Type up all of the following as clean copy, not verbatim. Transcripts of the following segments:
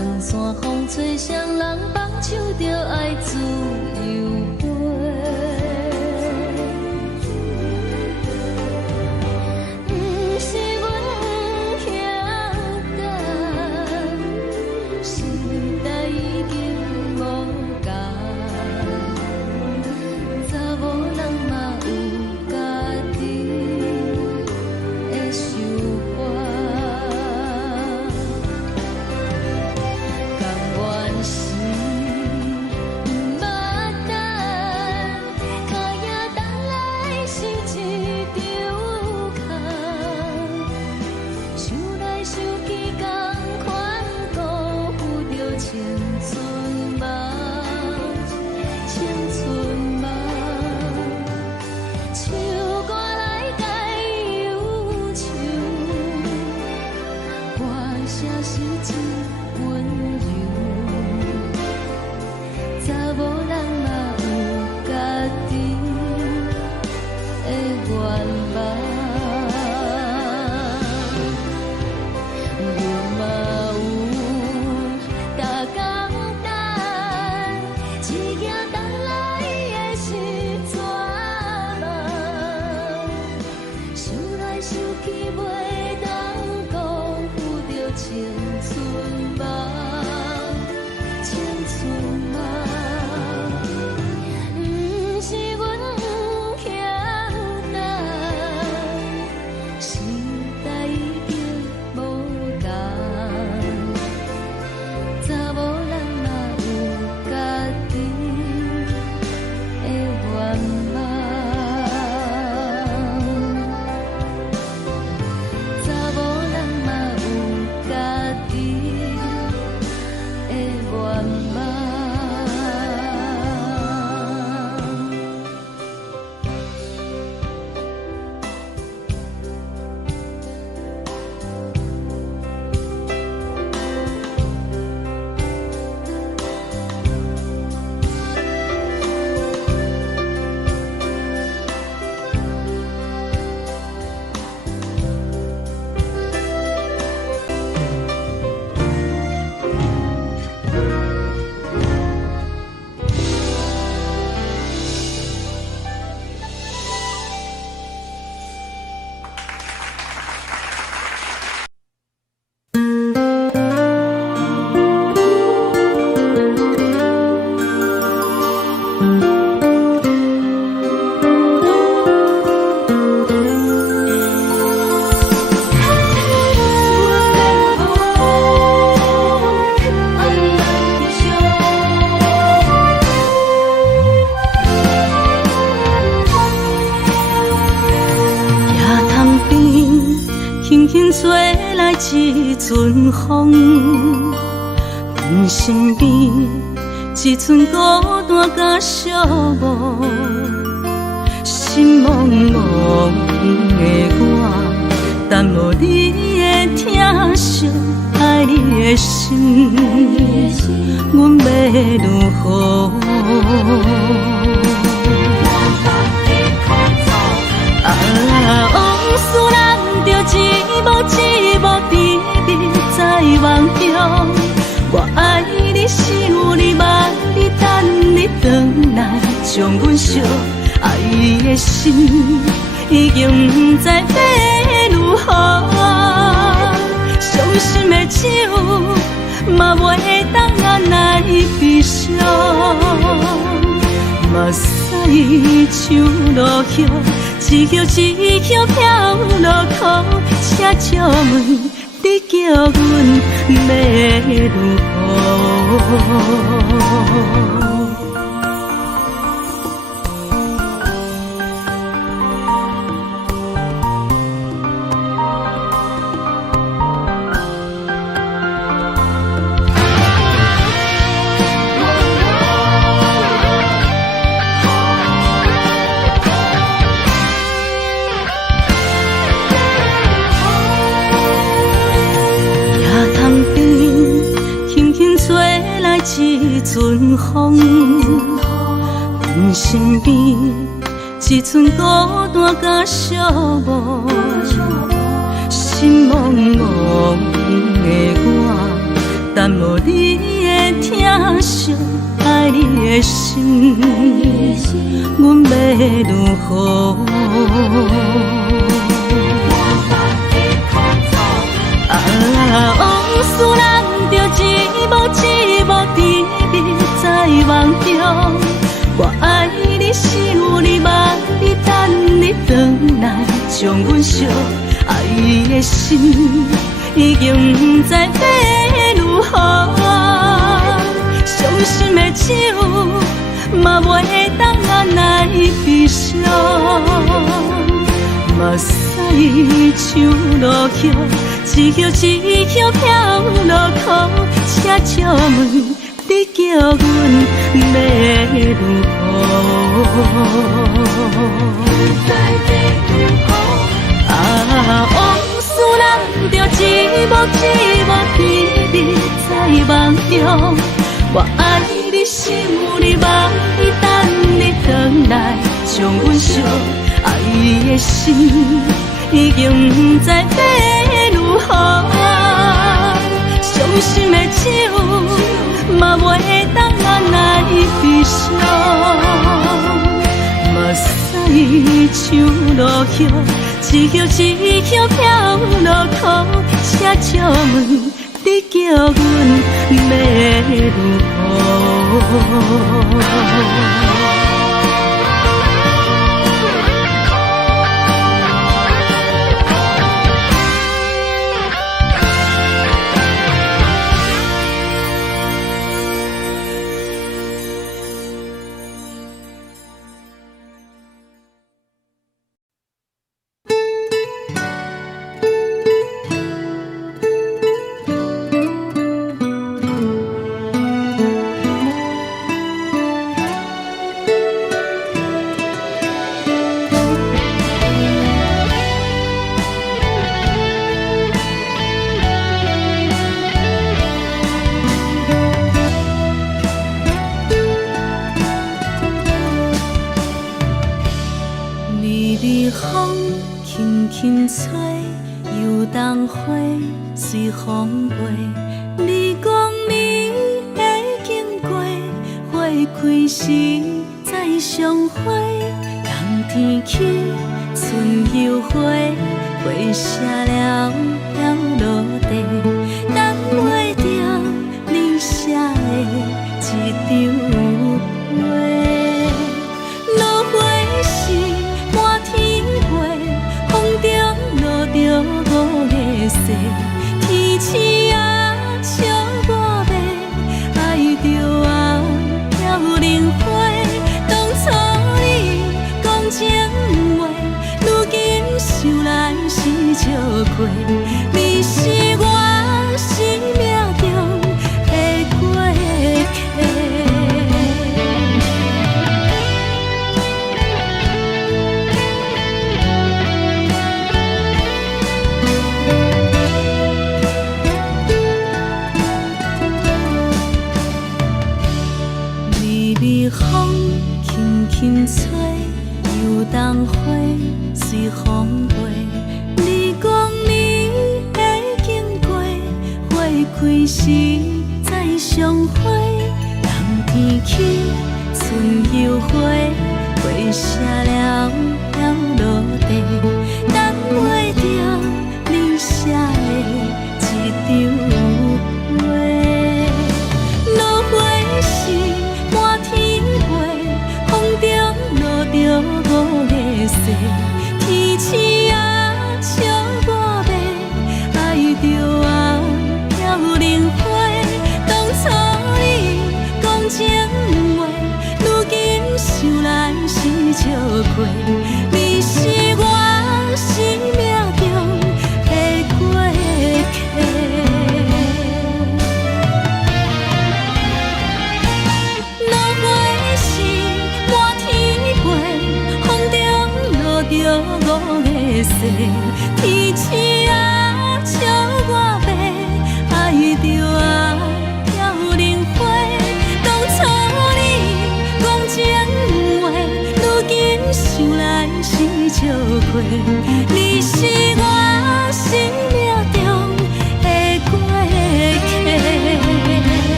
长线风吹双人放手着爱自由飞。不是阮不晓得，时代已经无同，查某人嘛有家己的想法。一阵风，阮身边一寸孤单甲寂寞，心茫茫的我，等无你的疼惜，爱你的心，阮要如何？往事人着一幕一幕甜蜜在梦中，我爱你想你望你等你回来，将阮惜爱的心已经不知要如何，伤心的酒嘛袂当眼来悲伤，目屎像落叶。一叶一叶飘落土，请借问你叫阮要如何？一阵风，阮身边一寸孤单甲寂寞，心茫茫的我，耽误你的疼惜，爱你的心，阮要如何？往事人着一幕一幕甜蜜在梦中。我爱你，想你，望你，等你回来，将阮惜爱的心已经不知要如何。伤心的手嘛袂当按来悲伤，目屎像落雨，一曲一曲飘落雨。请借问你叫阮要如何？往事人着一幕一幕甜蜜在梦中。我爱你，想你，望你，等你回来，将阮惜爱的心已经不知要如何。伤心的手嘛袂当按来悲伤，目屎像落雨，一曲一曲飘落雨。请借问你叫阮要如何？风轻轻吹，游动花随风飞。你讲你会经过，花开时再相会。冬天起，春又回，花谢了落地，等袂着你写的一张画。落花时满天飞，风中落着五个色，天星啊笑我迷，爱着啊飘零花。当初你讲情话，如今想来是笑亏。你是我生命中的过客。微微风轻轻吹，游动花随风飞。你讲你会经过，花开时再相会。冬天起，春又回，花谢了落地，等袂着你写的一张画。落花时满天飞，风中落着五个色，天星啊笑我迷，爱着啊飘零花。当初你讲情话，如今想来是笑亏。你是我生命中的过客。落花时满天飞，风中落着五个色，天星啊笑我迷，爱着啊飘零花。当初你讲情话，如今想来是笑亏。你是我生命中的过客。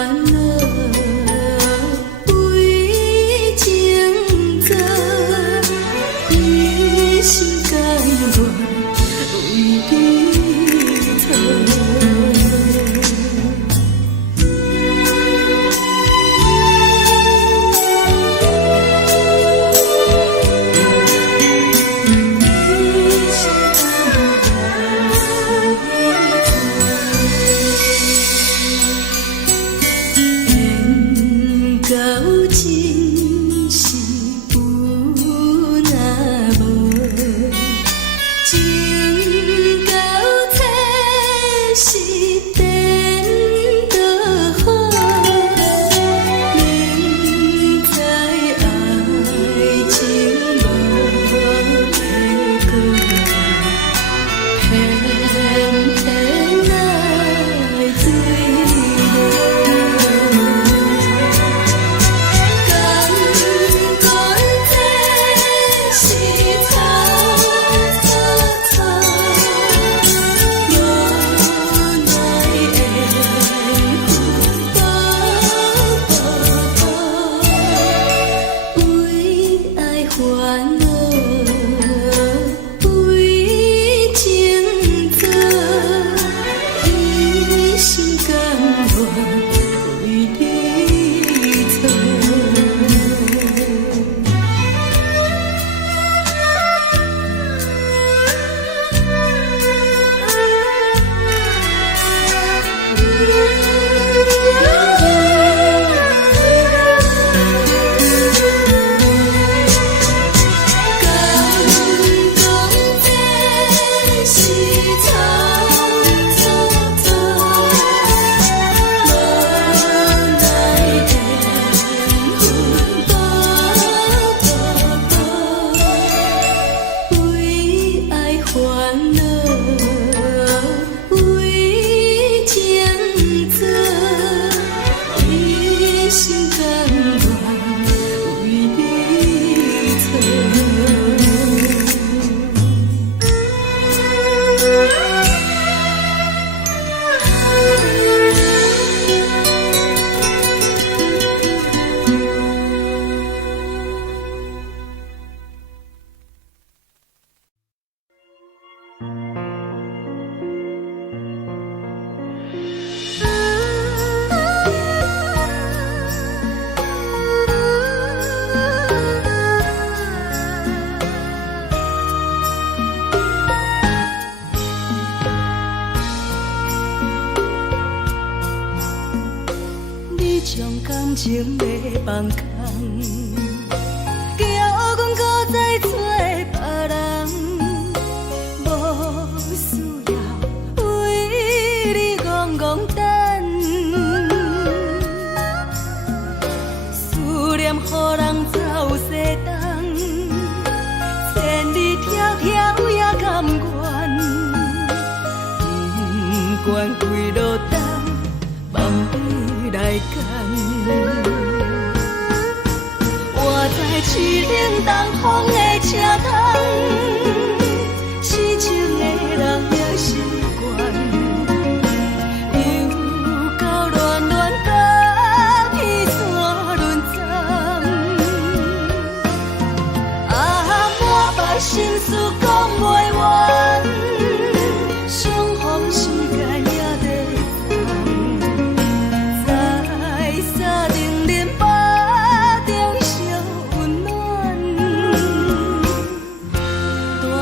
恼，为情债，一心甘愿为你错。感情的放空，叫阮搁再找别人，无需要为你戆戆等，思念予人走西东，千里迢迢也甘愿，不管几路东，望你来赶。我在市顶东风的车窗，痴情的人也习惯，又到乱乱甲彼山论惨。满腹心事讲袂完，相逢时间也在等，在沙丁林巴中相温暖。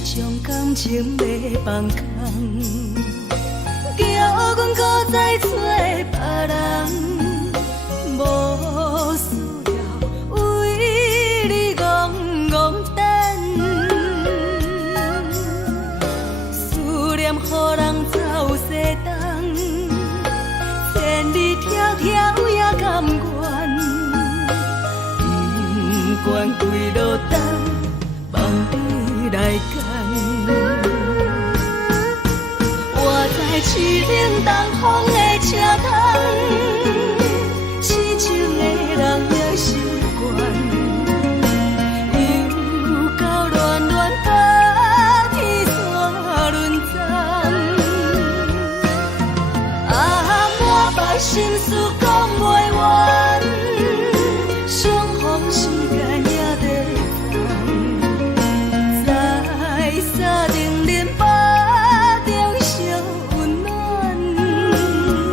将感情要放空，叫阮搁再找别人。无需要为你戆戆等，思念予人走西东，千里迢迢也甘愿，不管归落东，望你来牵。我在市顶东风的车窗。痴情的人也习惯，又到乱乱把天线轮转。满腹心事讲袂完，相逢时间也在等，在沙定林巴中烧温暖。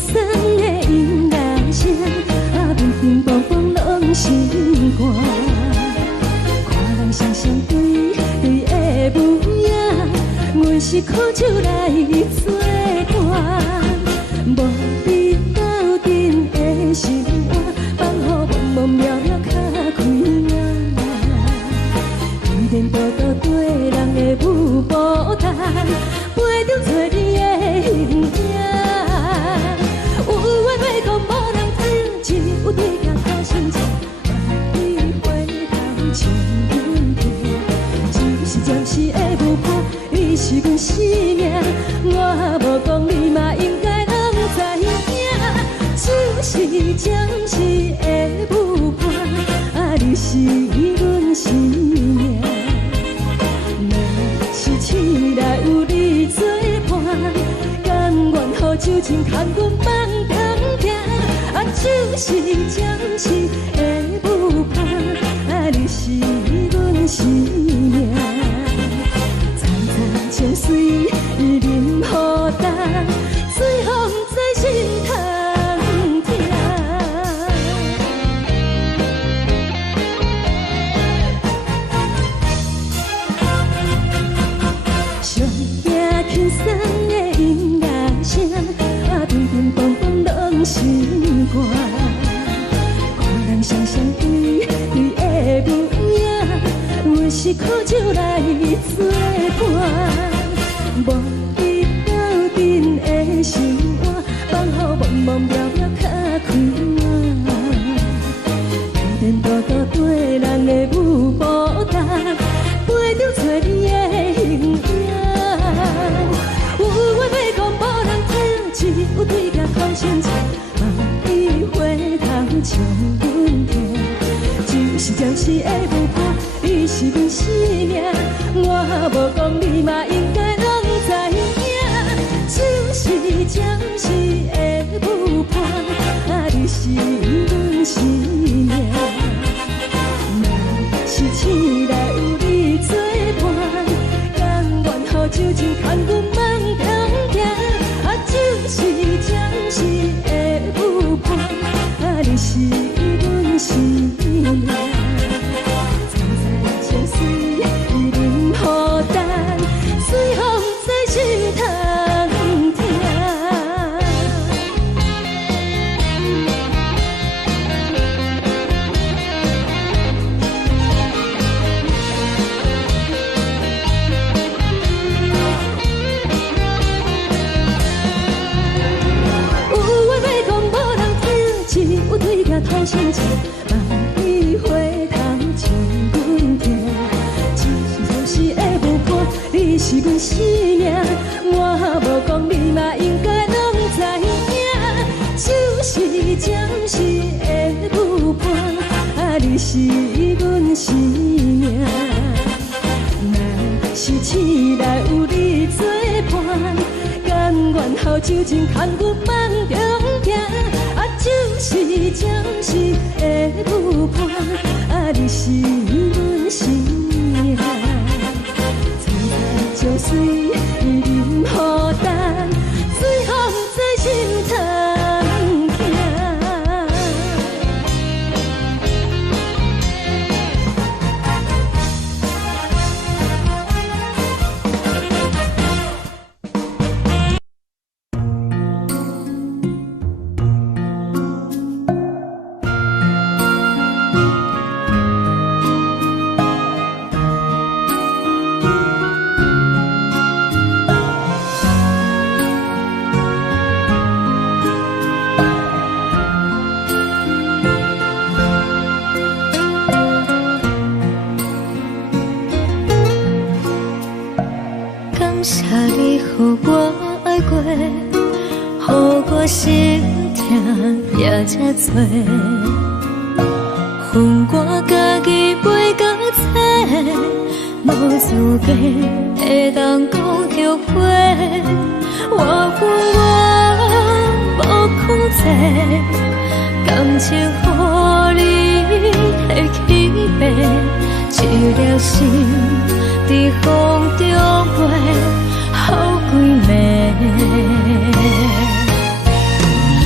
酸的音乐声，平平梆梆拢心肝。看人双双对对的舞影，阮是苦酒来作伴。无你斗阵的心肝，放予茫茫渺渺较开眼。颠颠倒倒对人的舞步弹，陪着做你的形影。有缘要讲无人知，只有对镜头先前，万里回头将阮听。只是暂时的舞伴，你是阮生命，我无讲你嘛应该拢知影。只是暂时的舞伴，你是阮生命。若是醒来有你作伴，甘愿予酒精牵阮放空行。就是暂时的舞伴，你是阮生命。层层情水任予淡，水风在心通听。上听轻松的音乐声，乒乒乓乓拢心肝。看人双双对对的舞影，阮是苦酒来作伴。无你斗阵的心肝，放予茫茫渺渺较开眼。颠颠倒倒对人的舞步弹，陪着做你的形影。有缘要讲无人知，只有对镜头先前，万里回头将阮听。就是暂时的舞伴，你是阮生命，我无讲你嘛应该拢知影。就是暂时的舞伴，你是阮生命。若是醒来有你作伴，甘愿予酒精牵阮放空行。就是暂时的舞伴，你是阮生命。层层情水任予淡，水风在心通听。有对镜头先前，万里回头将阮听。只是暂时的舞伴，你是阮生命，我无讲你嘛应该拢知影。就是暂时的舞伴，你是阮生命。若是醒来有你作伴，甘愿予酒精牵阮放中行。就是暂时的舞伴，你是阮生命。层层情水任予淡，水风在心通听。感谢你予我爱过，予我心痛也这多。恨我家己袂到切，无资格会当讲后悔。我恨我无控制，感情予你摕去卖，一粒心伫风中飞，好几暝。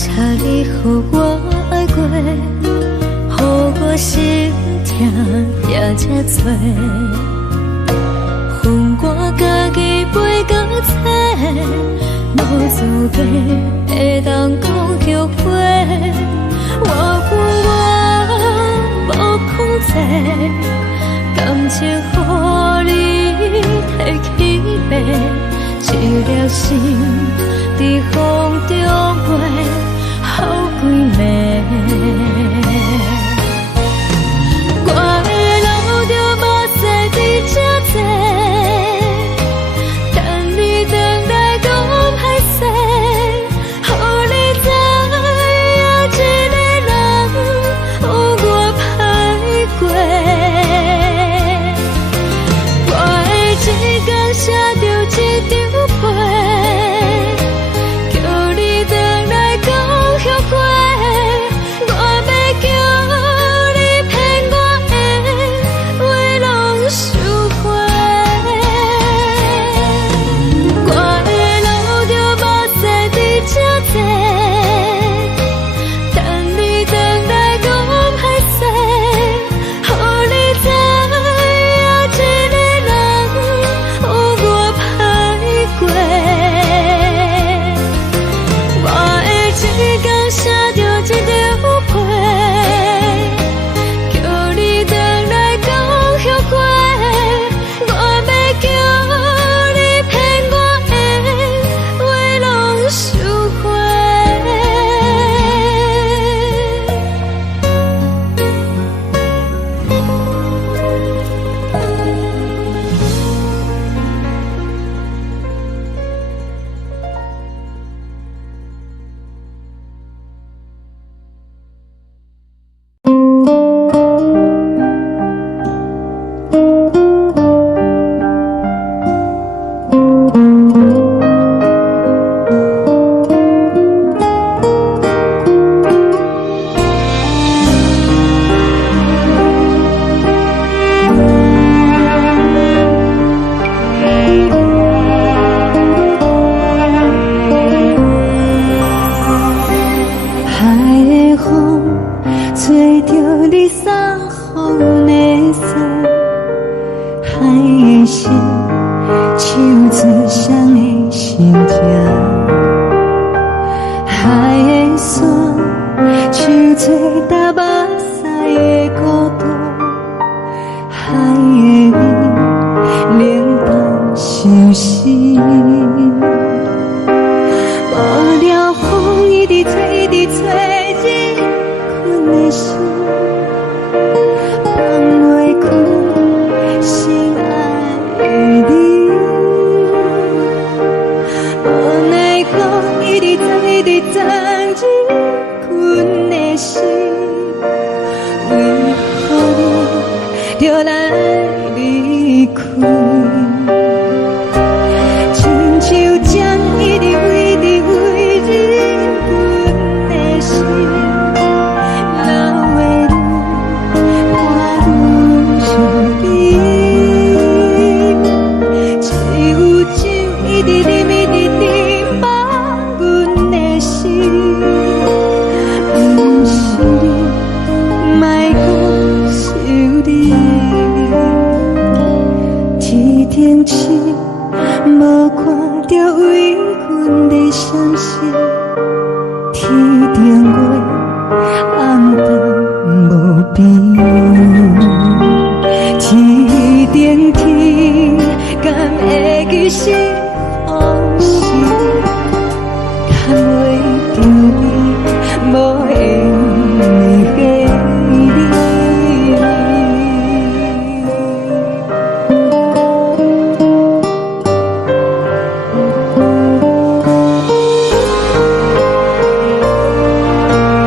谢你予我爱过，予我心痛也这多，分我家己飞到这，无资格会当讲后悔。我无控制，感情予你提起白，一粒心在风中飞，好几暝。我的路就无西伫这多，等你回来讲歹势，予你知影一个人有我歹过。我的一天写着一张被，叫你回来讲后悔。我要叫你骗我的话拢收回。我的路就无西伫这多，等你回来讲歹势，予你知影一个人有我歹过。我的一天写着一张被，叫你回来讲后悔。我要叫你骗我的话拢收回。海的风吹着你送风的伞，海的心手指双的心情，海的山手吹打目屎的孤独，海的你冷淡伤心。无聊风一直吹，一直吹，日困的心，放袂开心爱的你。无奈何一直等，一直等，日困的心，为何你就来离开？亲像将一直为你为日困的心，流的泪看愈伤悲，只有酒一直啉，一直啉饱阮的心。不是你，莫讲想你，一天起。无看到为阮的伤心，天顶月暗淡无边，天顶天敢会记是往事，敢袂着你，无缘给你。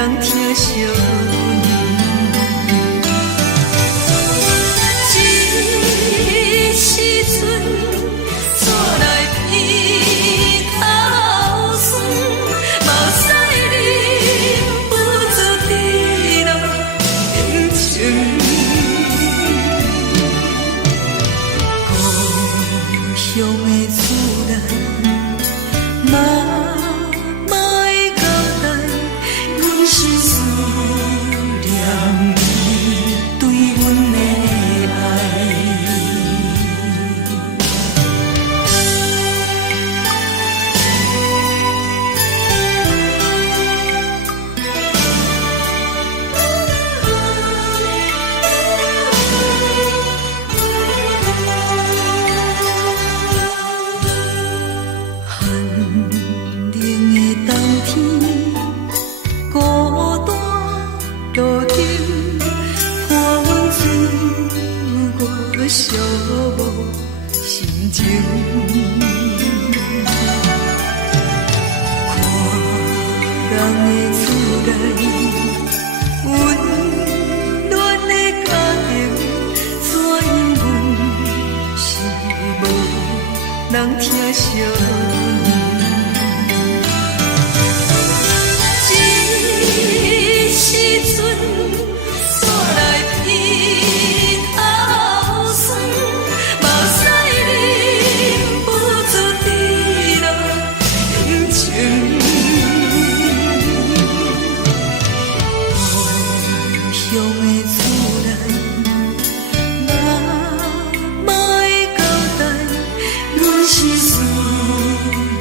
人疼惜你。这时阵怎来鼻口酸，嘛有使你不住滴落情情。故乡的厝内，莫会交代，阮是思念你对阮的爱。寂寞心情，看人的厝内温暖的家庭，怎因阮是无人疼惜你？这时阵怎来鼻口酸？嘛有使你不住滴落情情。故乡的厝内，莫会交代，阮是思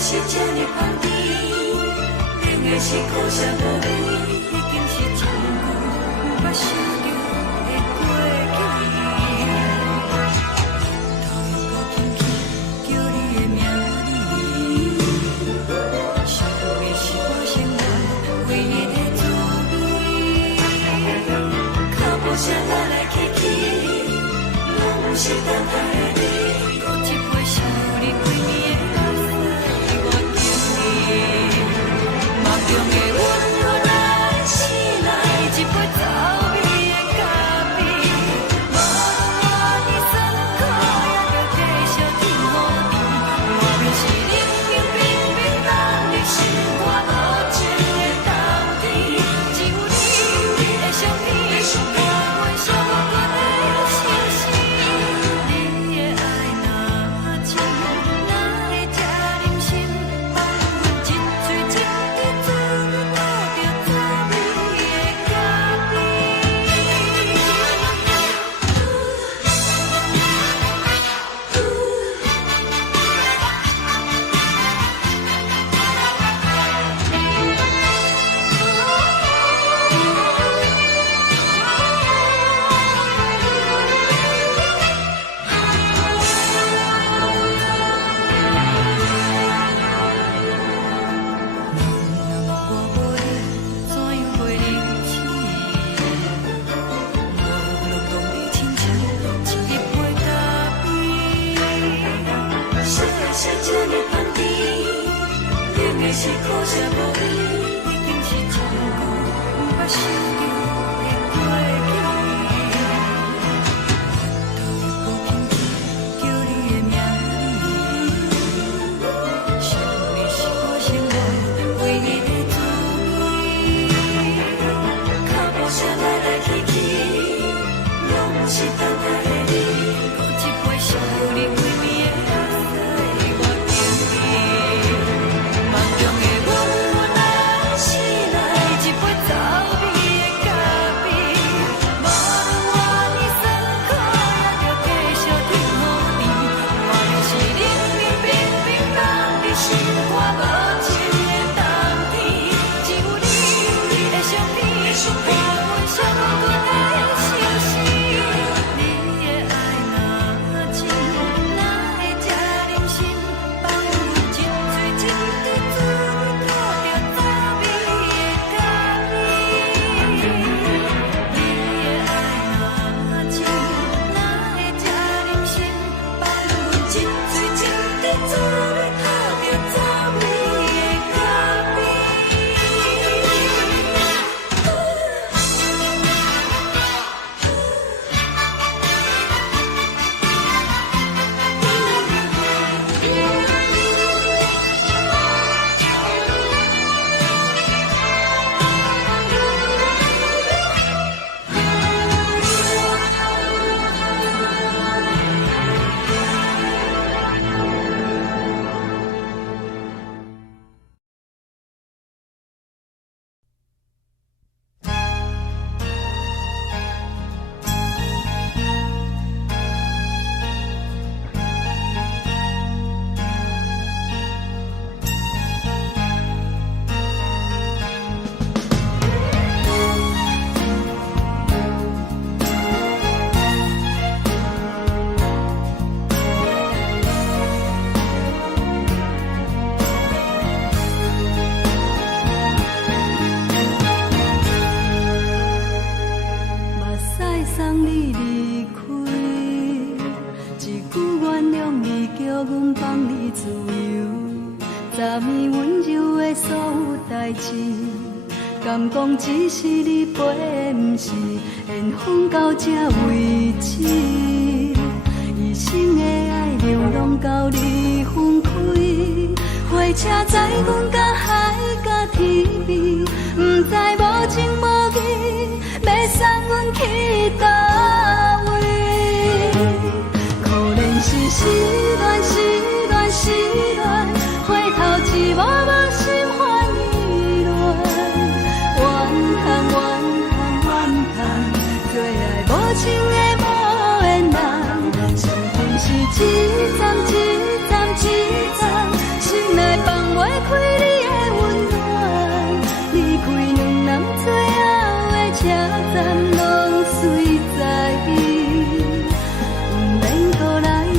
是这呢香甜，冷的是苦涩无味，已经是一句有捌想着的过去。头又搁轻轻叫你的名字，想的是我生活唯一的滋味。脚步声来来去去，拢不是等待的你，搁一杯想你几年的目屎，我敬你。梦中的温柔来醒来，一杯走味的咖啡，无论我的酸苦，也着继续甜予你。外面是冷冷冰冰冷的心肝无情的冬天，只有你的相片，我阮伤过的心事。你的爱若真，哪会这忍心放阮一嘴一滴珠，倒着滋味的咖是这呢香甜，冷的是苦涩无味，已经是一句有捌想着的过去。头又搁轻轻叫你的名字，想的是我生活唯一的滋味。脚步声来来去去，拢不是等待的你，搁一杯想你几暝的目屎。梦中的温柔来醒来，一杯走味的咖啡，无论我的酸苦，也着继续甜予你。外面是冷冷冰冰冷的心肝无情的冬天，只有你的相片，我阮伤过的心事。你的爱若真，哪会这忍心放阮一嘴一滴珠，倒着滋味的咖啡。你的爱若真，哪会这忍心放阮一嘴一滴珠，倒着滋味的咖啡。目屎送你离开，一句原谅你，叫阮放你自由。昨暝温柔的所有代志，敢讲只是你陪，不是缘分到这为止。一生的爱流浪到你分开，火车载阮到海角天边，不知无情无义，要送阮去倒位？可能是失恋，失恋，失恋，回头一幕幕心烦意乱，怨叹，怨叹，怨叹，最爱无情的无缘人，上天是一站一站一站，心内放。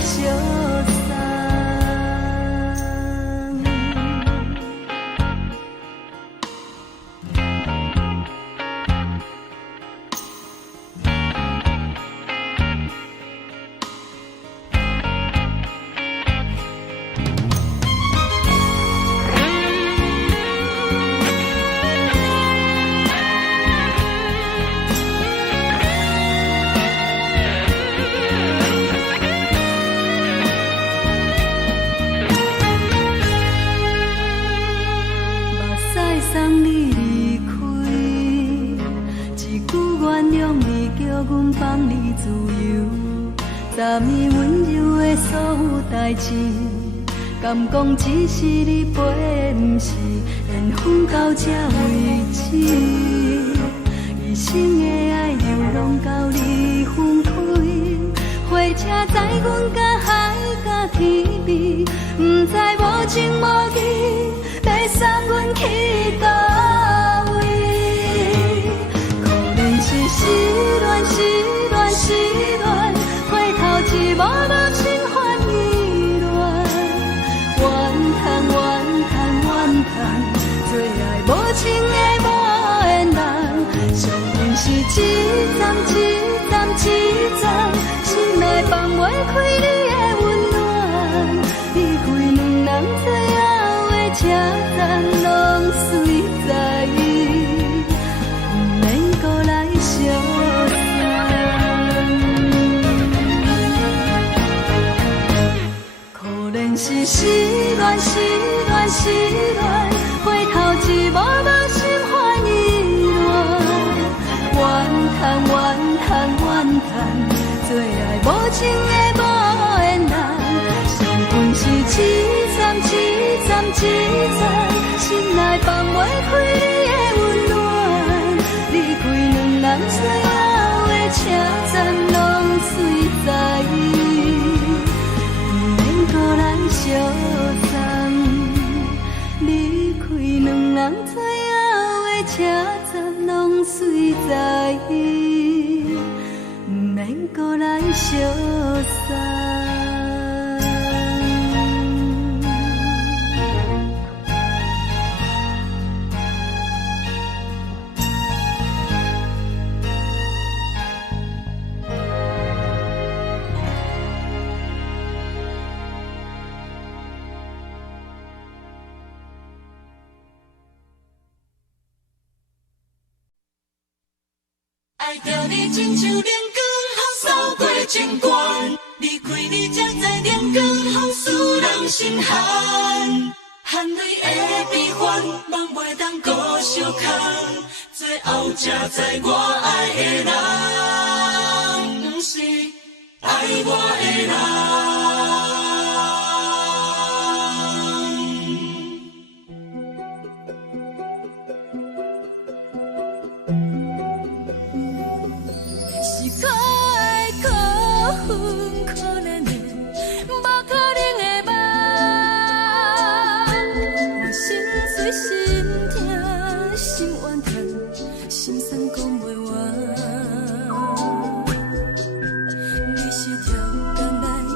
相送。送你离开，一句原谅你，叫阮放你自由。昨暝温柔的所有代志，敢讲只是你陪，不是缘分到这为止。一生的爱流浪到你分开，火车载阮甲海甲天边，不知无情无义。要送阮去倒位？可能是失恋，失恋，失恋，回头一幕幕心烦意乱。怨叹，怨叹，怨叹，最爱无情的无缘人。上恨是一站，一站，一站，心内放袂开你的温暖。离开两人最后的车站，拢随在伊，不免搁来相送。可能是失恋，失恋，失恋，回头一幕幕心烦意乱。怨叹，怨叹，怨叹，最爱无情的无缘人。上恨是一站，一站，一站，心内放袂开你的温暖。离开两人最后的车站，拢随在伊，不免搁来相送。离开两人最后的车站，拢随在伊，不免搁来相送。爱着你亲像阳光，雨扫过情关。离开你才知阳光风使人心寒。含泪的悲欢，望袂当搁相牵。最后才知我爱的人，不是爱我的人。是可爱可恨可怜的，无可能的梦。我心碎心痛心怨叹，心酸讲袂完。你是条工来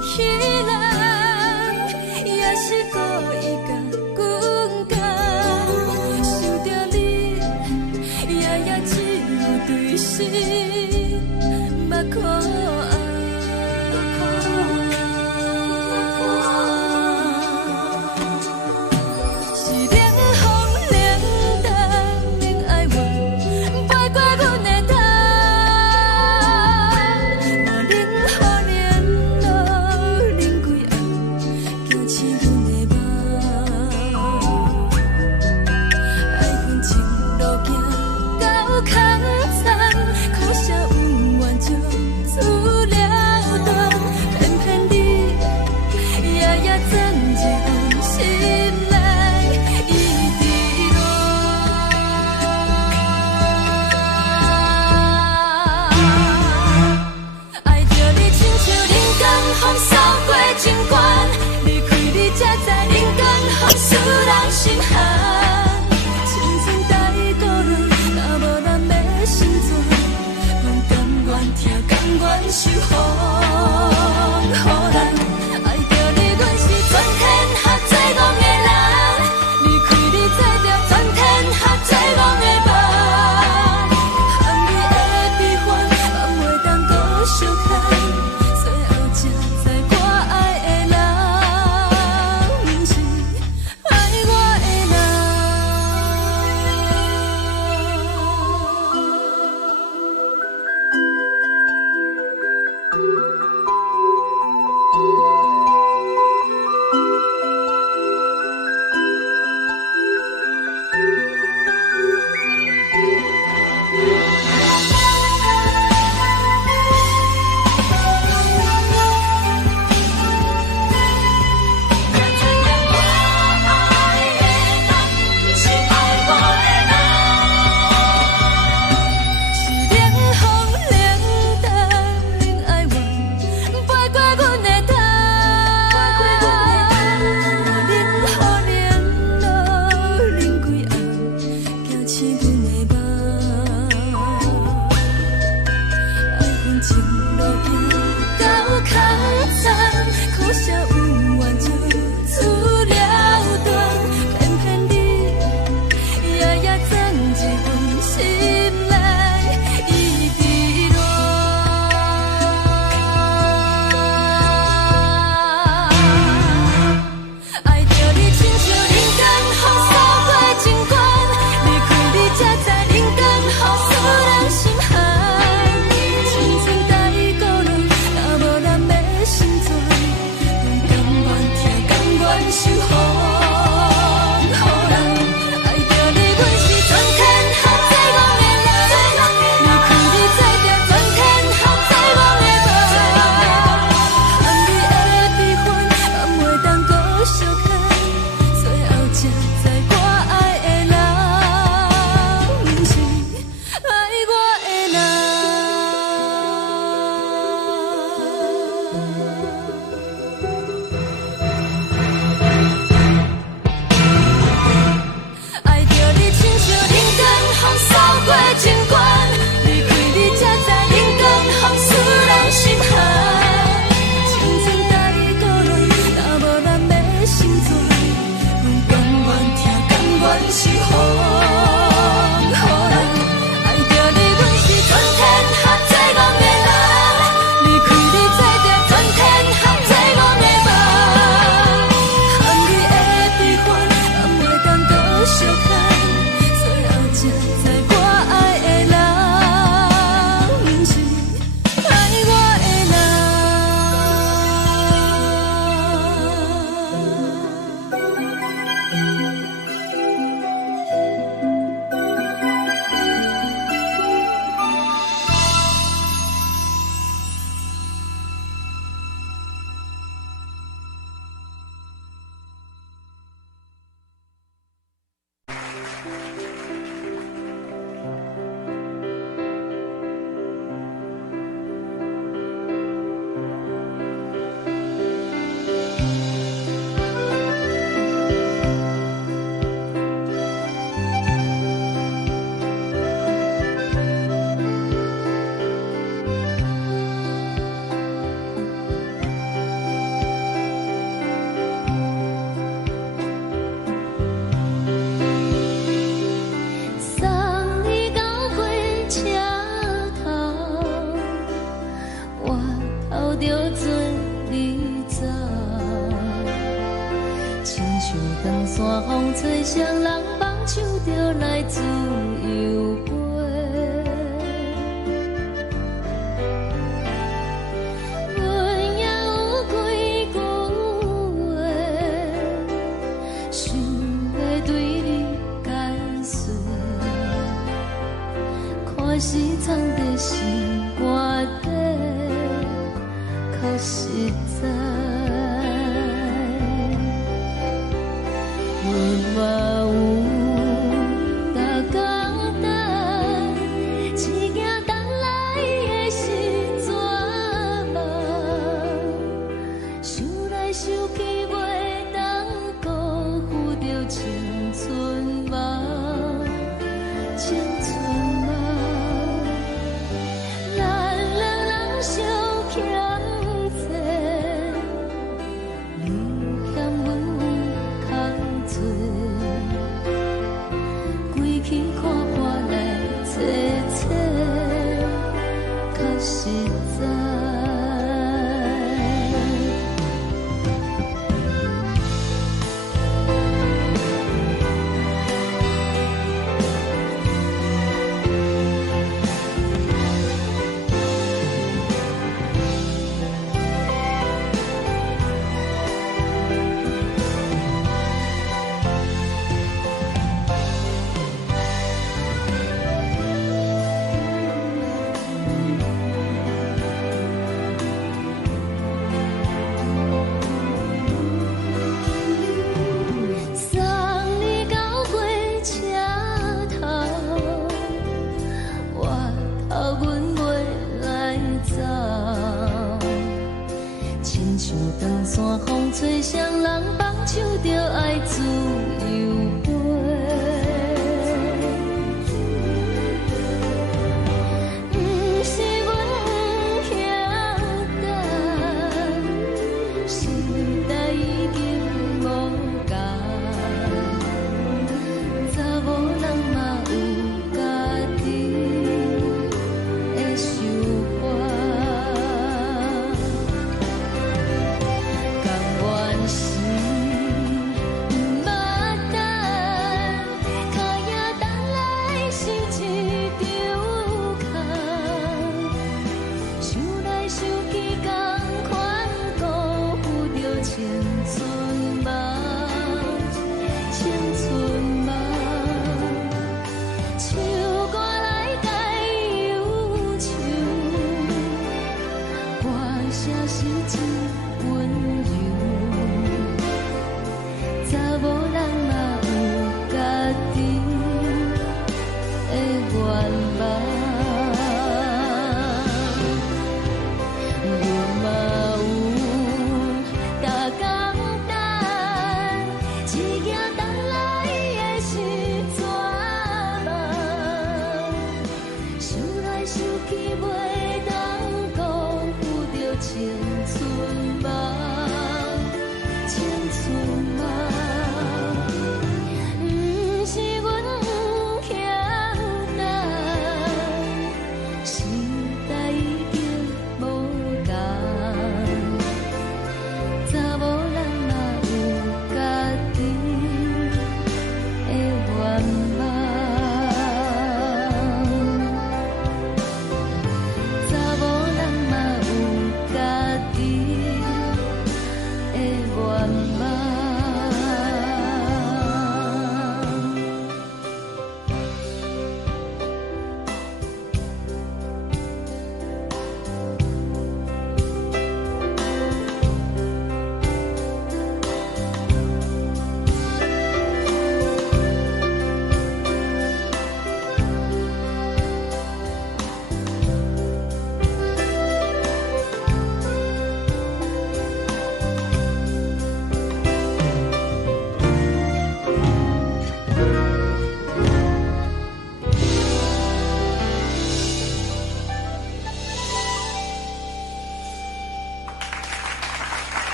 长山风吹双人放手就来自由飞。阮也有几句话，想要对你解说，可是藏在心肝底，较实在。阮嘛有逐工等，一件等来的是绝望，想来想去袂当辜负着青春梦，青春梦。咱两人相欠债，你欠阮有空做，归去看看来坐坐，较实在。送你到火车头，我头阮袂来走，亲像长山风吹双人放手就爱自由飞。不是阮不晓等，时代已经无共，查某人嘛有家己的想法，甘愿是不捌等，脚也等来是一场空，想来想去同款辜负着青春梦，青春梦。唱歌来解忧愁，歌声是真温柔，查某人嘛有家己的愿望。阮嘛有逐工等，一件等来的是绝望，想来想去袂当辜负着青春梦。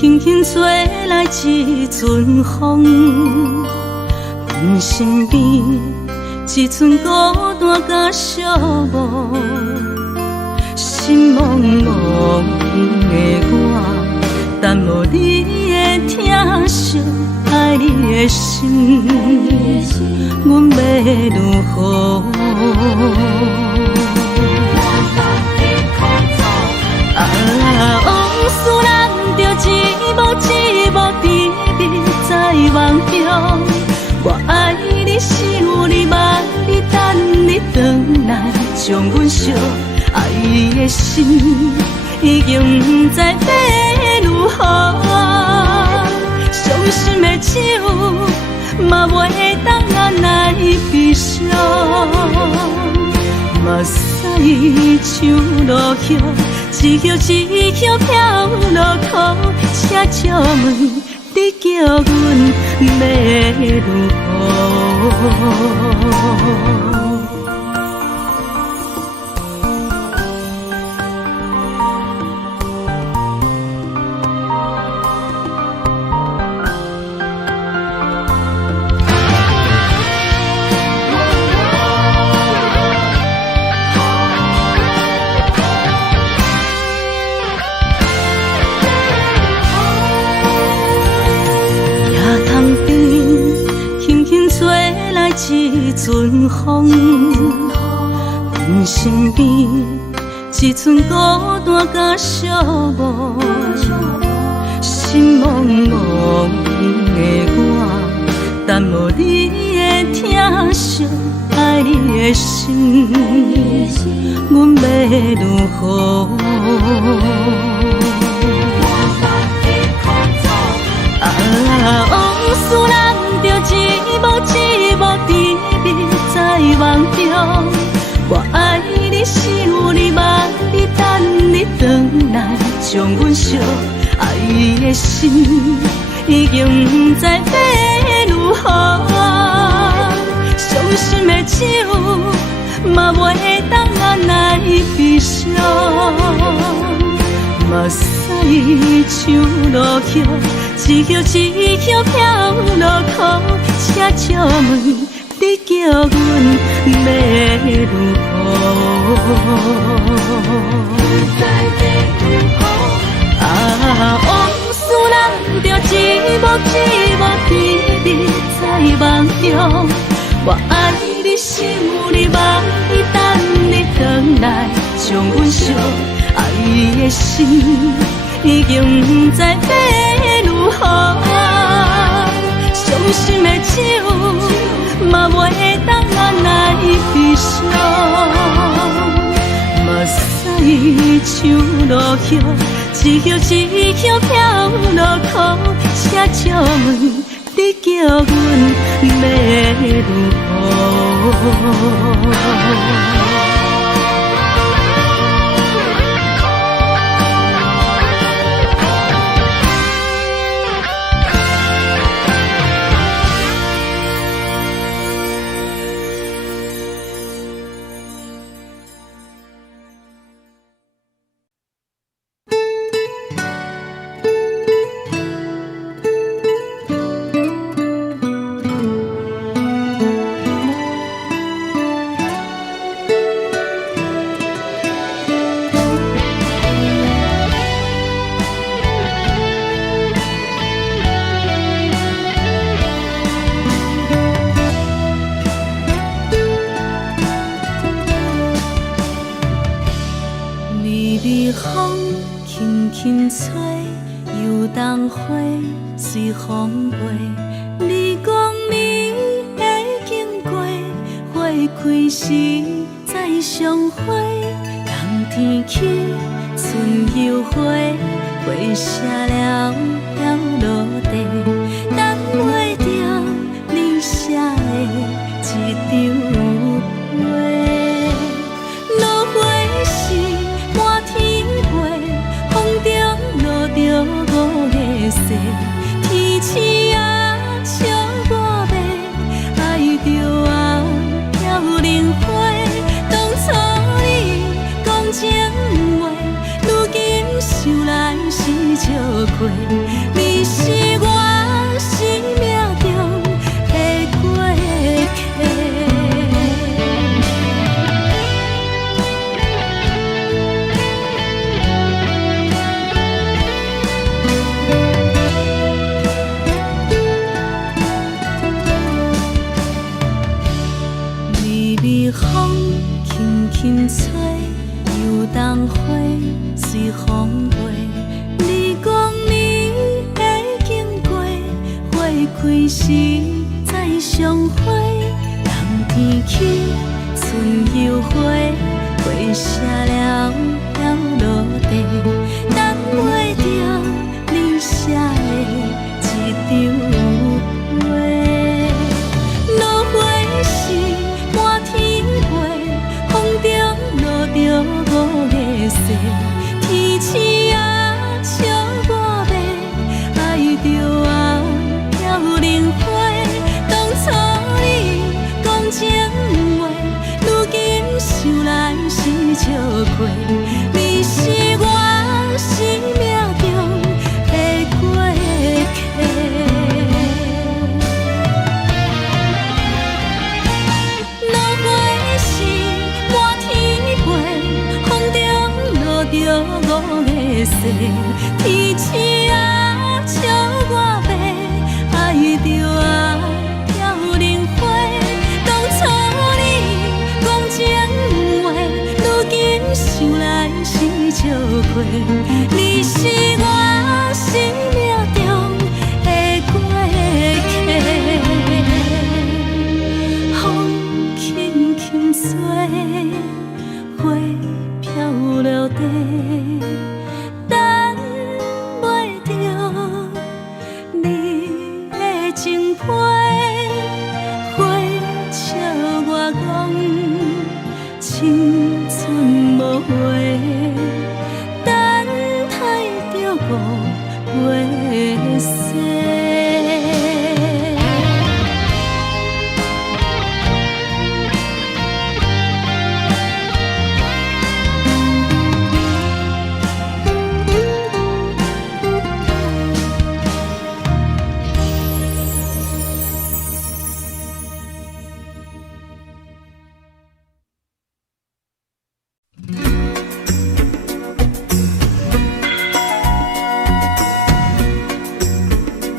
轻轻吹来一阵风，阮身边一寸孤单甲寂寞，心茫茫的我，等无你的疼惜，爱你的心，阮要如何？往事人着一幕一幕甜蜜在梦中。我爱你，想你，望你，等你回来，将阮惜爱的心已经不知要如何。伤心的手嘛袂当按来悲伤。目屎像落叶，一叶一叶飘落土，请借问你叫阮要如何？一阵风，阮身边一寸孤单甲寂寞，心茫茫的我，等无你的疼惜，爱你的心，阮要如何？往事人着一幕一幕甜蜜在梦中。我爱你，想你，望你，等你回来，将阮惜爱的心已经不知要如何。伤心的手嘛袂当按来悲伤。目屎像落叶，一叶一叶飘落土，请借问你叫阮要如何？往事人着一幕一幕甜蜜在梦中。我爱你，想你，望你，等你回来，将阮惜爱的心已经不知要如何。伤心的手嘛袂当按来悲伤。目屎像落叶，一叶一叶飘落土，请借问你叫阮要如何？风轻轻吹，游动花随风飞。你讲你会经过，花开时再相会。冬天起，春又回，花谢了飘落地，等袂着你写的一张画。落花时满天飞，风中落着五个色，天星啊笑我迷，爱着啊飘零花。当初你讲情话，如今想来是笑。过，你是我生命中的过客。微微风轻轻吹，游动花随风飞。你讲你会经过，花开时再相会。人天起，春又回，花谢了要落地，等袂着你写的一张话。落花时满天飞，风中落着五个色，天星啊笑我迷，爱着啊飘零花。当初你讲情话，如今想来是笑亏。你是我生命中的过客。落花时满天飞，风中落着五个色，天星啊笑我迷，爱着啊飘零花。当初你讲情话，如今想来是笑亏。你是我生命中的过客，风轻轻吹，花飘落地，等袂着你的情批。花笑我讲青春无回，等待着五月雪。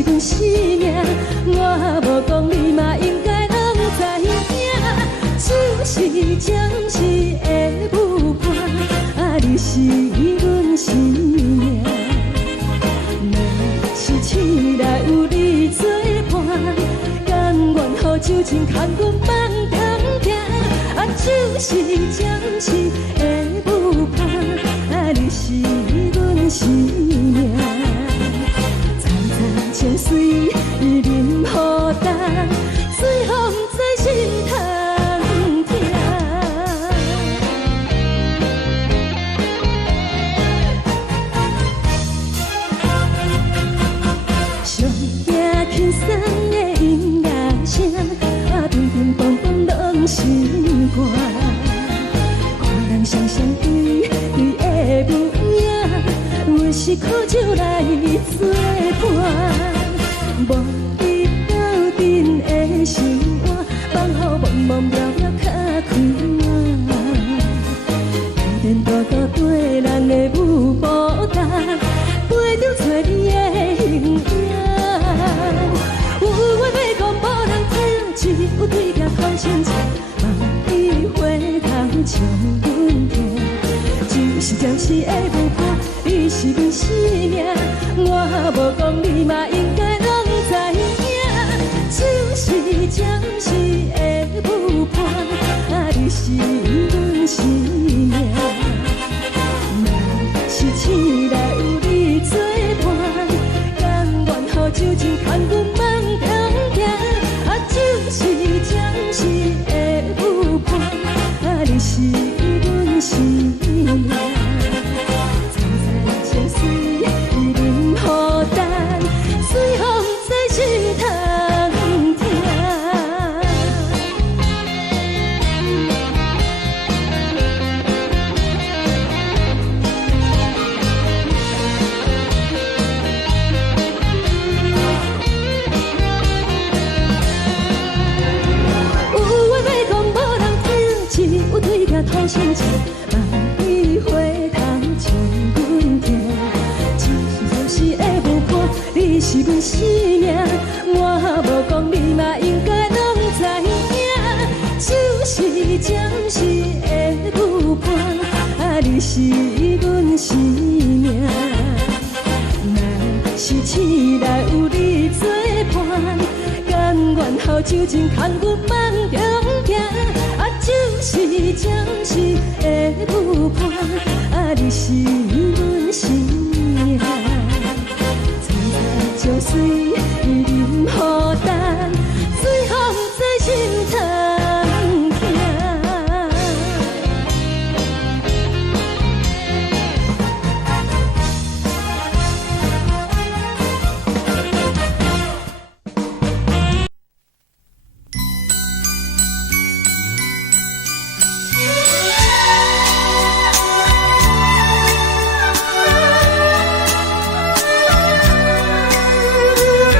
是阮生命，我无讲你嘛应该拢知影。手是将士的舞伴，啊，你是阮生命。若是醒来有你作伴，甘愿予酒精牵阮梦中行。啊，手是将士的舞伴，啊，你是阮生命。情水伊任何重，水风在心头痛。上听轻松的音乐声，啊，乒乒乓乓拢心肝。看人双双对对的舞影，阮是苦酒来作伴。无你斗阵的生活，放予茫茫渺渺较快活。连大道对咱的舞步动，陪着找你的形影。有话要讲无人听，只有对镜看清楚，梦里回头将阮听。就是将士的舞伴，你是阮生命，我无讲你嘛应该拢知影。就是将士的舞伴，啊，你是阮生命。若是醒来有你作伴，甘愿予酒精牵阮梦中行。啊，就是将士的舞伴，啊，你是阮生命。情水伊任何重，水风在心头痛。有话要讲无人听，只有对镜讨心情，梦里回头将阮听。就是的舞伴，你是阮生命，我无讲你嘛应该拢知影。就是将士的舞伴，啊，你是阮生命。若是醒来有你作伴，甘愿予酒精牵阮梦中行。啊，就是将士的舞伴，啊，你是阮生命。情水伊任何重，水风在心头痛。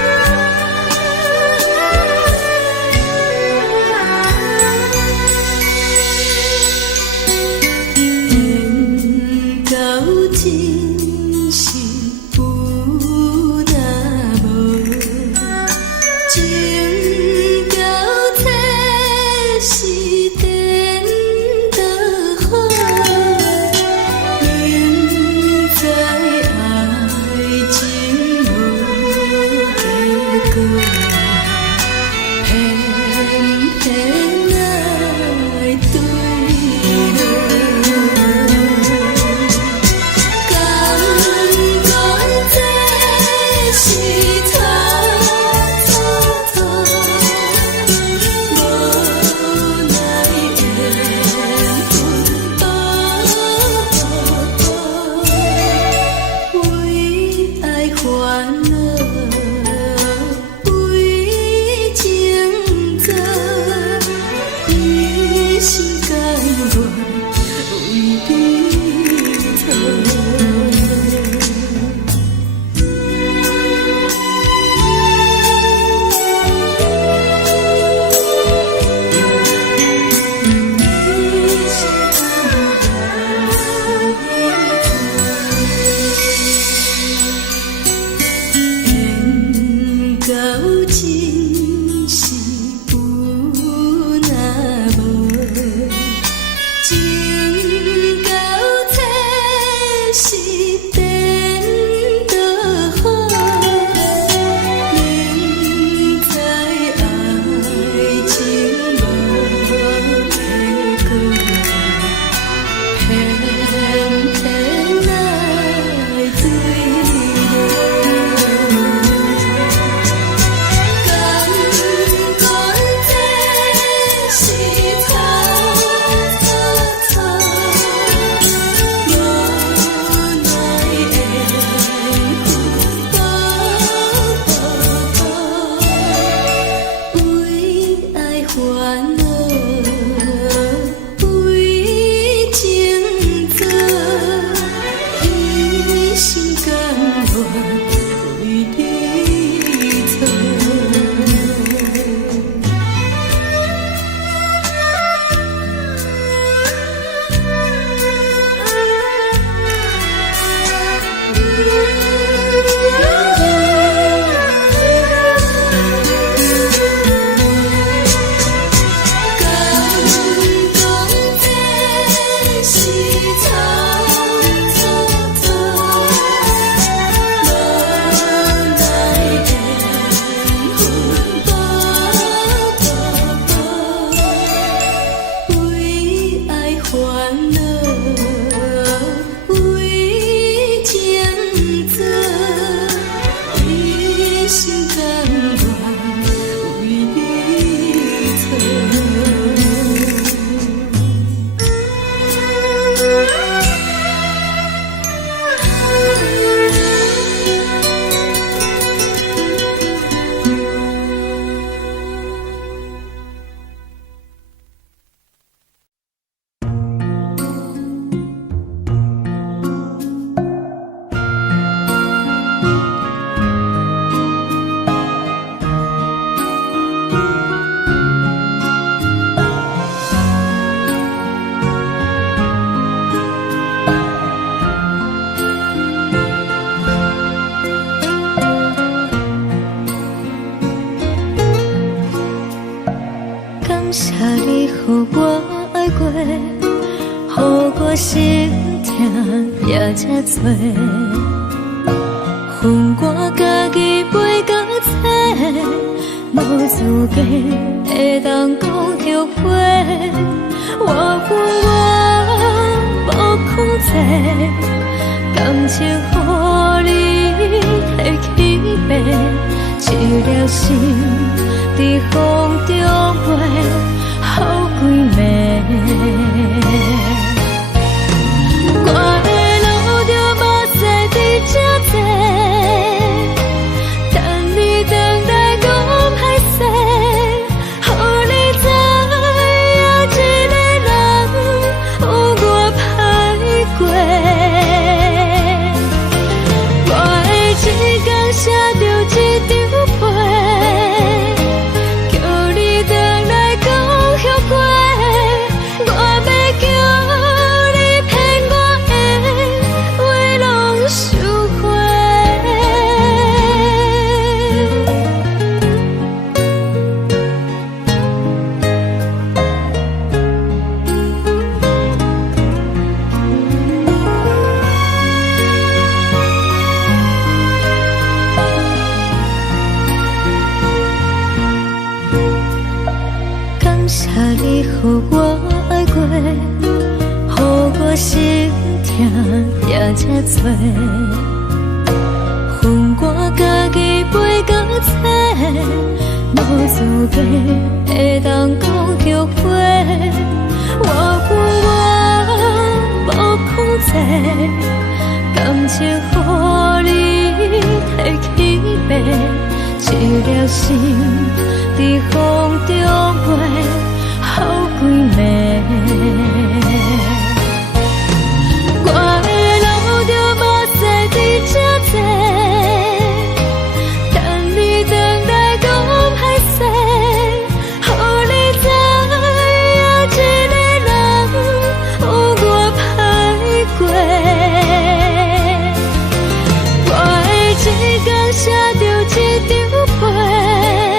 这多，恨我家己袂到切，无资格会当讲后悔。我无控制，感情予你提起白，一条心伫风中飞，好几暝。这多，恨我家己袂到切，无资格会当讲后悔。我无控制，感情予你提起白，一条心伫风中飞，好几暝。写着一张被，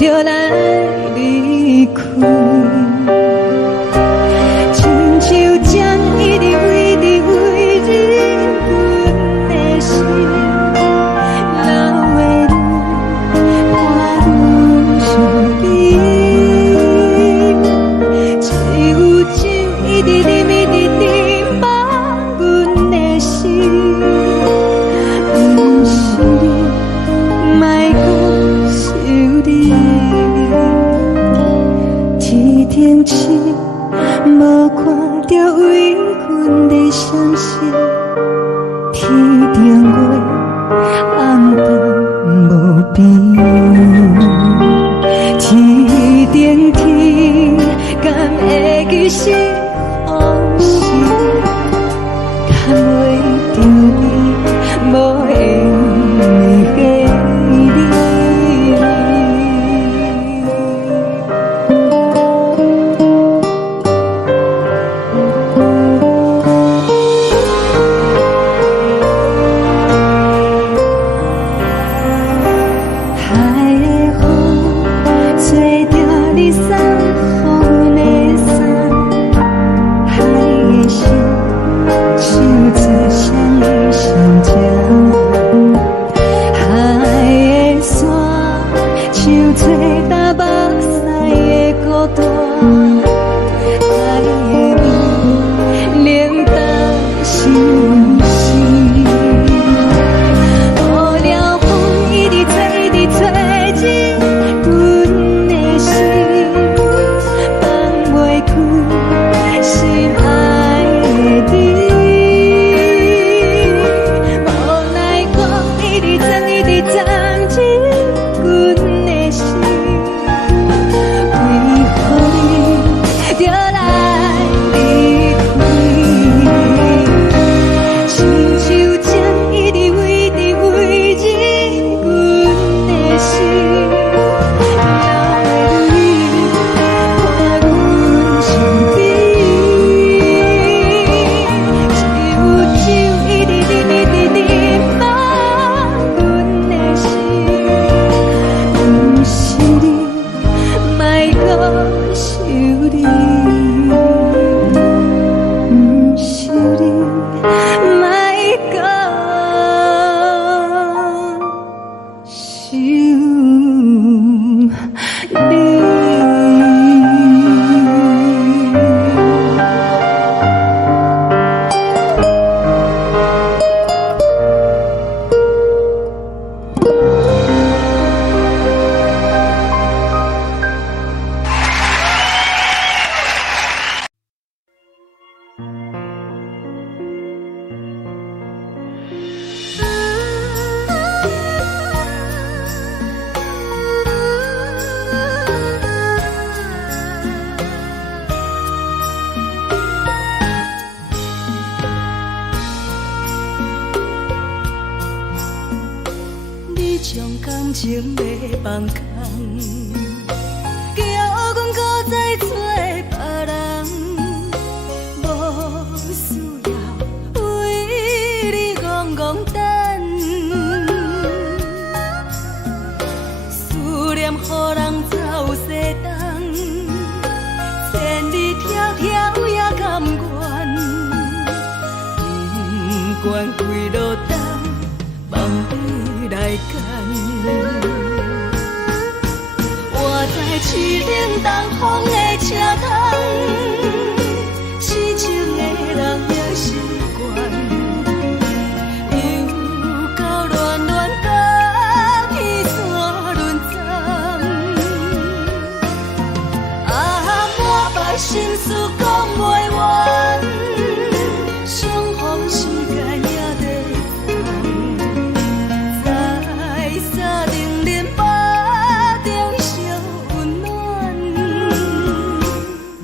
就来离开。亲像将一直为你为你阮的心，流的泪伴阮伤悲，只有酒一直啉一直啉放阮的心，不是你，莫搁想你。天顶星无看到为阮的相信，天顶月暗淡无边，天顶天敢会记是往事，敢袂着你无缘的你。情要放空，叫阮搁再找别人，无需要为你戆戆等。思念予人走西东，千里迢迢也甘愿，不管几路灯，望你来赶。我在市顶东风的车窗，痴情的人也习惯，又到乱乱甲彼山论站。啊，满腹心事讲袂完，相逢时间也在等。在沙丁林巴中烧温暖，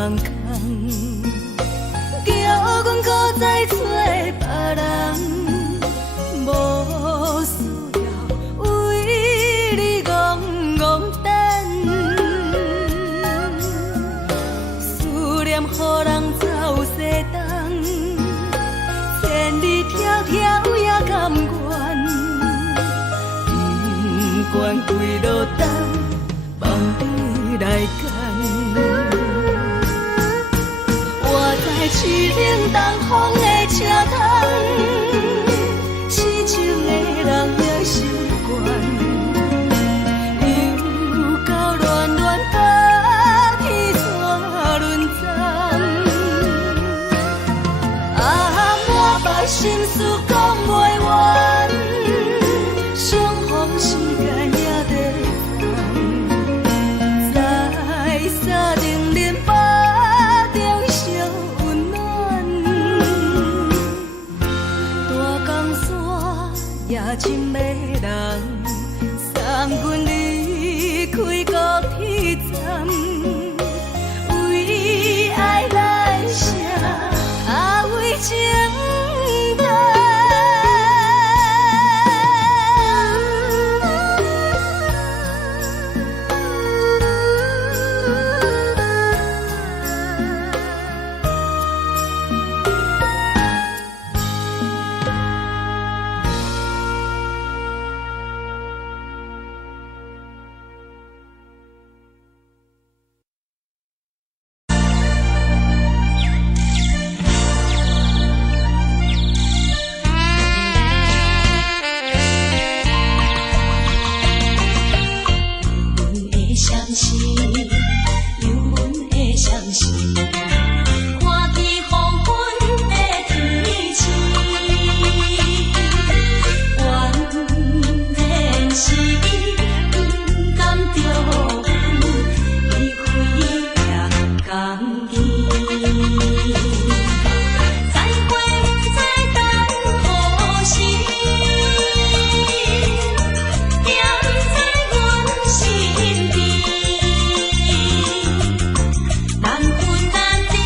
空空，叫阮搁再找别人，无需要为你戆戆等，思念予人走西东，千里迢迢也甘愿，不管几落冬，望你来牵。我在市顶东风的车窗，痴情的人也心倦，又到恋恋把天带轮转。满腹心事讲袂完，相逢时间也在等，再沙定忍把中烧温暖。大江山也深的人，送阮离开高铁站，为爱来写，为情。难分难离。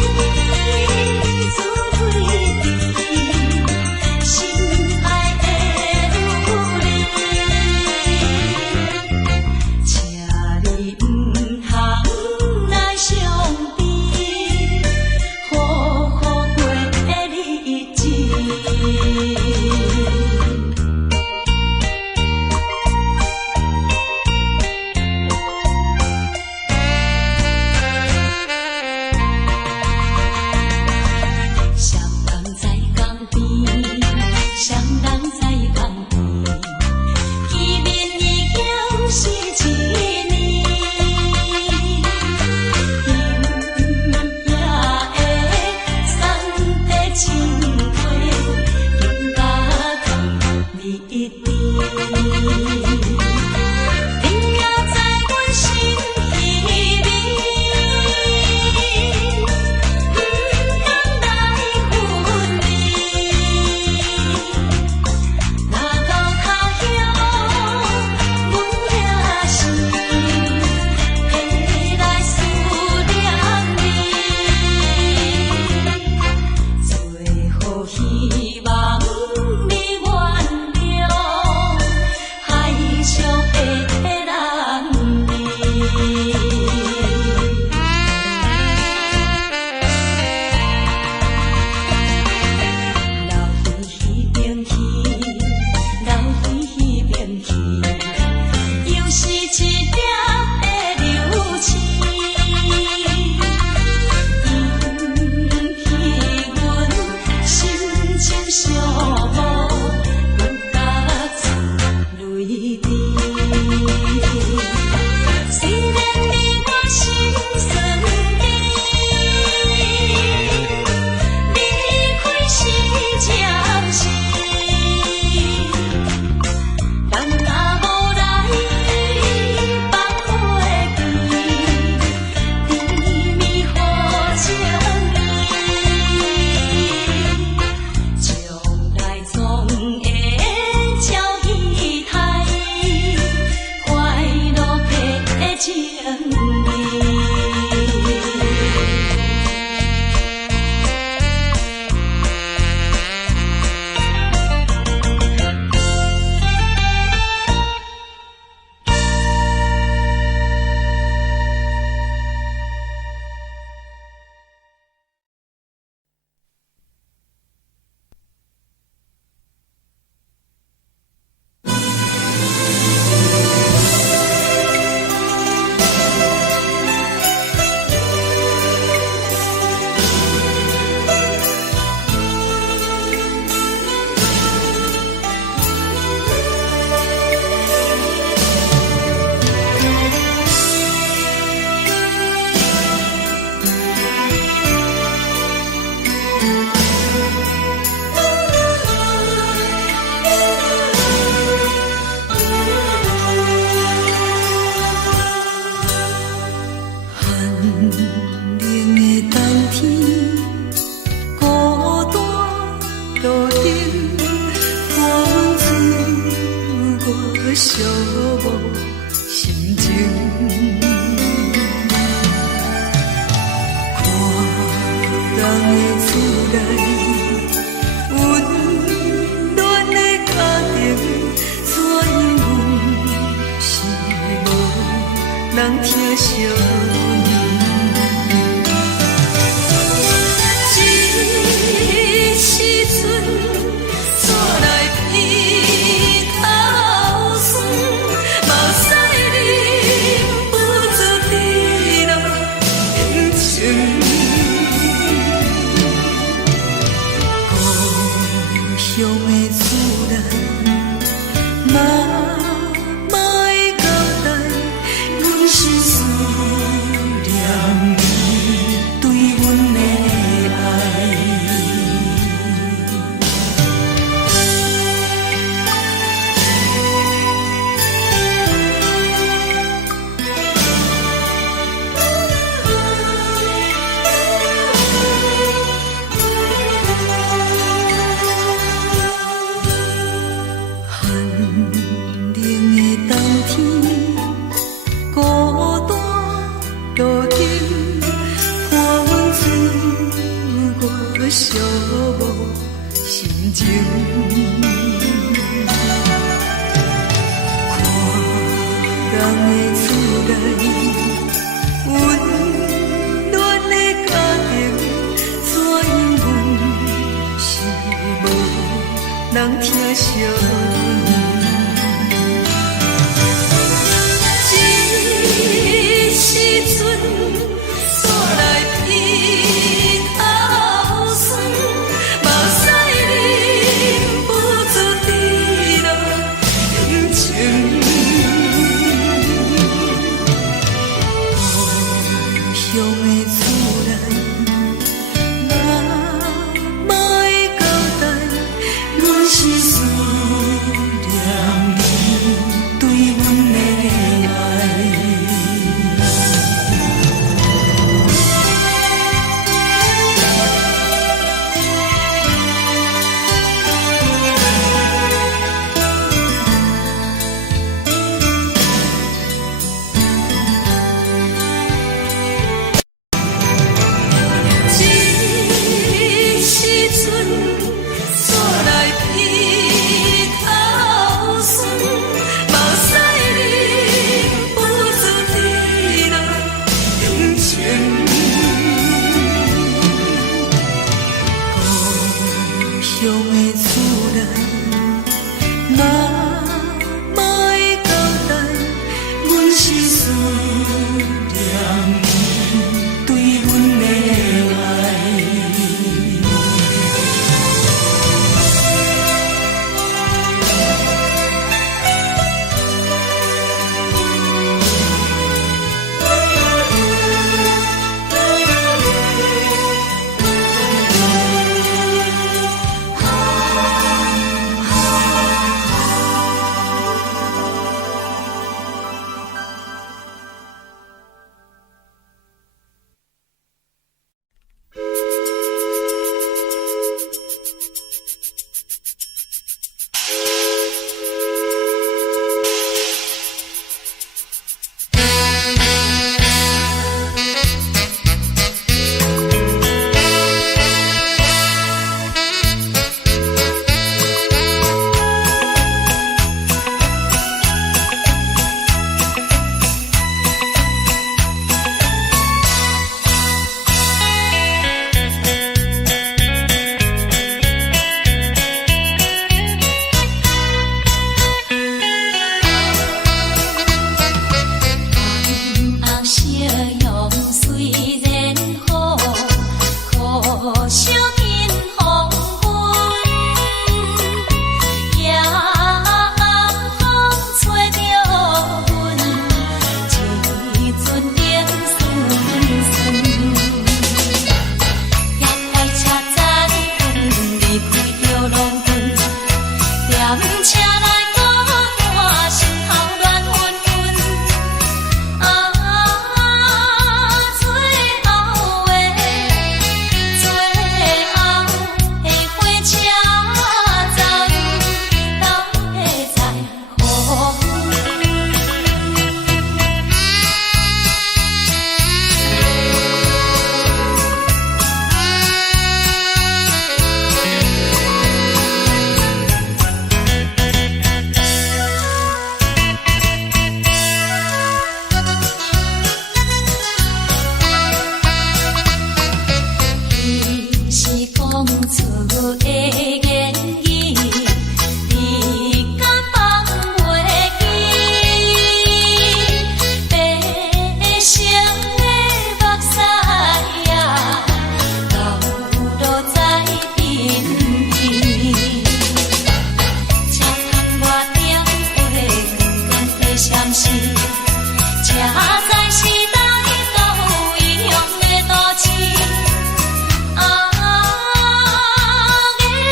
寂寞心情。看人的厝内温暖的家庭，怎因阮是无人疼惜？时阵，煞来鼻头酸，目屎忍不住滴落眼睛。故乡的厝内，嘛会交代，阮是思念你对阮的爱。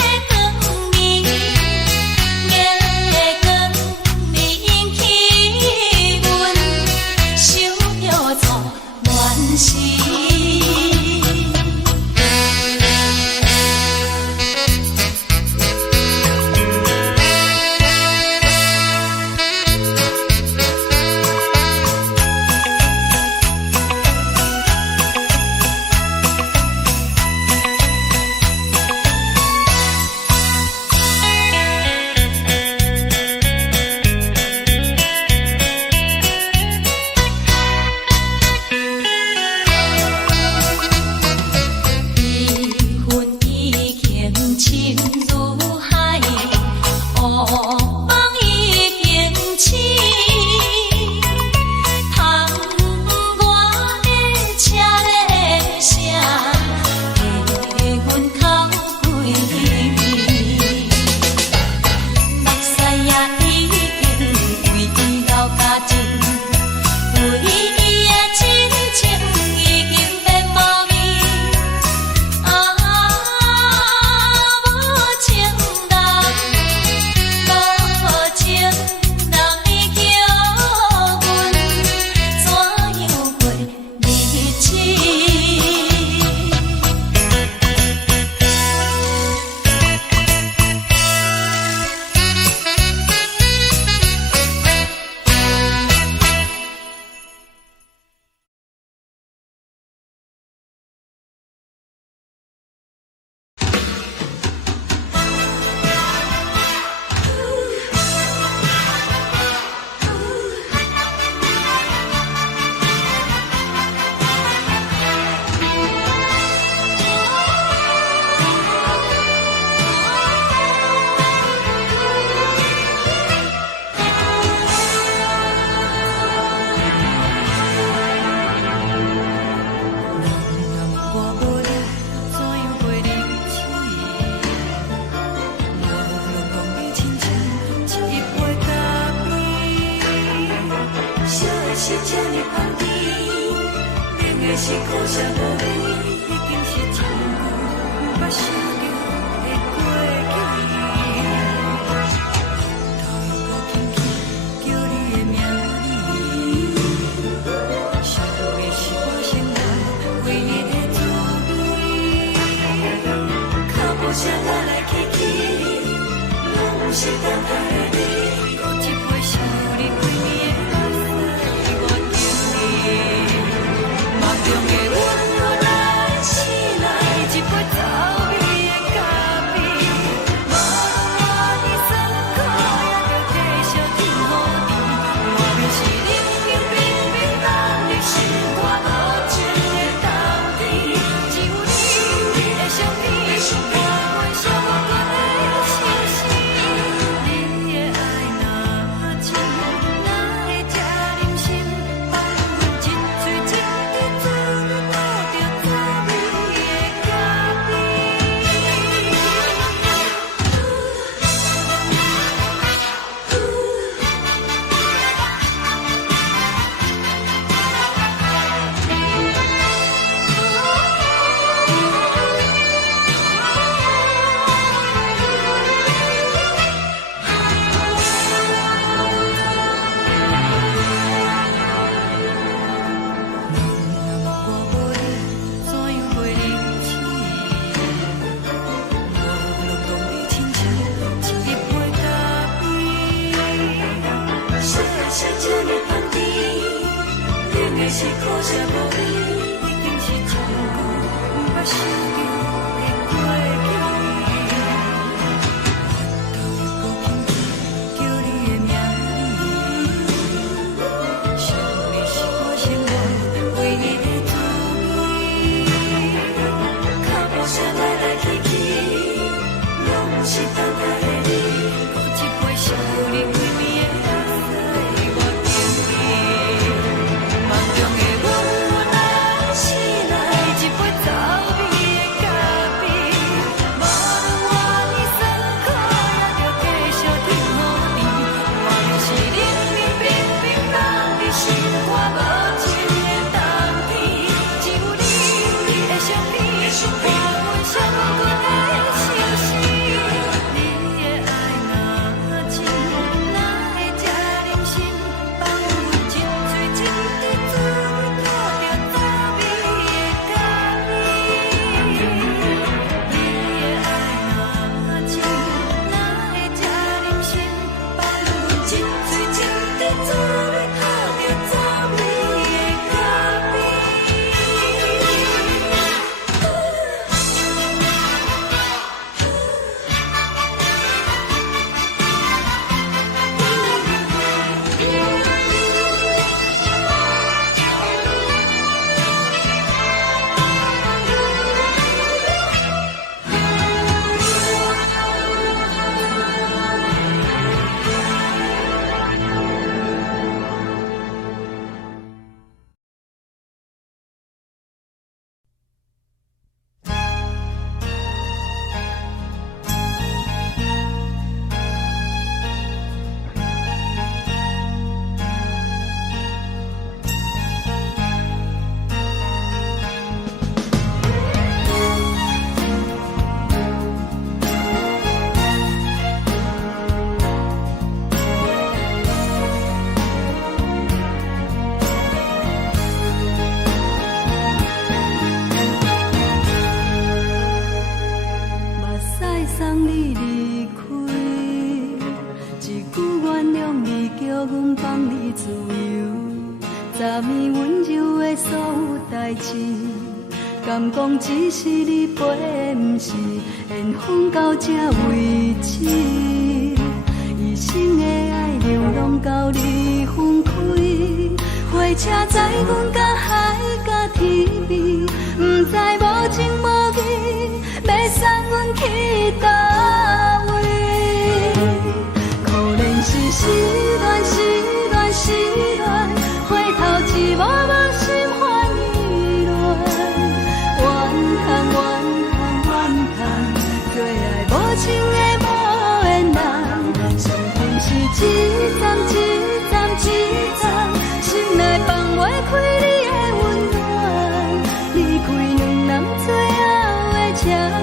这呢香甜，冷的是苦涩无味，已经是一句不捌想着的过去。头又搁轻轻叫你的名字，想的是我心内唯一的滋味。脚步声来来去去，拢不是等待的你，搁一杯想你几年的目屎，我敬你。梦中的阮我来醒来，一杯走味的咖啡，无论我的酸苦，也着继续甜予你。外面是冷冷冰冰冷的心，我无情的冬天，只有你的相片，我阮寂寞阮的心事。你的爱若真，哪会这忍心放阮一嘴情的滋味，讨着滋味的咖啡。我无你，怎样袂忍起？无论讲你亲像一杯咖啡，小的是这呢香甜，冷的是苦涩无味，已经是一句不捌想着的过去。头又搁轻轻叫你的名字，想的是我心内唯一的滋味。脚步声来来去去，拢不是等待的你，搁一杯想你几暝的目屎，我敬你。梦中的阮我来醒来，一杯走味的咖啡，无论我的酸苦，也着继续甜予你。外面是冷冷冰冰冷的心，我无情的冬天，只有你的相片，我阮寂寞阮的心事。你的爱若真，哪会这忍心放阮一嘴情的滋味，讨着滋味的咖啡。你的爱若真，哪会这忍心放阮一嘴情的滋味，讨着滋味的咖啡。目屎送你离开，一句原谅你，叫阮放你自由。昨暝温柔的所有代志，敢讲只是你陪，不是缘分到这为止。一生的爱流浪到你分开，火车载阮甲海甲天边，不知无情无义，要送阮去倒位？可能是失恋，失恋，失恋，回头一幕幕心欢意乱，怨叹，怨叹，怨叹，最爱无情的无缘人，上恨是一站一站一站，心内放。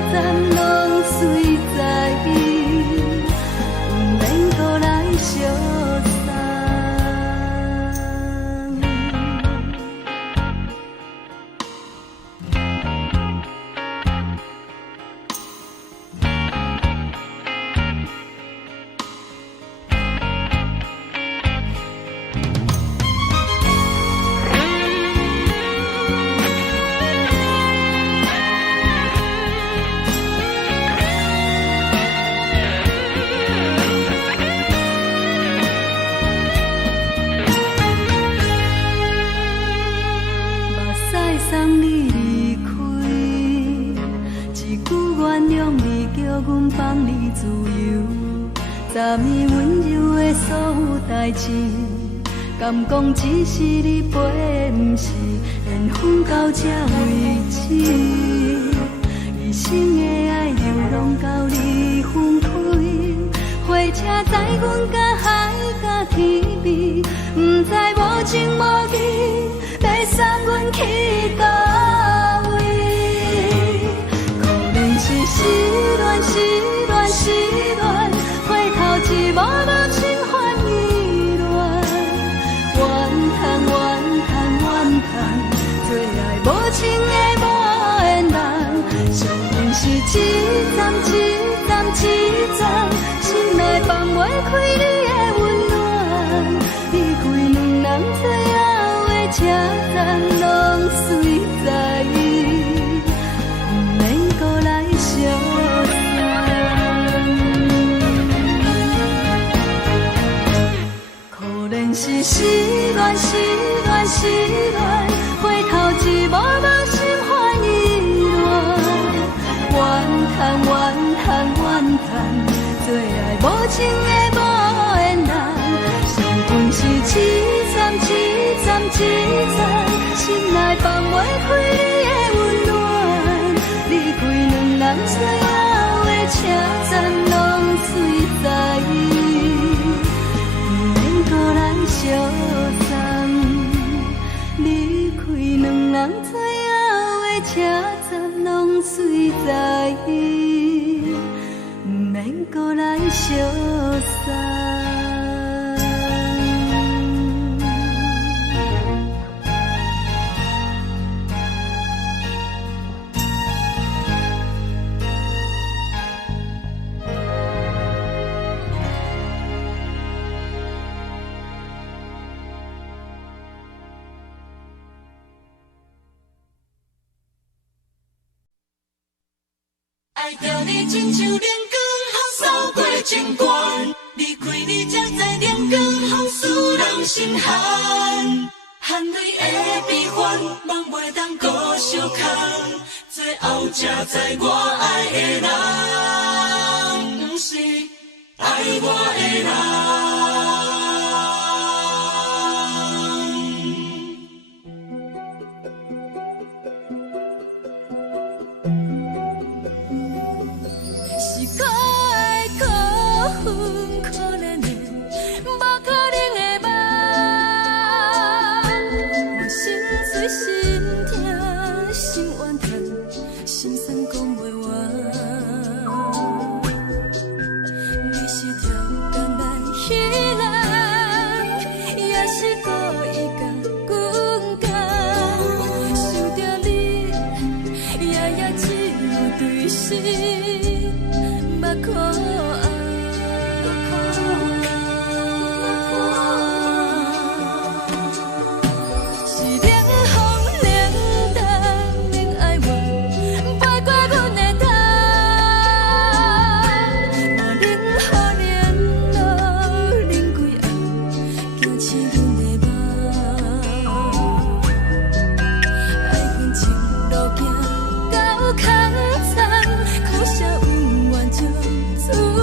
站拢随在伊，不免搁来相送。送你离开，一句原谅你，叫阮放你自由。昨暝温柔的所有代志，敢讲只是你陪，不是缘分到这为止。一生的爱流浪到你分开，火车载阮甲海甲天边，不知无情无义。要送阮去倒位？可能是失恋，失恋，失恋，回头一幕幕心烦意乱，怨叹，怨叹，怨叹，最爱无情的无缘人，上恨是一站一站一站，心内放袂开你的温暖，离开两人最后的车站拢随在伊，不免搁来相送。可能是失恋，失恋，失恋，回头一幕幕心烦意乱，怨叹，怨叹，怨叹，最爱无情的无缘人，上恨是一站一站一站。心内放袂开你的温暖，离开两人最后的车站拢随在伊，不免搁来相送。离开两人最后的车站拢随在伊，不免搁来相送。爱着你亲像阳光扫过情关，离开你才知阳光风使人心寒。含泪的悲欢，望袂当搁相牵，最后才知我爱的人，不是爱我的人。到空残，苦涩温婉就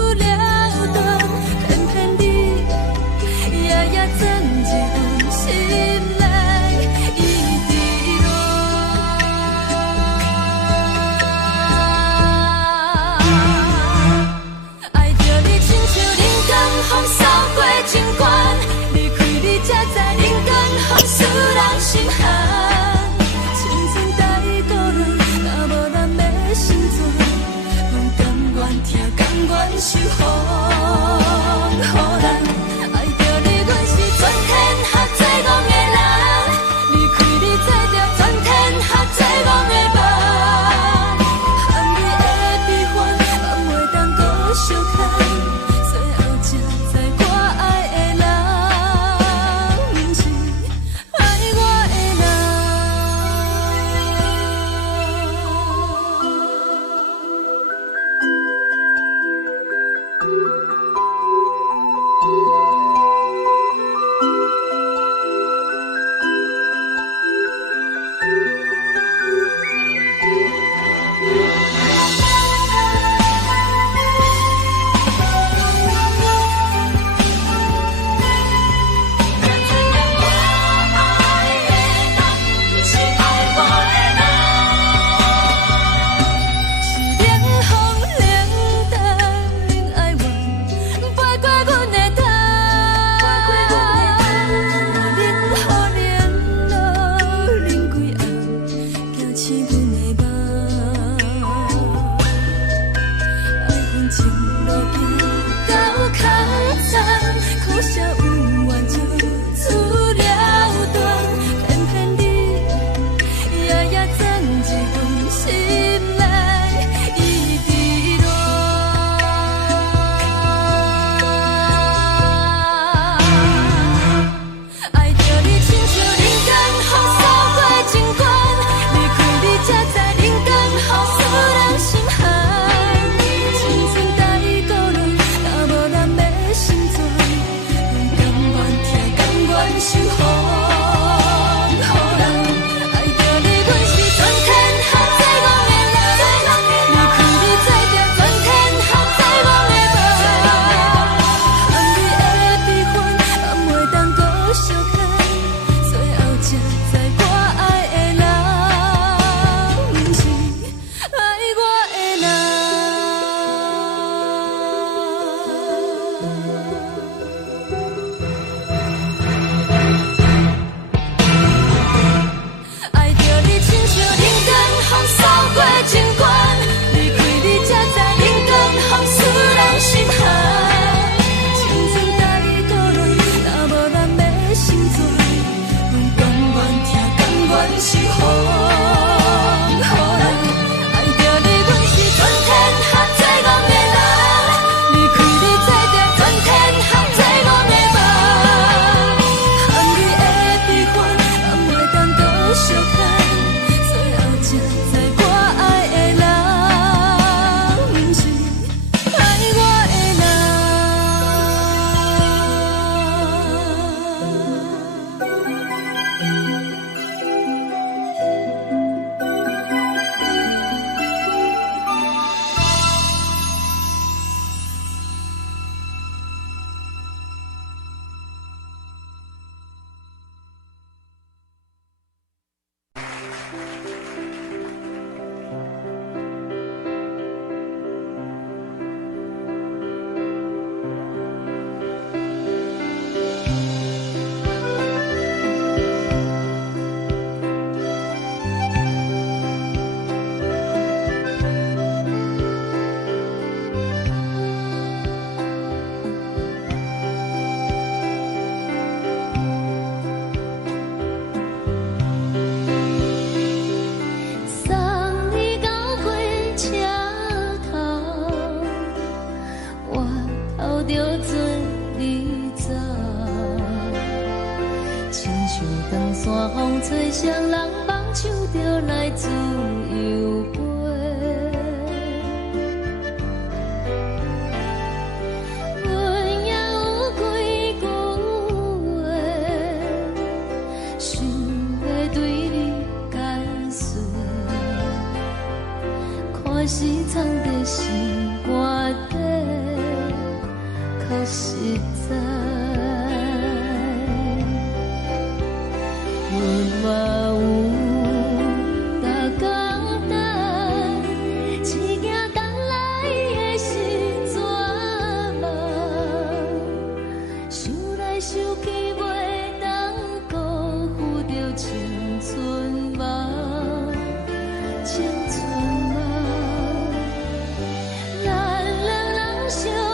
守护，予人爱着你，阮是全天下最戆的人。离开你，做着全天下最戆的梦。含泪的悲欢，嘛袂当搁相牵。最后才知我爱的人，不是爱我的人。山风吹双人梦唱着来自由飞，阮也有几句话，想要对你解释，看是藏在心肝底，可实在。 阮嘛有逐工等，一件等来的是绝望，想来想去袂当辜负着青春梦，青春梦，咱两人相。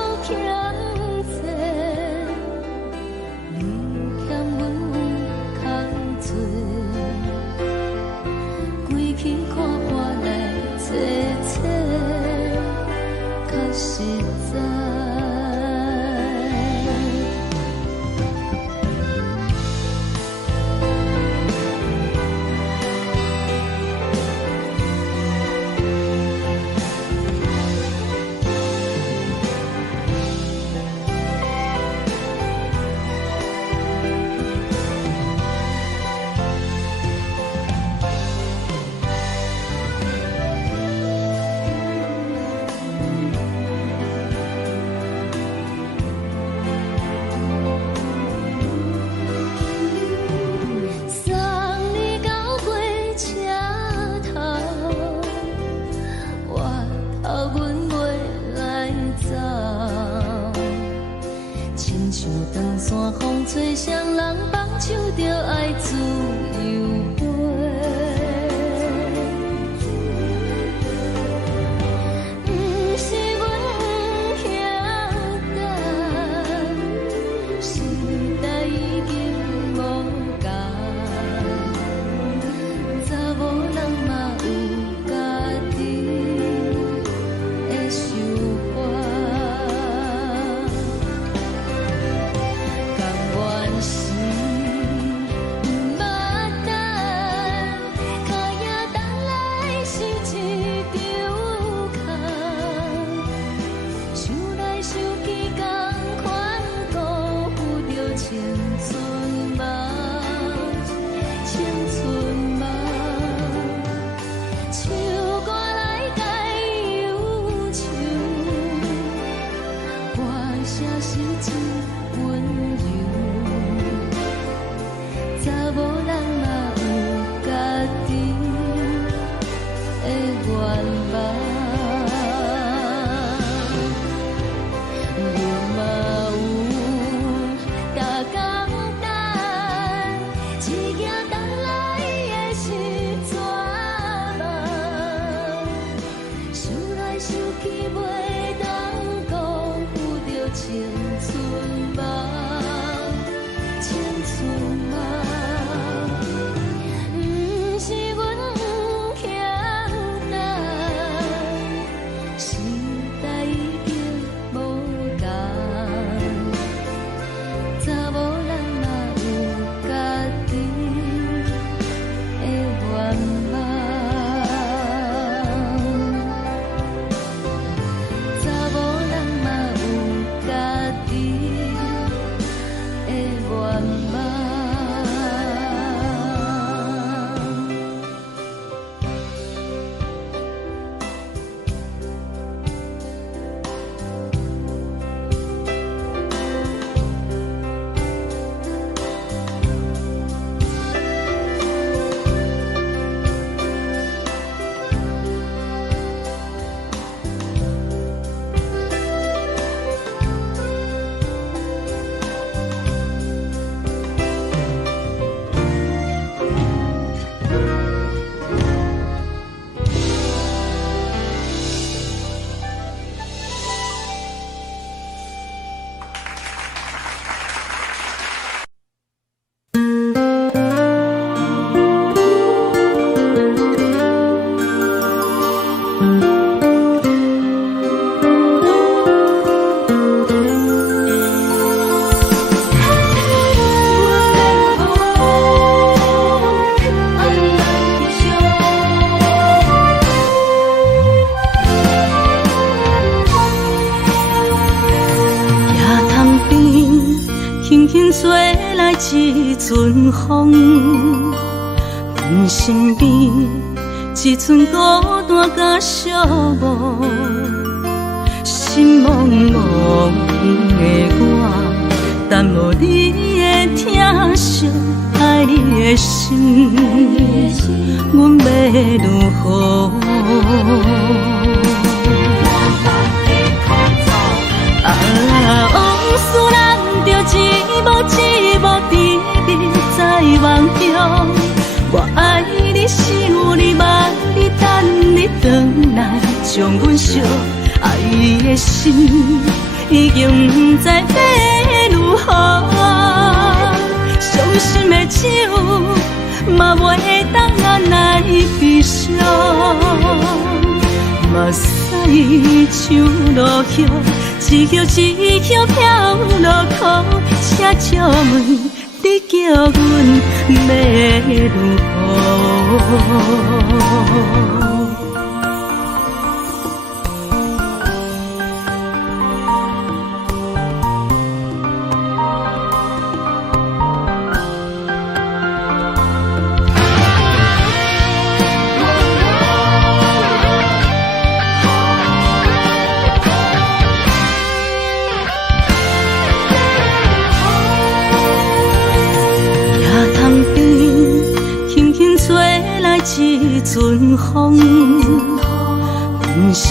阮袂来走。亲像长山风吹双人放手着爱自由飞。不是阮不晓得，时代已经无同，查某人嘛有家己的想法。甘愿是不捌等，脚也等来是一场空。想来想去，同款辜负着青春梦，青春梦。唱歌来解忧愁，歌声是真温柔。查某人嘛有家己的愿望。阮嘛有逐工等，一件等来的是绝望。想来想去，袂当辜负着青春梦，青春梦。不是阮不晓得，时代已经无同，查某人嘛有家己的愿望。查某人嘛有家己的愿望。夜潭边轻轻吹来一阵风，阮身边一寸孤单甲寂寞，心茫茫的我，等无你的疼惜，爱你的心，阮要如何？往事咱着一幕一幕甜蜜在梦中。我爱你，想你，望你，等你回来，将阮惜爱的心已经不知要如何。伤心的手嘛袂当按来悲伤，目屎像落雨。一叶一叶飘落雨，请借问你叫阮要如何？一阵风，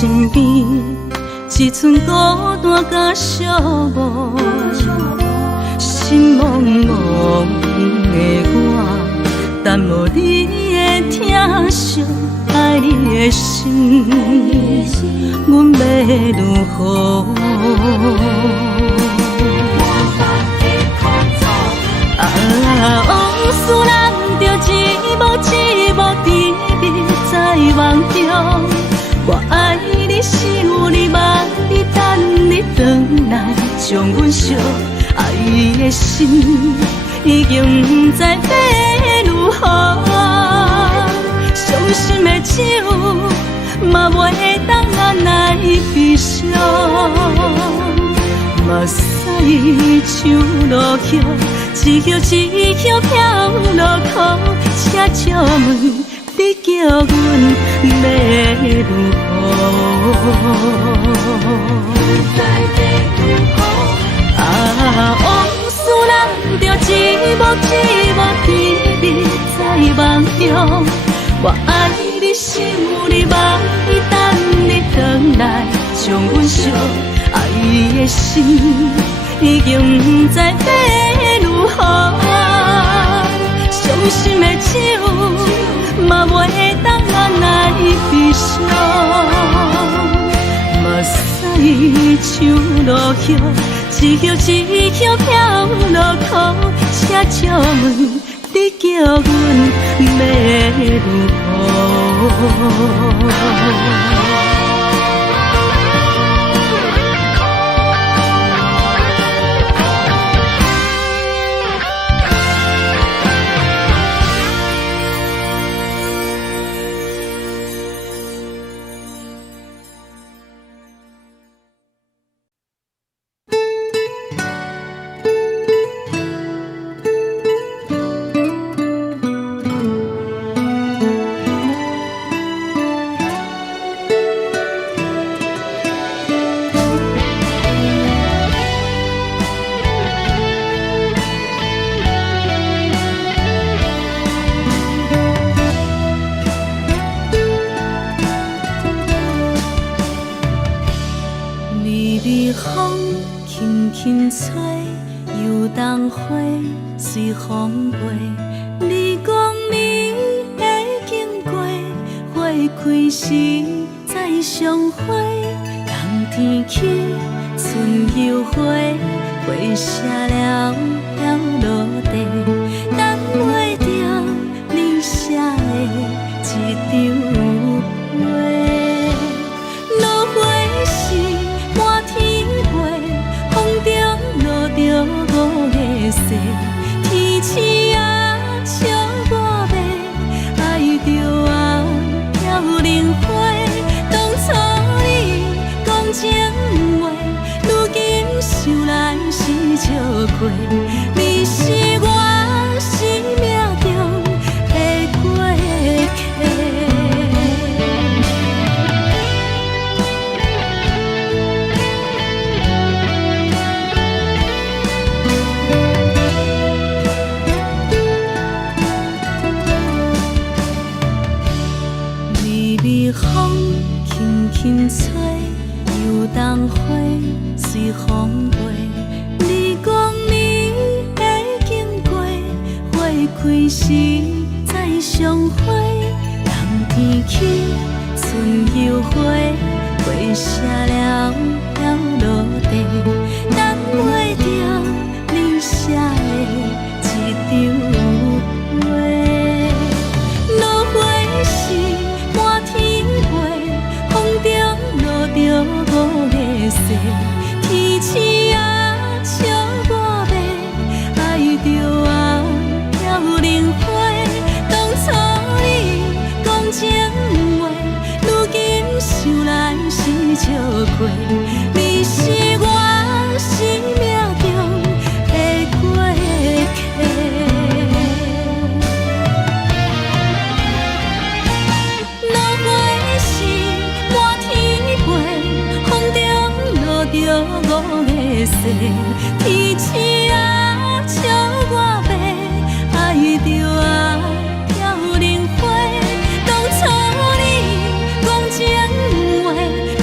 身边只剩孤单甲寂寞，心茫茫的我，等无你的疼惜，爱你的心，阮要如何？往事难着一幕一幕甜蜜在梦中，我爱你想你望你等你回来，将阮惜爱的心已经不知要如何，伤心的手嘛袂当按来悲伤。目屎像落叶，一叶一叶飘落雨，请借问你叫阮要如何？往事难着一幕一幕甜蜜在梦中，我爱你想你望你等你回来，将阮惜爱的心已经不知要如何，伤心的手嘛袂当按来悲伤，目屎像落叶，一叶一叶飘落雨，请借问你叫阮要如何？风轻轻吹，游动花随风飞。你讲你会经过，花开时再相会。冬天起，春又花，花谢了要落地，等袂着你写的一张画。落花时满天飞，风中落着五个色，天星啊笑我迷，爱着啊飘零花。当初你讲情话，如今想来是笑亏。你是我生命中的过客。风轻轻吹，游动花随风飞。你讲你会经过，花开时再相会。冬天起，春又花，花谢了要落地，等袂着你写的一张画。落花时满天风中落着五个色，天星啊笑我迷，爱着啊飘零花。当初你讲情话，如今想来是笑亏。你是我生命中的过客。着五个色，天星啊笑我迷，爱着啊飘零花。当初你讲情话，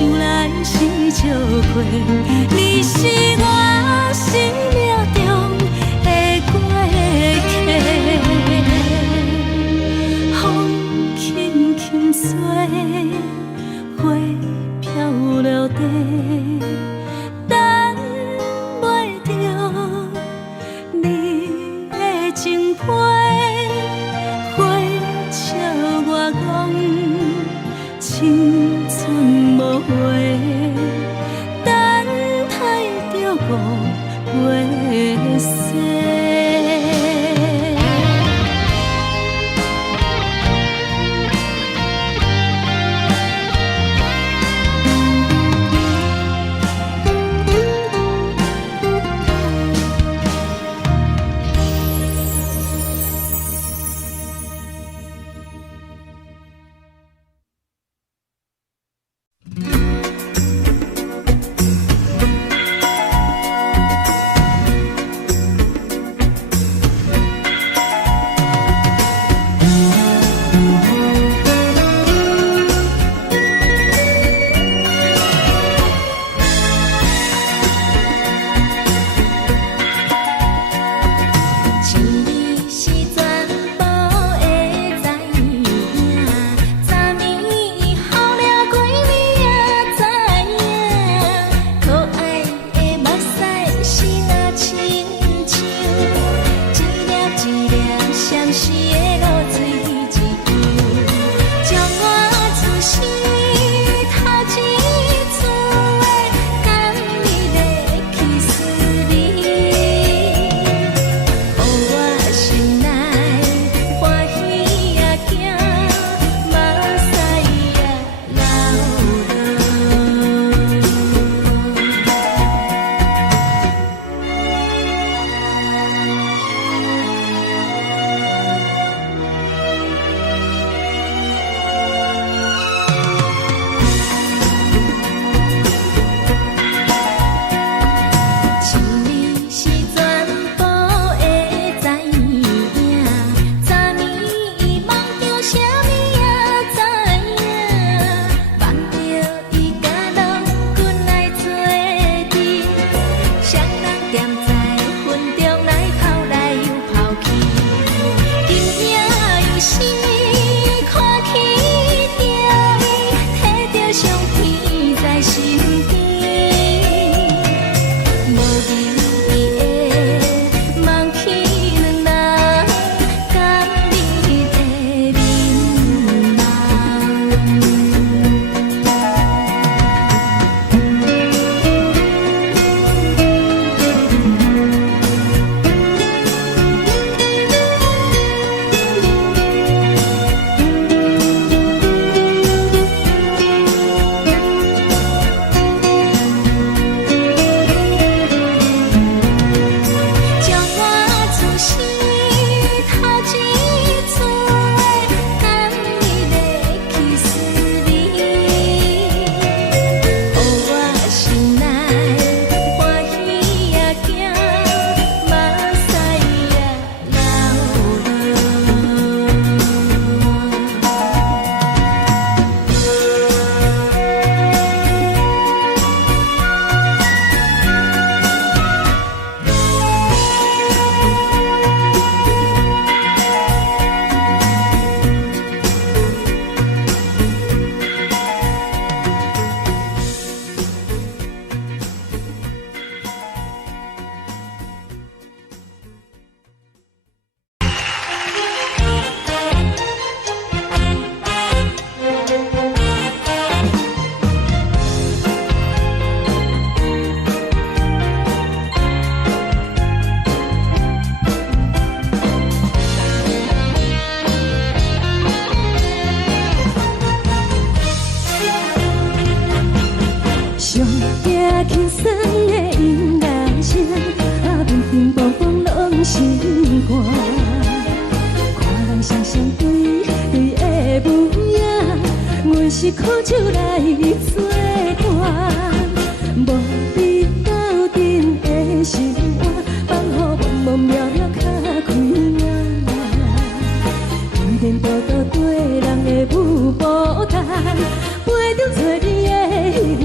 想来是笑过，你是我生命中的过客。风轻轻吹，花飘落地，等袂着你的情批。花笑我讲，青春无悔，等待着五月雪。是苦酒来作伴，无你斗阵的心肝，放予茫茫渺渺较开眼。天天报道对人的舞步弹，陪着做你的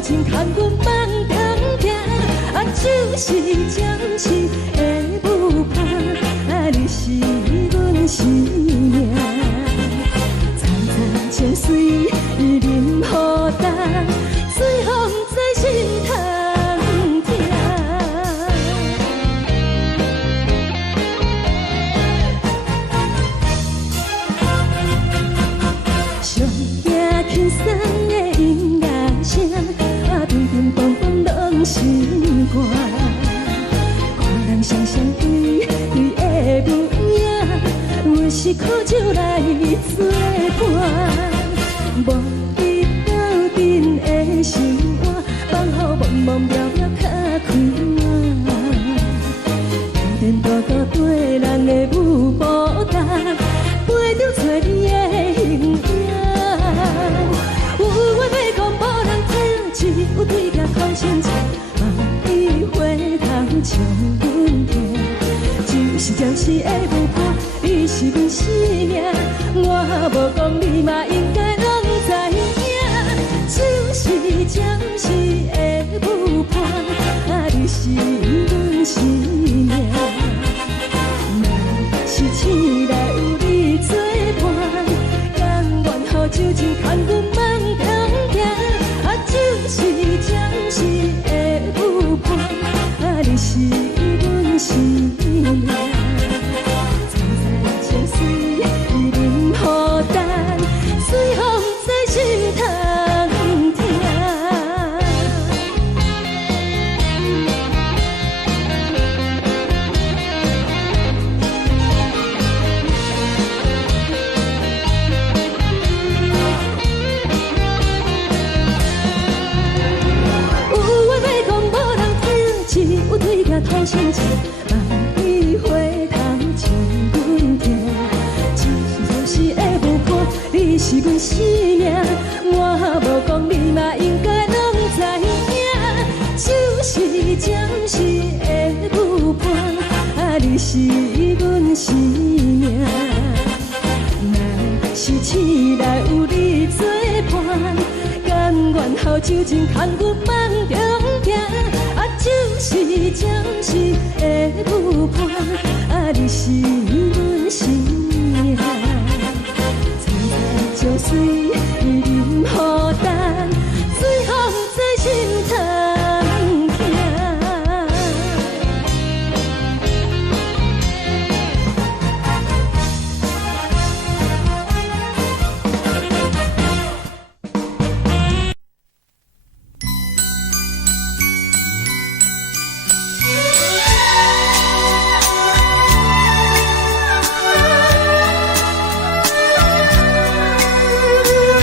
情牵阮梦中行，啊，就是暂时的舞伴，啊，你是阮生命。层层情水任孤单，随风在心头听。上惊轻松的音乐声，啊，乒乒乓乓拢心肝。看人双双对对的舞影，我是苦酒来作伴。无伊斗阵的心肝，放予茫茫渺渺较开满。颠颠倒倒对咱的舞步单，陪着找你的形影。有话要讲无人听，只有对甲口声唱，梦里回头将阮听。就是暂时的舞伴，你是阮生命，我无讲你嘛应该拢知影。就是暂时的舞伴，啊，你是阮生命。若是醒来有你作伴，甘愿予酒精牵阮梦中行。啊，就是暂时的舞伴，啊，你是阮生命。层层情水任孤单，随风在心头听。有话要讲无人听，只有对甲土声唱，梦里回头将阮听。就是的舞伴，你是阮生命，我无讲你嘛应该拢知影。就是暂时的舞伴，啊，你是阮生命。若是醒来有你作伴，甘愿予酒精牵阮梦中行。啊，就是暂时的舞伴，啊，你是阮生命。层层情水任孤单，随风在心头听。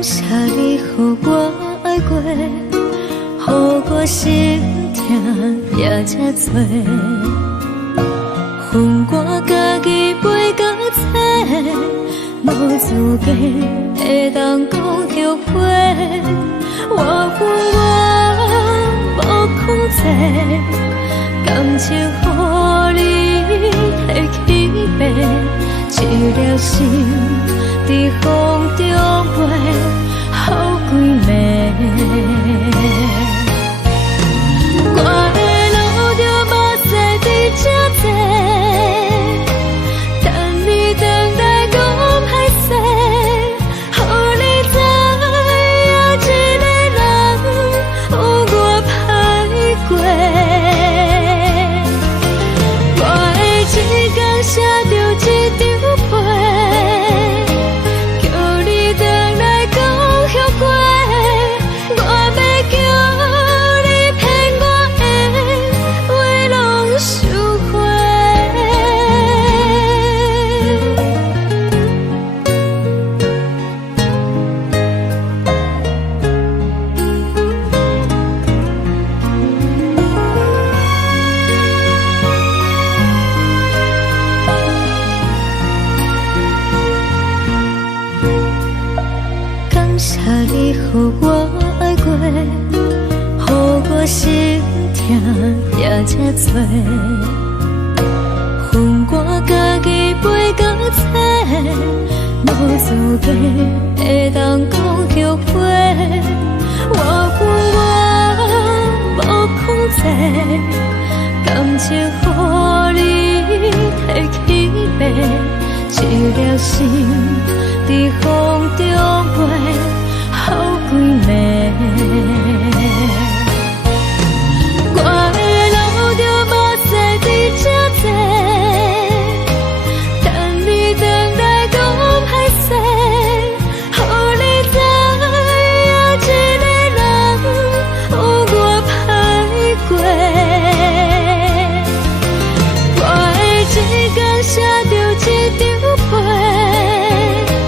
感谢你，予我爱过，予我心痛也这多。恨我家己袂到切，无资格会当讲后悔。我恨我无控制，感情予你摕去卖，一粒心在风中飞，好几暝。我的路就目屎在这多。你予我爱过，予我心痛也这多。恨我家己袂到切，无资格会当讲后悔。我恨我无控制，感情予你摕去卖，一粒心在风中飞。好几暝，我的路就目屎在这多，等你回来讲歹势，予你知影一个人有我歹过。我的一天写着一张被。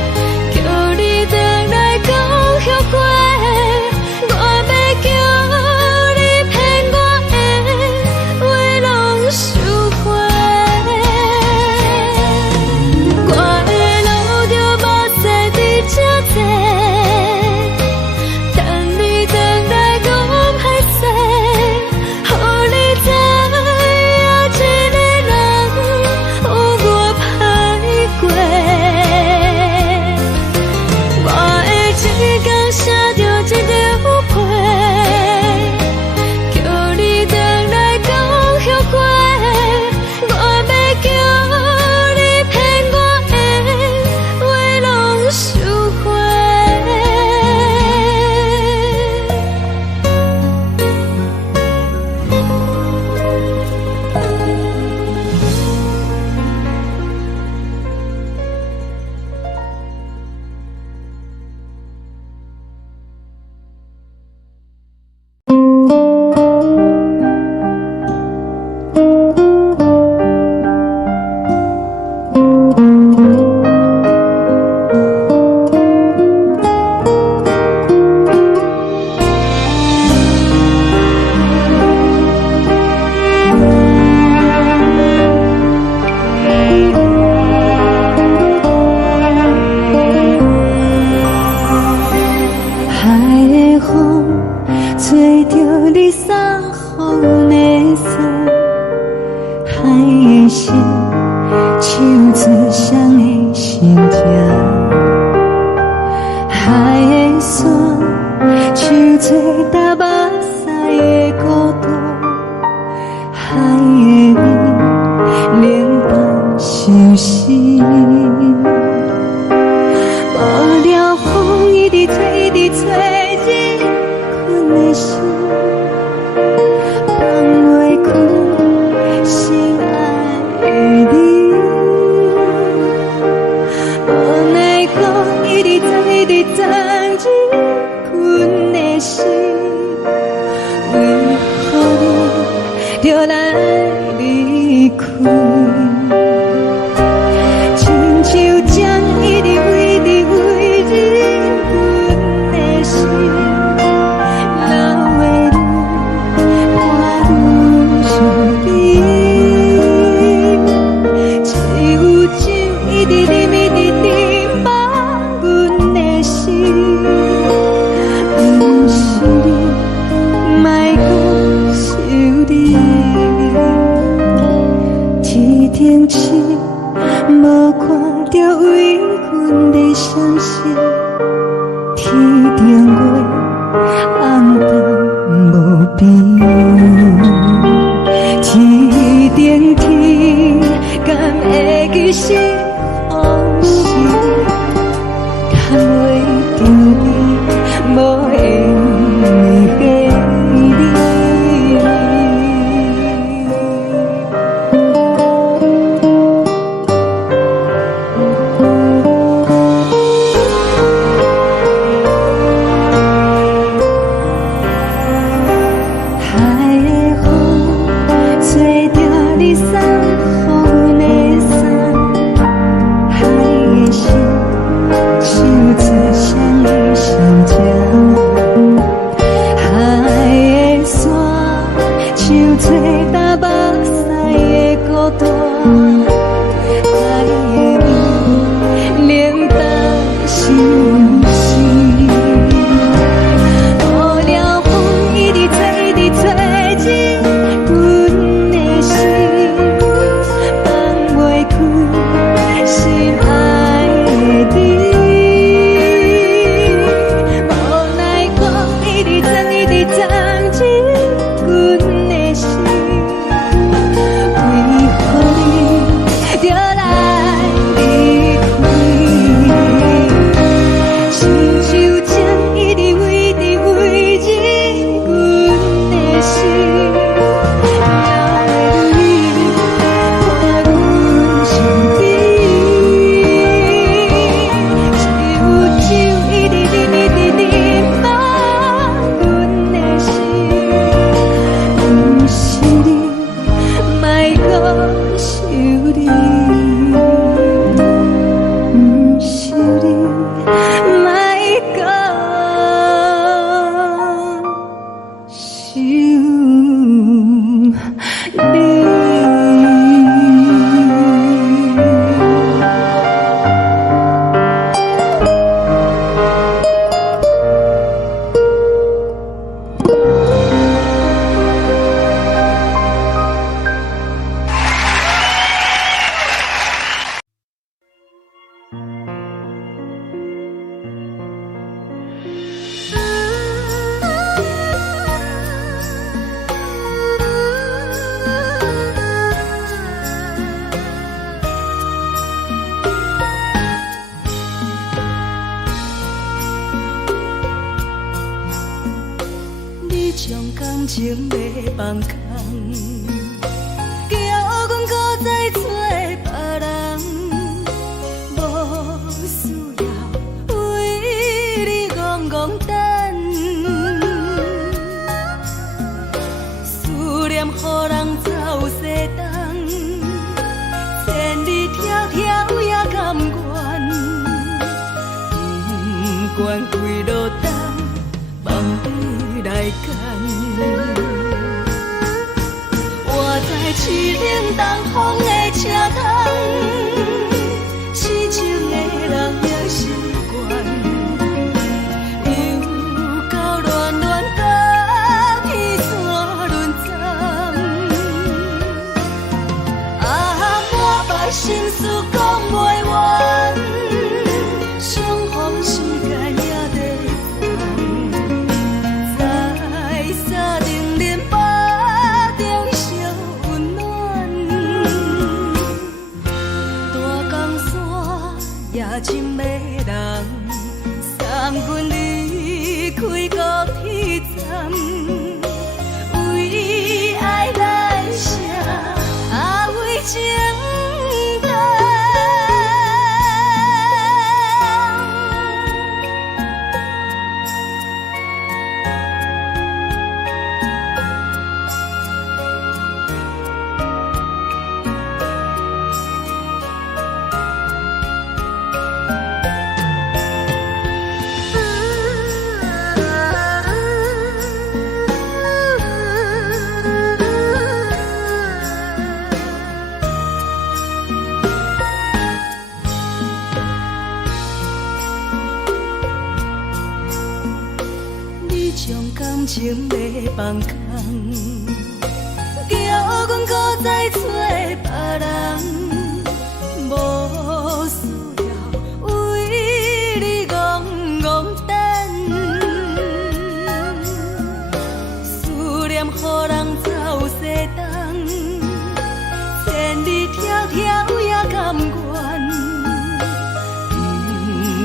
相信天顶月红淡无边，天顶天敢会记是往事，敢袂着你无缘的你。感情要放空，叫阮搁再找别人，无需要为你戆戆等，思念予人走西东，千里迢迢也甘愿，不管几路灯，望你来干。我在市顶东风的车窗，痴情的人也习惯，又到乱乱甲彼山论站。满腹心事讲袂完，相逢时间也在等。在沙丁林巴中烧温暖，大江山也深的人，送阮离开高铁站，为爱来写为情长。将感情要放空，叫阮搁再找别人，无需要为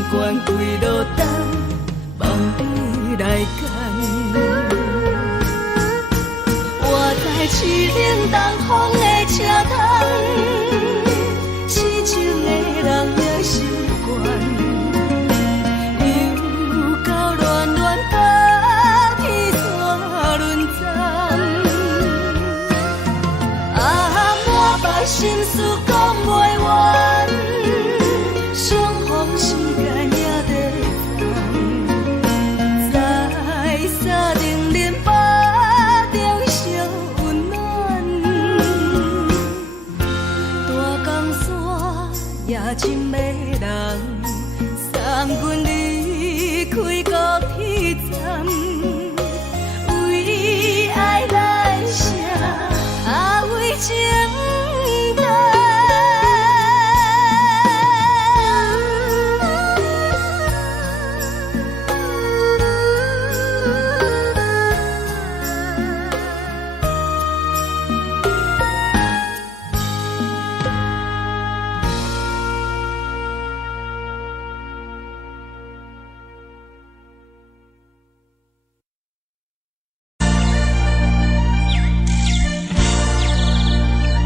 关开落等，梦你来牵。我在市冷东风的车窗，痴情的人也心倦，又到乱乱把天带轮转。满腹心事讲袂完，相逢时间也在等，在沙冷冷巴中相温暖。大江山夜深的人，送阮离开高铁站，为爱来写，为情。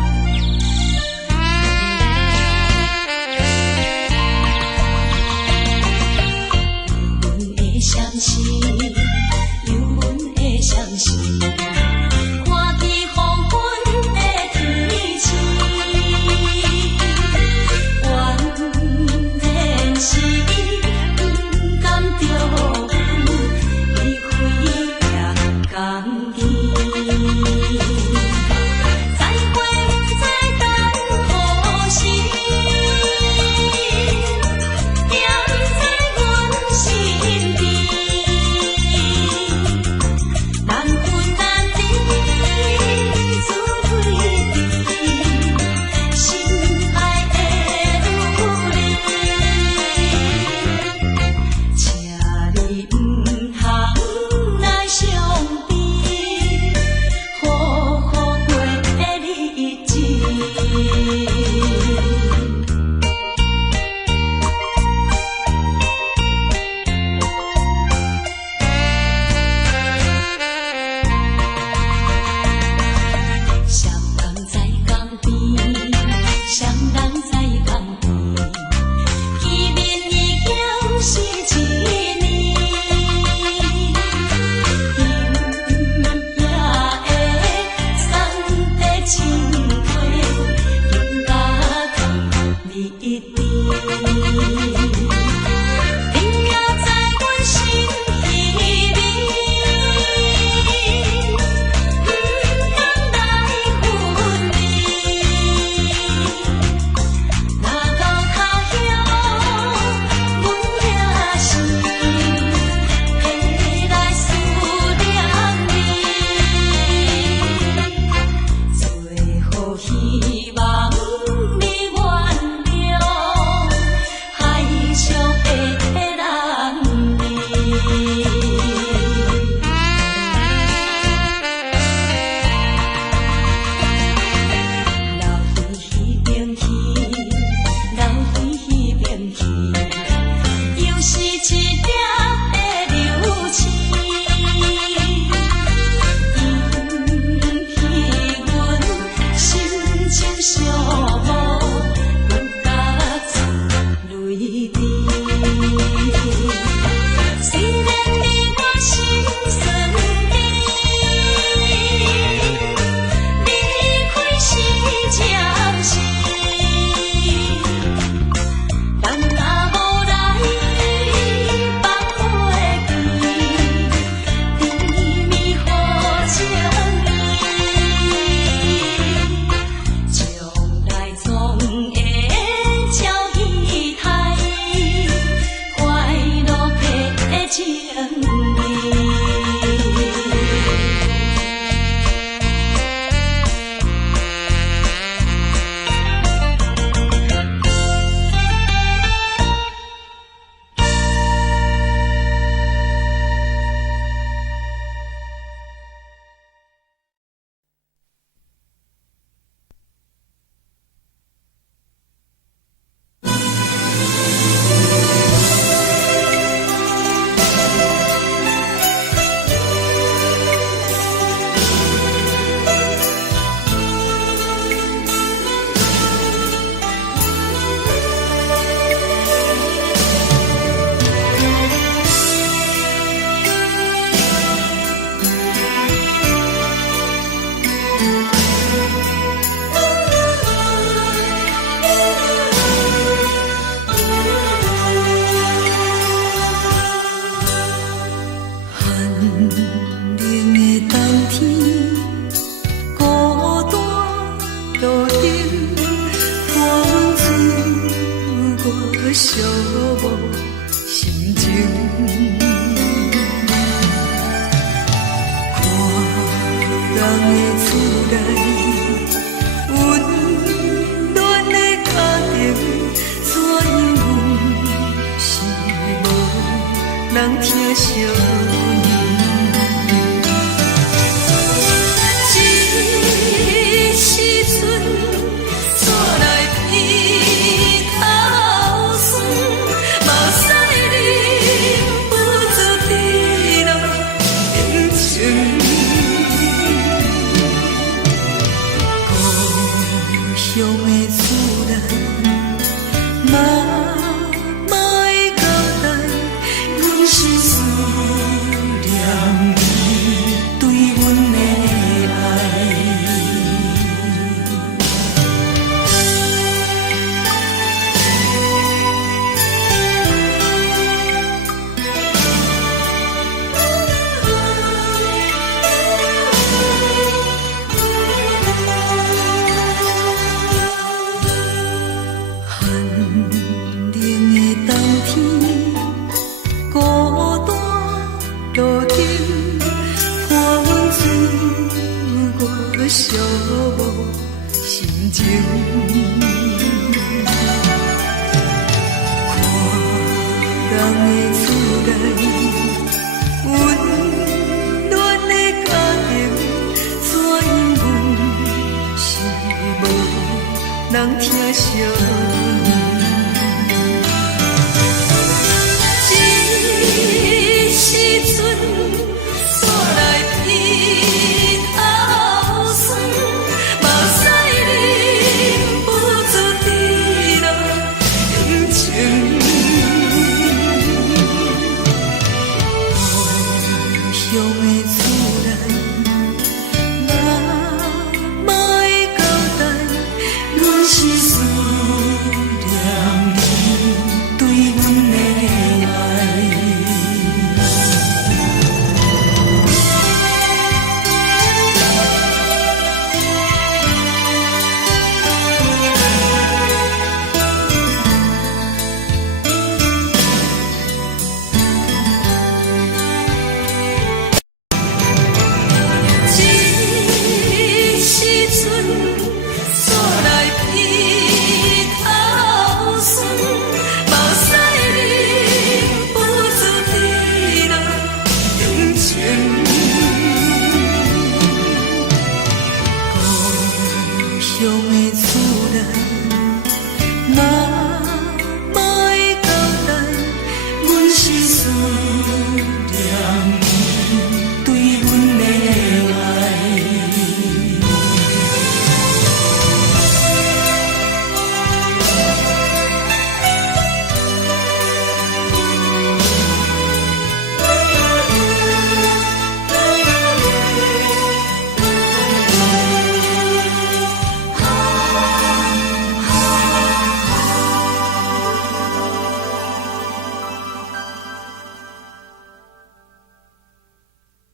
人疼惜你。这时阵怎来鼻头酸，目屎忍不住滴落眼睛。故乡的思念，嘛嘛会交代，阮是思念你对阮的爱。寂寞心情，看人的厝内温暖的家庭，怎因阮是无人疼惜你？这时阵怎来鼻头酸？目屎忍不住滴落眼睛。故乡的思念，嘛嘛会交代，阮是思念你对阮的爱。乡的思念，嘛嘛会交代，阮是思念你对阮的爱。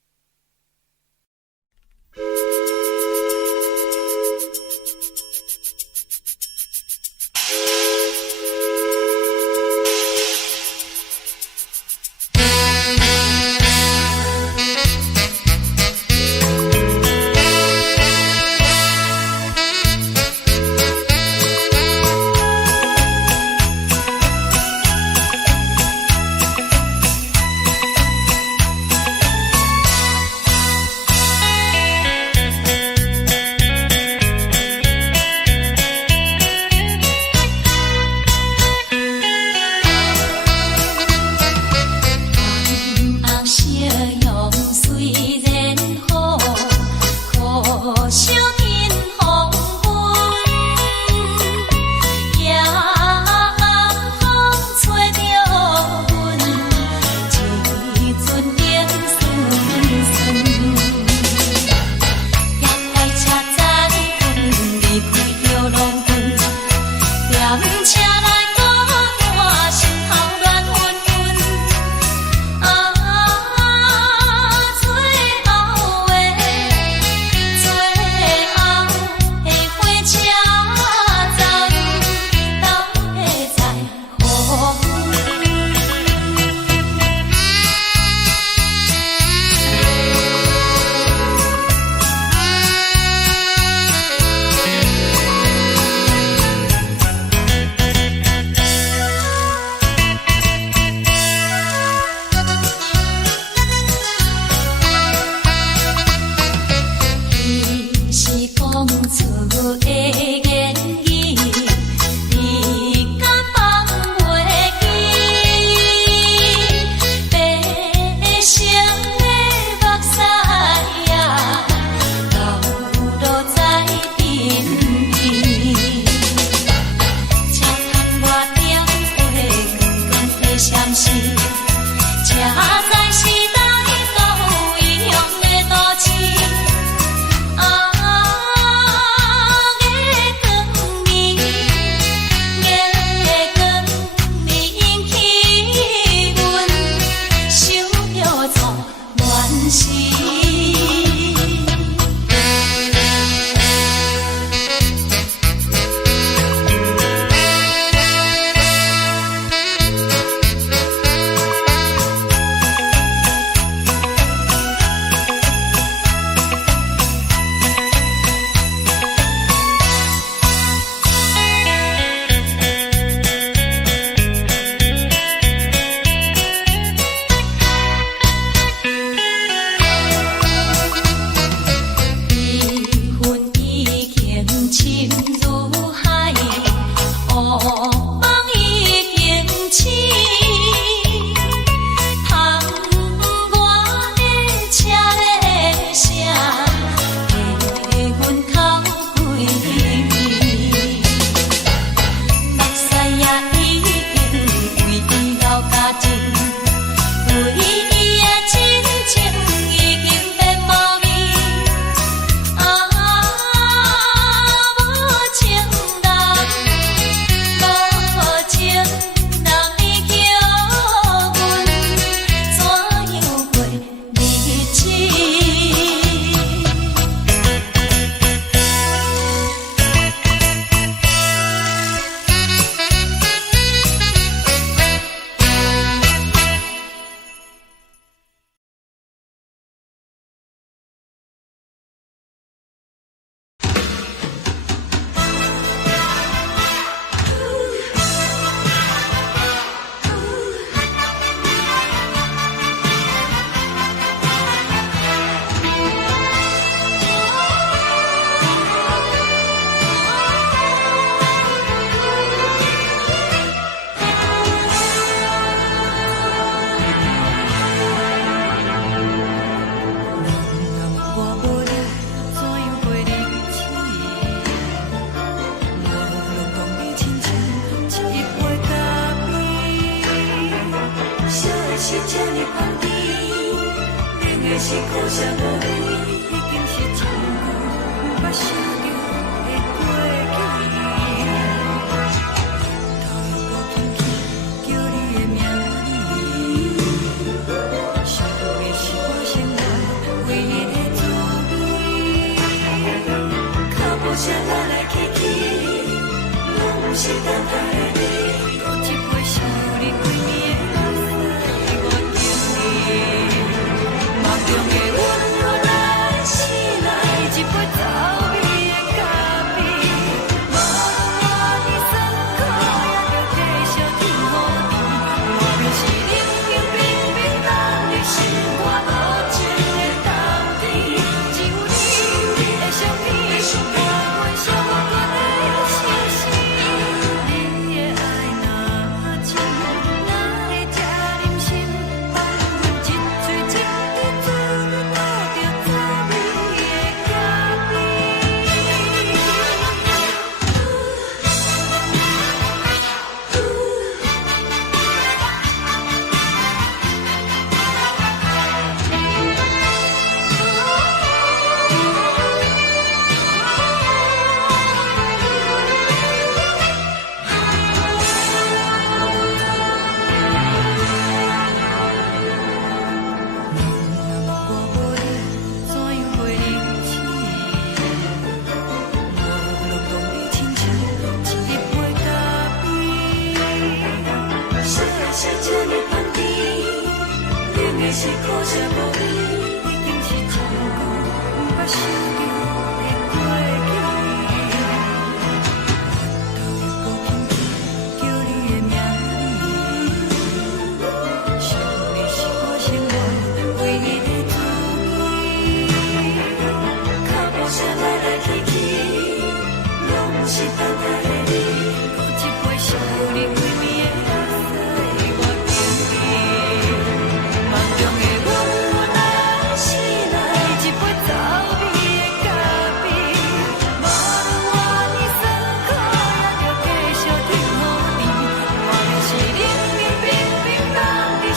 车载时代都异乡的都市，月光暝，月光暝引起阮想着错乱世。是苦涩无味，已经是一句不捌想着的过去。头又轻轻叫你的名字，想的是我生来唯一的滋味。脚步声来来去去，拢不是等待的你，有一杯想你几年的目屎，我等你。梦中的阮落来醒来，一杯走味的咖啡，无论我的酸苦，也着继续甜予你。我就是冷冷冰冰冷的心肝，无情的冬天，只有你会想起我阮相共的心事。你的爱若深，哪会这忍心放阮一嘴一滴水，落着滋味的咖啡。我无你，怎样过日子？无路途的亲像一杯咖啡，烧的是这么香甜，冷的是苦涩无味，已经是一句不捌想着的过去。头又轻轻叫你的名字，想的是我生活唯一的滋味。脚步声来来去去，拢不是等待的你，有一杯想你几暝的目屎，我等你。梦中的阮落来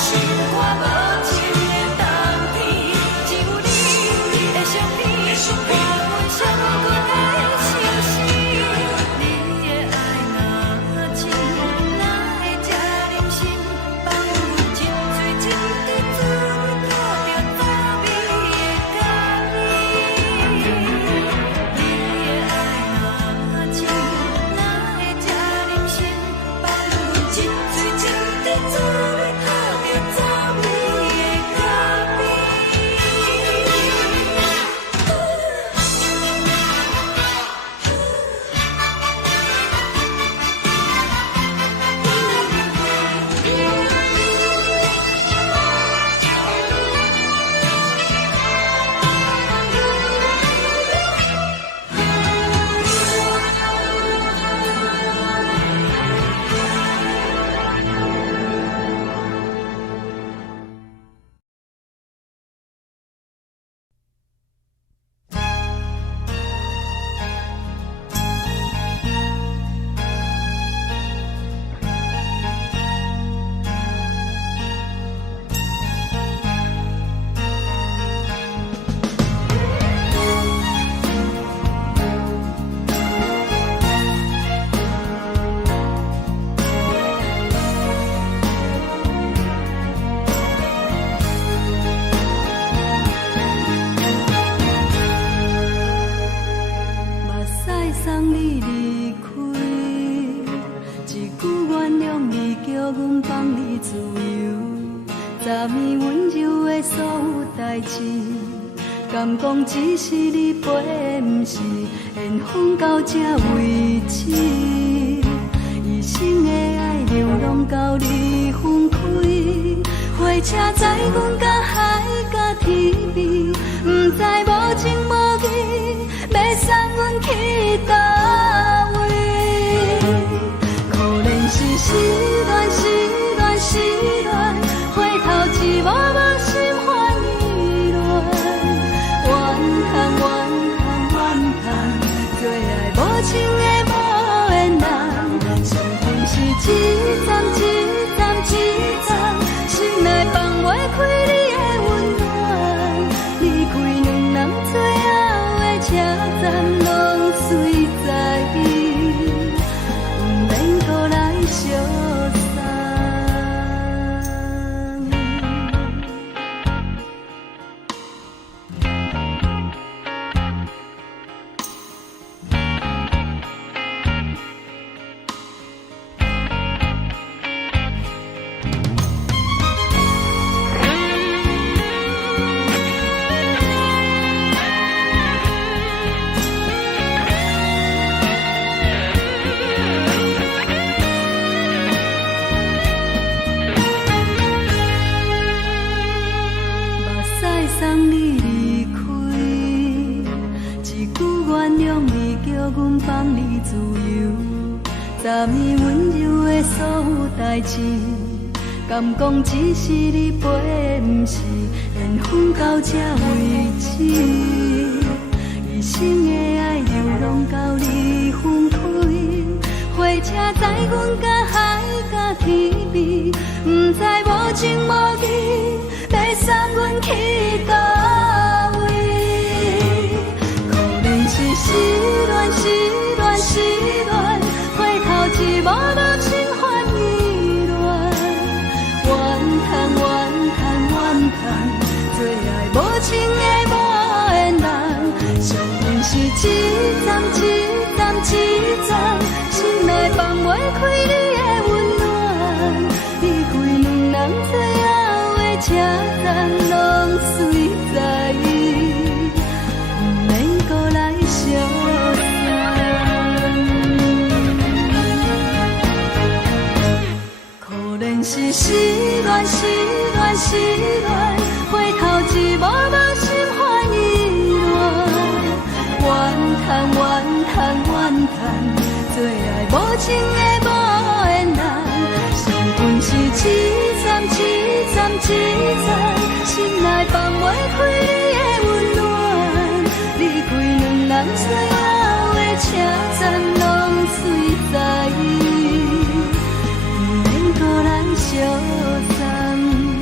心肝无情的冬天，只有你的相片，换阮伤痕的心事。你的爱若真，哪会这忍心放阮一嘴一滴珠，讨着早美的咖喱？你的爱若真，哪会这忍心放阮一嘴一滴珠，讨着早美的咖喱？目屎送你离开，一句原谅你，叫阮放你自由。昨暝温柔的所有代志，敢讲只是你陪，不是缘分到这为止。一生的爱流浪到你分开，火车载阮甲海甲天边，不知无情无义，要送阮去倒位？可怜是失恋，失恋，失恋，回头一幕幕心烦意乱，怨恨，怨恨，怨恨，最爱无情的无缘人，伤痕是一站一站一站，心内放袂开你的温暖，离开两人最后的车站，拢随在伊，不免搁来相送。目屎送你离开，一句原谅你，叫阮放你自由。昨暝温柔的所有代志，敢讲只是你陪，不是缘分到这为止。一生的爱流浪到你分开，火车载阮甲海甲天边，不知无情无义，要送阮去倒位？可怜是失恋，失恋，失恋，回头一幕幕心烦意乱，怨恨，怨恨，怨恨，最爱无情的无缘人，伤痕是一站一站一站，心内放袂开你的温暖，离开两人最后的车站，拢随在伊，不免搁来相送。可怜是失恋，失恋，失恋，回头一幕幕心烦意乱，怨恨，怨恨，怨恨，最爱无情的无缘人，伤痕是一站一站一站，心内放袂开你的温暖，离开两人最后的车站，拢随在伊，不免搁来相送。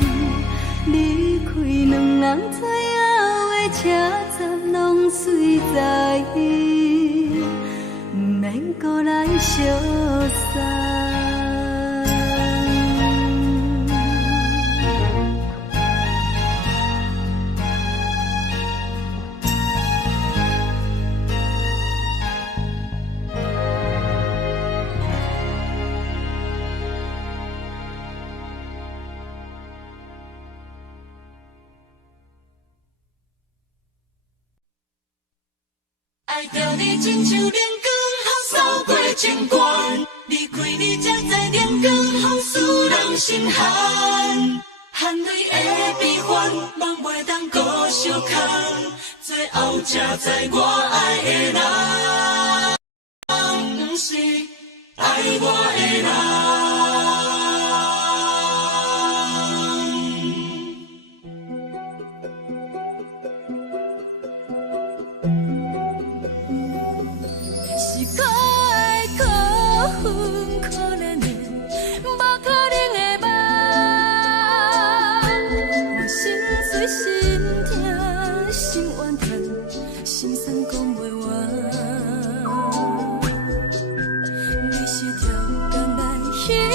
随在伊，免搁来相送。爱着你亲像阳光扫过情关，离开你才知阳光风使人心寒。含泪的悲欢，望袂当搁相牵，最后才知我爱的人，不是爱我的人。去。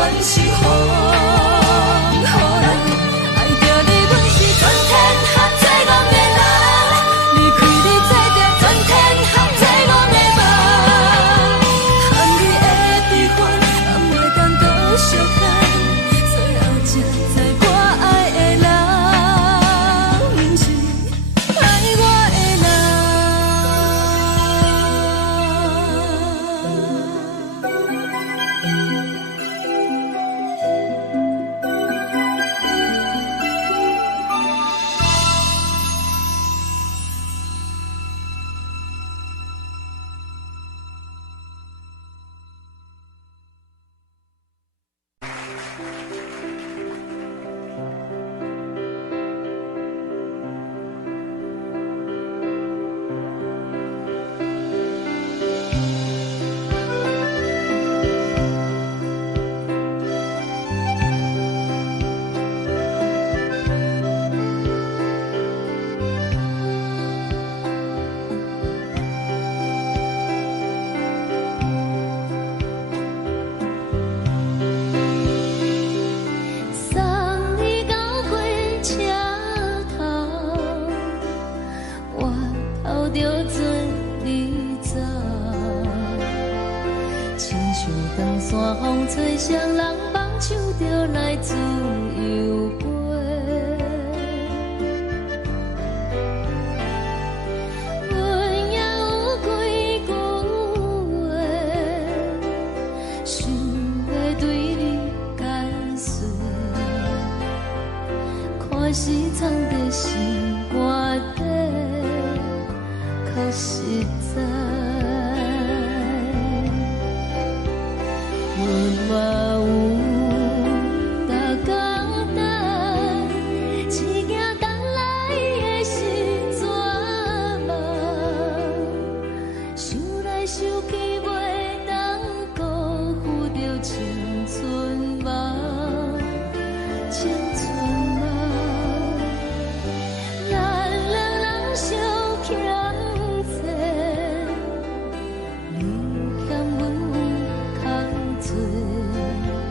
全是风，予人爱着你，阮是全天下最戆的人。离开你做着全天下最戆的梦，含你的悲欢，也袂当搁相牵。最后才知我爱的人，不是爱我的人。送你到火车头，我头着准你走，亲像长山风吹双人放手着来自由飞。阮也有几句话，想要对你解释，可是藏在心肝底，较实在。阮嘛有逐工等，一件等来的是绝望，想来想去袂当辜负着青春梦，青春梦。咱两人相欠债，你欠阮空做。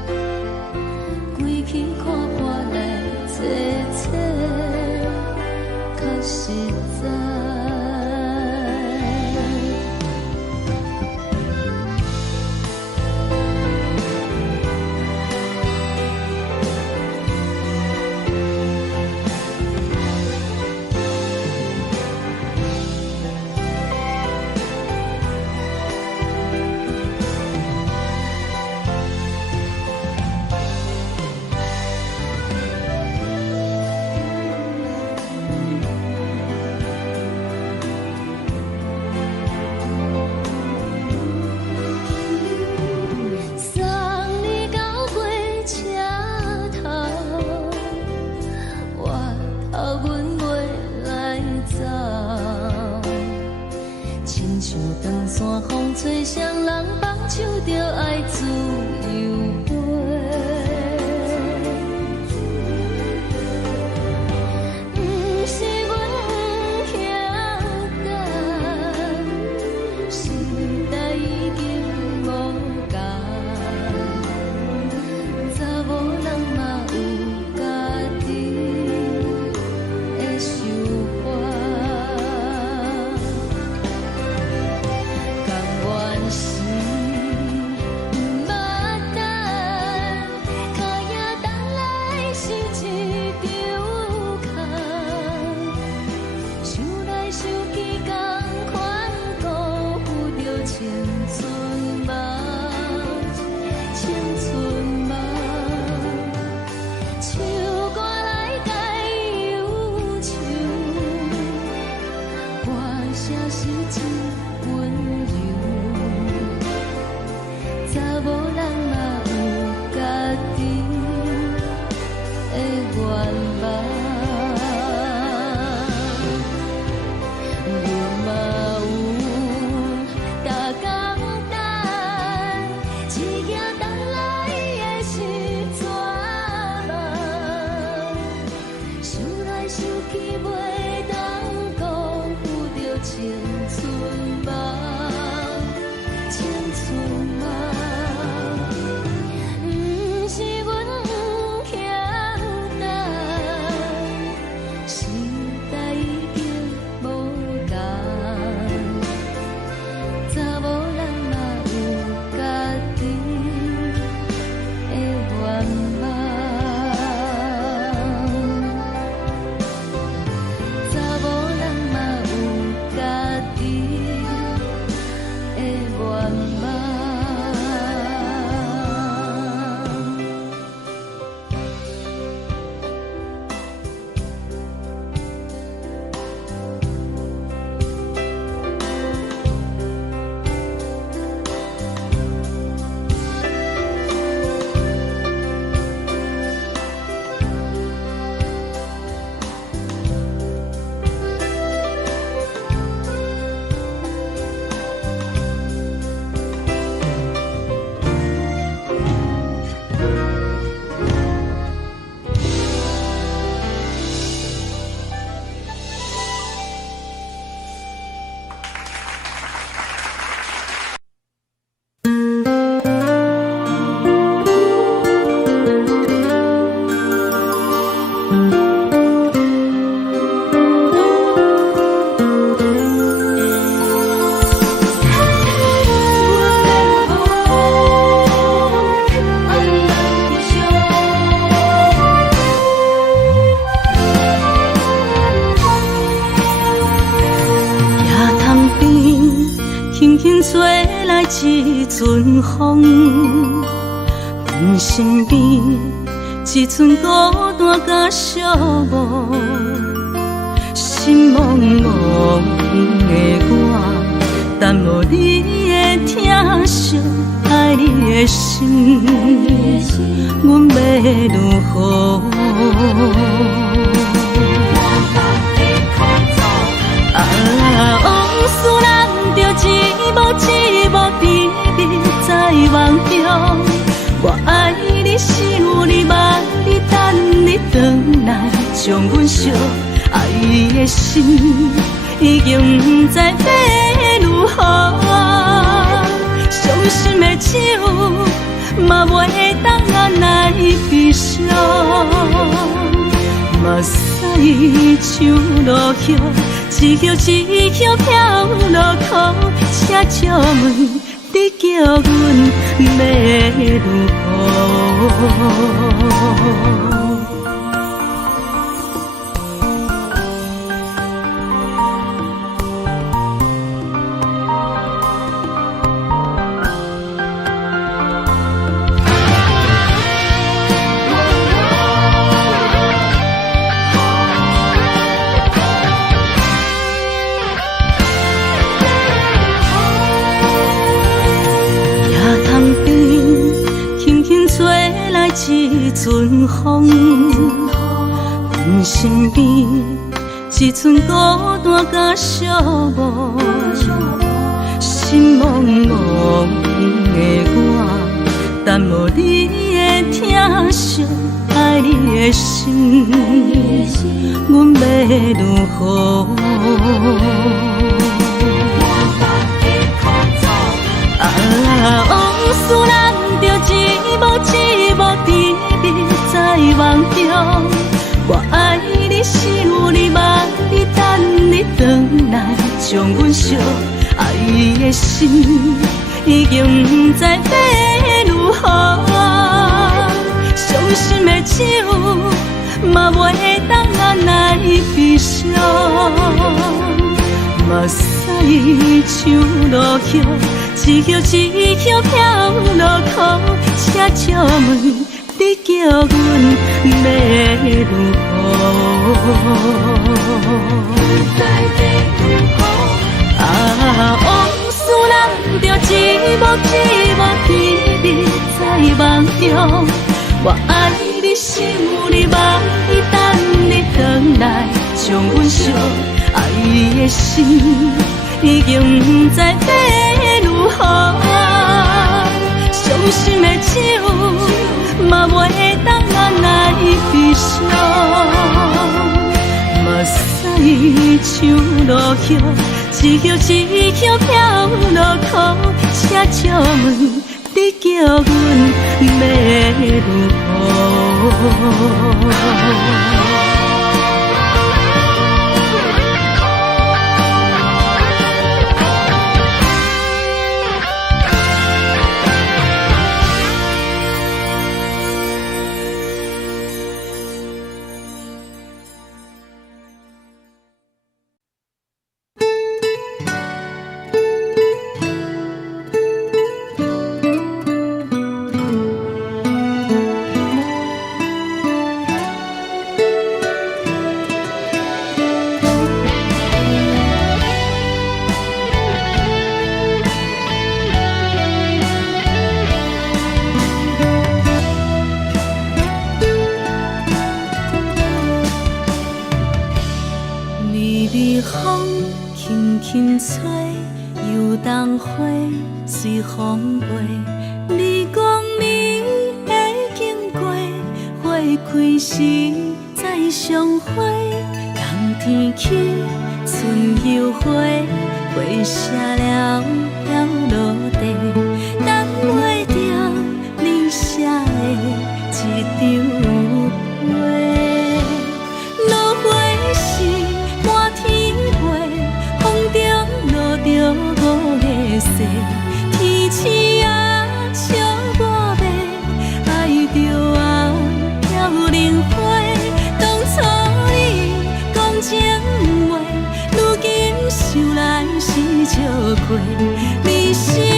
身边只剩孤单甲寂寞，心茫茫的我，等无你的疼惜，爱你的心，阮要如何？往事人着一幕一幕甜蜜在梦中。我爱你是有你望你等你回来，将阮惜爱的心已经不知要如何。伤心的手嘛袂当按来悲伤，目屎像落雨，一叶一叶飘落雨，请借问你叫阮要如何？一阵风，阮身边只剩孤单甲寂寞，心茫茫的我，等无你的疼惜，爱你的心，阮要如何？往事人着一幕一幕甜蜜在梦中。我爱你是有你望你等你回来，将阮惜爱的心已经不知要如何。伤心的手嘛袂当按来悲伤，目屎像落雨，一叶一叶飘落雨，请借问你叫阮要如何？往事人着一幕一幕甜蜜在梦中。我爱你是有你望你等你回来，将阮惜爱的心已经不知要如何。伤心的手嘛袂当按来悲伤，目屎像落雨，一叶一叶飘落雨，请借问你叫阮要如何？随风飞，你讲你会经过，花开时再相会。冬天起，春又花，花谢了飘落地，等袂着你写的一张画。落花时满天飞，风中落着五个色。天星啊，笑我袂爱着啊，飘零花。当初你讲情话，如今想来是笑过。你是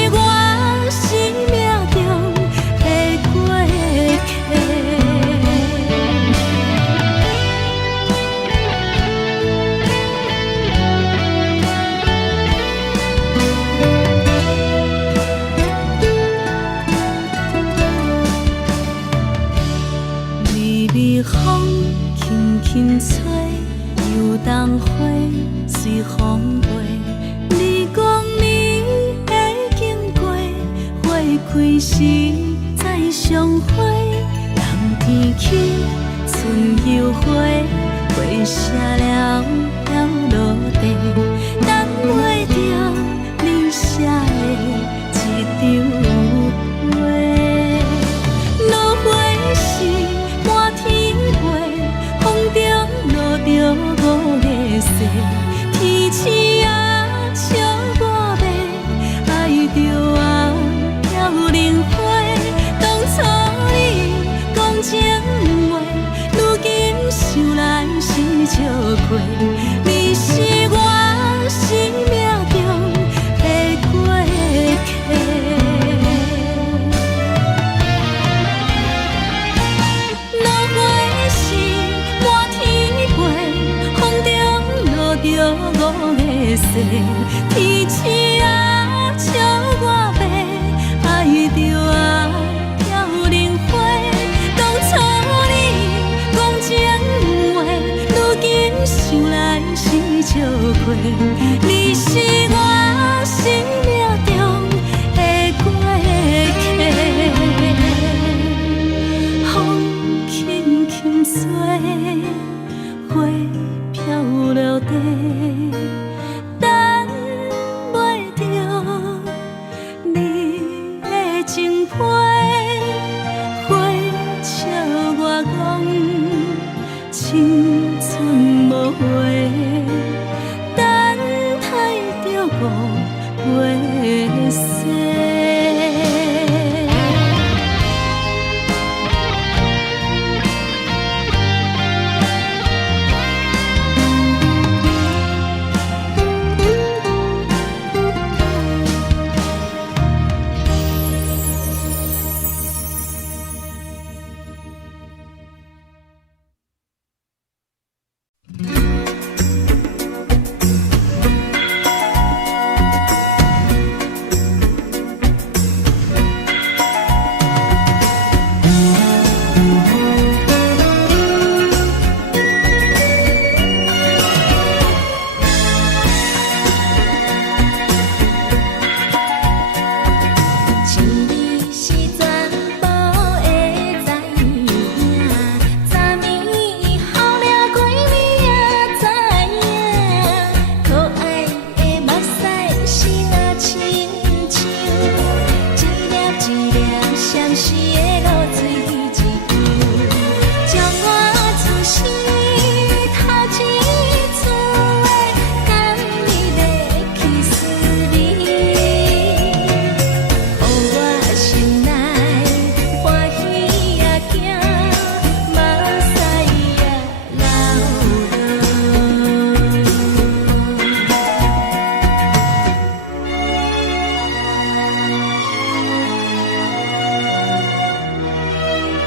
风轻轻吹，游东花随风飞。你讲你会经过，花开时再相会。人天起，春又花，花谢了落地，等袂着你写的一张话。落花时满天飞，风中落着五个色。天星啊，笑我迷，爱着啊飘零花。当初你讲情话，如今想来是笑亏。你是我生命中的过客。落花时满天飞，风中落着五个色。天星啊，笑我迷，爱着啊飘零花。当初你讲情话，如今想来是笑亏。你是我生命中的过客，风轻轻吹，花飘落地，等袂着你的情批。花笑我讲青春无悔，等待着五月雪。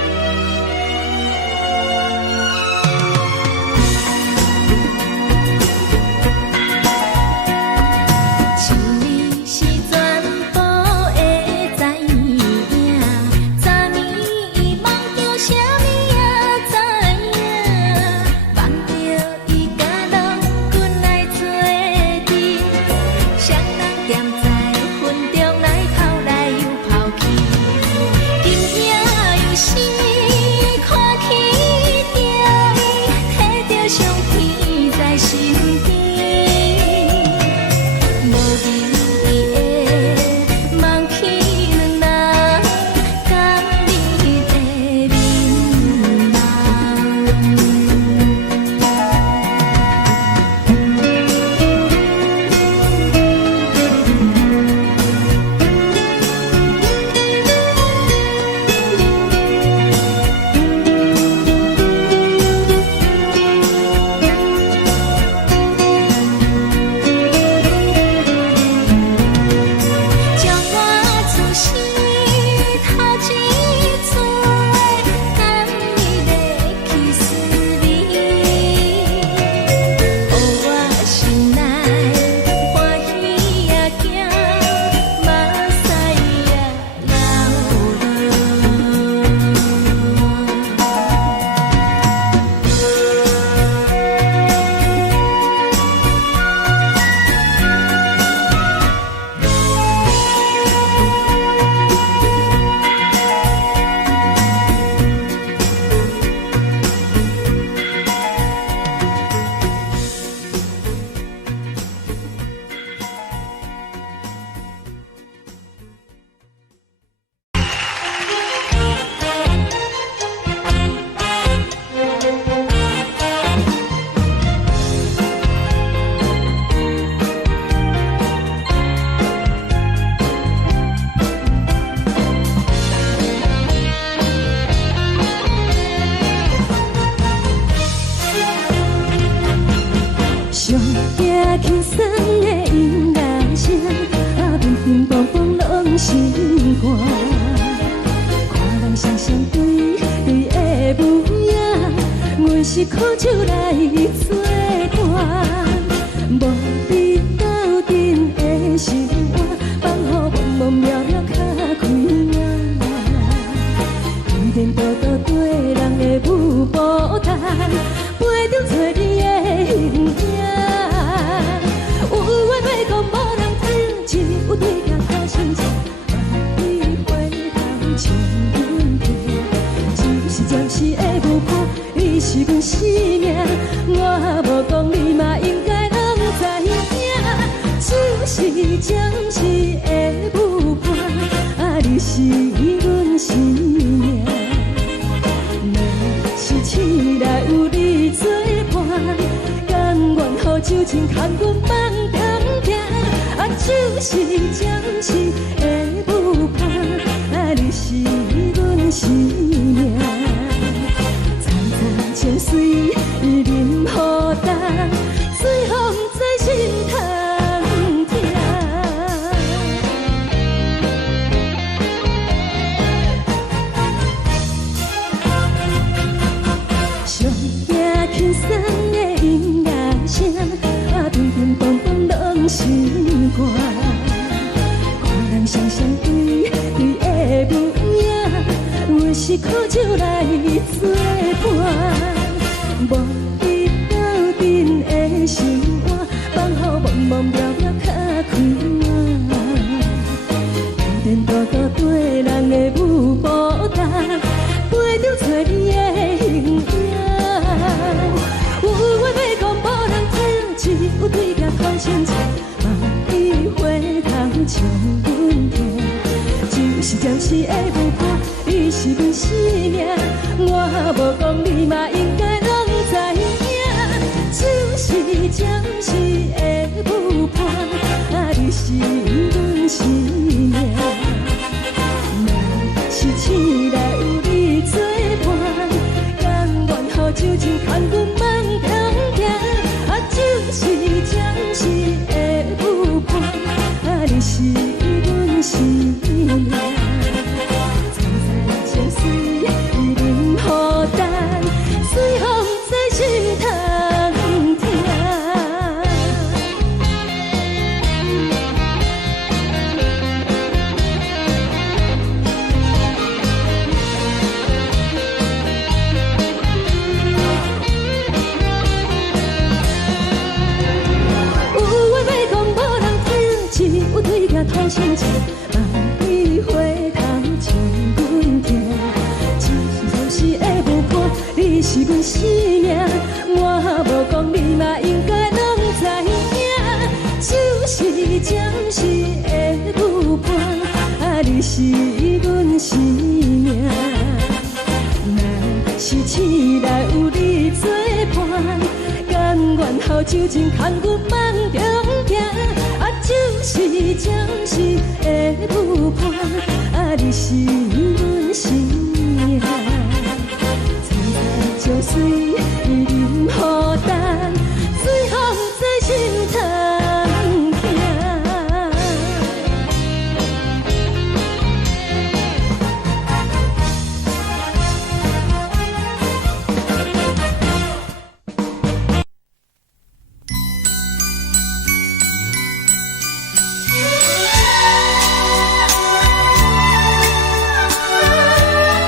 双双对对的模样，阮是苦酒来作伴，无你斗阵的生活，放予茫茫渺渺较开眼。一点多多对人的舞步弹，陪着做你的形影。有话要讲无人听，只有对镜头先唱。暂时的舞伴，你是阮生命，我无讲你嘛应该拢知影。就是暂时的舞伴，啊，你是阮生命。若是醒来有你作伴，甘愿予酒精牵阮放通行。啊，就是暂时的舞伴，啊，你是阮生命。泉水饮予淡，水风在心头疼。上惊轻松的音乐声，啊，乒乒乓乓拢心肝。看人双双对对的模样，阮是苦酒来作伴。无你斗阵的生活，放予茫茫渺渺较开眼。点点多多对人的舞步弹，陪着做你的形影。有话要讲无人听，只有对镜头先唱，望你回头将阮听。就是暂时的舞伴，你是阮生命，我无讲你嘛应该。就是暂时的舞伴，啊，你是阮生命。若是醒来有你作伴，甘愿予酒精牵阮放通行。啊，就是暂时的舞伴，啊，你是阮生命。藏在泉水饮予淡，水风在心头。头先唱，望你回头将阮听。就是暂时的舞伴，你是阮生命，我无讲你嘛应该拢知影。就是暂时的舞伴，啊，你是阮生命。若是醒来有你作伴，甘愿予酒精牵阮放中行。啊，就是暂时的舞伴，啊，你是阮生命。藏在泉水饮予淡，水风在心头疼。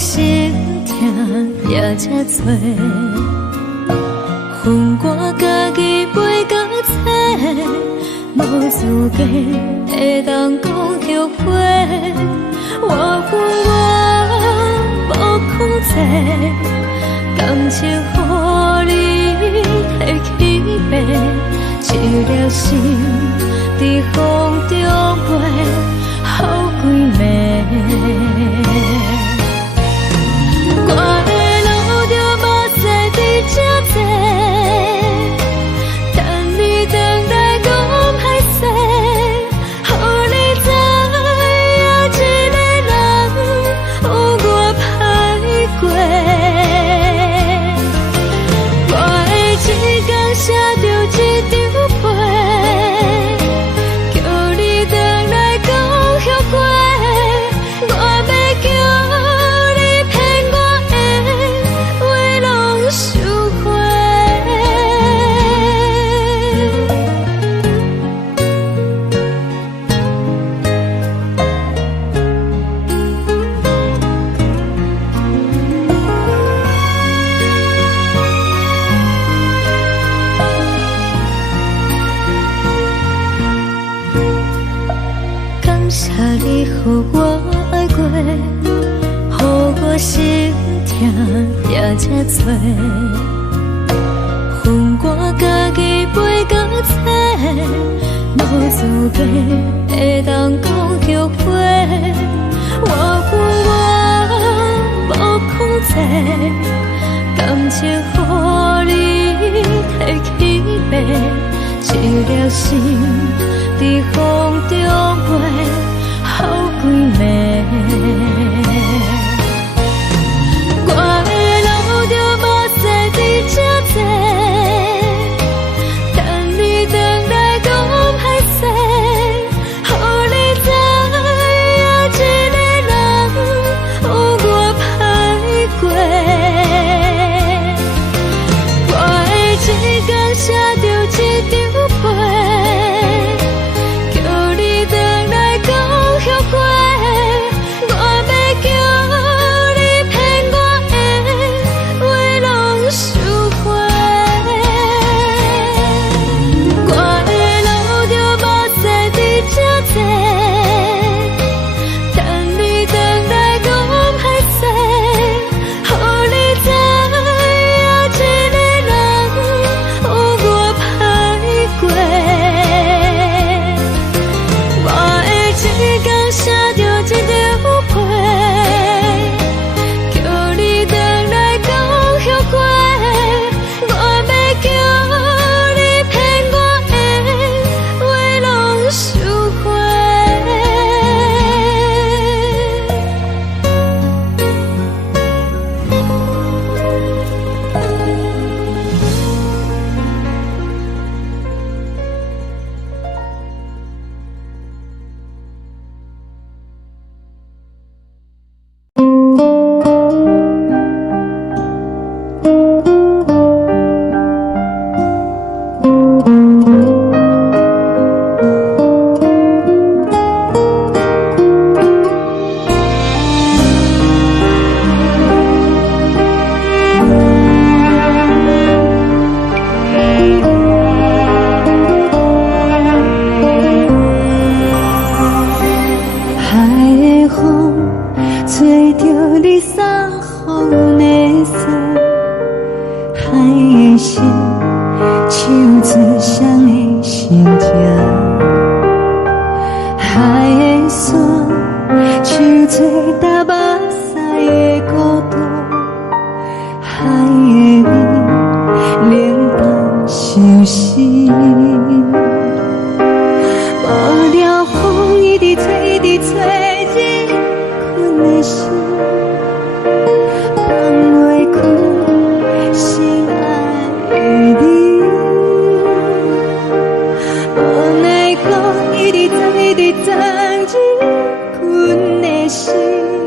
心痛也这多，恨我家己袂到切，无资格会当讲后悔。我恨我无控制，感情予你摕去卖，一粒心伫风中飞，好几暝。我的路就无再伫这多，等你等待讲歹势，予你知影一个人有我歹过。我的一天写着一张被，叫你等来讲后悔。我要叫你骗我的话拢收回。感谢你予我爱过，予我心痛也这多，恨我家己袂到切，无资格会当讲后悔。我恨我无控制，感情予你摕去卖，一粒心伫风中飞，好几暝。我的路就无再伫这多，等你等来讲歹势，予你知影一个人有我歹过。我的一天写着一张被，叫你等来讲后悔。我要叫你骗我的话拢收回。我的路就无再伫这多，等你等来讲歹势，予你知影一个人有我歹过。我的一天写着一张被，叫你等来讲后悔。我要叫你骗我的话拢收回。海的风吹着你送风的伞，海的心唱出双的心情，海的山唱出搭目屎的孤独，海的味冷淡伤心。无聊风一直吹，一直吹，日困的心，放袂开心爱的你。无奈何一直等，一直等，日困的心。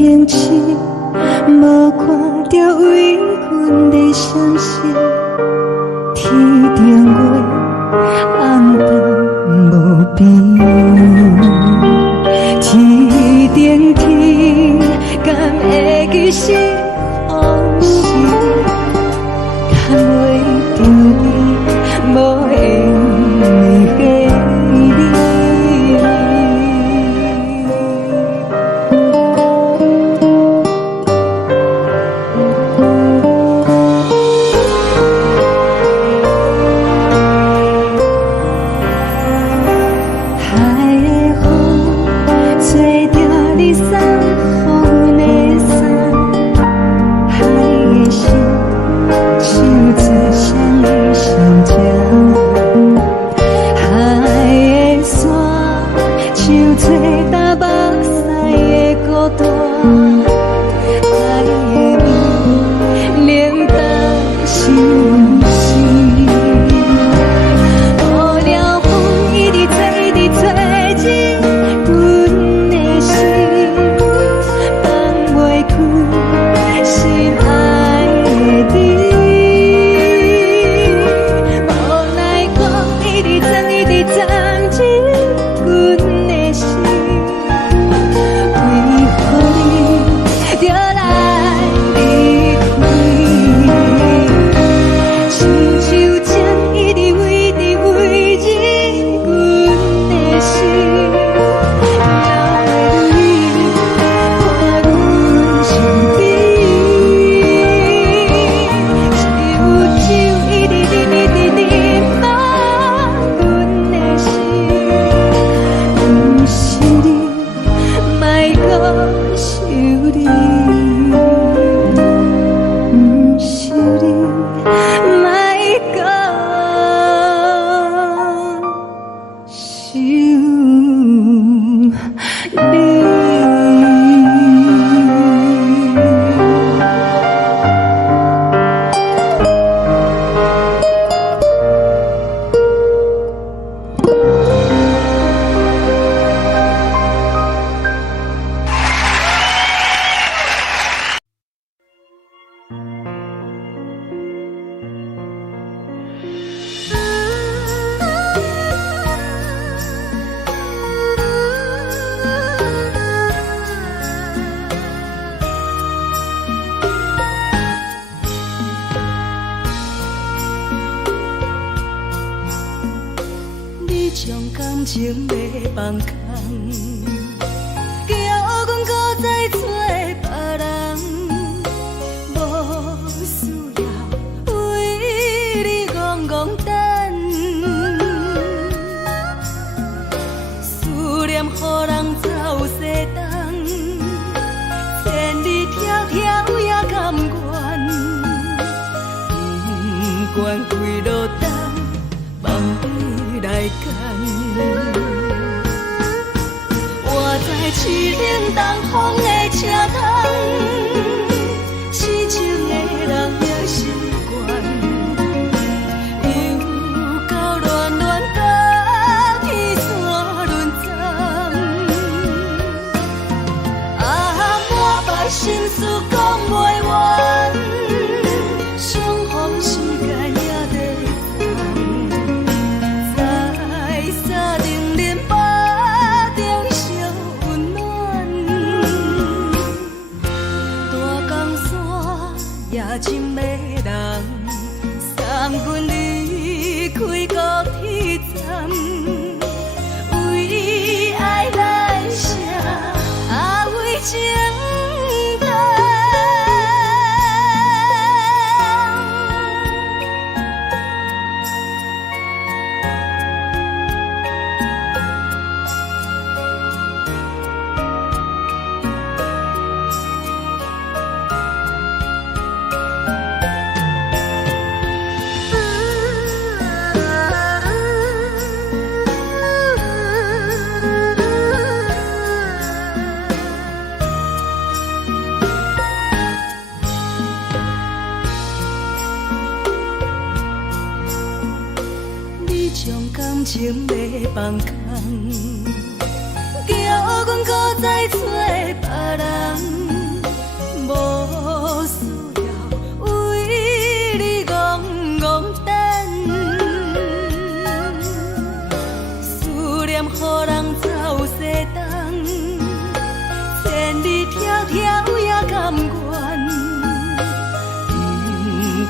天星，无看到为阮的相思，天顶月红淡无边，天顶天敢会记是往事，敢袂着你无缘的你。将感情要放空，叫阮搁再找别人，无需要为你戆戆等，思念予人走西东，千里迢迢也甘愿，不管开路灯，望你来干。我在市顶东风的车窗，痴情的人也习惯，又到乱乱甲天山轮站。满腹心事讲袂完，相逢时间也在等。在沙丁林巴中烧温暖，大江山也深迷人，送阮离开高铁站，为爱来写为情长。将感情要放空，叫阮搁再找别人。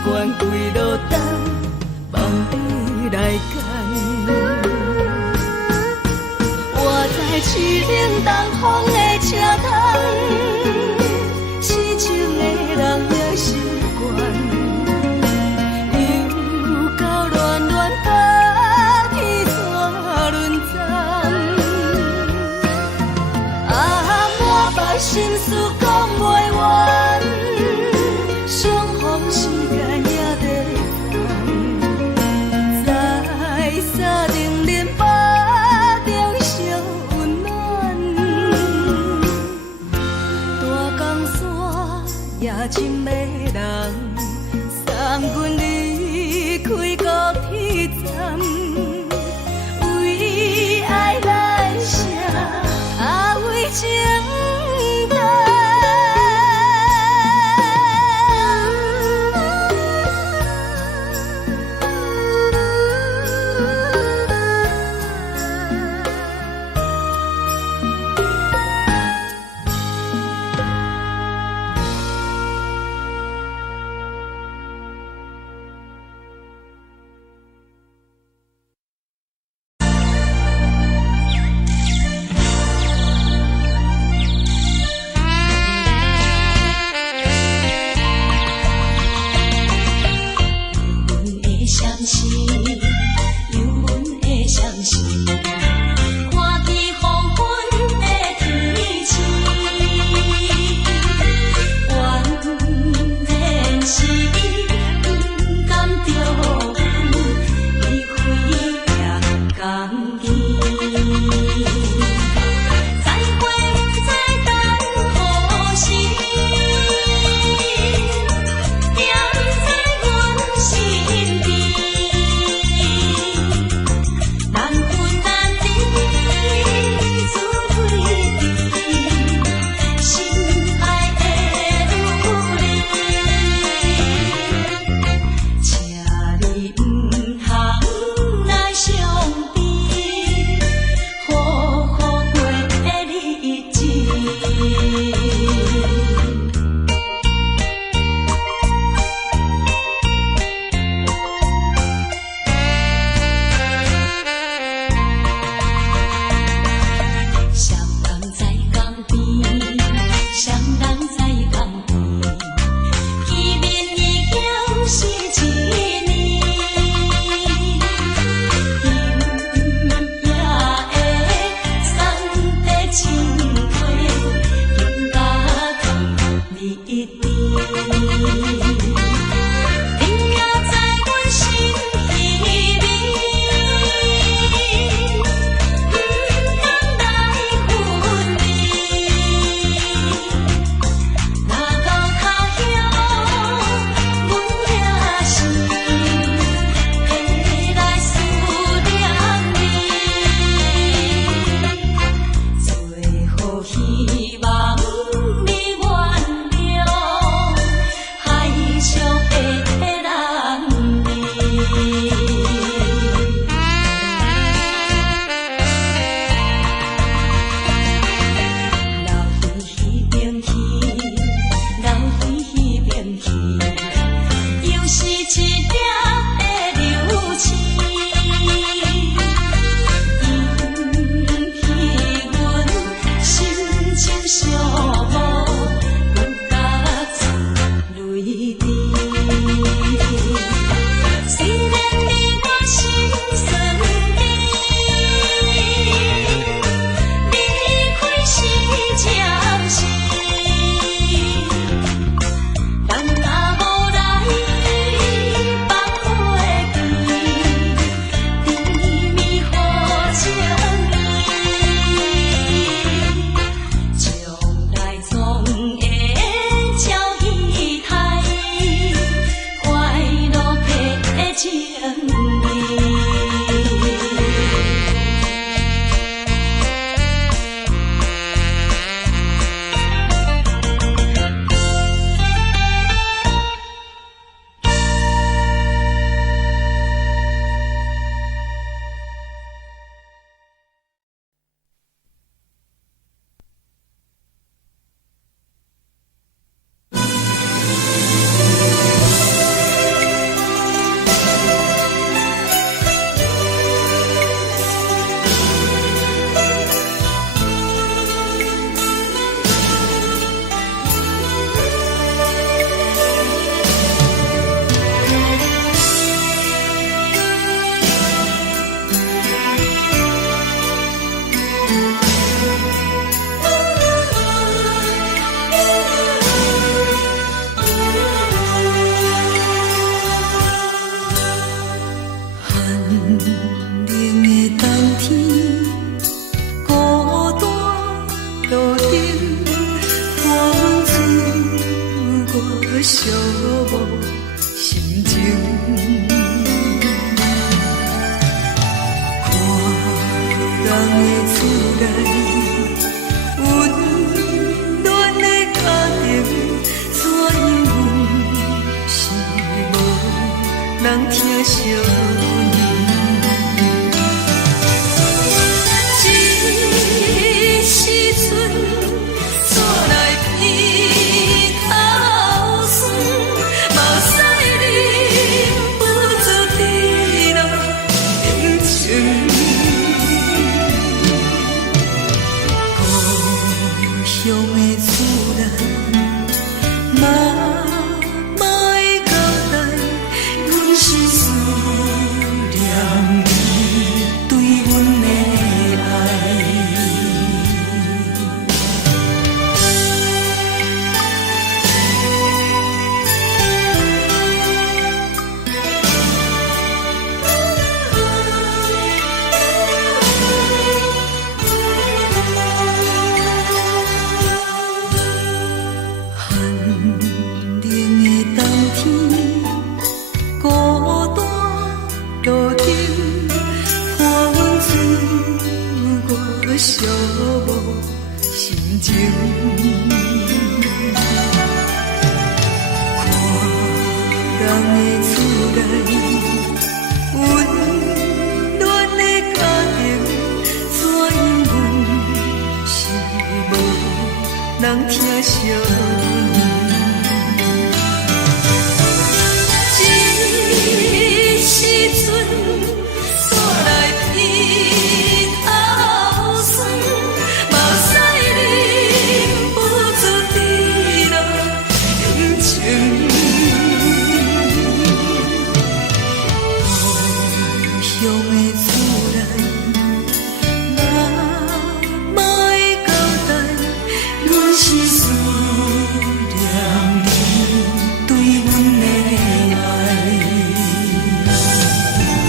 关几落等，望你来牵。我在市顶东风的车窗，痴情的人也习惯，又到乱乱把天带轮转。满腹心事讲袂完，相逢时间也在等，在沙定林巴中相温暖。大江山也深的人，送阮离开高铁站，为爱来写，为情。寂寞心情。看人的厝内温暖的家庭，怎样是无人疼惜。寂寞心情，看人的厝内温暖的家庭，怎样是无人疼惜。一时阵煞来鼻头酸，目屎忍不住滴落眼睛。故乡的厝内，妈妈的交代，阮是思念你对阮的爱。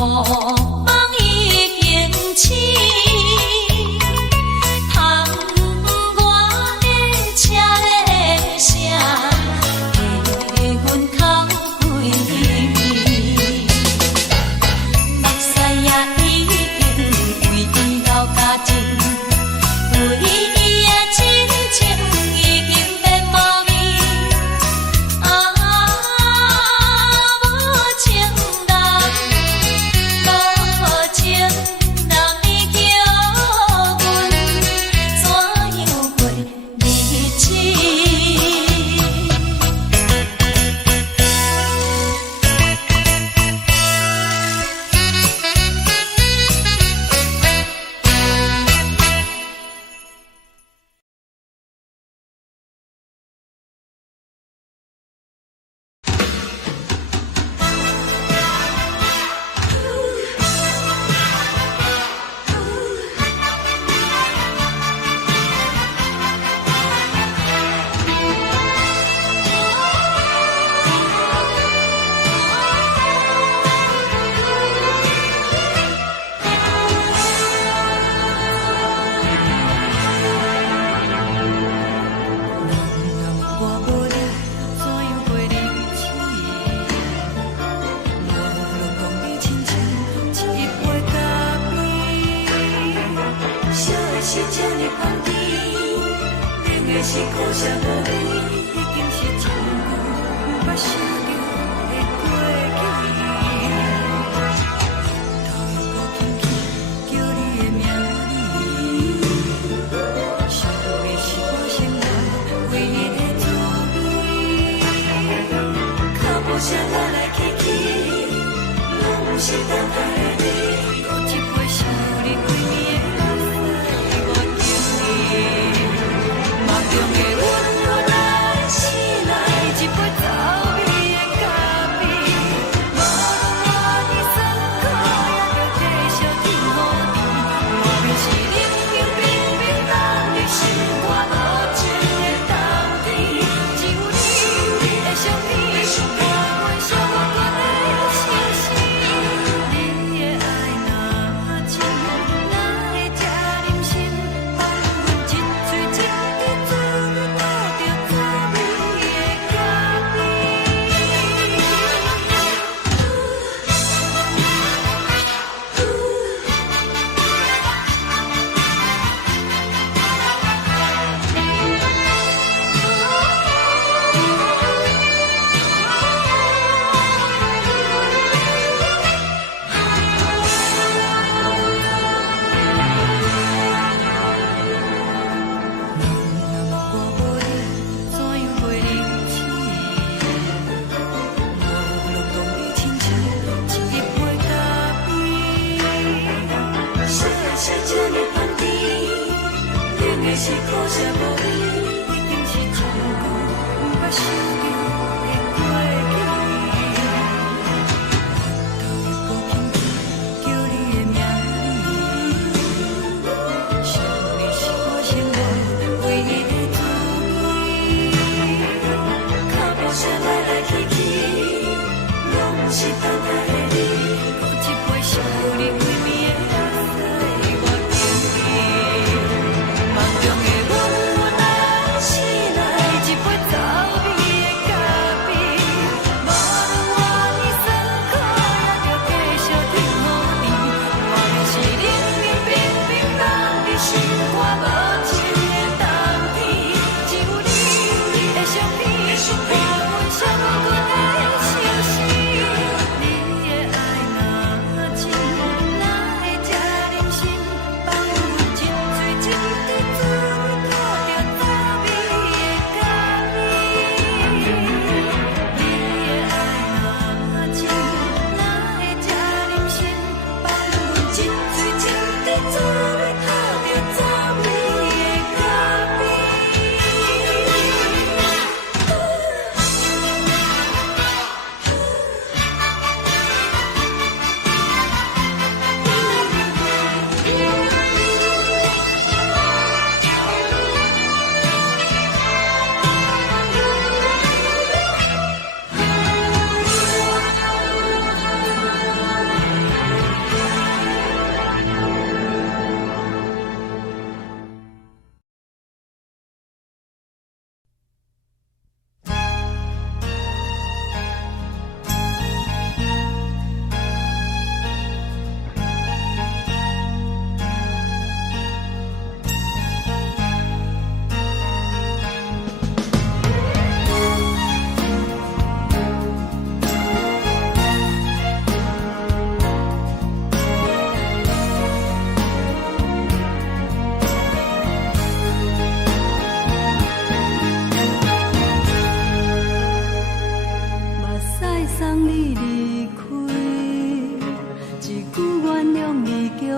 梦已经醒，窗外的车的声，替阮哭几暝。目屎也已经为伊流甲尽，为伊的真情已经变无味。无情人，无情人已叫阮怎样过日子？是这呢放甜，冷的是苦涩无味，已经是一句不捌想着的过去。头又搁轻轻叫你的名字，想的是我心内唯一的滋味。脚步声来来去去，拢是等待的你，搁一杯想你几暝的。梦中的阮，我来醒来，一杯走味的咖啡，无论我的酸苦，也着继续甜乎甜。莫名是冷冷冰冰，咱的心肝无情的冬天，只有你的相片，换阮伤过的心事。你的爱若真，哪会这忍心放阮一嘴情的滋味，倒着滋味的咖是苦涩无味，已经是一句不捌想着的过去。头又搁轻轻叫你的名字，想你是我心内唯一的滋味。脚步声来来去去，拢是等待的你，搁一杯想你几暝的水，我敬你。梦中的阮，我来。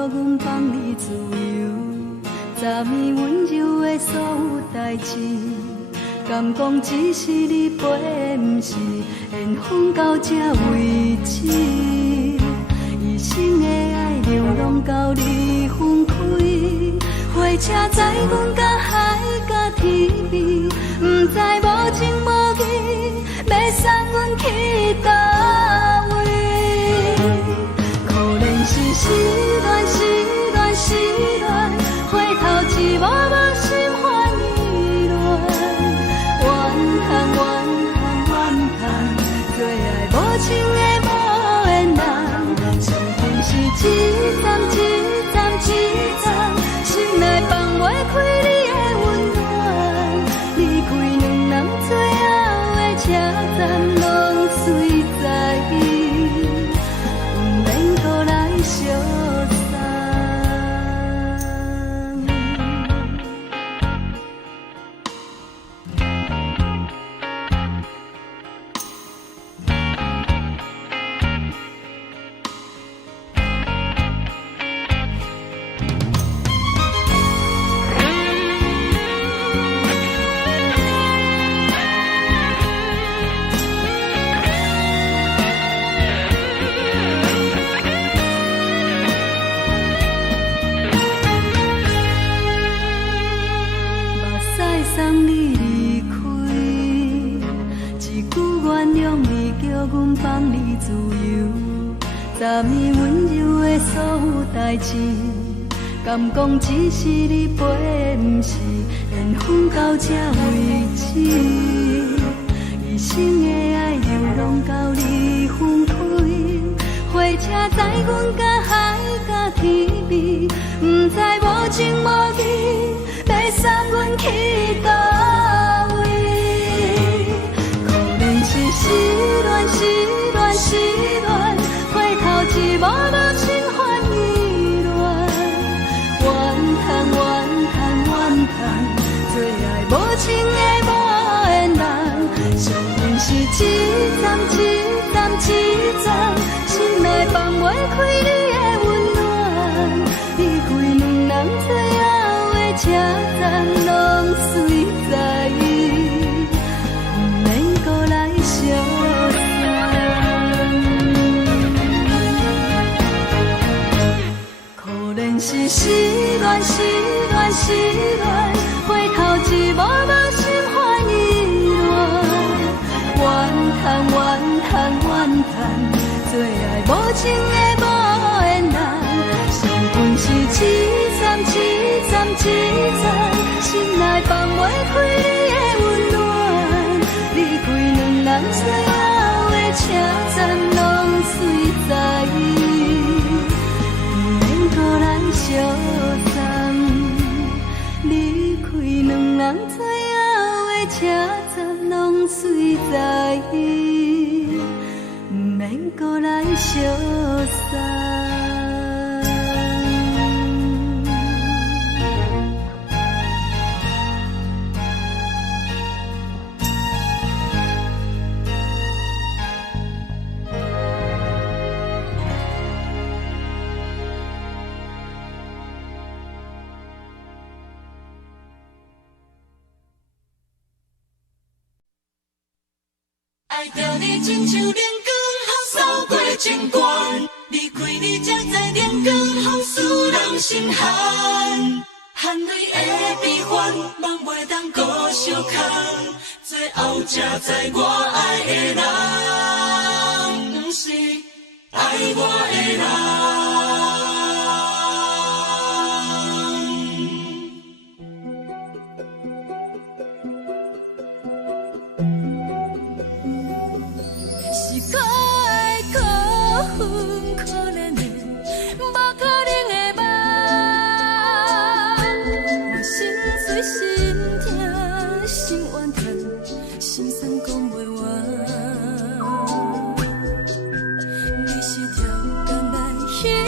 阮放你自由，昨暝温柔的所有代志，敢讲只是你陪，不是缘分到这为止。一生的爱流浪到你分开，火车载阮到海甲天边，不知无情无义，要送阮去倒位？可怜是失恋，失恋，失恋，回头一幕幕心烦意乱，怨叹，怨叹，怨叹，最爱无情的无缘人，上恨是一站一站一站，心内放袂开你的温暖，离开两人最后的车站，拢随在意，不免搁来相送。送你离开，一句原谅你，叫阮放你自由。昨暝温柔的所有代志，敢讲只是你陪，不是缘分到这为止。一生的爱流浪到你分开，火车载阮到海甲天边，不知无情无义，要送阮去倒位？可怜是失恋，失恋，失恋，回头一幕幕心烦意乱，怨叹，怨叹，怨叹，最爱无情的无缘人，上恨是一站一站一站，心内放袂开你的温暖，离开两人最后的车站，拢随在意，不免搁来相送。可怜是失恋，失恋，失恋，回头一幕幕心烦意乱，怨叹，怨叹，怨叹，最爱无情的无缘人，上恨是一站一站一站，心内放袂开你的温暖，离开两人最后的车站，拢随在意，不免搁来相送。离开两人最后的车站，拢随在意，不免搁来相送。爱着你亲像阳光扫过情关，离开你才知阳光风使人心寒。含泪的悲欢，望袂当搁相牵，最后才知我爱的人，不是爱我的人。是可爱可恨可怜的，无可能的梦。我心碎心痛心怨叹，心酸讲袂完。你是条甘来。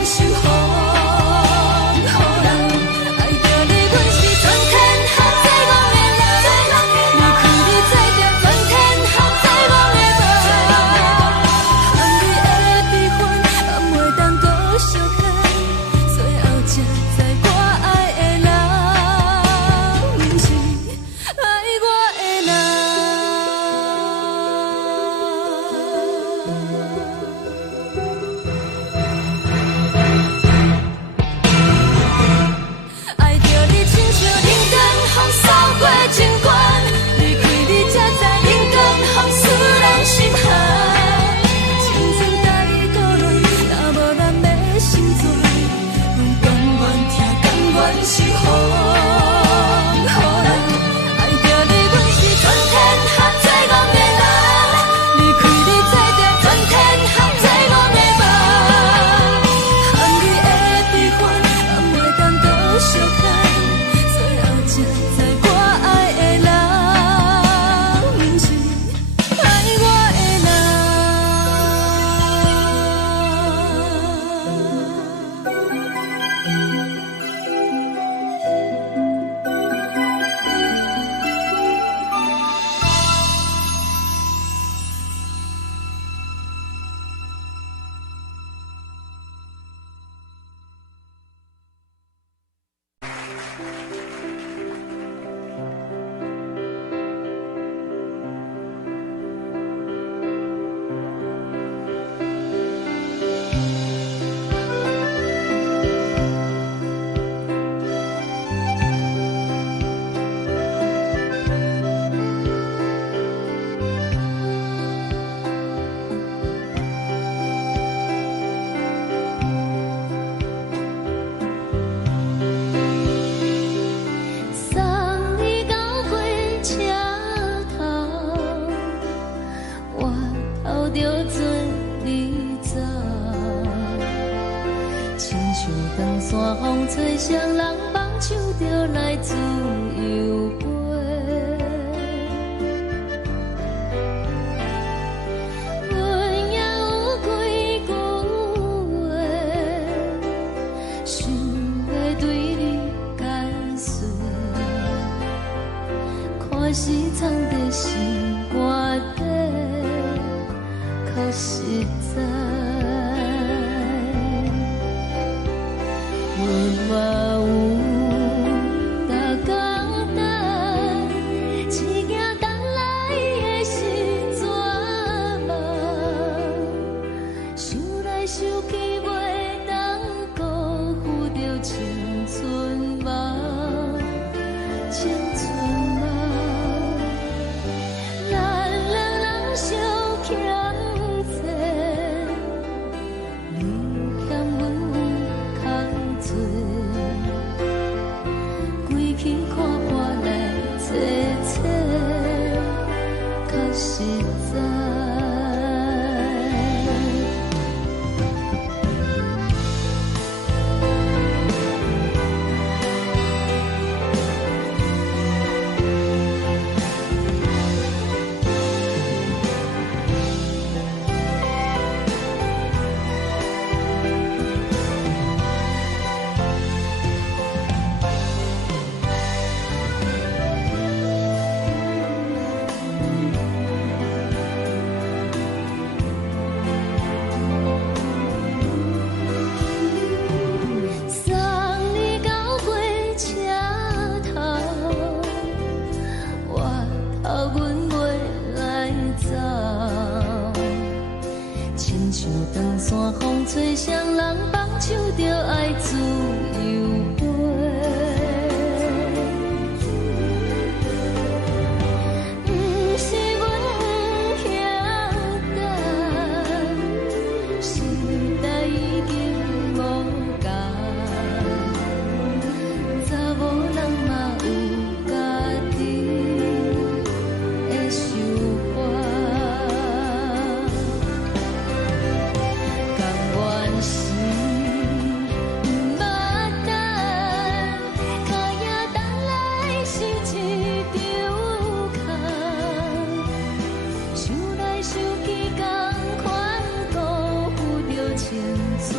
守护。爱着你，阮是全天下最戆的人。离开你才着全天下最戆的梦。含泪的悲欢，也袂当搁相牵。最后才知我爱的人，毋是爱我的人。爱着你，亲像冷光风扫过情关，离开你才知冷光风使人心寒。青春带过来，若无咱要心醉，阮甘愿听，甘愿守护。爱着你，阮是全天下最戆的人，离开你才着全天下最戆的梦。含泪的悲欢，也袂当搁相牵，最后才知我爱的人，毋是爱我的人。送你到火车头，我头着准你走，亲像长山风吹双人放手着来自由飞。阮也有几句话，想要对你解释，可是藏在心肝底，较实在。阮嘛有逐工等，一件等来的是绝望，想来想去袂当辜负着青春梦，青春梦。咱人相欠债，你欠阮空做，归去看破来切切，较实在。送你到火车头，我头阮袂来走，亲像长山风吹双人放手着爱自由飞。毋是阮不晓等，时代已经无共，查某人嘛有家己的想法，甘愿是毋捌等，脚也等来是一场空，想来想去，同款辜负着青春。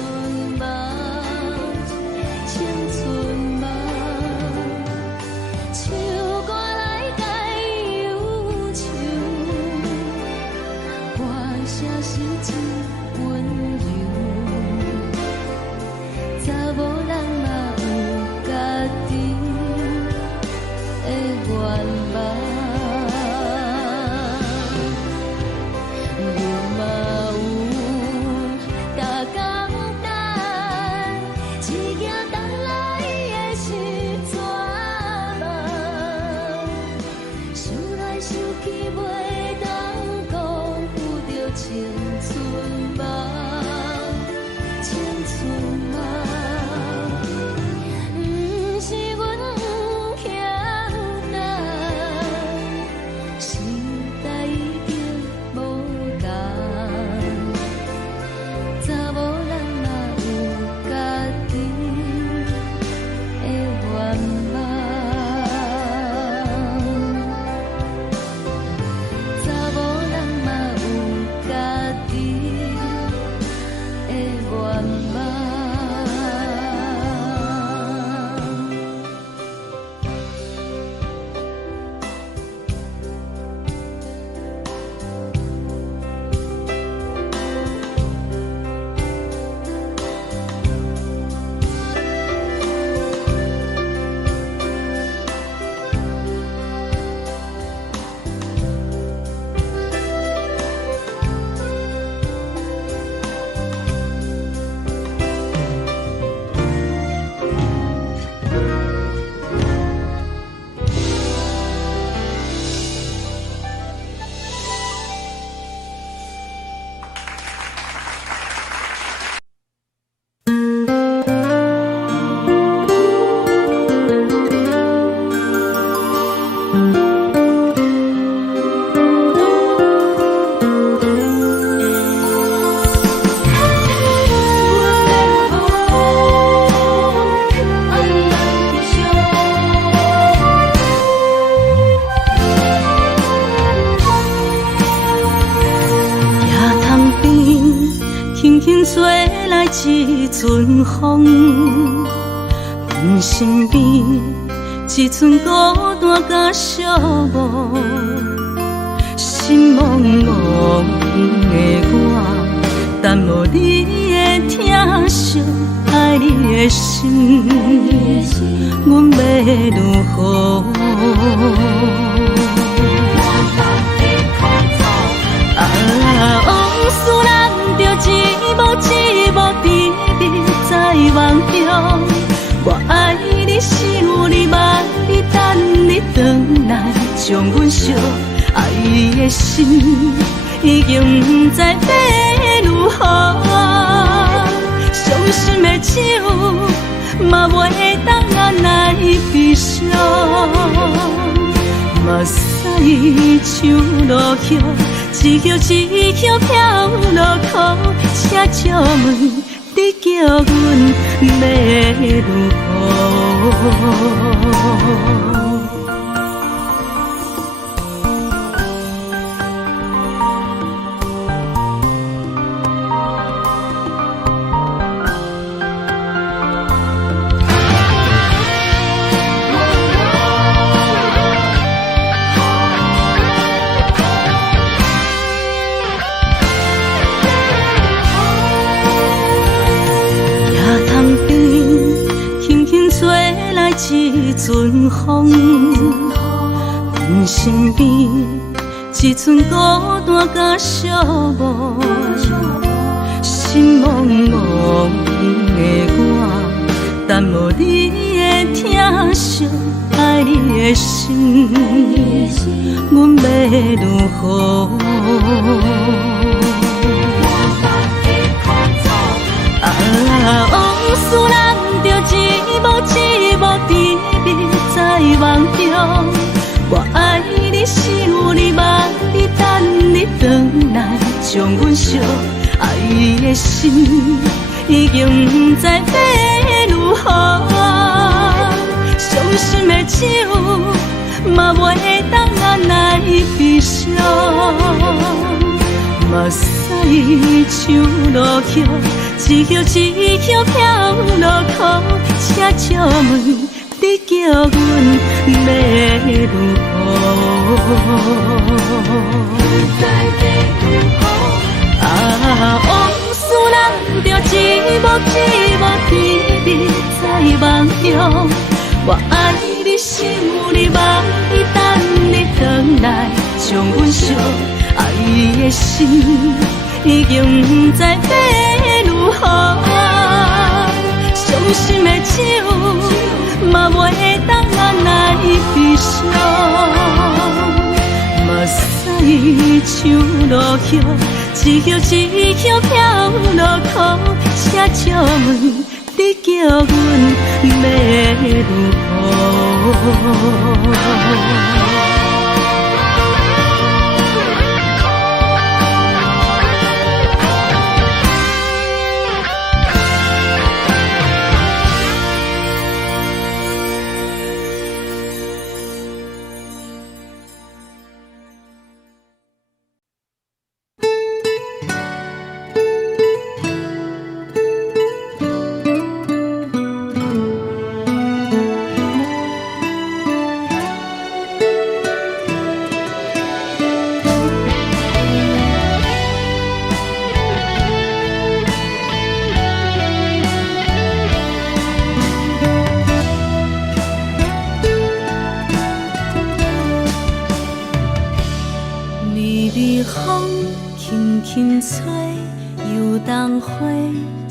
茫。吹来一阵风，阮身边一寸孤单甲寂寞，心茫茫的我，等无你的疼惜，爱你的心，阮要如何？往事人着一幕一幕甜蜜在梦中，我爱你想你望你等你回来，将阮惜爱的心已经不知要如何，伤心的手嘛袂当按来悲伤。目屎像落叶，一叶一叶飘落雨，请借问你叫阮要如何？一阵风，阮身边一寸孤单甲寂寞，心茫茫的我，等无你的疼惜，爱你的心，阮要如何？往事人着一幕一幕甜蜜在梦中，我爱你想你望你等你回来，将阮惜爱的心已经不知要如何，伤心的手嘛袂当按来悲伤。目屎像落叶，一叶一叶飘落雨，请借问你叫阮要如何？往事人着一幕一幕甜蜜在梦中，我爱你想你望你等你回来，将阮惜爱的心已经不知要如何，伤心的手嘛袂当按来悲伤。目屎像落叶，一叶一叶飘落雨，请借问你叫阮要如何？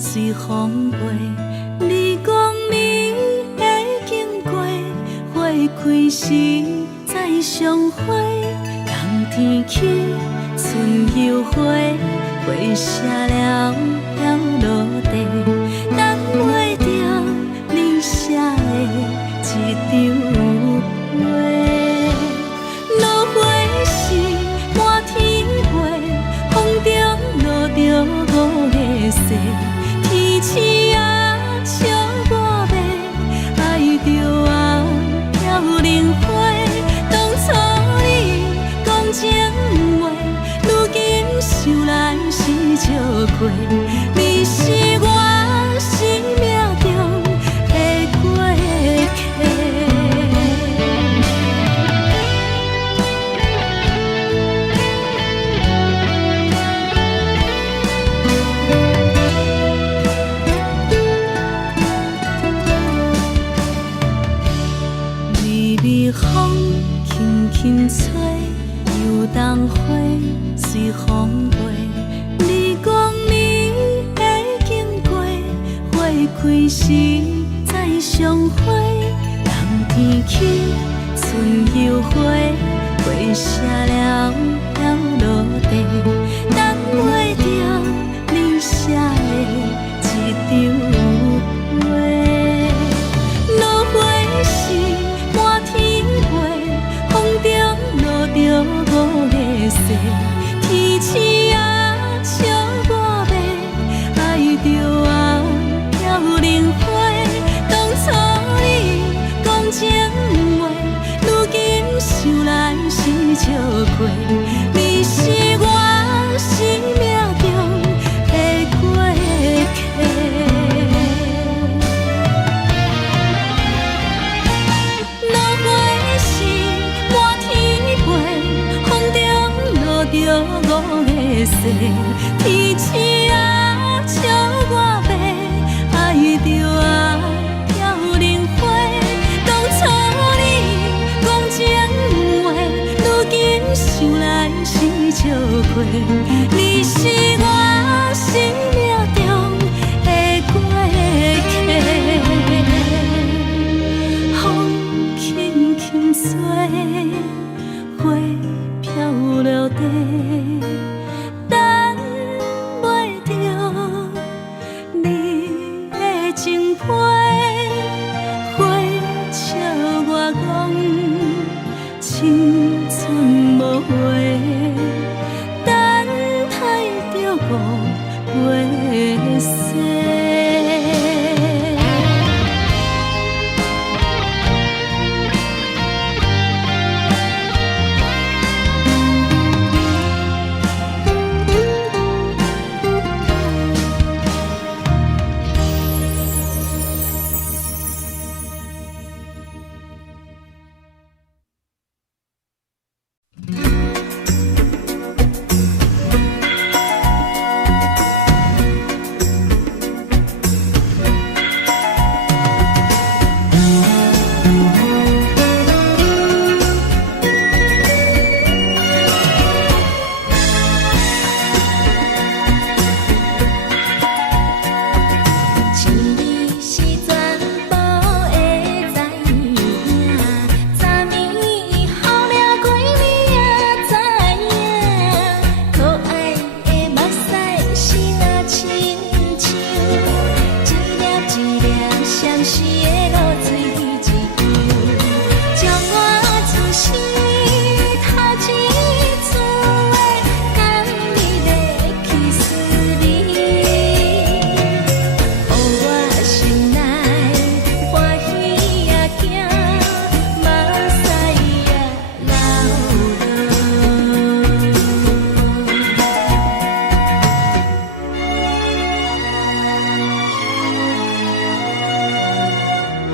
随风飞。你讲暝会经过，花开时再相会。人天起，春又花，花谢了飘落地，等袂着你写的一张画。落花是满天花，风中落着五个色。天星啊，笑我迷，爱着红飘零花。当初你讲情话，如今想来是笑过。你是我生命中的过客。微微风轻轻吹，游动花随风飞。你讲暝会经过，花开时再相会。人天起，春又花，花谢了飘落地，等袂着你写的一张画。落花是满天花，风中落着五个色。天星啊，笑我迷，爱着红飘零花。当初你讲情话，如今想来是笑过。你是我生命中的过客。落花是满天花，风中落着五个色。天星啊，笑我迷，爱着红飘零花。当初你讲情话，如今想来是笑过。你是我生命中的过客。风轻轻吹，花飘落地，等袂着你的情批。花笑我讲青春无悔，等待着五月色。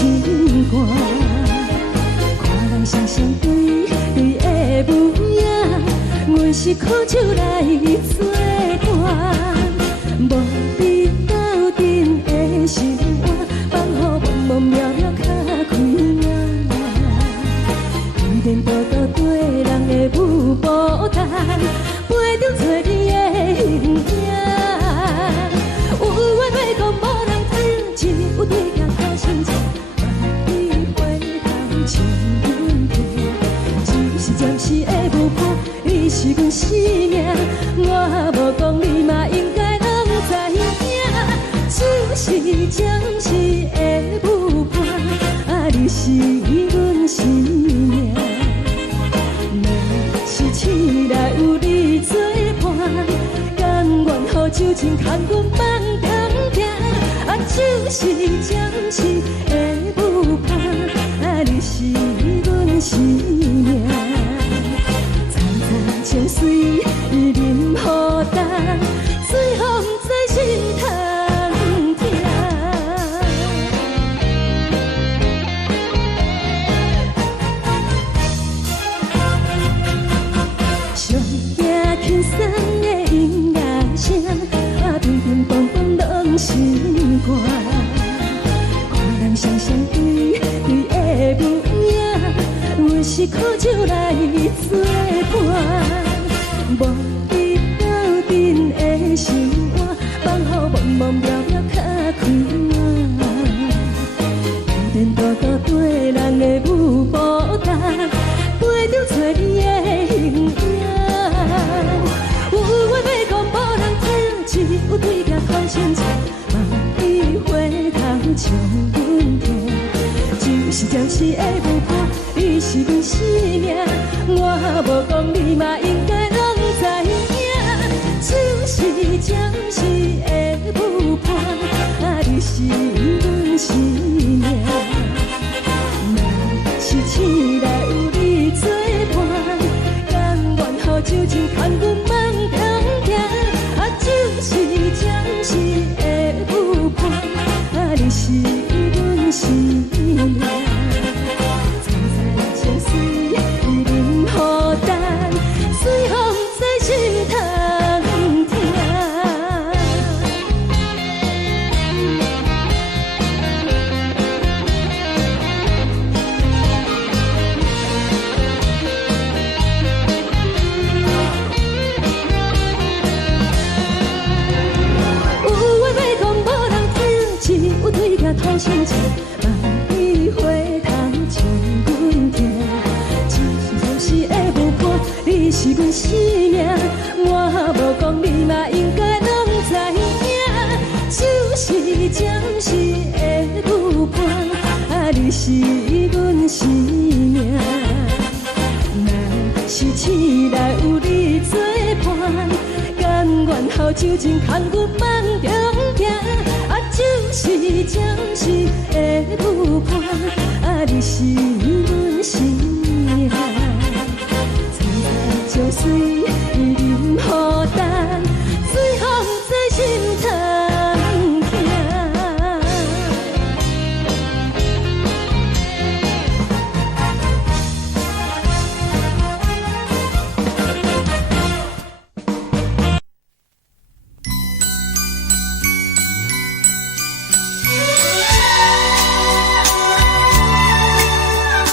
心肝。看人双双对对的模样，阮是苦酒来作伴。无你斗阵的心肝，放予茫茫渺渺较开眼。一连倒倒对人的舞步弹，陪着做你的形影。有话要讲无人听，只有对镜头心情，万里回头将阮听。就是暂时的舞伴，你是阮生命，我无讲你嘛应该拢知影。就是暂时的舞伴，你是阮生命。若是醒来有你作伴，甘愿予酒精牵阮梦中行。就是暂时的舞伴，你是阮生命。层层情水任何担，随风在心头。轻松的音乐声，乒乒乓乓拢心肝。看人双双对对的模样，阮是苦酒来作伴。无你斗阵的心肝，放予茫茫渺渺较开眼。一连倒倒对人的舞步弹，陪着做你的形影。有话要讲无人听，只有对镜看心情，万里回头将阮听。就是暂时的舞伴，你是阮生命，我无讲你嘛应该拢知影。就是暂时的舞伴，你是阮生命。若是醒来有你作伴，甘愿予酒精牵阮梦中行。就是暂时的舞伴，你是阮生命。层层情水任何担，随风在心头听。对镜讨心情，万里回头将阮听。就是暂时的舞伴，你是阮生命，我无讲你嘛应该拢知影。就是暂时的舞伴，你是阮生命。若是醒来有你作伴，甘愿予酒精牵阮梦中行。就是暂时的舞伴，你是阮生命。层层情水任何担，随风在心头听。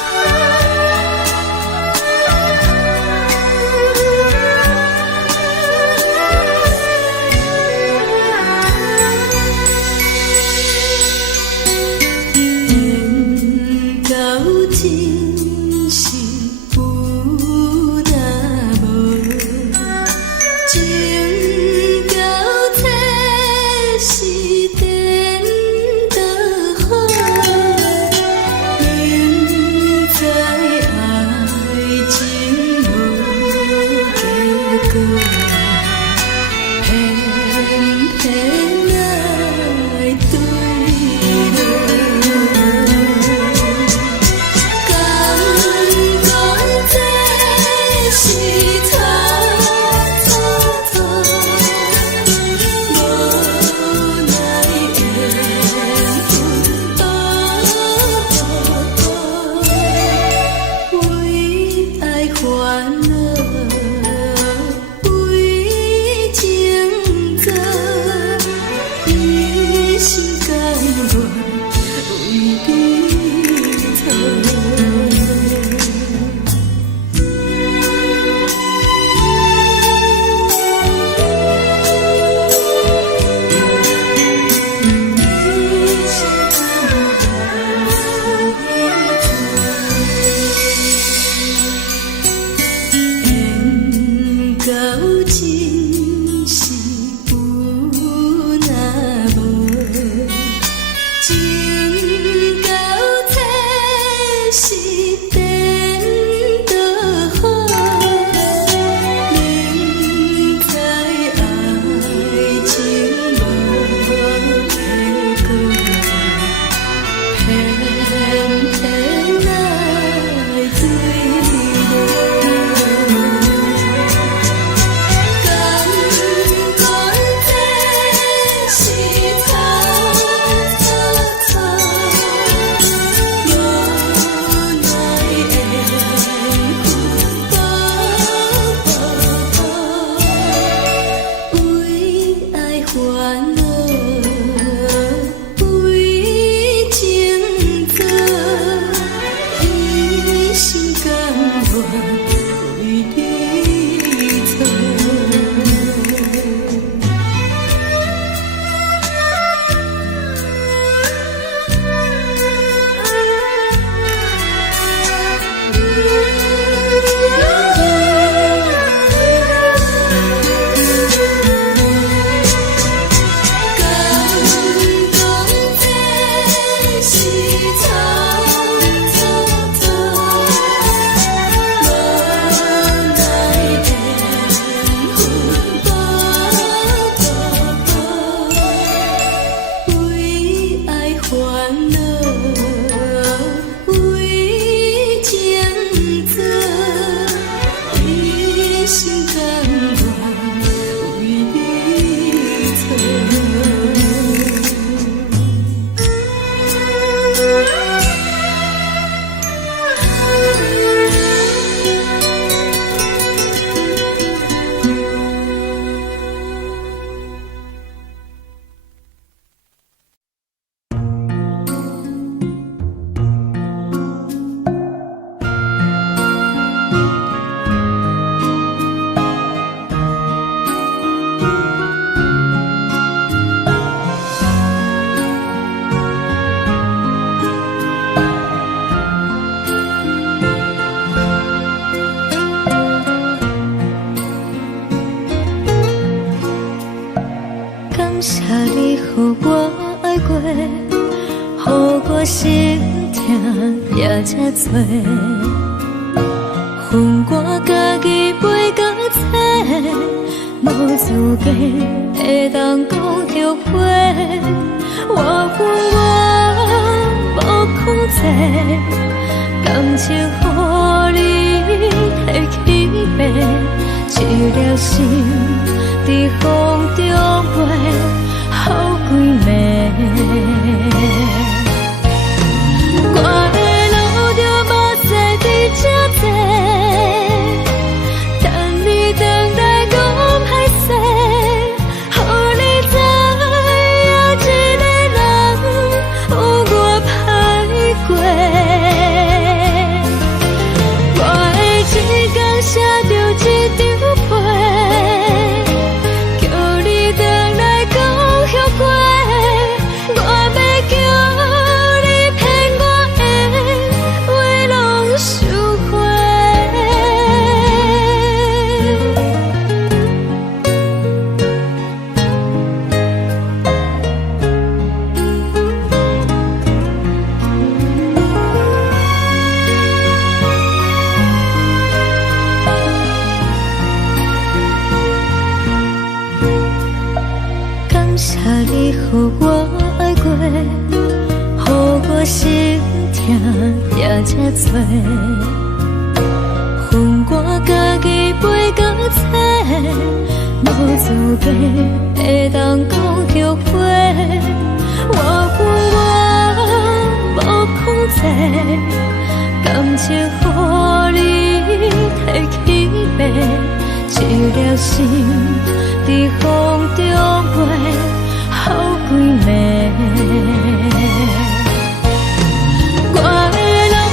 予我爱过，予我心痛也这多，恨我家己袂到切，无资格会当讲后悔。我恨我无控制，感情予你摕去卖，一条心在风中飞。好几暝，我的路就无再伫这坐，等你回来讲歹势，予你知影一个人有我歹过。我的一天写着一张被，叫你回来讲。我要叫你骗我的话拢收回。感谢你予我爱过，予我心痛也这多，恨我家己袂到切，无资格会当讲后悔。我恨我无控制，感情予你摕去卖，一条心在风中飞。好几暝，我的路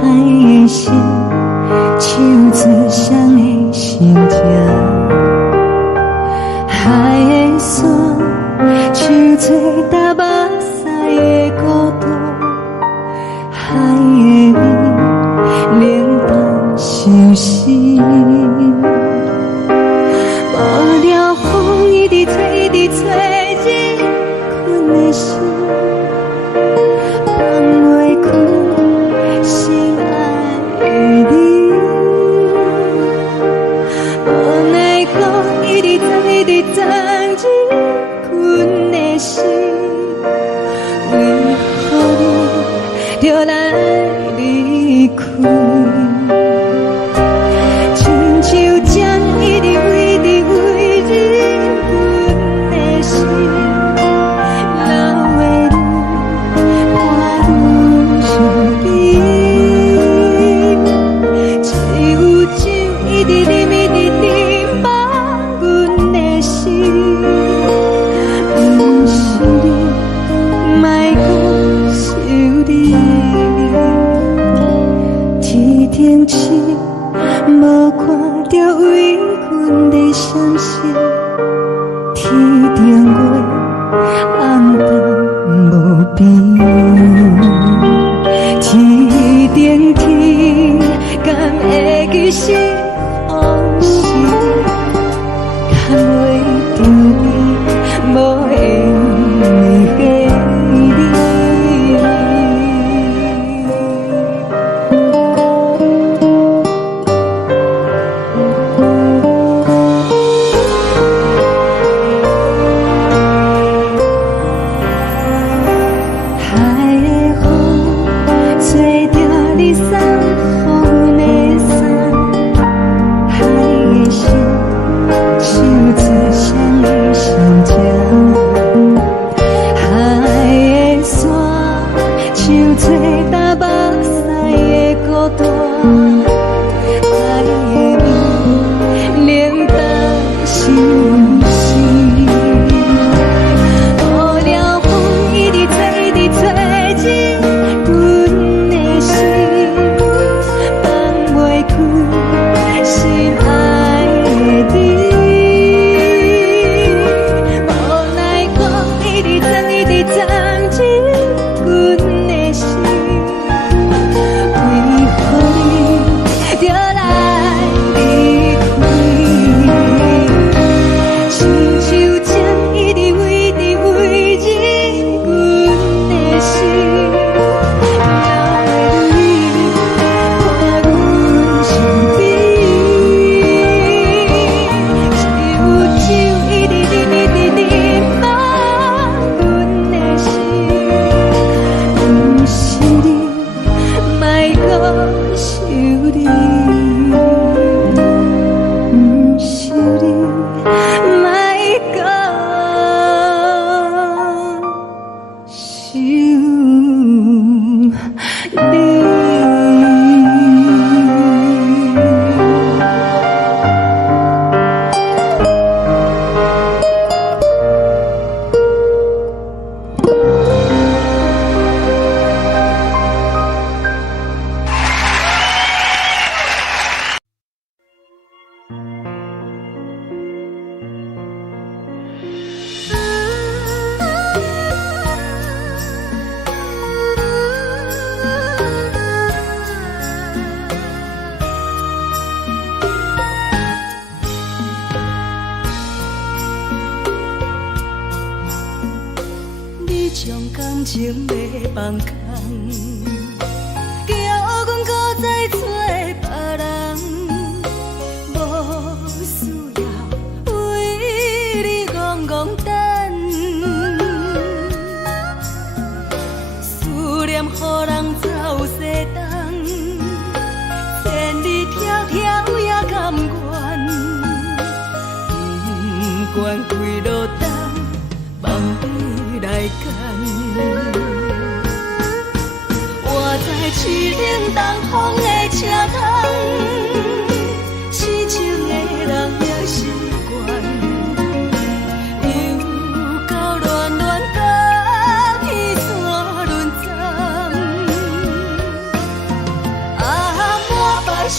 的心，手指双的心情，海的山，像做搭目屎的孤独，海的味，冷淡伤心。无聊风一直吹，一直吹，日困的心，放袂开心爱的你。无奈何一直等，一直等，日困的心，为何你就来离开？亲像针一直为日阮的心，流的泪伴阮伤悲，只有酒一直啉，一直啉，放阮的心，不是你，莫讲想你。天顶星，无看到为阮的伤心，天顶月，暗淡无边，天顶天，敢会记是往事，敢袂着你，无缘给你。感情要放空，叫阮搁再找别人，无需要为你戆戆等，思念予人走西东，千里迢迢也甘愿，不管几路灯，望你来牵。我在市顶东风的车窗，痴情的人也习惯，又到乱乱甲彼山论站，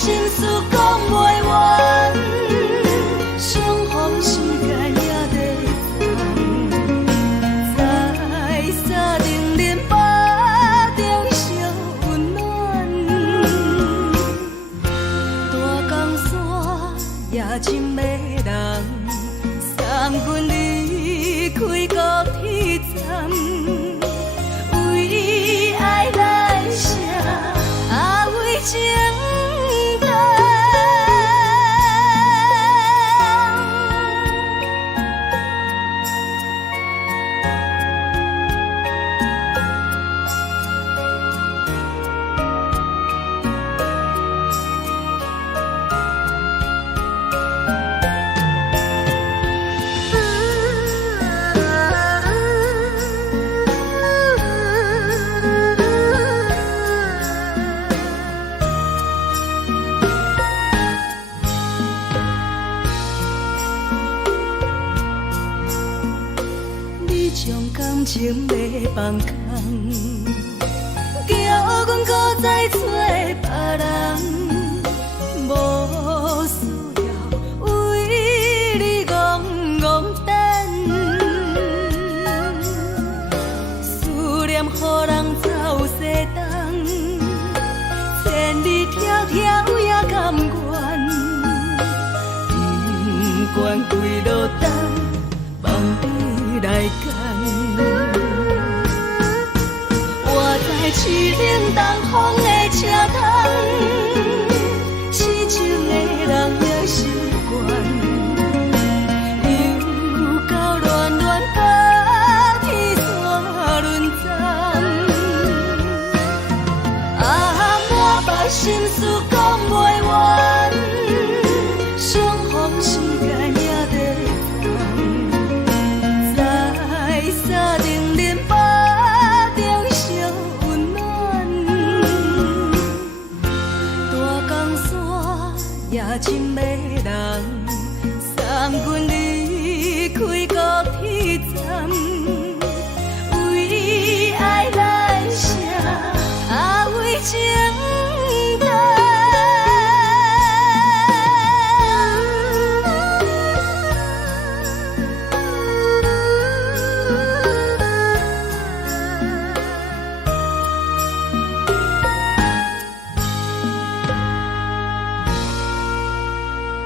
心事讲袂完，相逢时间也在等，在沙定林巴中相温暖。大江山也真迷人，送阮离开高铁站。为爱来生，为情等。将感情卖放空，叫阮搁再找别人，无需要为你戆戆等。思念予人走西东，千里迢迢也甘愿，不管归路东，望你来赶。我在市顶东风的车窗，痴情的人也习惯，又到乱乱甲天山轮站。满腹心事讲袂完，相逢时间也在等，在沙定林巴中相温暖。大江山也真迷人，送阮离开高铁站。为爱来生，为情等。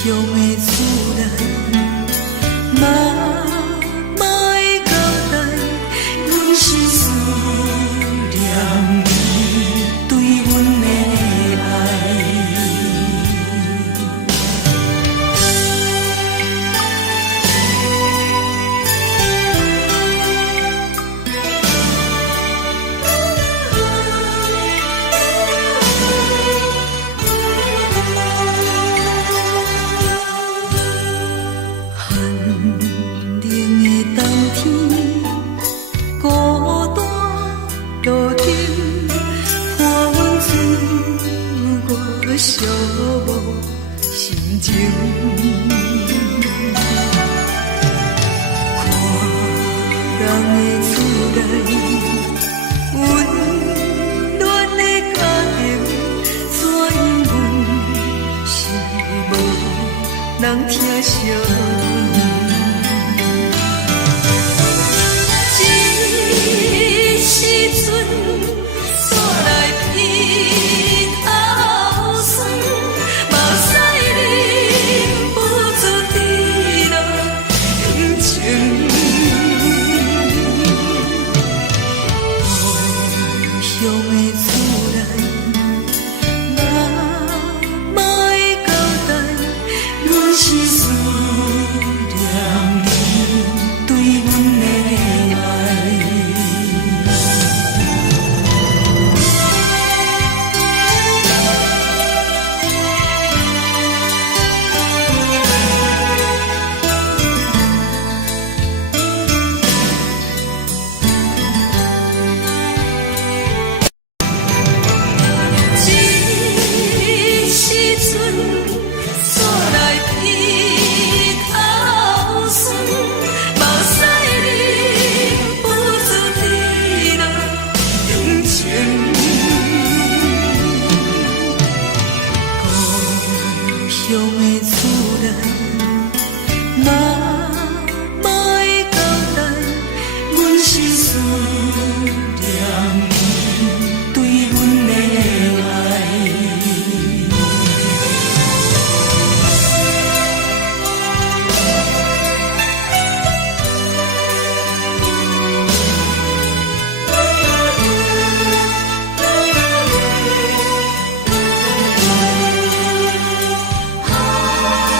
乡的厝内，嘛嘛会交代，阮是思念你对阮的爱。寂寞心情，看人的厝内温暖的家庭，怎因阮是无人疼惜？这时阵煞来鼻头酸，目屎忍不住滴落眼睛。故乡的厝内，嘛嘛会交代，阮是思念你对阮的爱。乡的厝内，嘛嘛会交代，阮是思念你对阮的爱。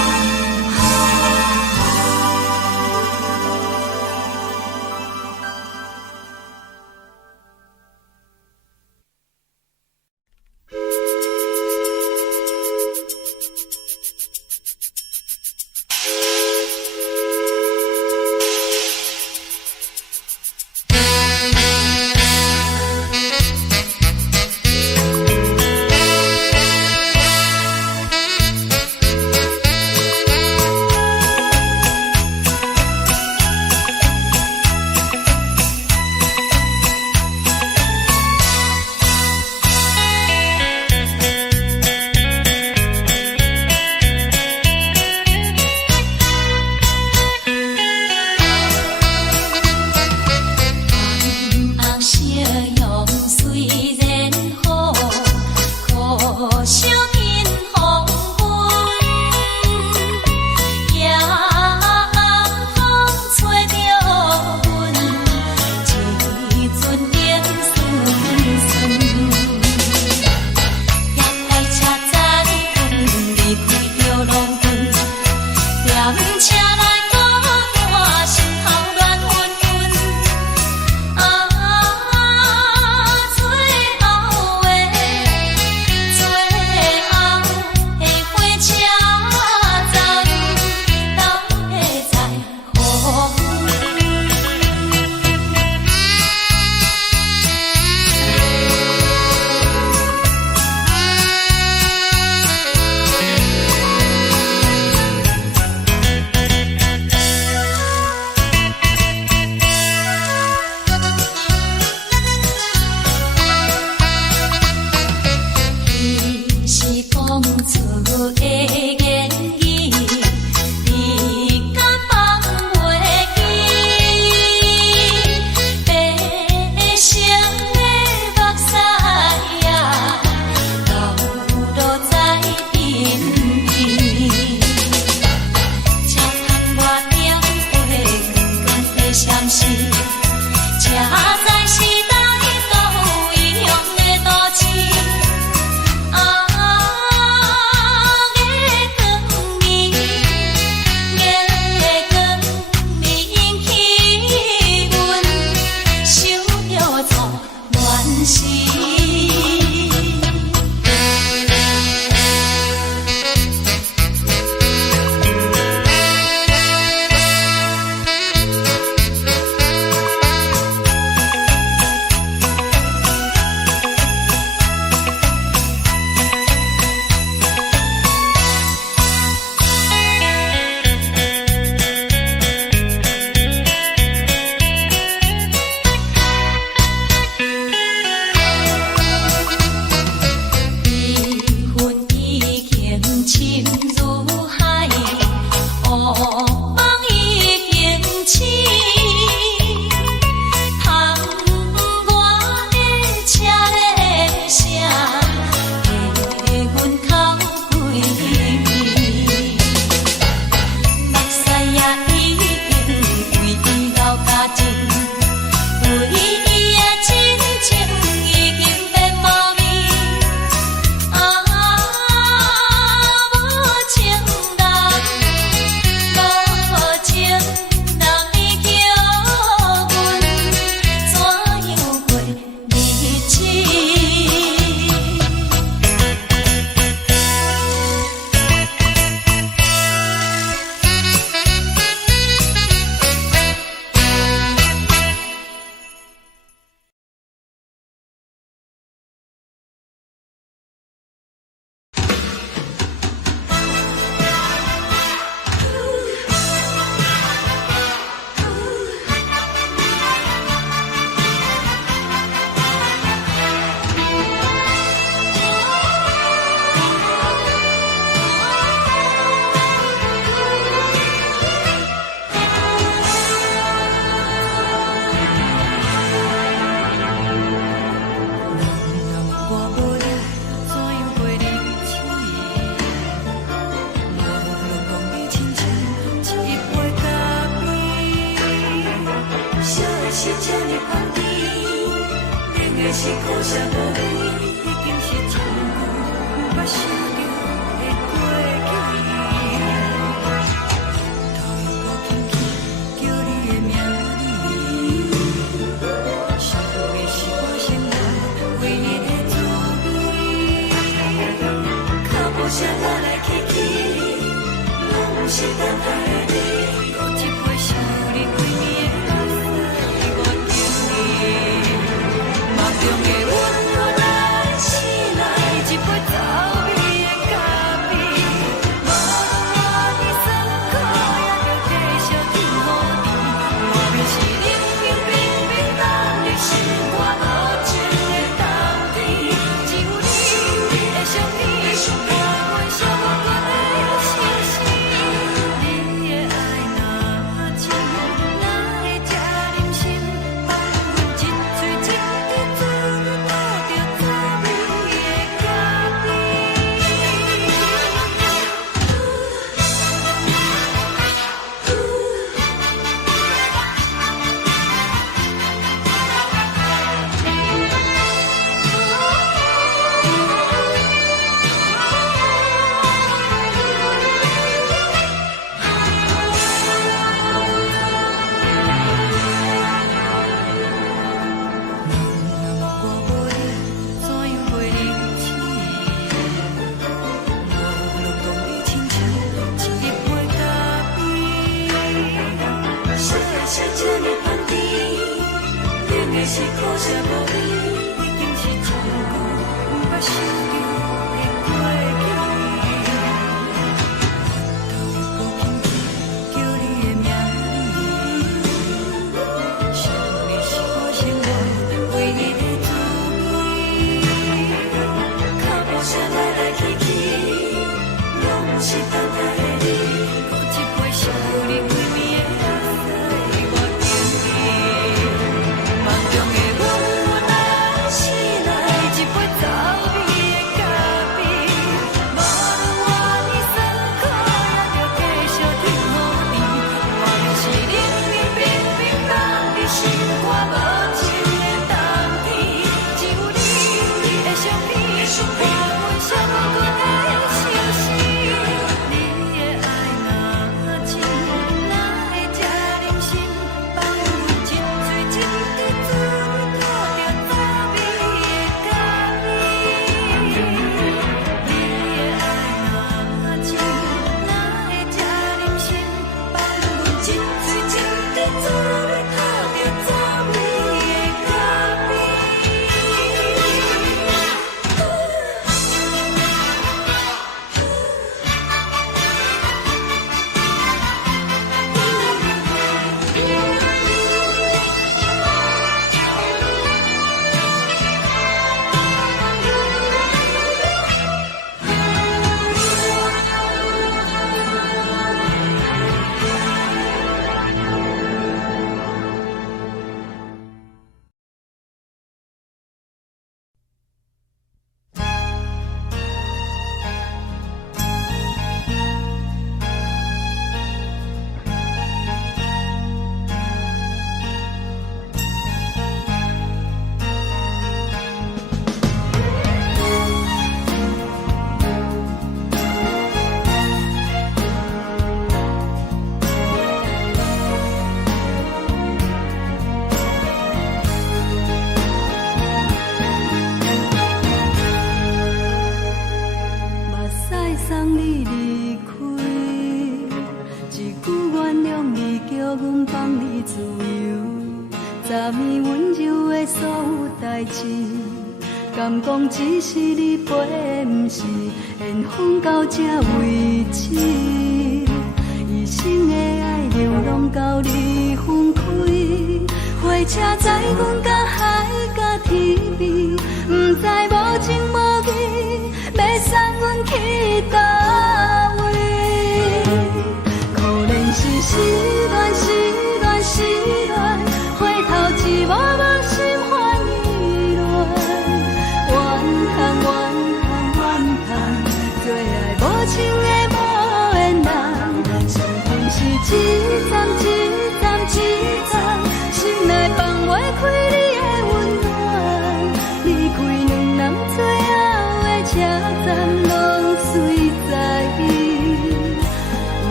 是这呢香甜，冷的是苦涩无味，已经是一句不捌想着的过去。头又搁轻轻叫你的名字，想的是我心内为你的滋味，脚步声来来去去，拢是等待的你，搁一杯想你几年的目屎，我敬你，梦中的阮我来醒来，一杯走味的咖啡，无论我的酸苦，也着继续甜予你，外面是冷冰冰冰冷的心，我无情的冬天，只有你会想你，我阮寂寞阮的心事，你的爱若真，哪会这忍心，放阮一嘴一滴滋味，倒着滋味的咖啡。我无你，怎样袂离弃？无路讲你亲像一杯咖啡，烧的是这呢香甜，冷的是苦涩无味，已经是一句不捌想着的过去。头又搁轻轻叫你的名字，想的是我心内为你的滋味，脚步声来来去去，拢是等待的你，搁一杯想你几年的目屎，我敬你，梦中的阮我来醒来，一杯走味的咖啡，无论我的酸苦，也着继续甜予你，外面是冷冷冰冰冷的心，我无情的冬天，只有你会想你，我阮寂寞阮的心事，你的爱若真，哪会这忍心，放阮一嘴一滴滋味，倒着滋味的咖啡。你的爱若真，哪会这忍心，放阮一嘴一滴滋味，倒着滋味的咖啡。目屎送你离开，一句原谅你，叫阮放你自由，昨暝温柔的所有代志，敢讲只是你陪，不是缘分到这为止，一生的爱流浪到你分开，火车载阮到海角天边，不知无情无义，要送阮去倒位？可能是失恋，失恋，失恋，回头一幕幕心烦意乱，怨恨，怨恨，怨恨，最爱无情的无缘人，身份是一站一站一站，心内放。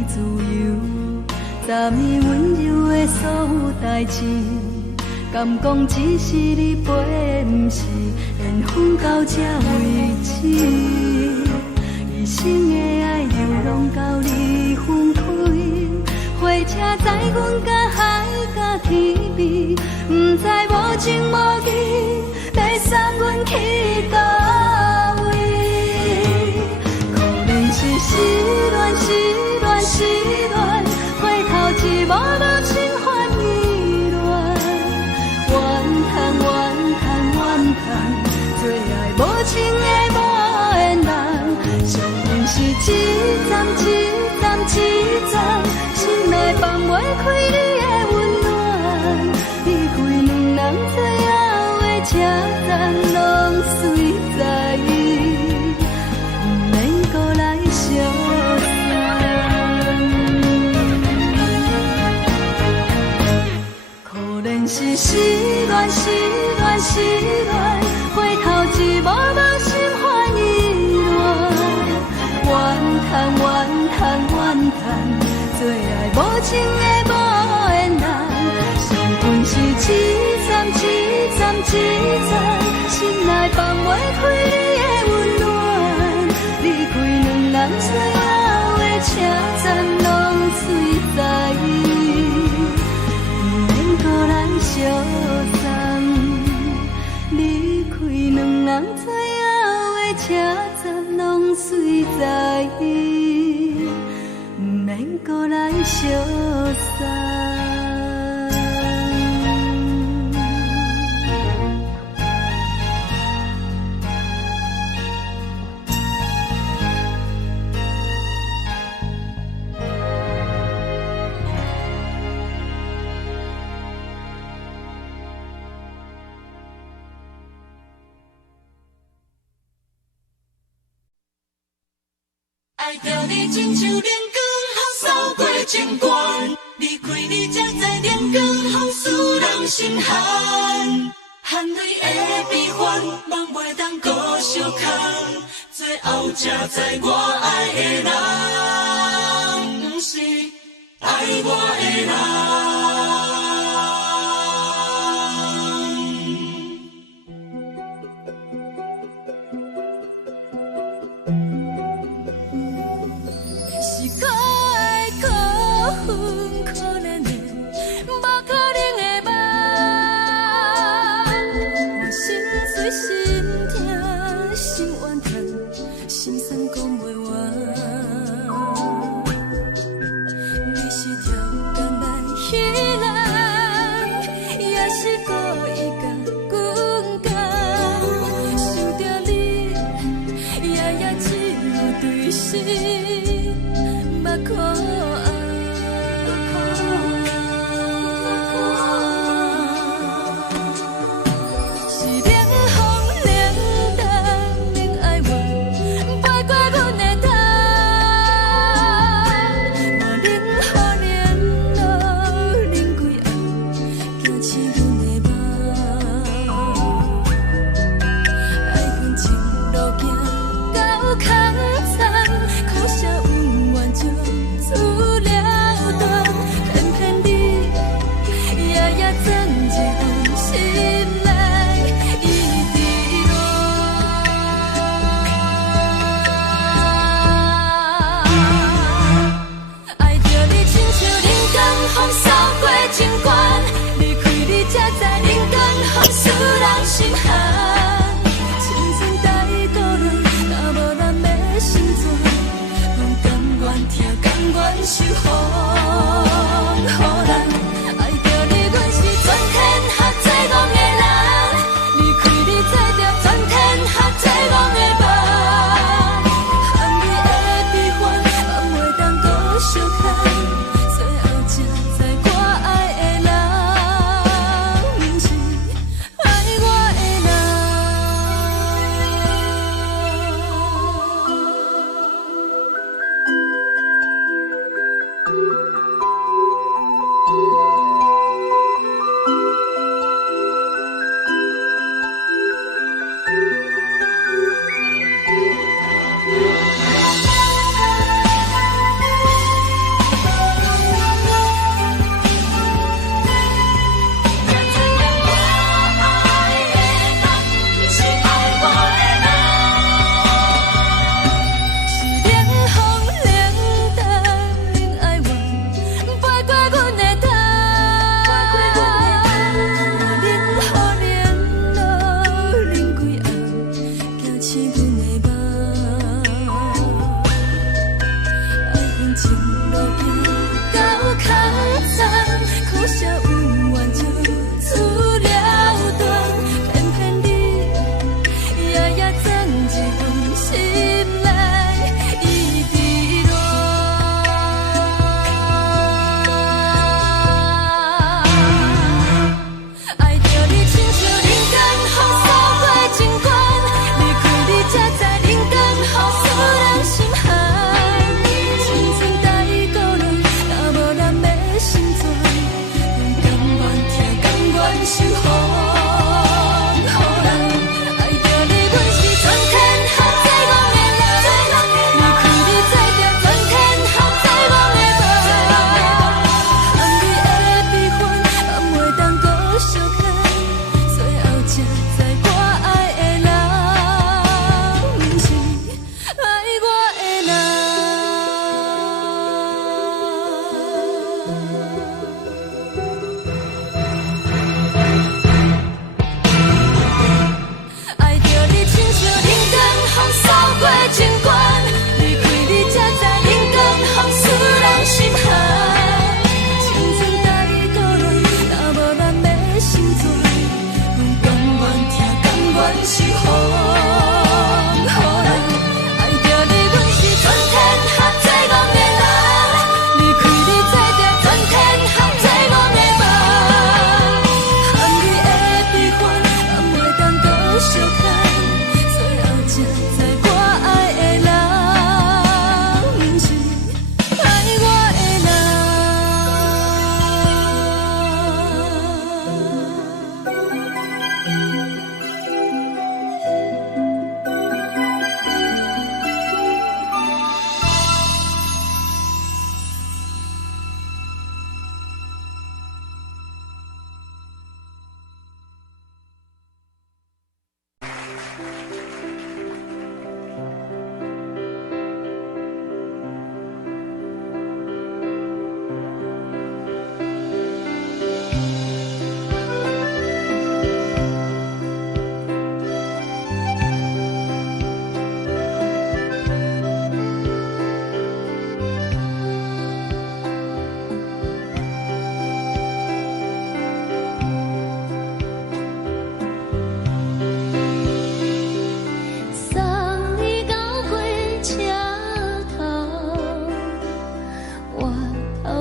自由，昨暝温柔的所有代志，敢讲只是你陪，不是缘分到这为止。一生的爱流浪到你分开，火车载阮甲海甲天边，不知无情无义，要送阮去倒位？可能是失恋，失恋，失恋，回头一幕幕心烦意乱，怨叹，怨叹，怨叹，最爱无情的无缘人，上阮是一站一站一站，心内放袂开你的温暖，离开两人最后的车站，拢随在意，不免搁来相送。可能是失恋，失恋，失恋，回头一幕幕心烦意乱，怨叹，怨叹，怨叹，最爱无情的无缘人，上阮是一站一站一站，心内放袂开你的温暖，离开两人最后的车站，拢随在意，不免搁来相送，离开两人最后的车站，拢随在意，不免搁来相送。爱着你亲像阳光扫过情关，离开你才知阳光风使人心寒，含泪的悲欢，望袂当搁相牵，最后才知我爱的人，不是爱我的人。是可爱可恨可怜的，无可能的梦。我心碎心痛心怨叹，心酸讲袂完。你是条工来彼人，也是故意甲阮讲，想着你夜夜只有对视。目眶红，是冷风冷冻冷爱我，飞过阮的头，我冷雨冷落冷几暗，惊醒阮的梦，爱阮情路行到空残，苦涩有怨就出了断，偏偏你夜夜钻入阮心内，一直乱。爱着你亲像冷光风扫过情关，离开你才知冷光风使人心寒，青春带过来，若无咱要心怎？甘愿听，甘愿受风雨人。爱着你，阮是全天下最戆的人，离开你才着全天下最戆的梦。含泪的悲欢，望袂当搁相牵，最后才知我爱的人，不是爱我的人。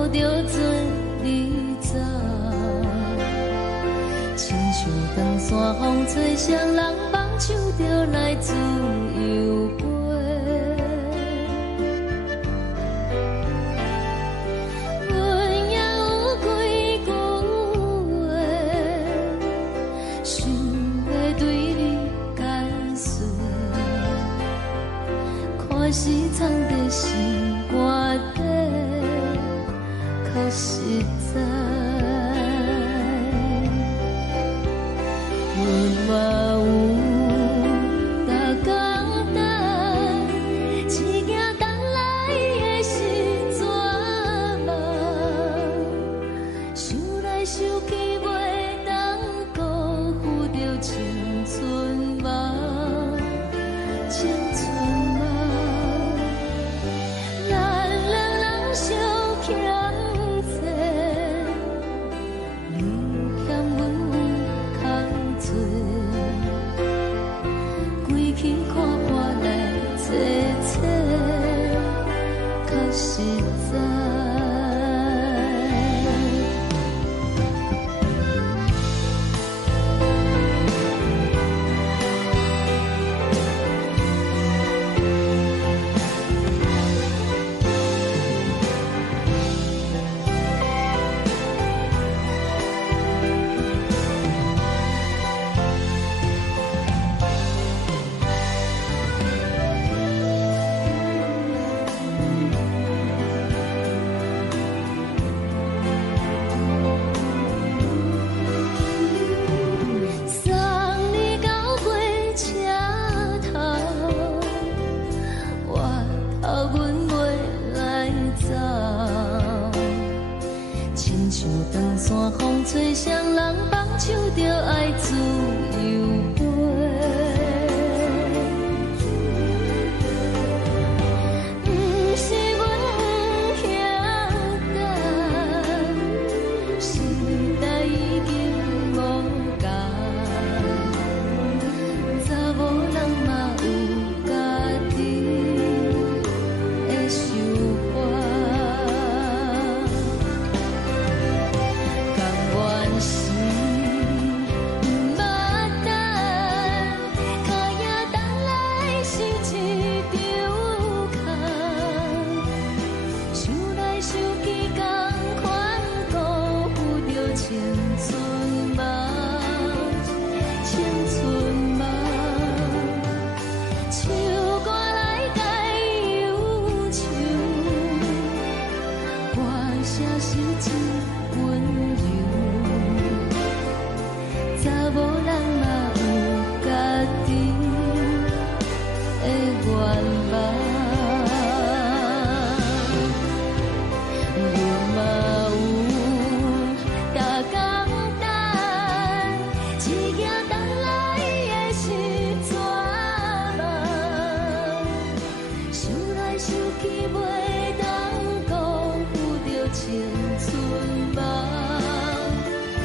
着做你走，亲像长山风吹双人放手着来自由飞。阮也有几句话，想要对你解释，可是藏在心肝底，较实在。阮嘛有逐工等，只惊等来的是绝望，想来想去袂当辜负着青春梦，青春梦。咱两人相欠债，你欠阮空做，归去看破来坐坐，较实在。送你到火车头，我头阮袂来走，亲像长山风吹双人放手着爱自由飞。不是阮不晓等，时代已经无共，查某人嘛有家己的想法。甘愿是不捌等，脚也等来是一场空，想来想去同款辜负着青春梦，青春梦。唱歌来解忧愁，歌声是真温柔，查某人嘛有家己的愿望。阮嘛有逐工等，只惊等来的是绝望，想来想去袂当辜负着青春梦，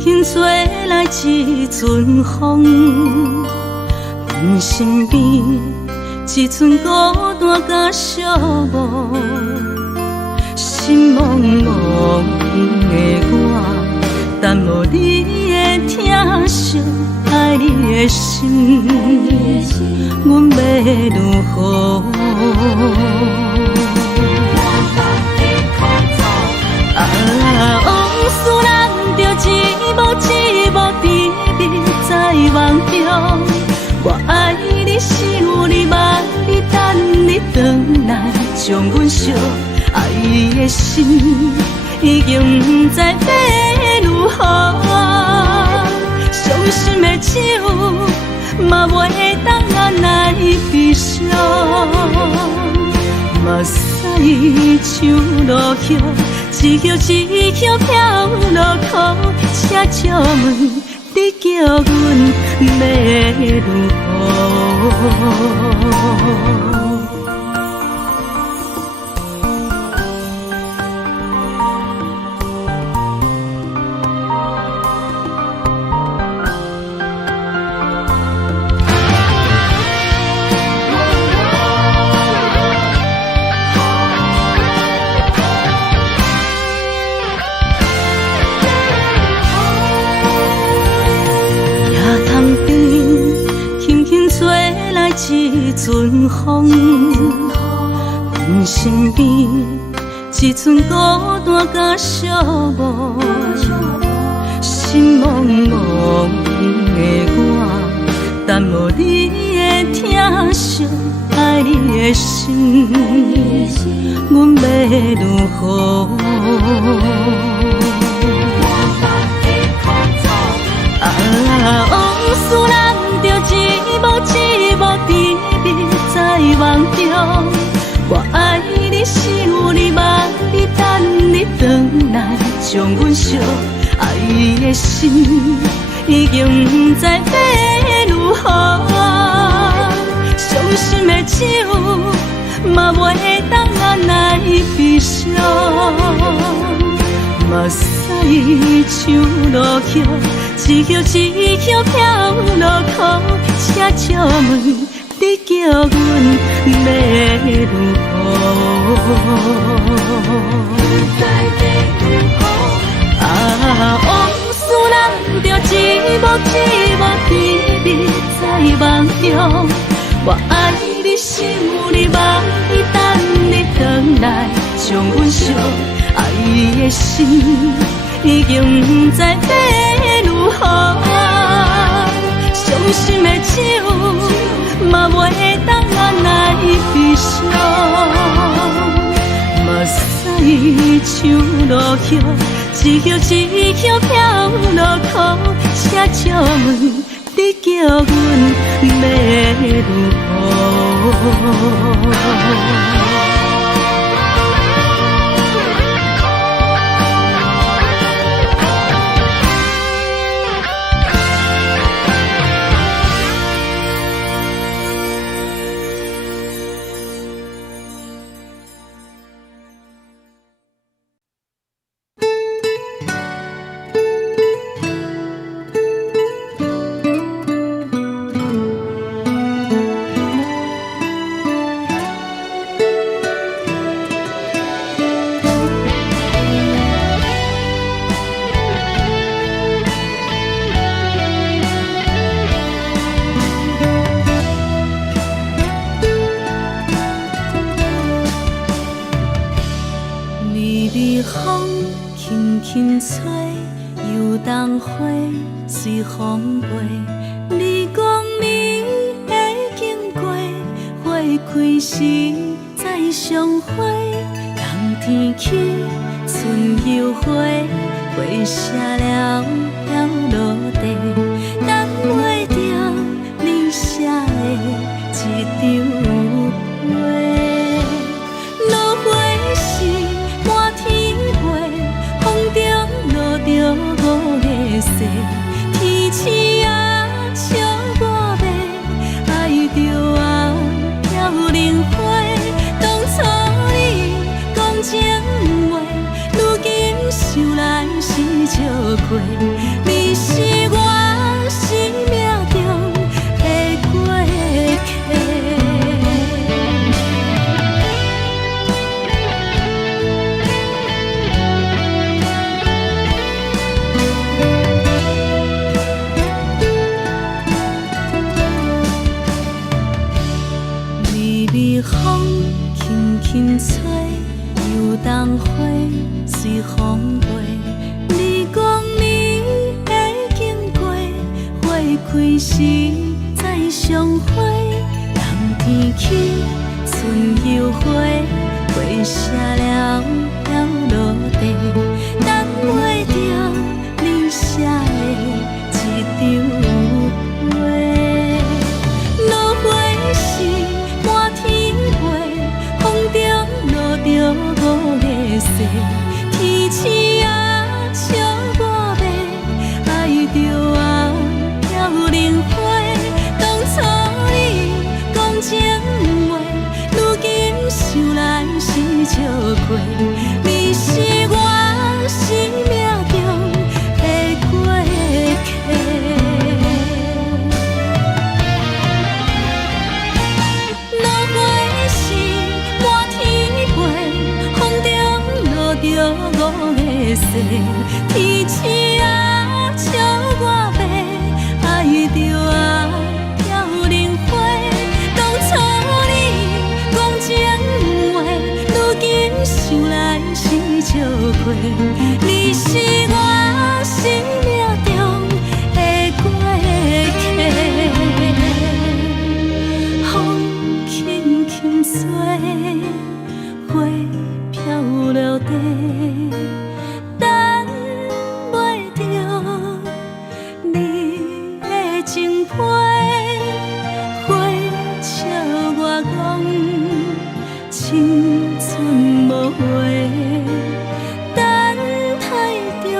轻吹来一阵风，阮身边一寸孤单甲寂寞，心茫茫的我，等无你的疼惜，爱你的心，阮要如何？往事人着一幕一幕甜蜜在梦中，我爱你想你望你等你回来，将阮惜爱的心已经不知要如何，伤心的手嘛袂当按来悲伤。目屎像落叶，一叶一叶飘落雨，请借问你叫阮要如何？一阵风，阮身边一寸孤单甲寂寞，心茫茫的我，等无你的疼惜，爱你的心，阮要如何？往事人着一幕一幕甜蜜在梦中，我爱你想你望你等你回来，将阮惜爱的心已经不知要如何，伤心的手嘛袂当按来悲伤。目屎像落叶，一叶一叶飘落雨，请借问你叫阮要如何？往事人着一幕一幕甜蜜在梦中，我爱你想你望你等你回来，将阮惜爱的心已经不知要如何，伤心的手嘛袂当按来悲伤。目屎像落叶，一叶一叶飘落雨，请借问你叫阮要如何？随风飞，你讲你会经过，花开时再相会。冬天起，春又花，花谢了要落地，等袂着你写的一张画。落花时满天飞，风中落着五个色。天星啊，笑我迷，爱着啊，飘零花。当初你讲情话，如今想来是是笑过，你是我生命中的过客。微微风轻轻吹，游动花随风飞。你讲你会经过，花开时再相会。人天起，春又花，花谢了了落地，等袂着你写的一张话。落花时满天飞，风中落着五个色，天星啊笑我迷，爱着啊飘零花。当初你讲情话，如今想来是笑过，你是我生命中的过客。落花时满天飞，风中落着五个色，天星啊笑我迷，爱着啊飘零花。当初你讲情话，如今想来是笑过，你是我生命中的过客。风轻轻吹，花飘落地，等袂着你的情批。花笑我讲青春无话，等待着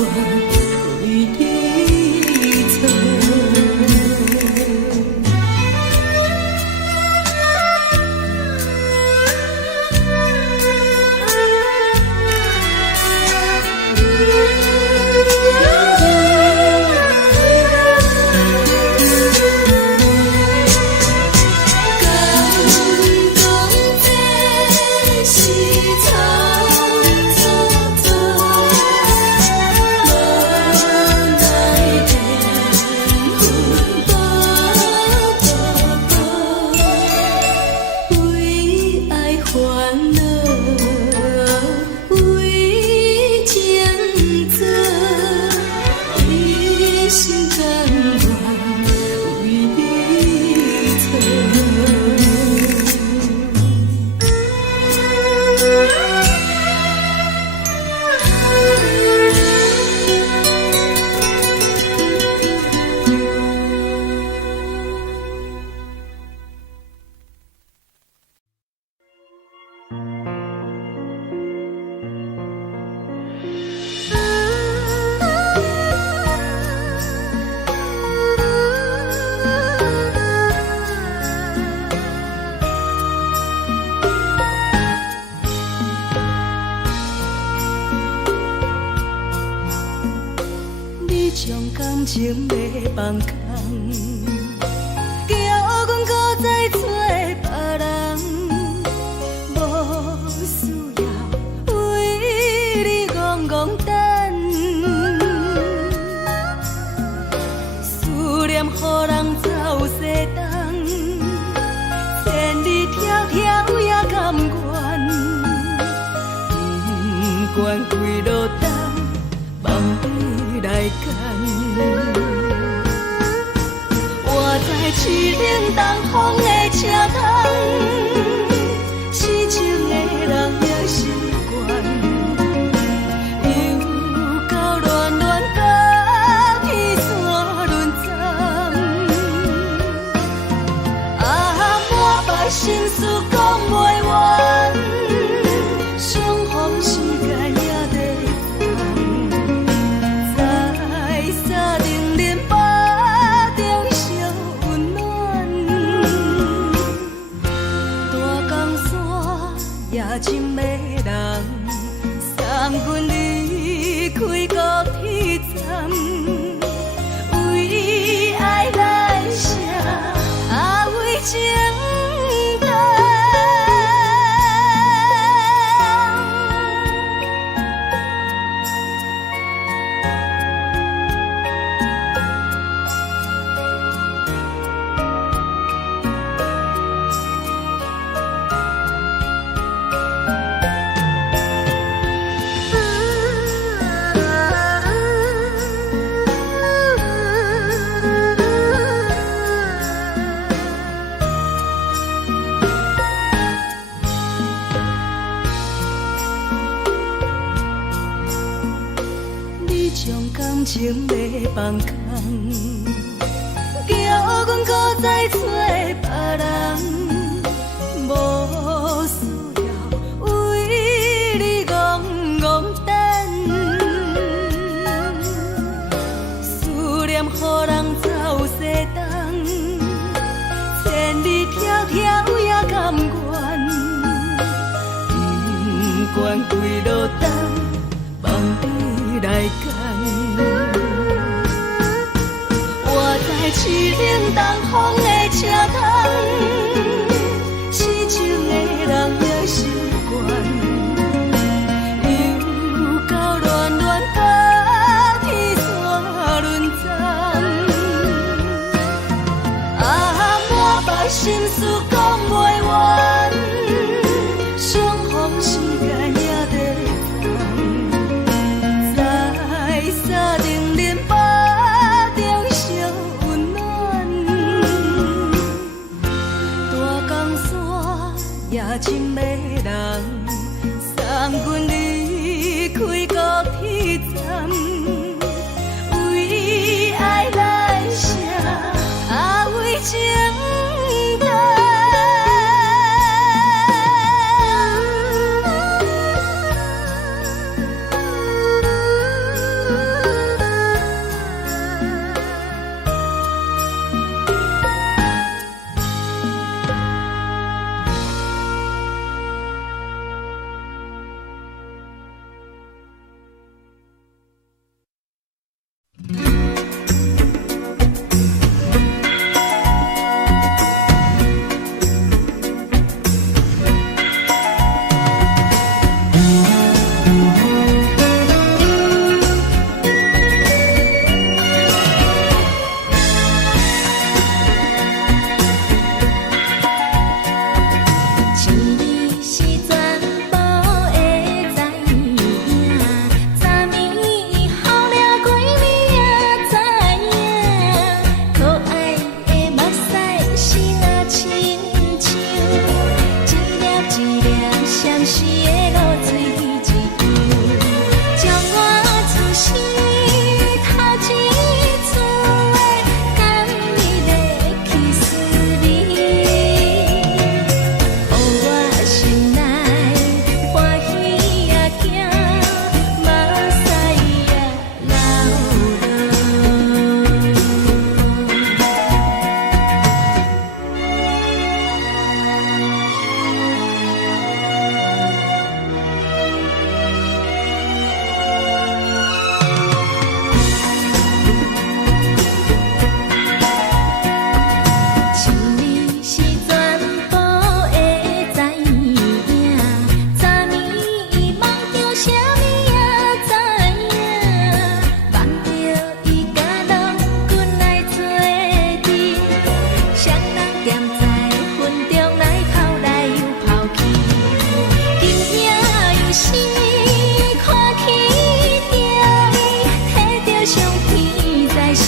为你找。将感情要放空，叫阮搁再找别人，无需要为你戆戆等，思念予人走西东，千里迢迢也甘愿，不管几路灯，望你来干。我在市顶东风的车窗，痴情的人也习惯，又到乱乱甲天山轮站。满腹心事讲袂完，相逢时间也在等。在沙丁林巴中烧温暖，大江山夜深的人，送阮离开高铁站，为爱来写为情长。将感情要放空，叫阮搁再找别人，无需要为你戆戆等，思念予人走西东，千里迢迢也甘愿，不管几路灯，望你来干。我在市顶东风的车窗，痴情的人也习惯，又到乱乱甲天山轮站。满腹心事讲袂完，相逢时间也在等。在沙丁林巴中烧温暖，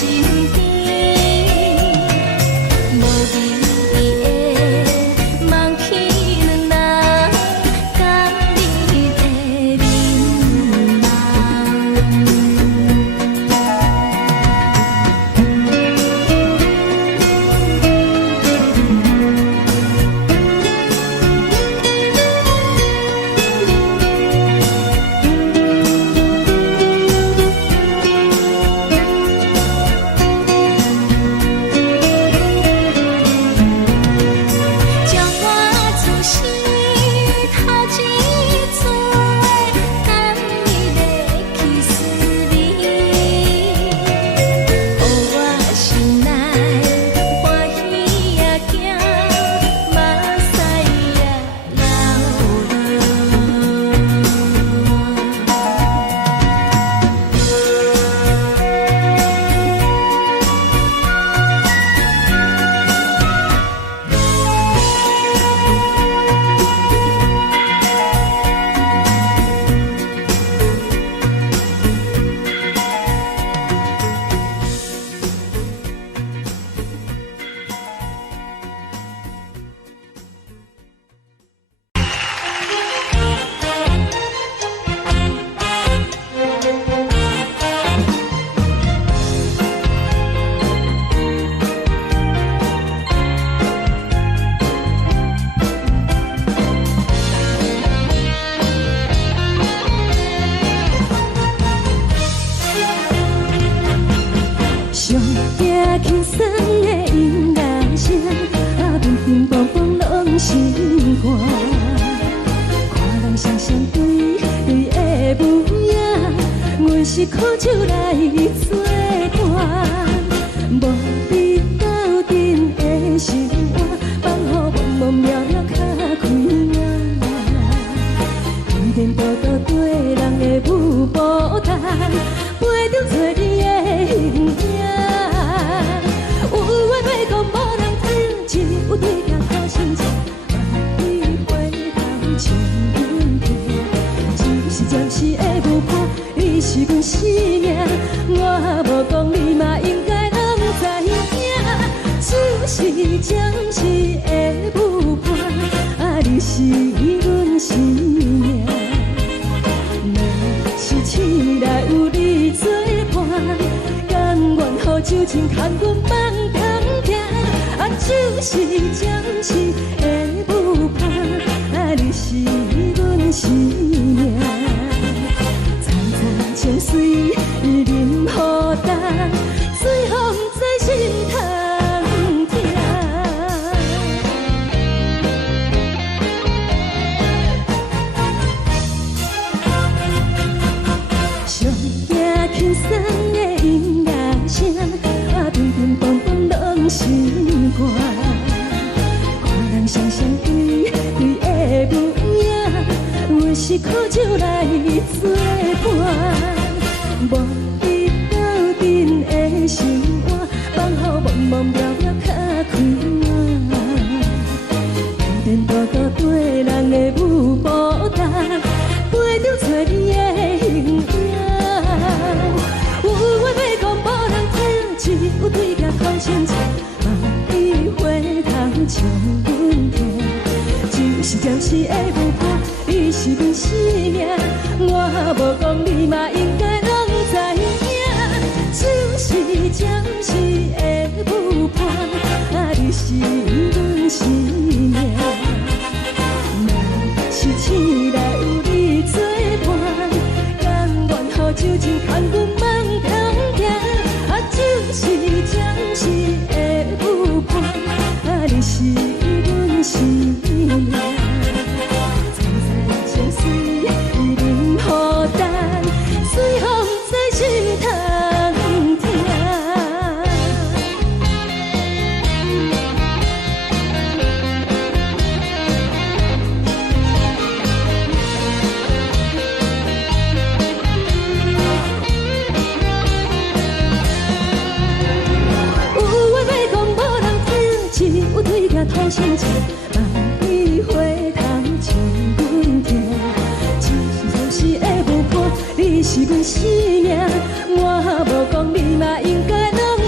身边，无意义的梦起两人，甲你的眠将我自身头一次的等你的起思念，予我心内欢喜也惊，目屎也上惊轻松的音乐声，乒乒乓乓拢心肝。看人双双对对的舞影，阮是苦酒来作伴。无你斗阵的心肝，放予茫茫渺渺较开眼。一颠倒倒对人的舞步弹，陪着做你的形影。有话要讲无人听，只有对镜讨心情，万里回头将阮听。就是暂时的舞伴，你是阮生命，我无讲你嘛应该拢知影。就是暂时的舞伴，你是阮生命。若是醒来有你作伴，甘愿予酒精牵阮放通行。就是暂时的舞伴，你是阮生命。层层清水任雨淡，水风在心头疼。上惊轻松的音乐声，乒乒乓乓拢心肝。看人双双对对的舞影，阮是苦酒来作伴。无你斗阵的心肝，放予茫茫渺渺较开眼。一颠倒倒对人的舞步弹，陪着做你的形影。有话要讲无人听，只有对镜看心情，万里回头将阮听。就是暂时的舞伴，你是阮生命，我无讲你嘛应该拢知影。就是暂时的舞伴，你是阮生命。若是醒来有你作伴，甘愿予酒精牵阮放通行。就是暂时的舞伴，你是阮生命。层层清水任雨淡，水风在心头疼。讨心情，万里回头将阮听。就是暂时的舞伴，你是阮生命，我无讲你嘛应该拢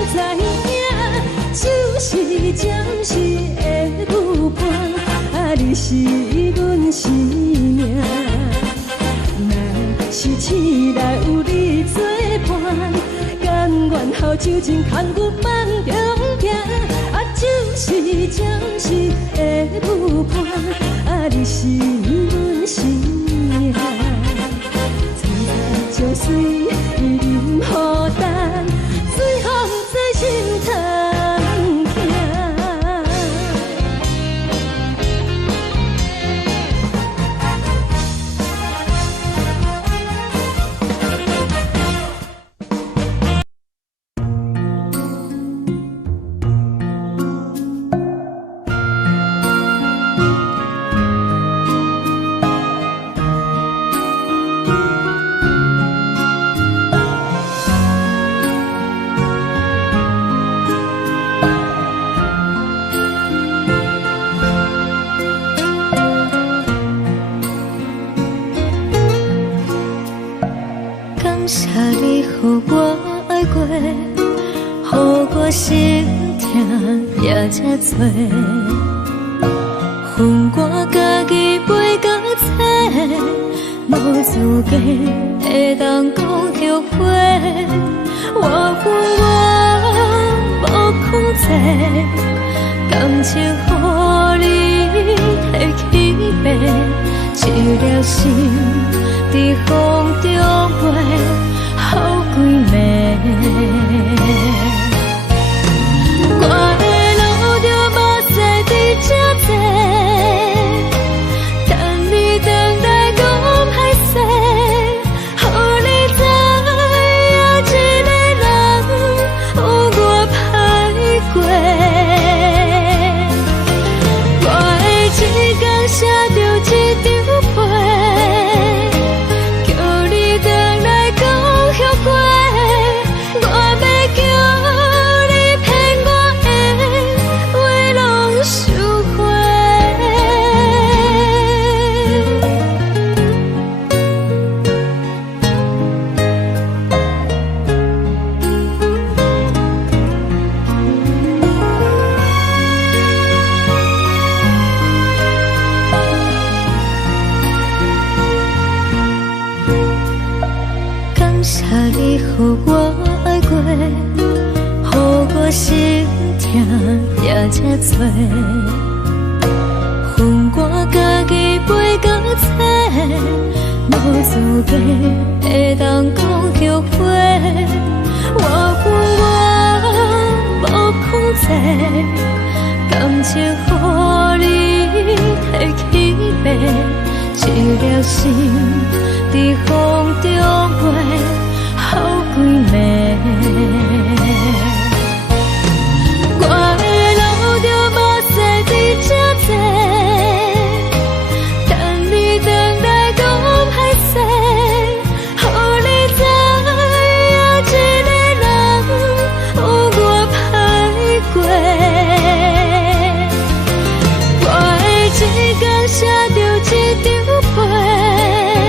然后就真牵牛梦中行，啊，就是暂时的舞伴，啊，你是阮生命。青菜椒水，伊任何等，水风在心头行。感谢你，予我爱过，予我心痛也这多。恨我家己袂到切，无资格会当讲后悔。我恨我无控制，感情予你摕去卖，一粒心在风中飞，好几暝。我的路就无使伫这多，等你回来讲歹势，予你知影一个人有我歹过。我会一天写着一张被，叫你回来讲后悔。我要叫你骗我的话拢收回。感谢你，予我爱过，予我心痛也这多。恨我家己袂到切，无资格会当讲后悔。我恨我无控制，感情予你摕去卖，一粒心在风中飞，好几暝。我的路就无使伫这多，等你回来讲歹势，予你知影一个人有我歹过。我会一天写着一张被。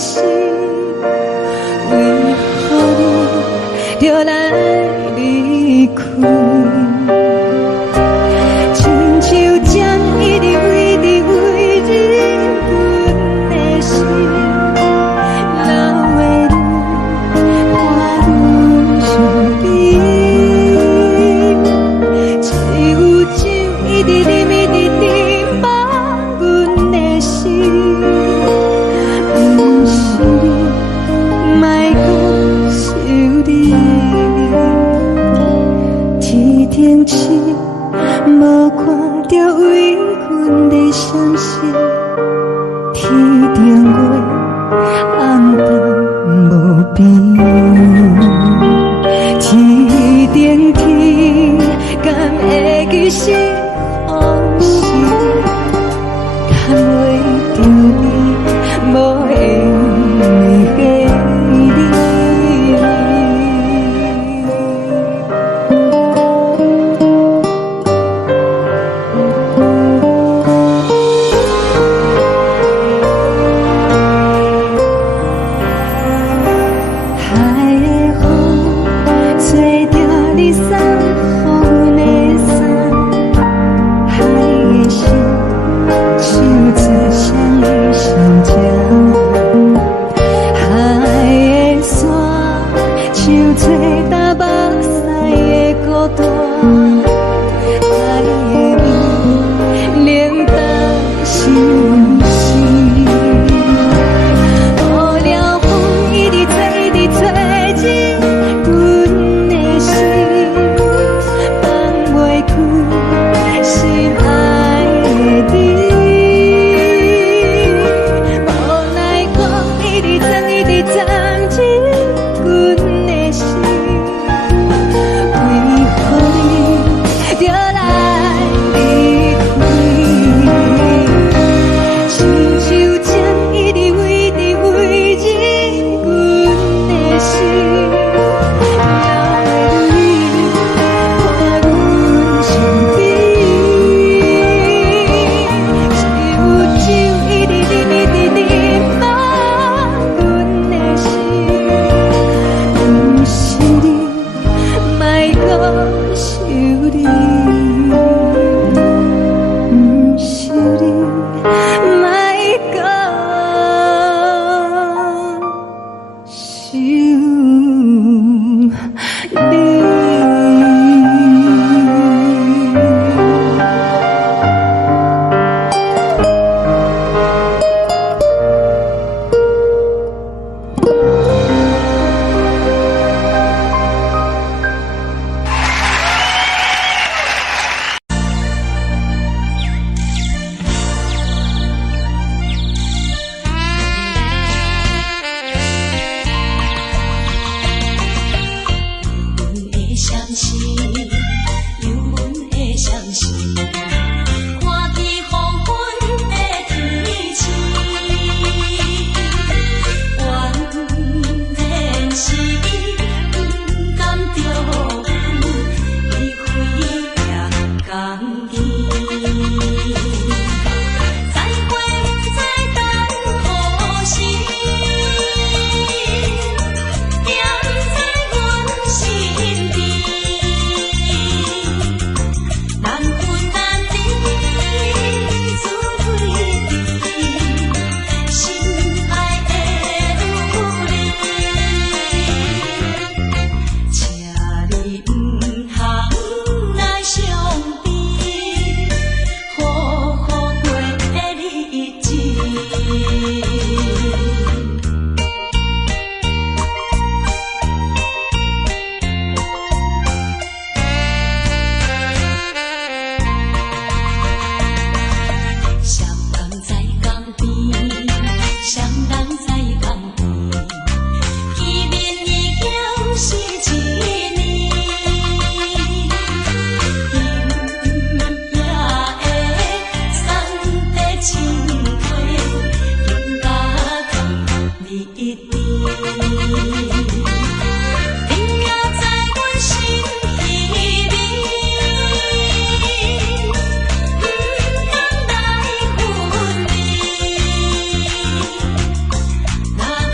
心，为何你就来离开？亲像针一直围伫围入阮的心，流的泪看阮伤悲，只有酒一直啉一直啉放阮的心。不是你，莫讲想你。天顶星，无看到为阮的伤心。天顶月，暗淡无边。天顶天，敢会记是往事？敢袂着你，无缘给你。海的风吹着你送予阮的衫，海的心像做双鱼相接，海的山像做打目屎的孤单，海的味冷淡心事。无聊风一直吹，一直吹进阮的心，放袂开心爱的你。无奈讲一直藏，一直藏进阮的心，为何你就来离开？亲像针一直围伫围入阮的心，流的泪看阮伤悲，只有酒一直啉一直啉放阮的心。不是你，莫讲想你。不是你，莫讲想你。的相思，有阮的相思，看见黄昏的天星，原然是你不甘着阮离开夜江边，再会再等何时？踮在阮心边。难分难离，自对你，心爱的女儿，请你唔通来伤悲，好好过日子。双人在江边，双人在江边，见面已经是一年。今夜的送的情花，应该放你一边。你也在阮心里面，不敢来分离。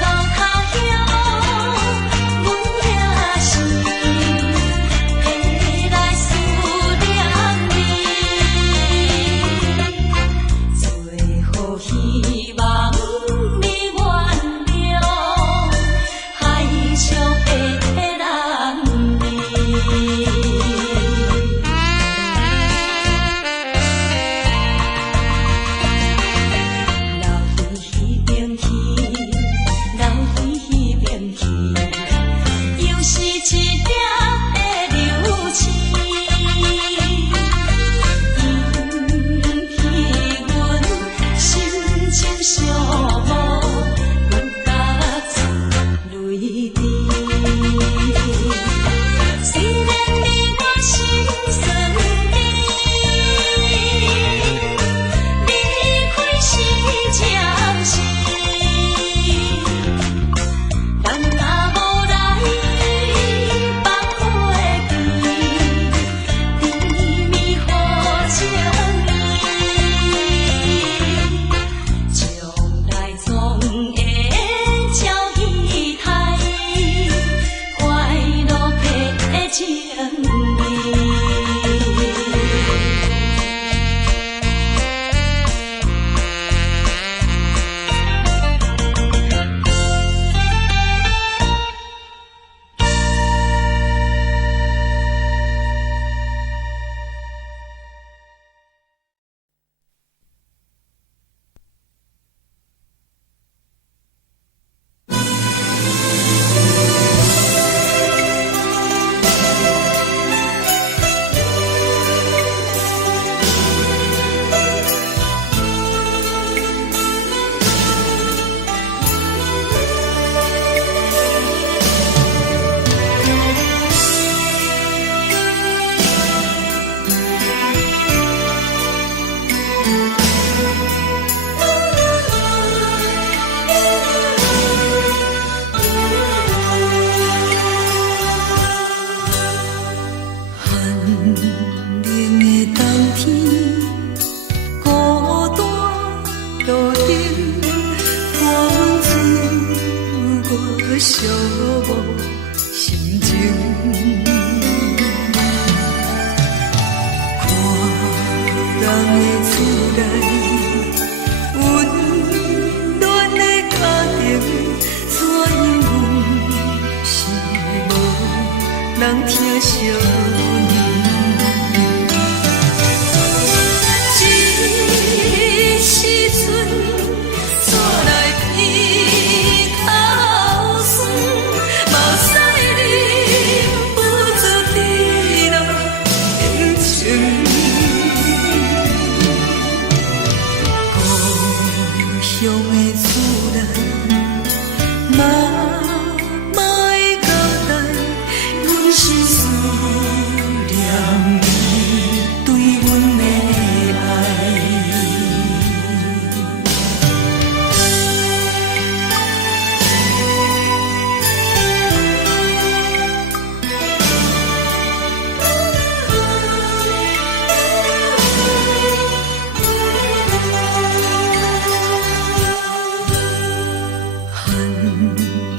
疼惜你。这时阵怎来鼻口酸，嘛有使你不住滴落情情。故乡的自然，嘛会交代，阮是思念你对阮的爱。寒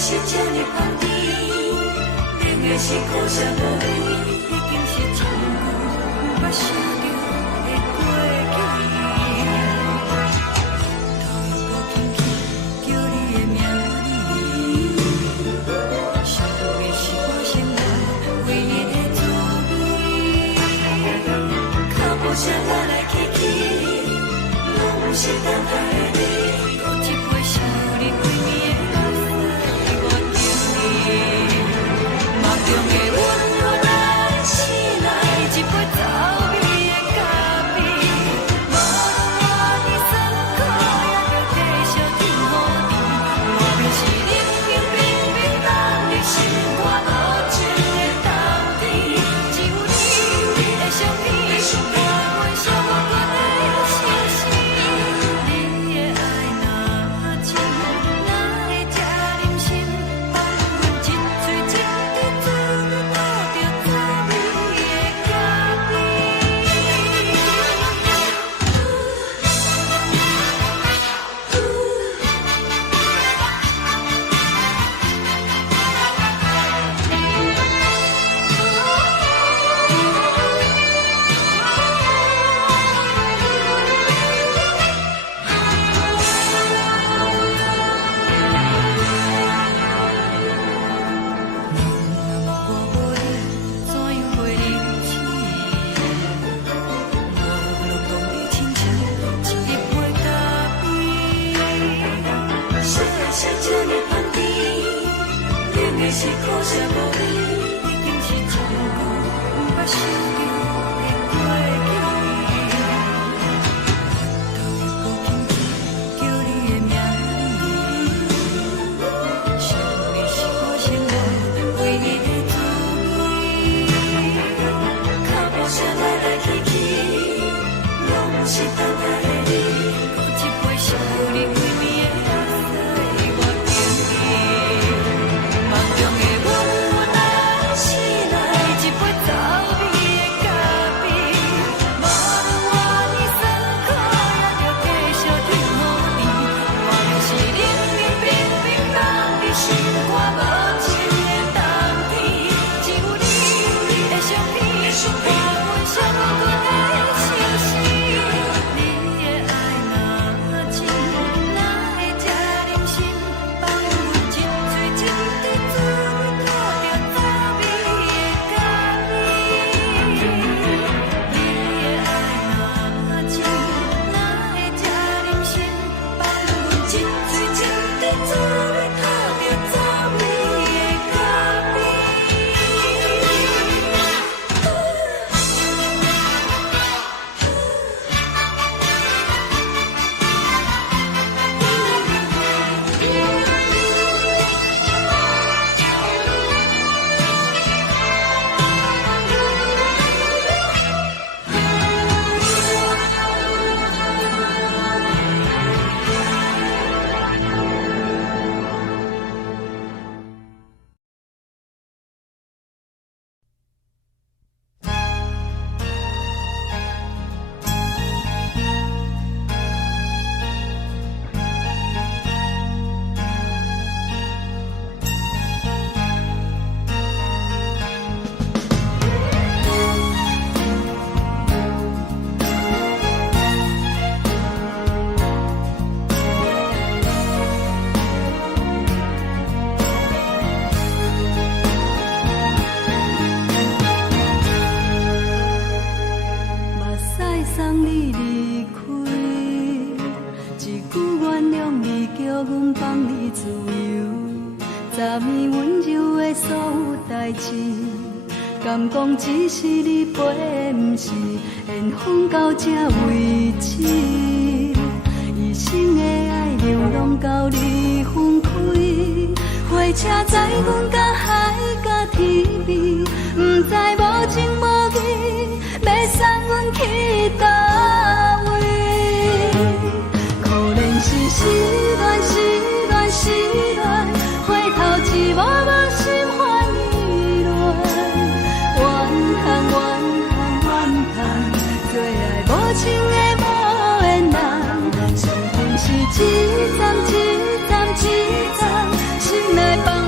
是这呢香甜，冷的是苦涩无味，已经是一句无法想着的过去。头又无轻轻叫你的名字，想的是我心内唯一的滋味。脚步声来来去去，拢不是等待的你，搁一杯想你几暝的目屎，我着你。梦中的阮我来醒来，一杯走味的咖啡，无论我的酸苦，也着继续甜予你。外面是冷冷冰冰冷的心肝无情的冬天，只有你的相片，我阮寂寞过的心事。你的爱若真，哪会这忍心放阮一嘴一滴珠，倒着滋味的咖是苦涩无味，已经是一句无法想着的过去。头又无轻轻叫你的名字，想你是我心内唯一的滋味。脚步声来来去去，拢不是等待的你，搁一杯想你几暝的目屎，我着你。梦中的阮我来醒来，一杯走味的咖啡，无论我的酸苦，也着继续甜予你。外面是冷冷冰冰冷的心肝无情的冬天，只有你的相片，我阮寂寞过的心事。你的爱若真，哪会这忍心放阮一嘴一滴珠，倒着滋味的咖啡。你的爱若真，哪会这忍心放阮一嘴一滴珠，倒着滋味的咖啡。目屎送你离开，一句原谅你，叫阮放你自由。昨暝温柔的所有代志，敢讲只是你陪，不是缘分到这为止。一生的爱流浪到你分开，火车载阮到海角天边，不知无情无义，要送阮去倒位？可能是失恋，失恋，失恋，回头一幕幕心烦意乱，怨恨，怨恨，怨恨，最爱无情的无缘人，伤痕是一站一站一站，心内放。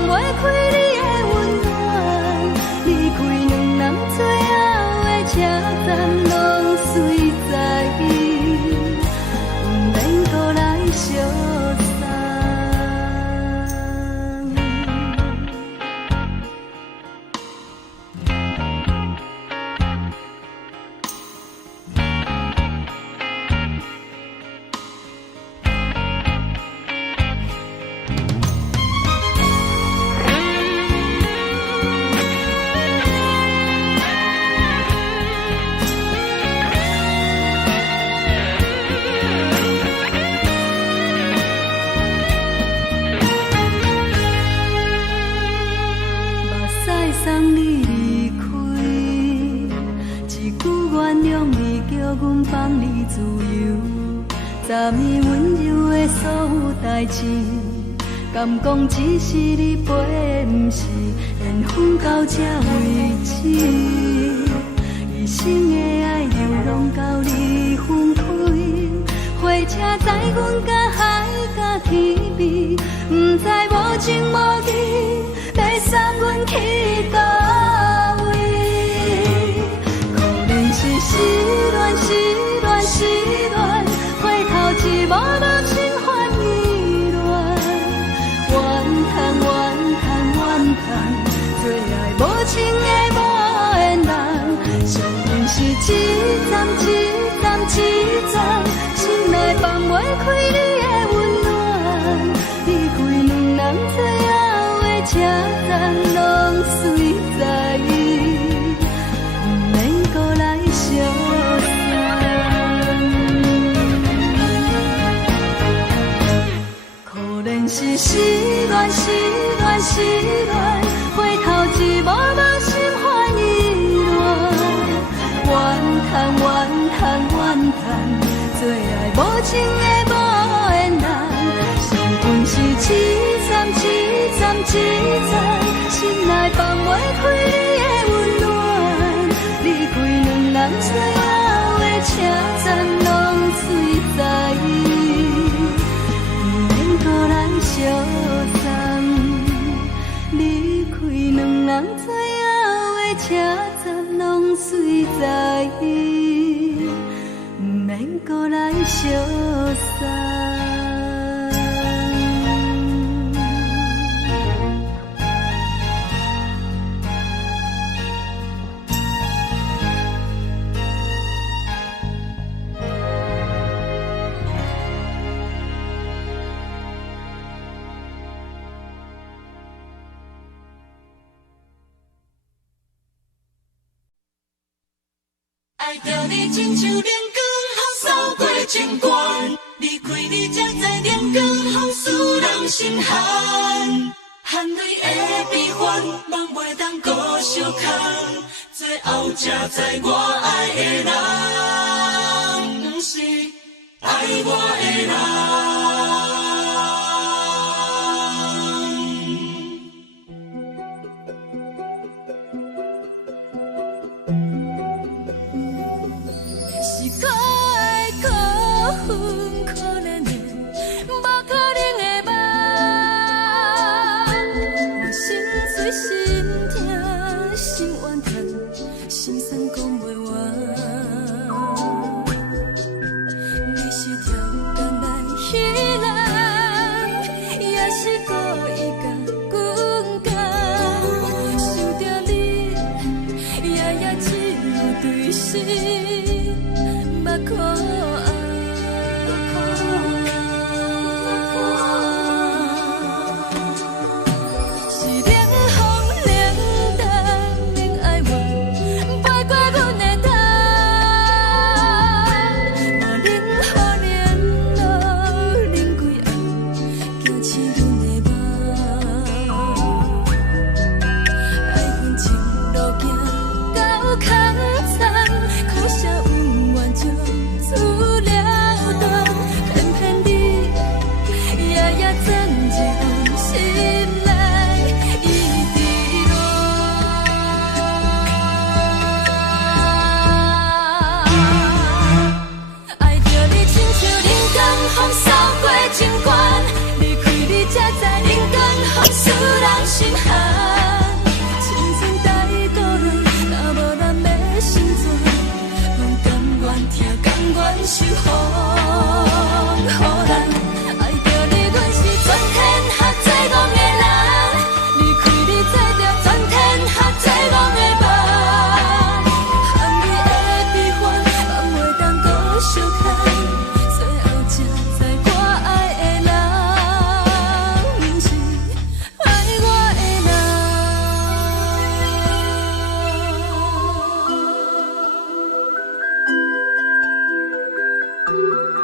昨暝温柔的所有代志，敢讲只是你陪，不是缘分到这为止。一生的爱流浪到你分开，火车载阮甲海甲天边，不知无情无义，要送阮去倒位？可能是失恋，失恋，失恋，回头一幕幕心烦意乱，怨叹，怨叹，怨叹，最爱无情的无缘人，上阮是一站一站一站，心内放袂开你的温暖，离开两人最后的车站，拢随在意，不免搁来相送。可能是失恋，失恋，失恋，回头一幕幕心烦意乱，怨叹，怨叹，怨叹，最爱无情的无缘人，上阮是一站一站一站，心内放袂开你的温暖，离开两人最后的车站，拢随在意，不免搁来相送。离开两人最后的车站，拢随在意，不免搁来相送。爱着你亲像阳光扫过情关，离开你才知阳光风使人心寒。含泪的悲欢，望袂当搁相牵，最后才知我爱的人，不是爱我的人。是可爱可恨可怜的，无可能的梦。我心碎心痛心怨叹，心酸讲袂完。你是条工来彼人，也是故意甲阮讲，想着你夜夜只有对视。可爱，是冷风冷淡，免爱我，陪过阮的痛，无忍好联络，忍几暗，惊醒阮的梦，爱阮情路行到空残，可惜有缘就。出了断，偏偏你夜夜钻入阮心内，一直乱。爱着你亲像人间风扫过情关，离开你才知人间风使人心寒。青春待故人，若无咱要心怎？拢甘愿听。甘愿守护人，爱着你，阮是全天下最戆的人。离开你，才着全天下最戆的梦。含泪的悲欢，望袂当搁相牵，最后才知我爱的人，不是爱我的人。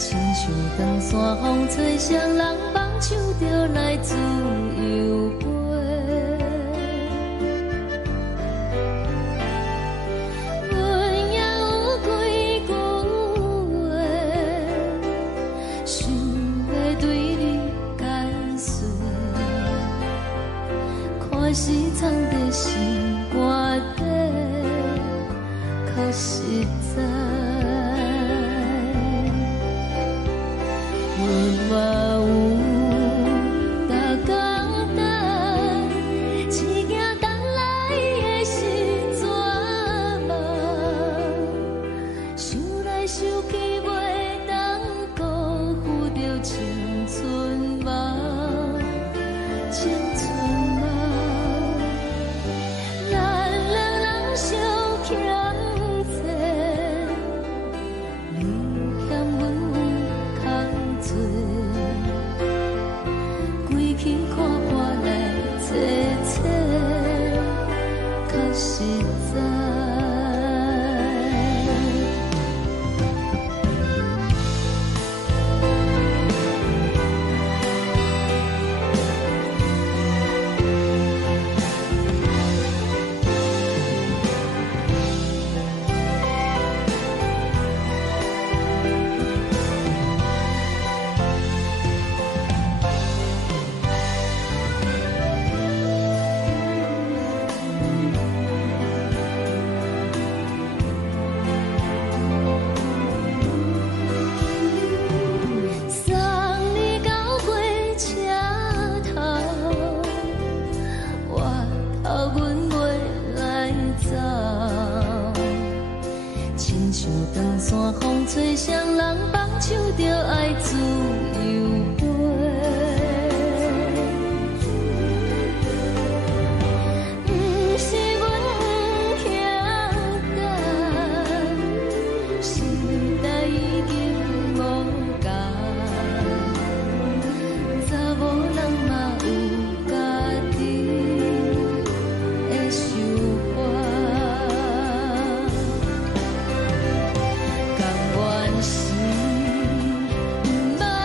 亲像长山风吹双人放手就来自由飞。阮也有几句话，想要对你解释，可是藏在心肝底，较实在。阮嘛有逐工等，只惊等来的是绝望，想来想去袂当辜负着青春梦，青春梦。咱两人相欠债，你欠阮有空做，归去看看来坐坐，较实在。送你到火车头，我头阮袂来走，亲像长山风吹双人放手就爱自由飞。不是阮不晓等，时代已经无共，查某人嘛有家己的想法，甘愿是毋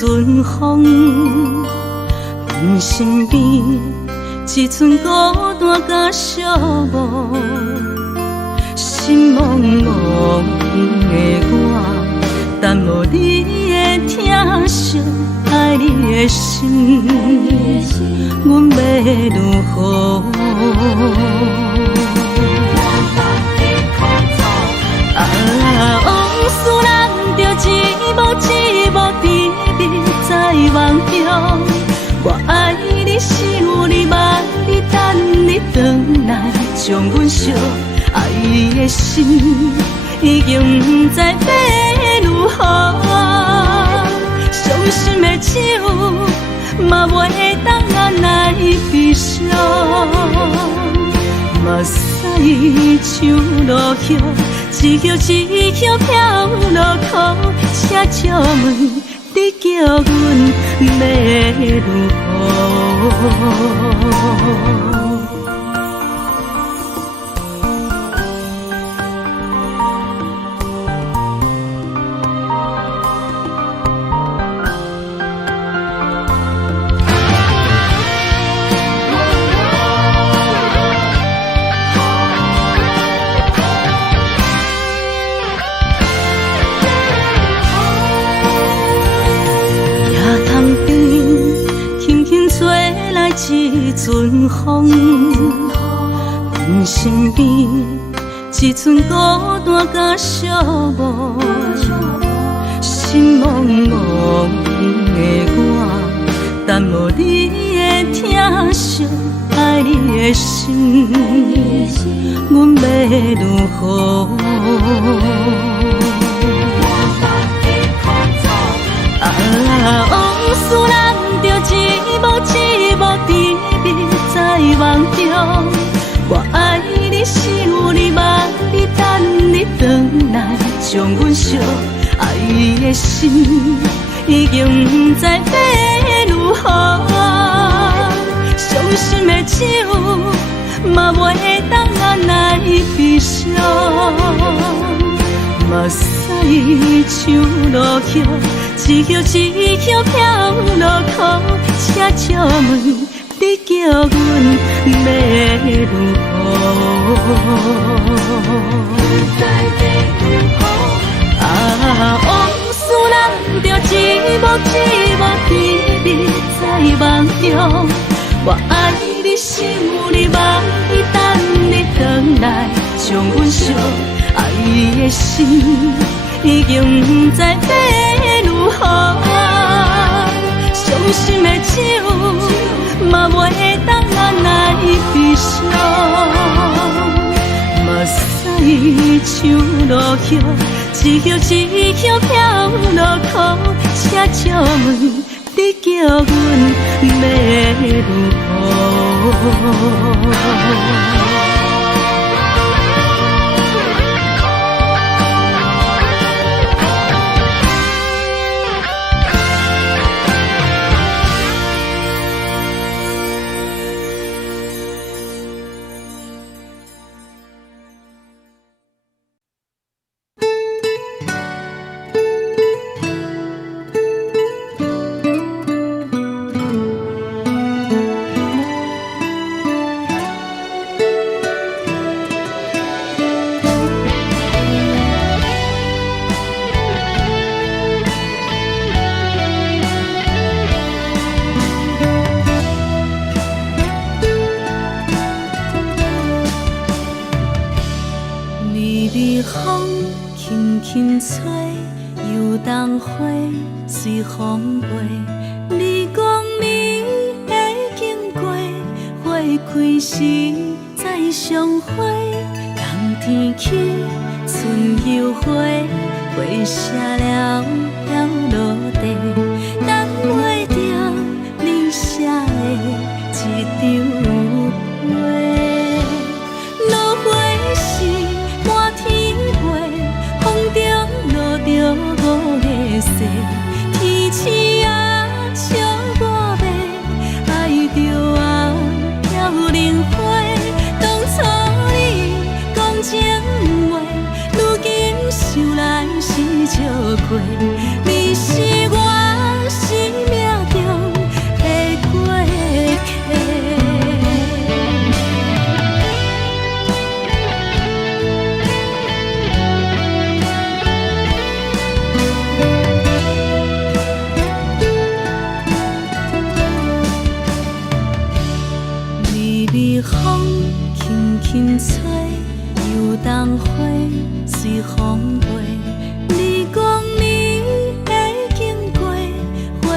阵风，阮身边只剩孤单甲寂寞，心茫茫的我，等无你的疼惜，爱你的心，阮要如何？往事人着一幕一幕甜蜜在梦中。我爱你是有你梦，你等你回来，将阮惜爱的心已经不知要如何。伤心的手嘛袂当按来悲伤。目屎像落叶，一叶一叶飘落雨，请借问你叫阮要如何？一阵风，阮身边只剩孤单甲寂寞，心茫茫的我，等无你的疼惜，爱你的心，阮要如何？往事人着一幕一幕甜蜜在梦中。我爱你是有你梦，你等你回来，将阮惜爱的心已经不知要如何。伤心的手嘛袂当按来悲伤。目屎像落叶，一叶一叶飘落雨，请借问你叫阮要如何？往事人着一幕一幕甜蜜在梦中。我爱你是有你梦，你等你回来，将阮惜爱的心已经不知要如何。伤心的手嘛袂当按来悲伤。目屎像落叶，一叶一叶飘落雨，请借问你叫阮要如何？随风飞，你讲你会经过，花开时再相会。冬天起，春又花，花谢了要落地，等袂着你写的一张画。落花时满天飞，风中落着五个色。天星啊，笑我袂爱着啊，飘零花。当初你讲情话，如今想来是笑过。你是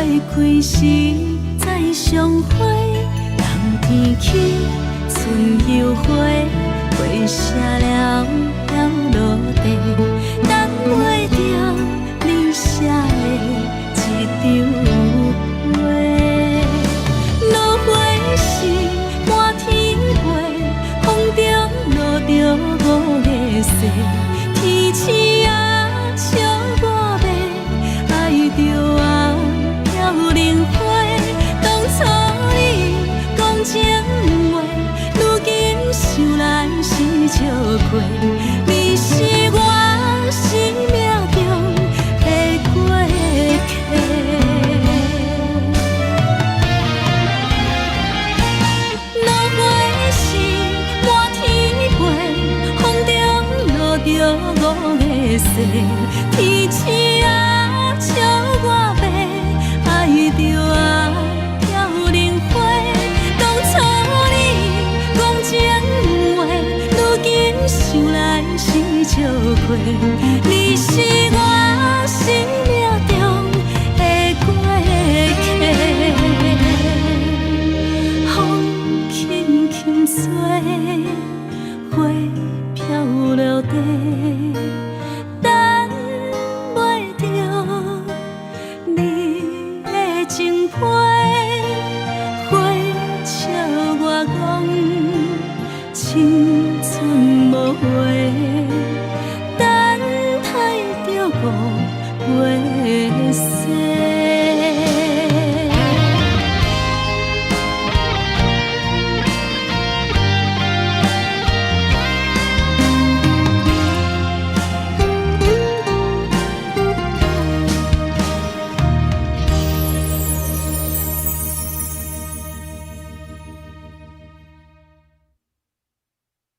开时再相会，人天起，春又花，花谢了飘落地，等袂着你写的一张画。落花是满天花，风中落着五个色，天星啊笑我迷，爱着啊飘零花。当初你讲情话，如今想来是笑亏。你是我生命中的过客。落花是满天飞，风中落着五个色，天星啊笑我迷，爱着啊飘零花。当初你讲情话，如今想来是笑亏。你是我生命中的过客，风轻轻吹，花飘落地，等袂着你的情批。花笑我讲青春无话，等待着五月雪。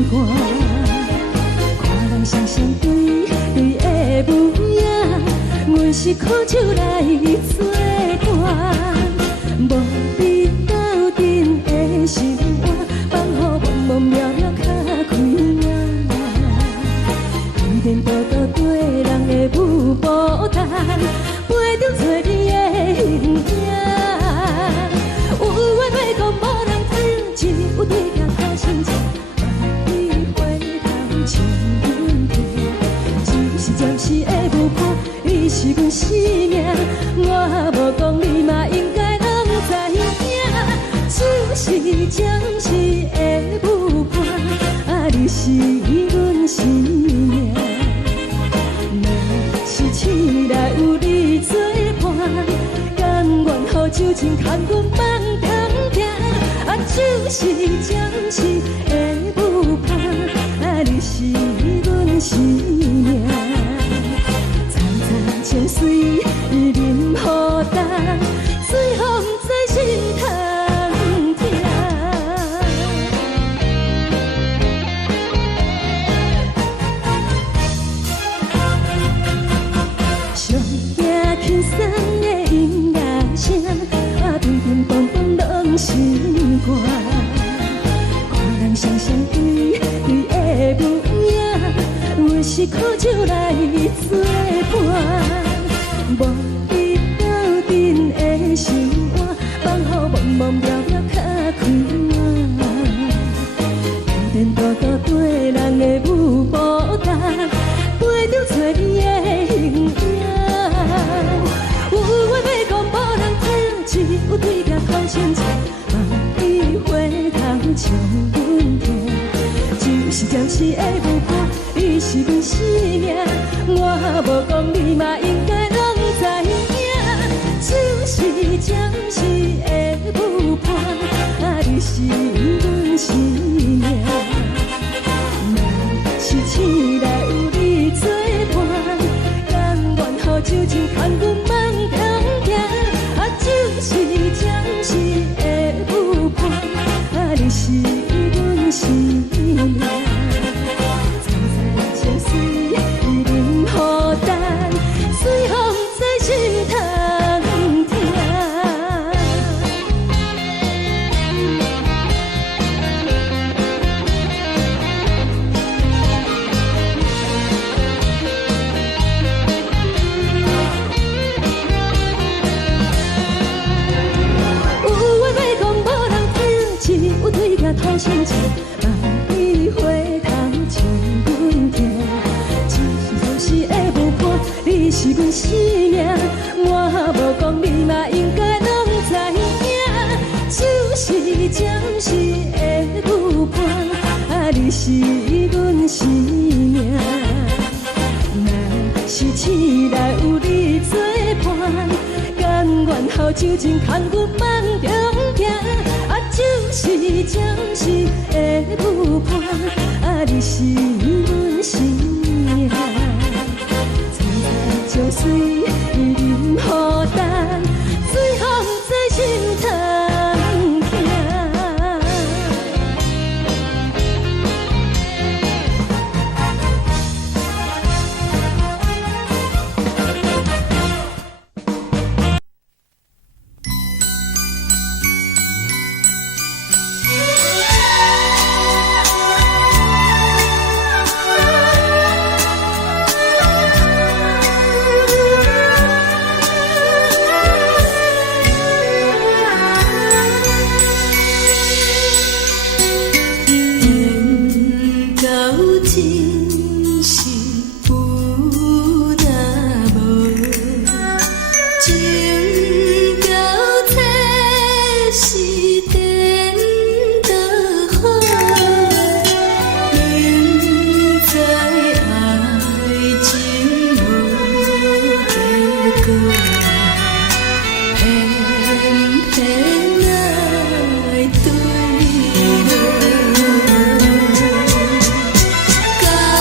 寒。看人双双对对的模样，阮是苦酒来作伴。无你斗阵的心肝，放予茫茫渺渺较开眼。一颠倒倒对人的舞步弹，陪着做你的形影。有话要讲无人听，只有对镜头心情，万里回头将阮听。就是暂时的舞伴，你是阮生命，我无讲你嘛应该拢知影。就是暂时的舞伴，你是阮生命。若是醒来有你作伴，甘愿予酒精牵阮梦中行。就是暂时的舞伴，你是阮生命。层层情水任何担，随风在心头。轻松的音乐声，乒乒乓乓拢心肝。看人双双对对的模样，阮是苦酒来作伴。无你斗阵的心肝，放予茫茫渺渺较开眼。颠颠倒倒对人的舞步弹，陪着做你的形影。有话要讲无人听，只有对镜头心情，万里回头将阮听。就是暂时的舞伴，你是阮生命，我无讲你嘛应该拢知影。就是暂时的舞伴，你是阮生命。若是醒来有你作伴，甘愿予酒精牵阮梦中行。就是暂时的舞伴，你是阮生命。层层情水任何担，随风在心头听。对镜头心情，万里回头将阮听。就是暂时的舞伴，你是阮生命，我无讲你嘛应该拢知影。就是暂时的舞伴，你是阮生命。若是醒来有你作伴，甘愿予酒精牵阮梦中行。就是暂时的舞伴，你是阮生命。层层情水任何担，随风在心头听。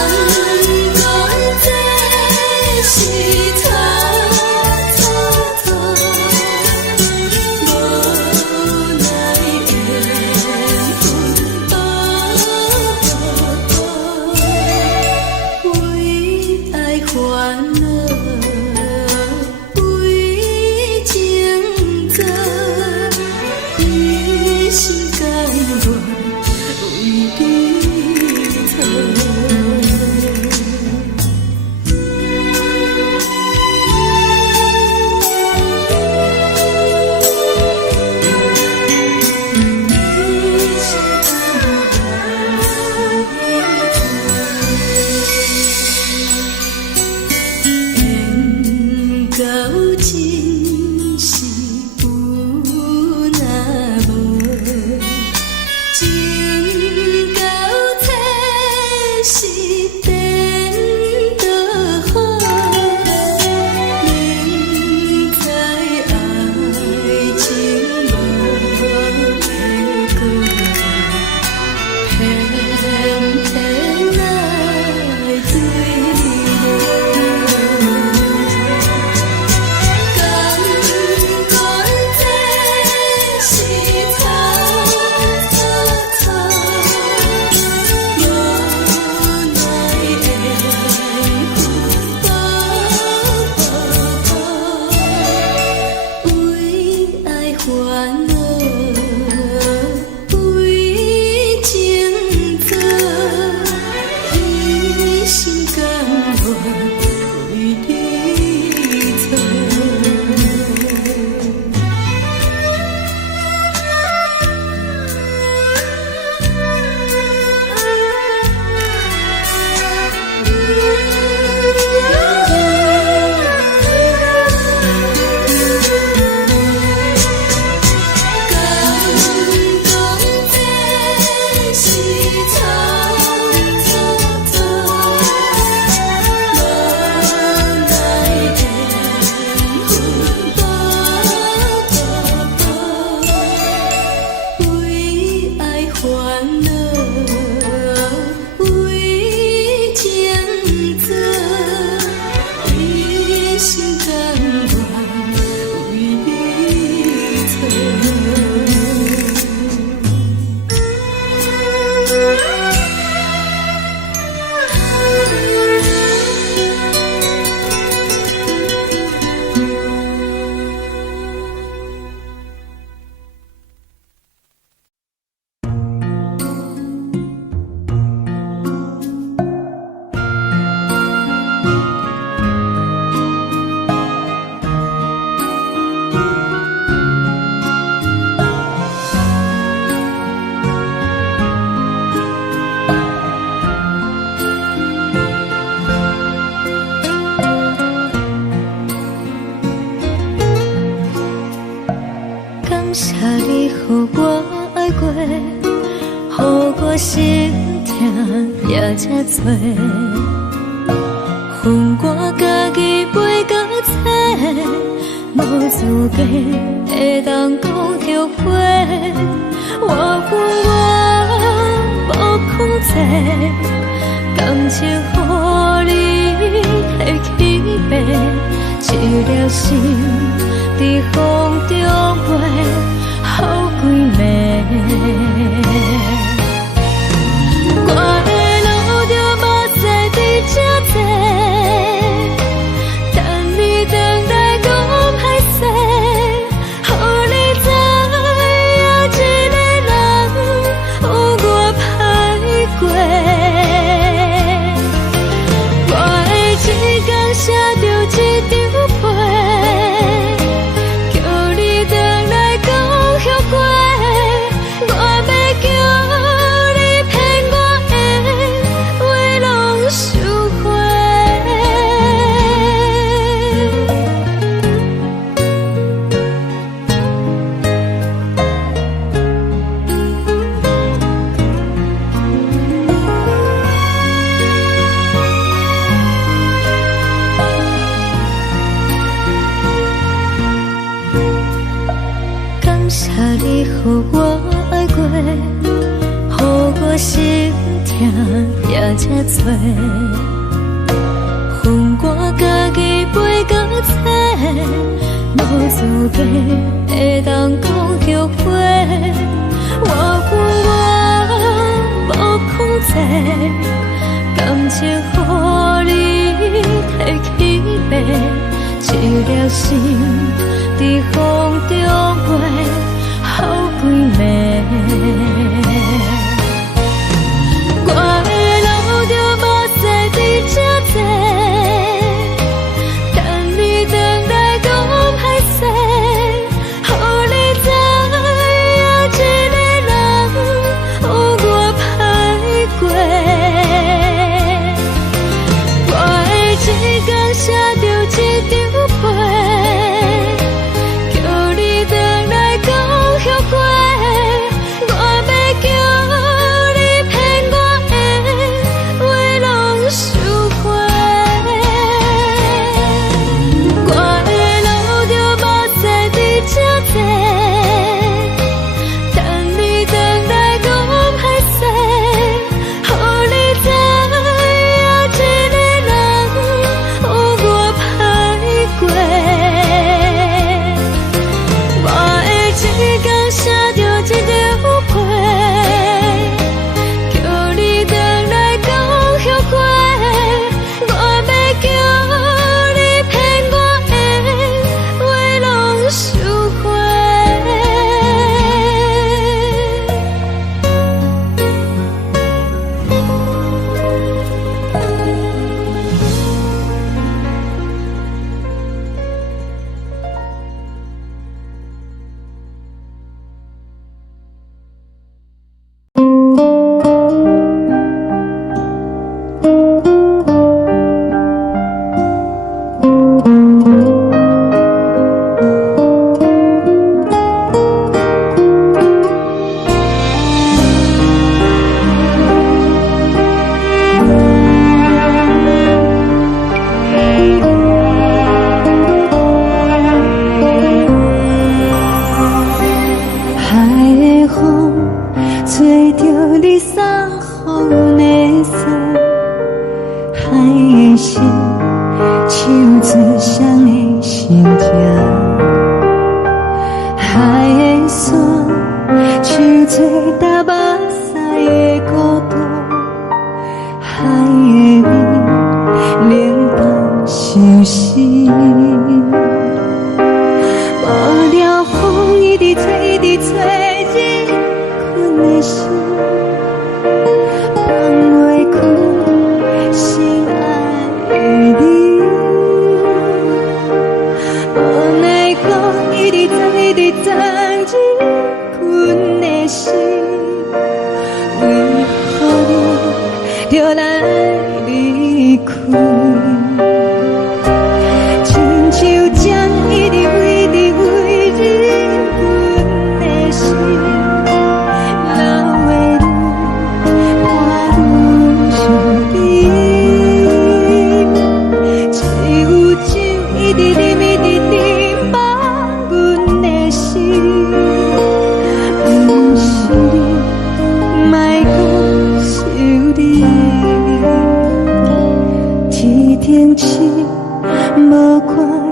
也才多，恨我家己袂够切，无资格会当讲后悔。我恨我无控制，感情予你摕去卖，一粒心伫风中飞，好几暝。我的路着目屎伫这多，等你回来讲歹势，予你知影一个人有我歹过。我的一天写着一张被，叫你回来讲后悔。我要叫你骗我的话拢收回。感谢你予我爱过，予我心痛也才多，恨我家己袂够切，无资格会当讲后悔。我恨我无控制，感情予你摕去卖，一粒心伫风中飞，好几暝。我的路着目屎伫这多，等你回来讲歹势，予你知影一个人有我歹过。我的一天写着一张被，叫你回来讲后悔。我要叫你骗我的话拢收回。我的路着目屎伫这多，等你回来讲歹势，予你知影一个人有我歹过。我的一天写着一张被，叫你回来讲后悔。我要叫你骗我的话拢收回。海的风吹着你送予的伞，海的心手指上的心情，海的山手做搭目屎的孤独，海的味冷淡伤心。无聊风一直吹，一直吹，日困的心，放袂开心爱的你。无奈何一直等，一直等，日困的心，为何你就来离开？亲像针一直挥，一直挥，日阮的心，流的泪，汗愈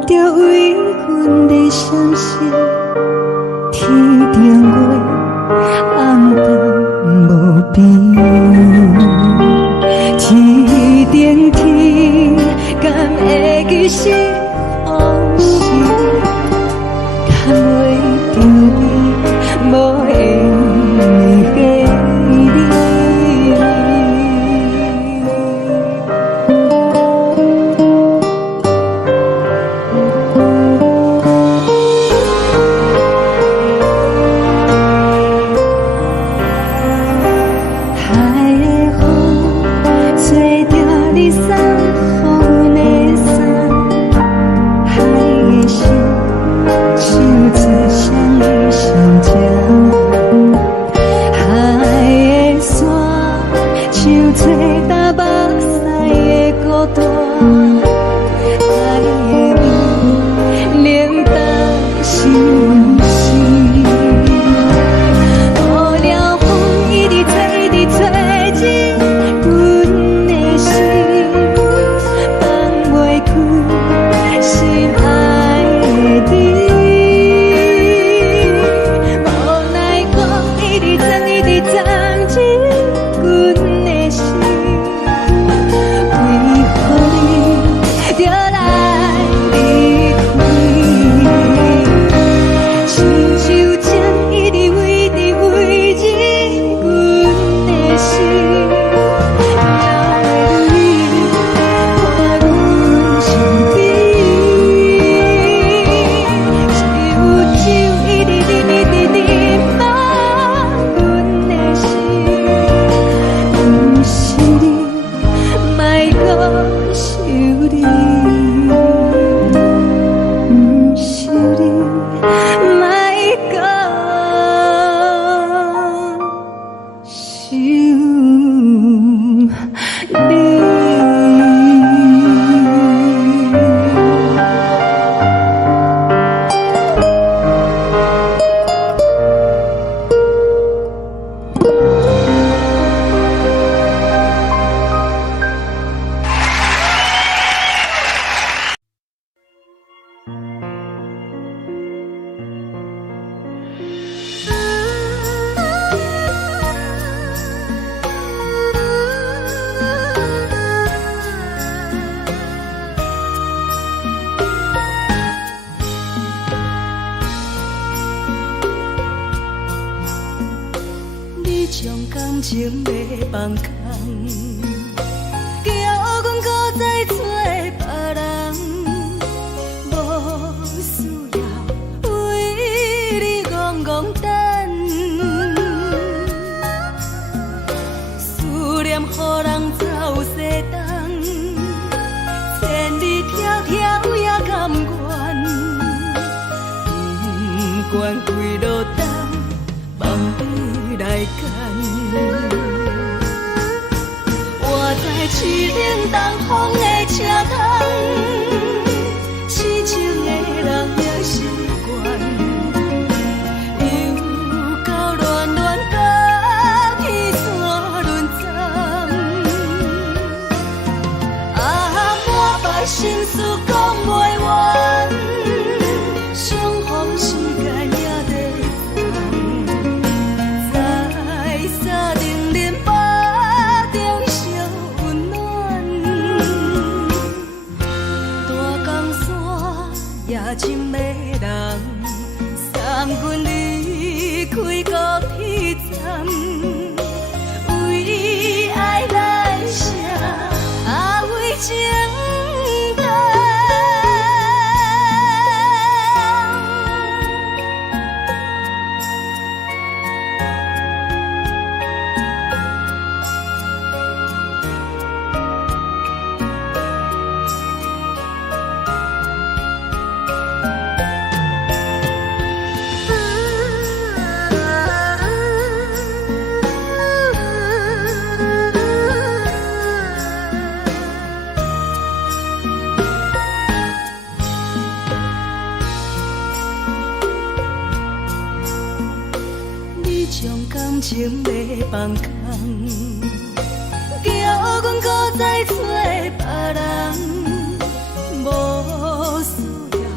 着为阮的相思，天顶月暗淡无边，天顶天敢会记是往事，敢袂着你无缘的你。感情要放空，叫阮搁再找别人，无需要为你戆戆等。思念予人走西东，千里迢迢也甘愿，不管几落冬，望你来牵。我在市顶东风的车窗，痴情的人也习惯，又到乱乱甲去山轮站。满腹心事讲袂完，相逢时间也在等。在沙丁林巴中烧温暖，大江山也深的人，送阮离开高铁站，为爱来写为情。将感情要放空，叫阮搁再找别人，无需要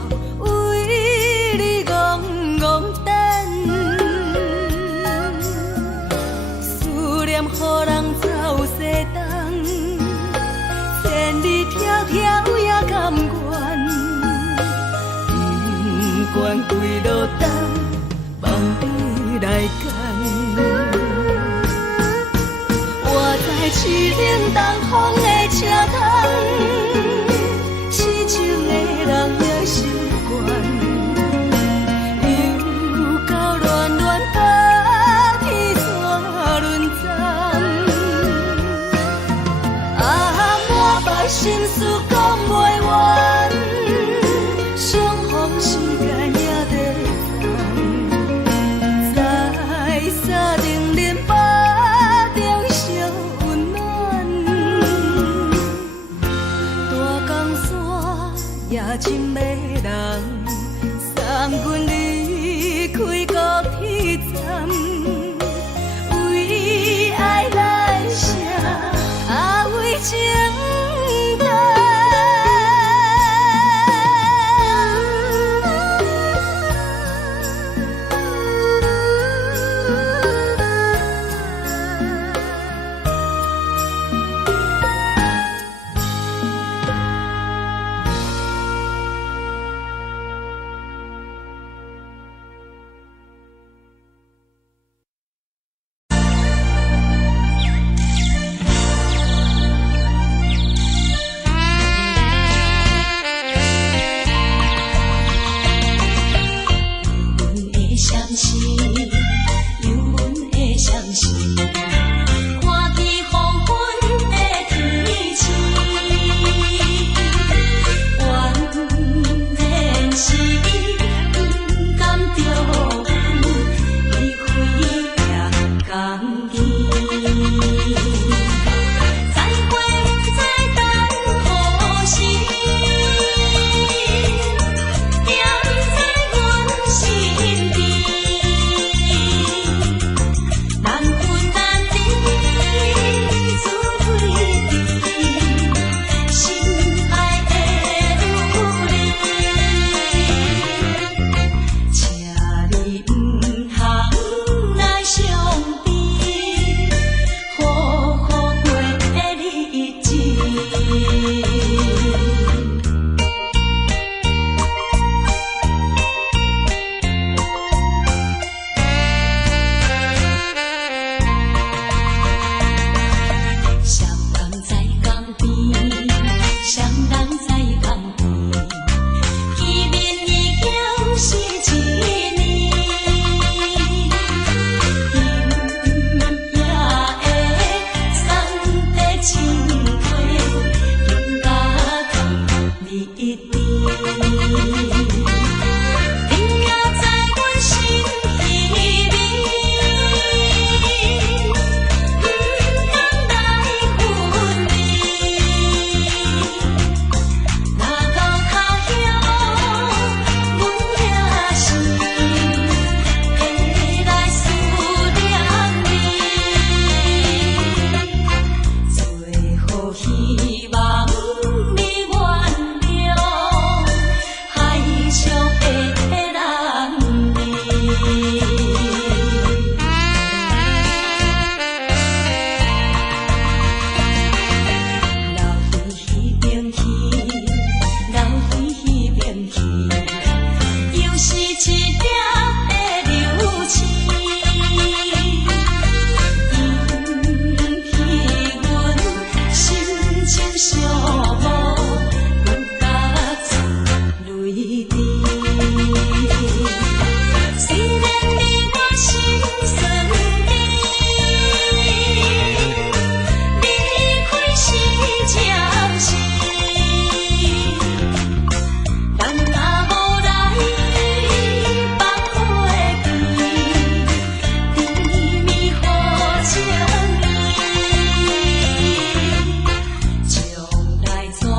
条条也甘愿，不管归路灯，望你来牵。我在市顶东风的车窗，痴情的人也心倦，又到乱乱把天怎轮站？啊，满腹心事讲袂完，相逢时间也在等，在沙定林巴中相温暖。大江山也真迷人，送阮离开高铁站，为爱来写，为情等。从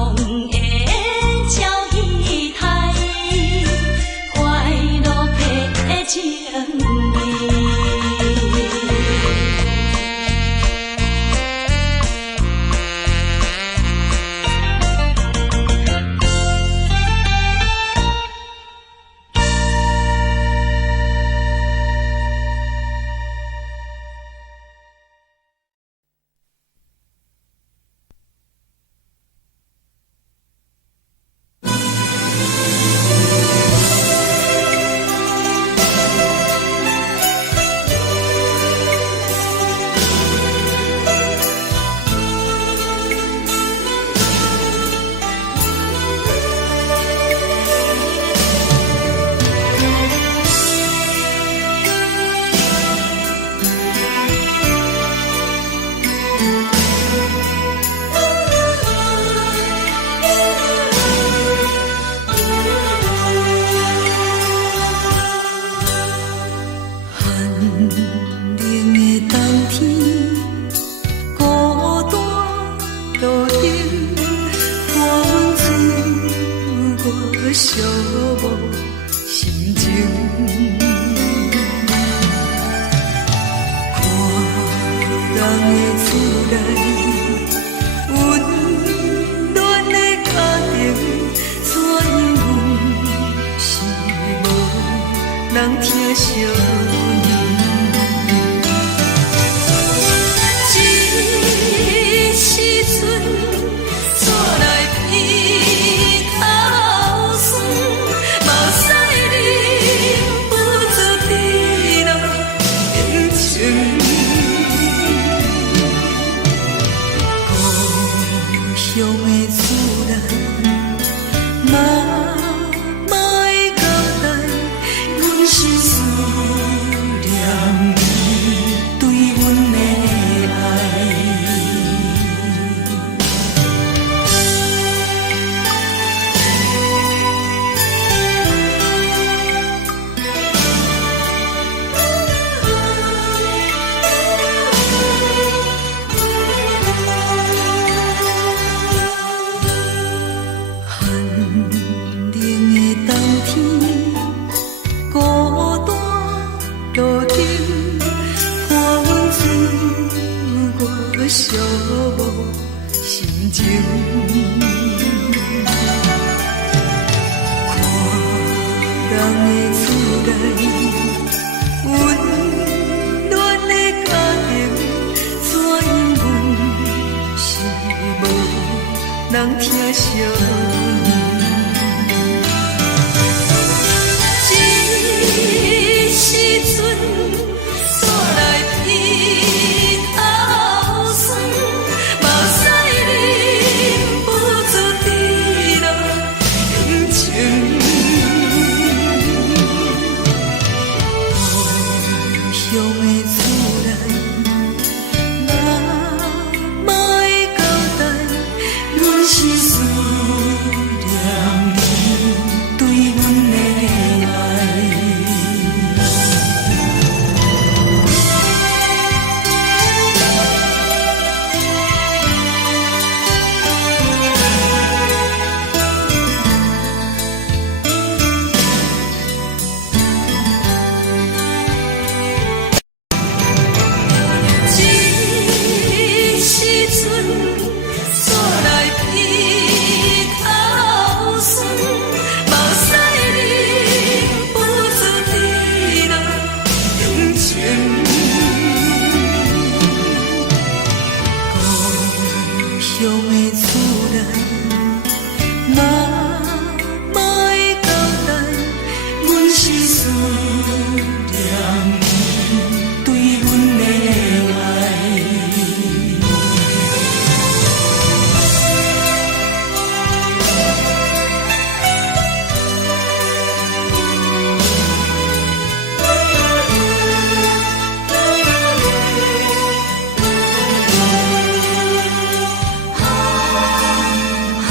乡的厝内，嘛嘛会交代，阮是思念你对阮的爱。寂寞心情，看人的厝内温暖的家庭，怎因阮是无人疼惜？这时阵煞来鼻头酸，目屎忍不住滴落眼睛。故乡的厝内，嘛嘛会交代，阮是思念你对阮的爱。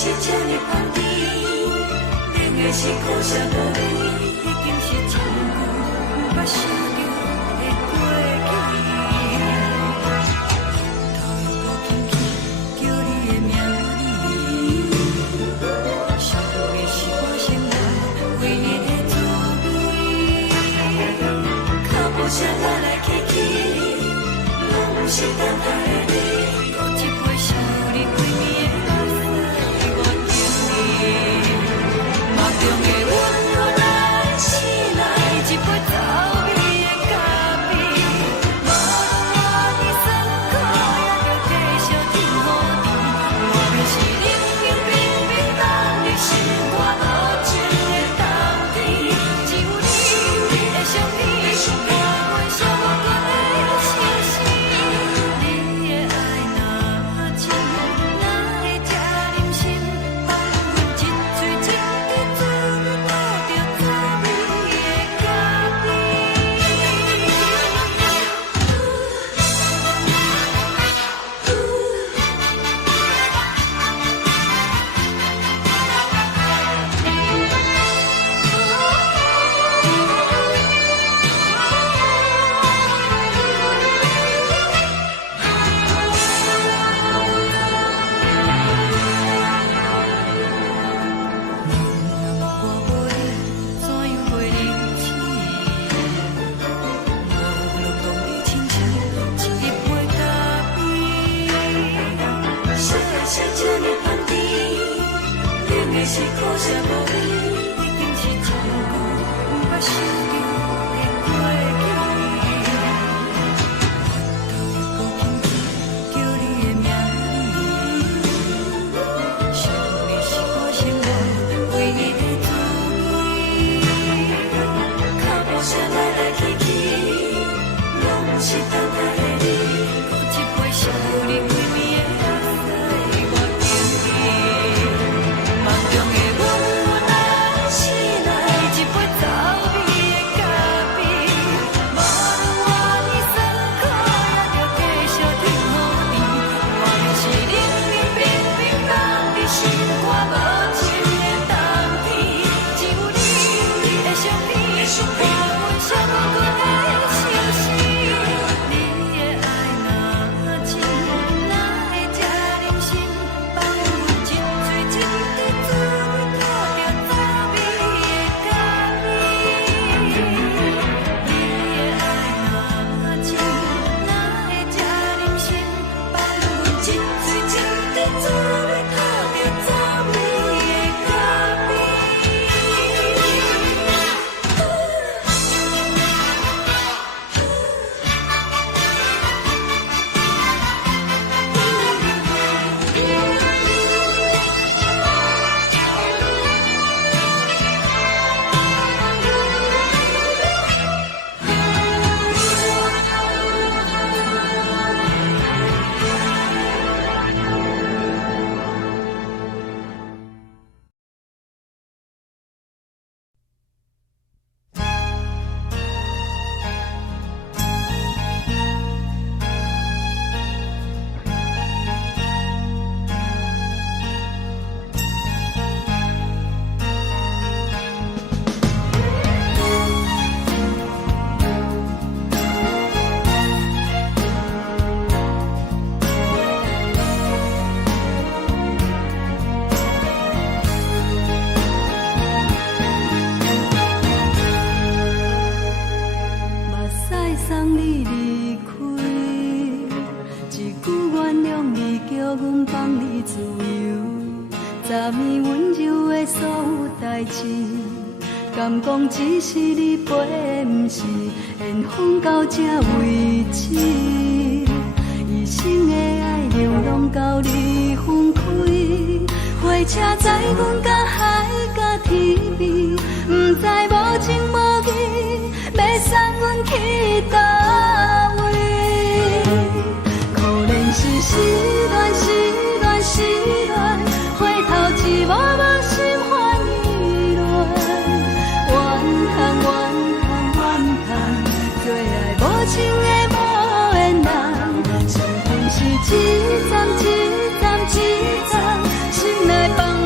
是这呢香甜，冷的是苦涩无味，已经是一句不捌想着的过去。头又搁轻轻叫你的名字，想的是我心内唯一的滋味，脚步声来来去去，拢是等待的你，搁一杯烧你几暝的目屎，我敬你，梦中的温柔来醒来，一杯走味的咖啡，无论我的酸苦，也着继续甜予你，我便是冷冷冰冰放入心肝无情的冬天，只有你的相片，我阮寂寞过的心事，你的爱若真，哪会这忍心放阮一嘴一滴滋味，倒着滋味的咖我无你，怎样袂离去？无路讲你亲像一杯咖啡，烧的是这呢香甜，冷的是苦涩无味，已经是一句不捌想着的过去。头又搁轻轻叫你的名字，想的是我心内唯一的滋味，脚步声来来去去，拢是等待的你，搁一杯烧你几暝的目屎，我敬你，梦中的温柔来醒来，一杯走味的咖啡，无论我的酸苦，也着继续甜予你，我便是冷冷冰冰放入心肝无情的冬天，只有你的相片，我阮寂寞过的心事，你的爱若真，哪会这忍心放阮一嘴一滴滋味，倒着滋味的咖啡。你的爱若真，哪会这忍心放阮一嘴一滴滋味，倒着滋味的咖啡。目屎送你离开，一句原谅你，叫阮放你自由。昨暝温柔的所有代志，敢讲只是你陪，不是缘分到这为止。一生的爱流浪到你分开，火车载阮甲海甲天边，不知无情无义，要送阮去倒位？可怜是失恋，失恋，失恋，回头一幕幕心烦意乱，怨恨，怨恨，怨恨，最爱无情的无缘人，幸福是一站一站一站，心内放。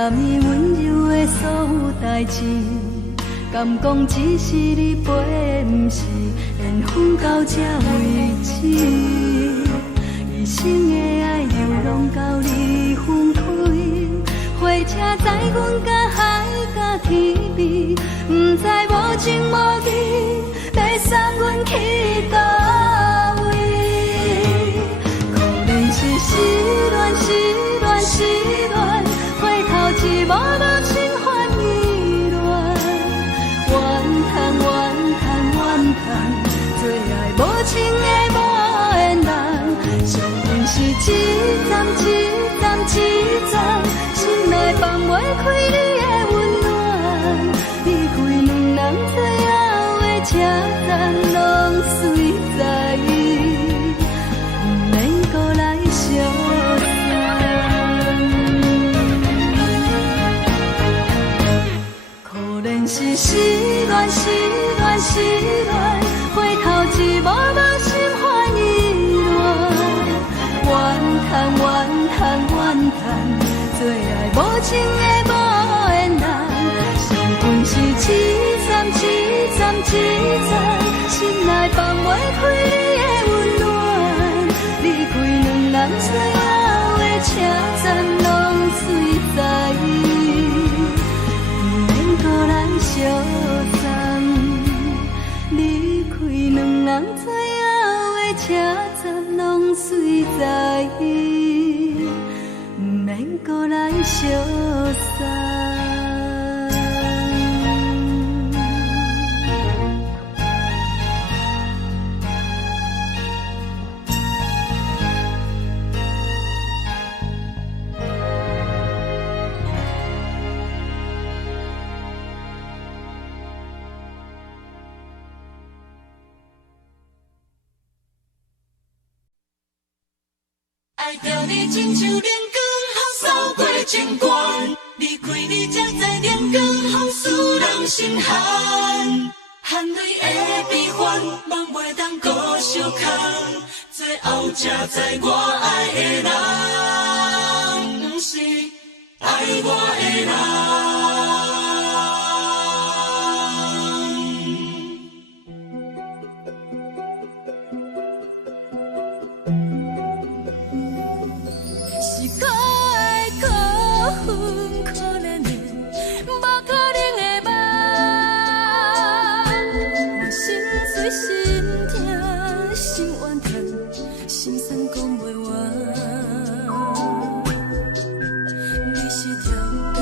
答应温柔的所有代志，敢讲只是你陪，不是缘分到这为止。一生的爱又拢到你分开，火车载阮甲海甲天边，不知无情无义，要送阮去倒位？可能是失恋，失恋，失恋，回头一幕幕心烦意乱，怨叹，怨叹，怨叹，最爱无情的无缘人，上恨是一站一站一站，心内放袂开你的温暖，离开两人最后的车站，拢随在意，不免搁来相送。可能是失恋，失恋，失恋，回头一幕幕心烦意乱，怨叹，怨叹，怨叹，最爱无情的无缘人，上恨是一站一站一站，心内放袂开你的温暖，离开两人最后的车站，拢随在意，不免搁来相送，离开两人最后的车站，拢随在意，不免搁来相送。爱着你亲像阳光扫过情关，离开你才知阳光风使人心寒。含泪的悲欢，望袂当搁相牵，最后才知我爱的人，不是爱我的人。心酸讲袂完，你是条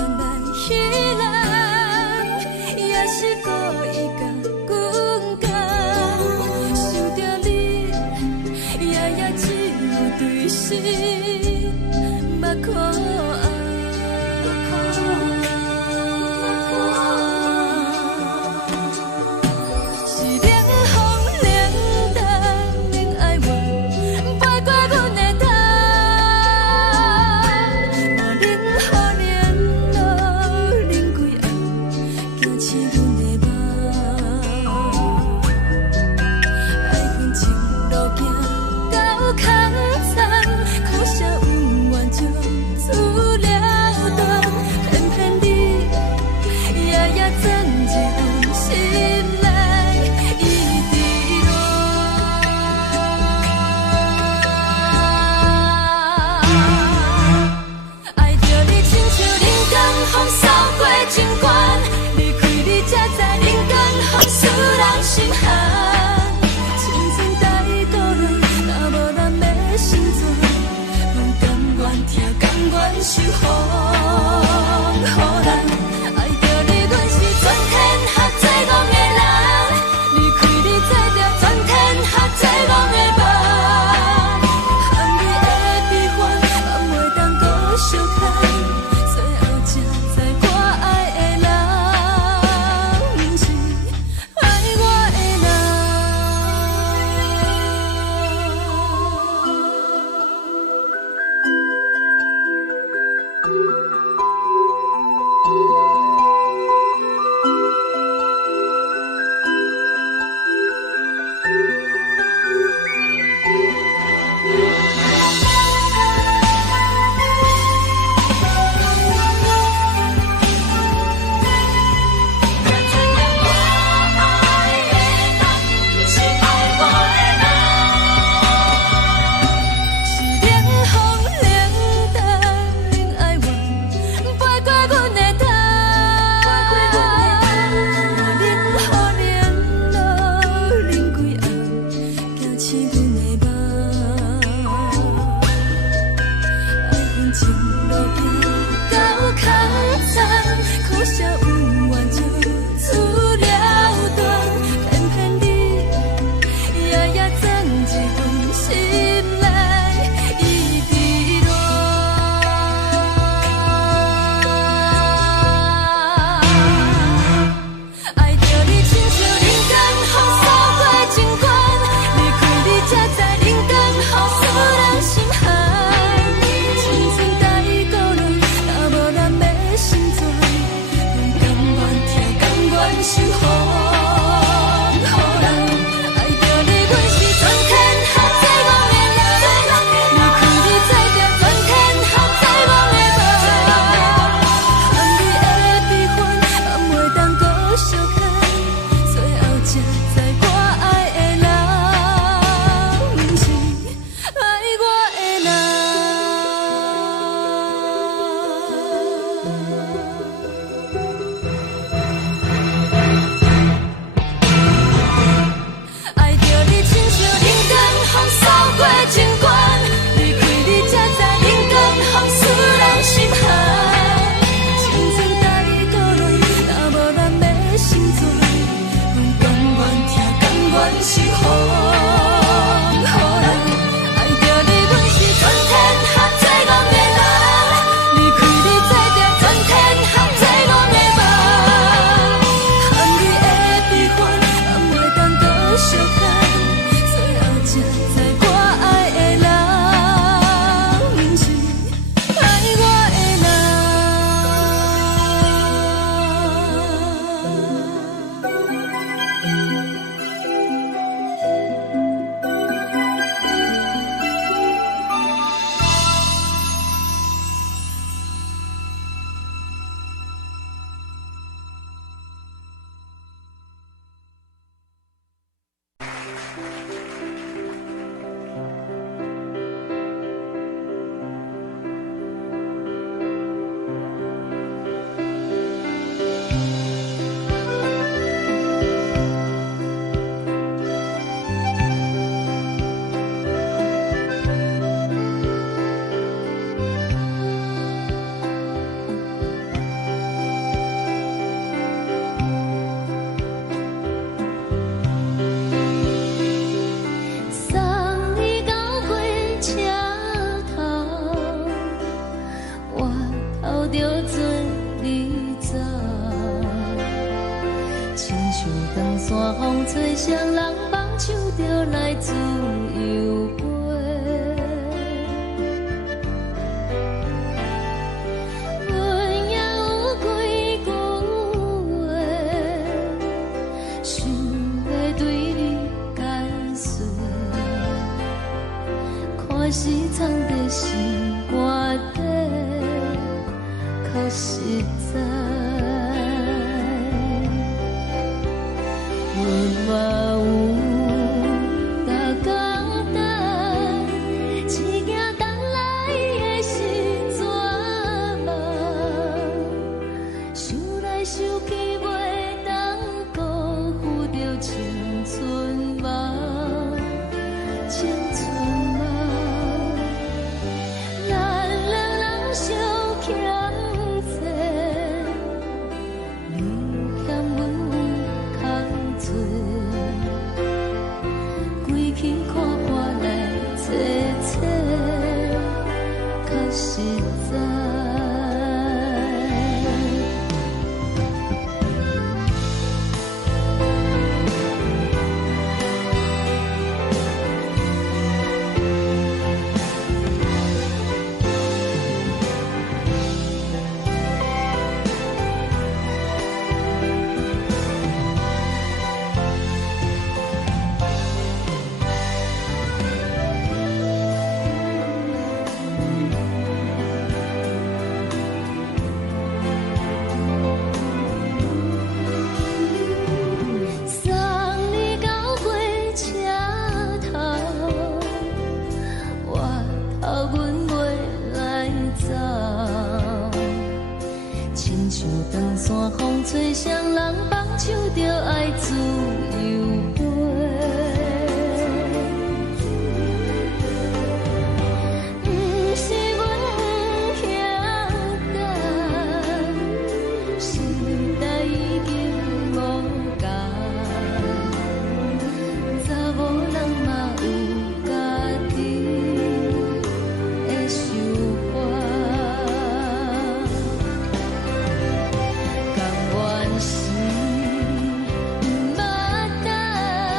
守护。予人爱着你，阮是全天下最戆的人。离开你才知全天下最戆的梦。含你的悲欢，也袂当搁相牵，最后才知我爱的人，毋是爱我的人。爱着你，亲像人间风扫过情关，离开你才知人间风使人心寒。青春带过来，若无咱要成全，阮甘愿听，甘愿守护。予人爱着你，阮是全天下最戆的人。离开你才知全天下最戆的梦。含你的悲欢，也袂当搁相牵，最后才知我爱的人，毋是爱我的送你到火车头，我头着准你走，亲像长山风吹双人放手着来自由飞。阮也有几句话，想要对你解释，可是藏在心肝底，较实在。阮嘛有大简单，一件等来的心绝望，想来想去袂当辜负着青春梦，青春梦。咱两人相欠债，你欠阮空罪，归去看破来切切，较实在。送你到火车头，我头阮袂来走，亲像长山风吹双人放手着爱自由飞。毋是阮晓等，时代已经无共，查某人嘛有家己的想法，甘愿是毋捌等。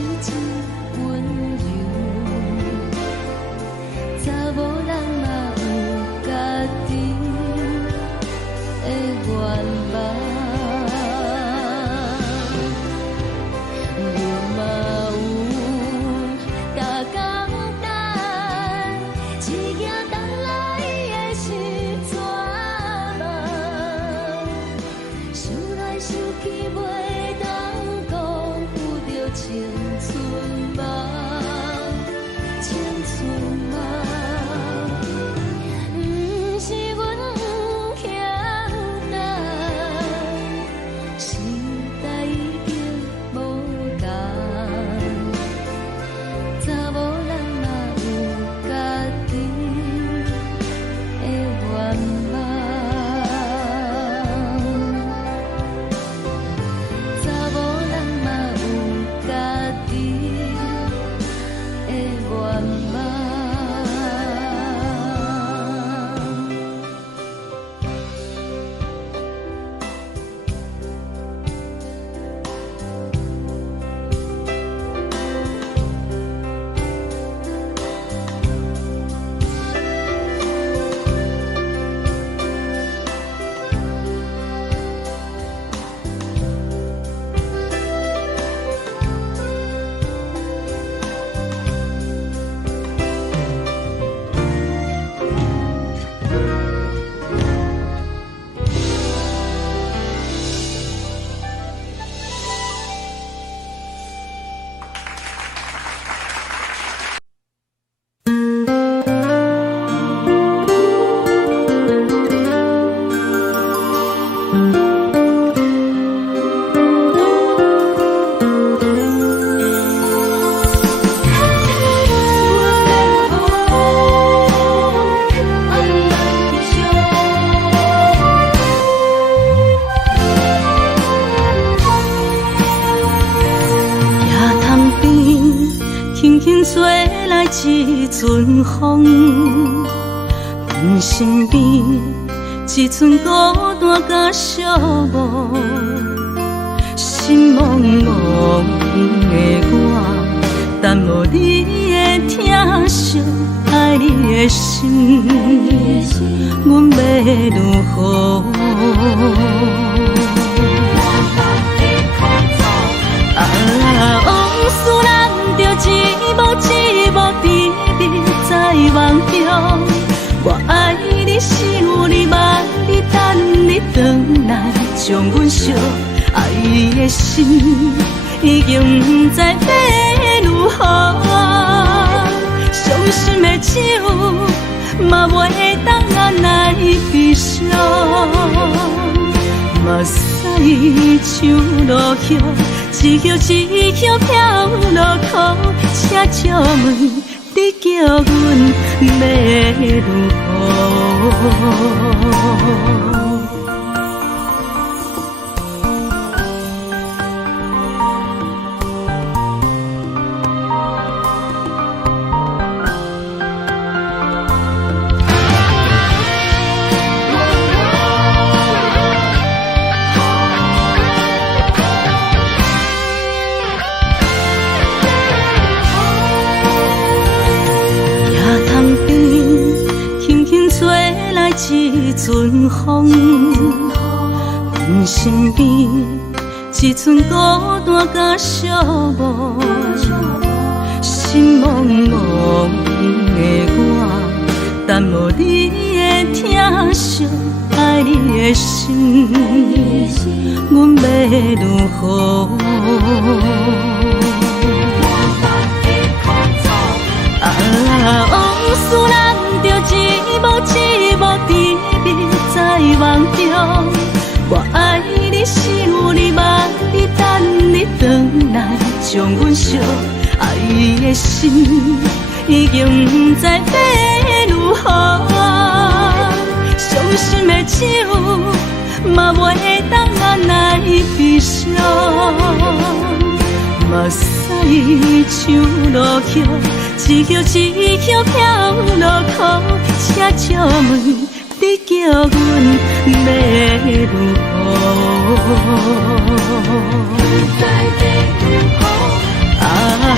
真温柔，查某人嘛有家己的愿望，你嘛有大简单，一件等来的是怎么？想来想去袂当讲有着青春梦，青春梦。不是阮欠等，时代已经无同，查某人嘛有家己的愿望。查某人嘛有家己的愿望。吹来一阵风，阮身边一寸孤单甲寂寞，心茫茫的我，等无你的疼惜，爱你的心，阮要如何？往事咱着一幕一幕甜蜜在梦中。我爱你，想你，望你，等你回来，将阮惜爱的心已经不知要如何。伤心的手嘛袂当按来悲伤。目屎像落叶，一叶一叶飘落雨，请借问你叫阮要如何？一阵风，阮身边一寸孤单甲寂寞，心茫茫的我，等无你的疼惜，爱你的心，阮要如何？往事咱着一幕一幕甜蜜在梦中。我爱你，想你，望你，等你回来，将阮惜爱的心已经不知要如何。伤心的手嘛袂当按来悲伤。目屎像落叶，一叶一叶飘落雨，请借问你叫阮要如何？不知要如何？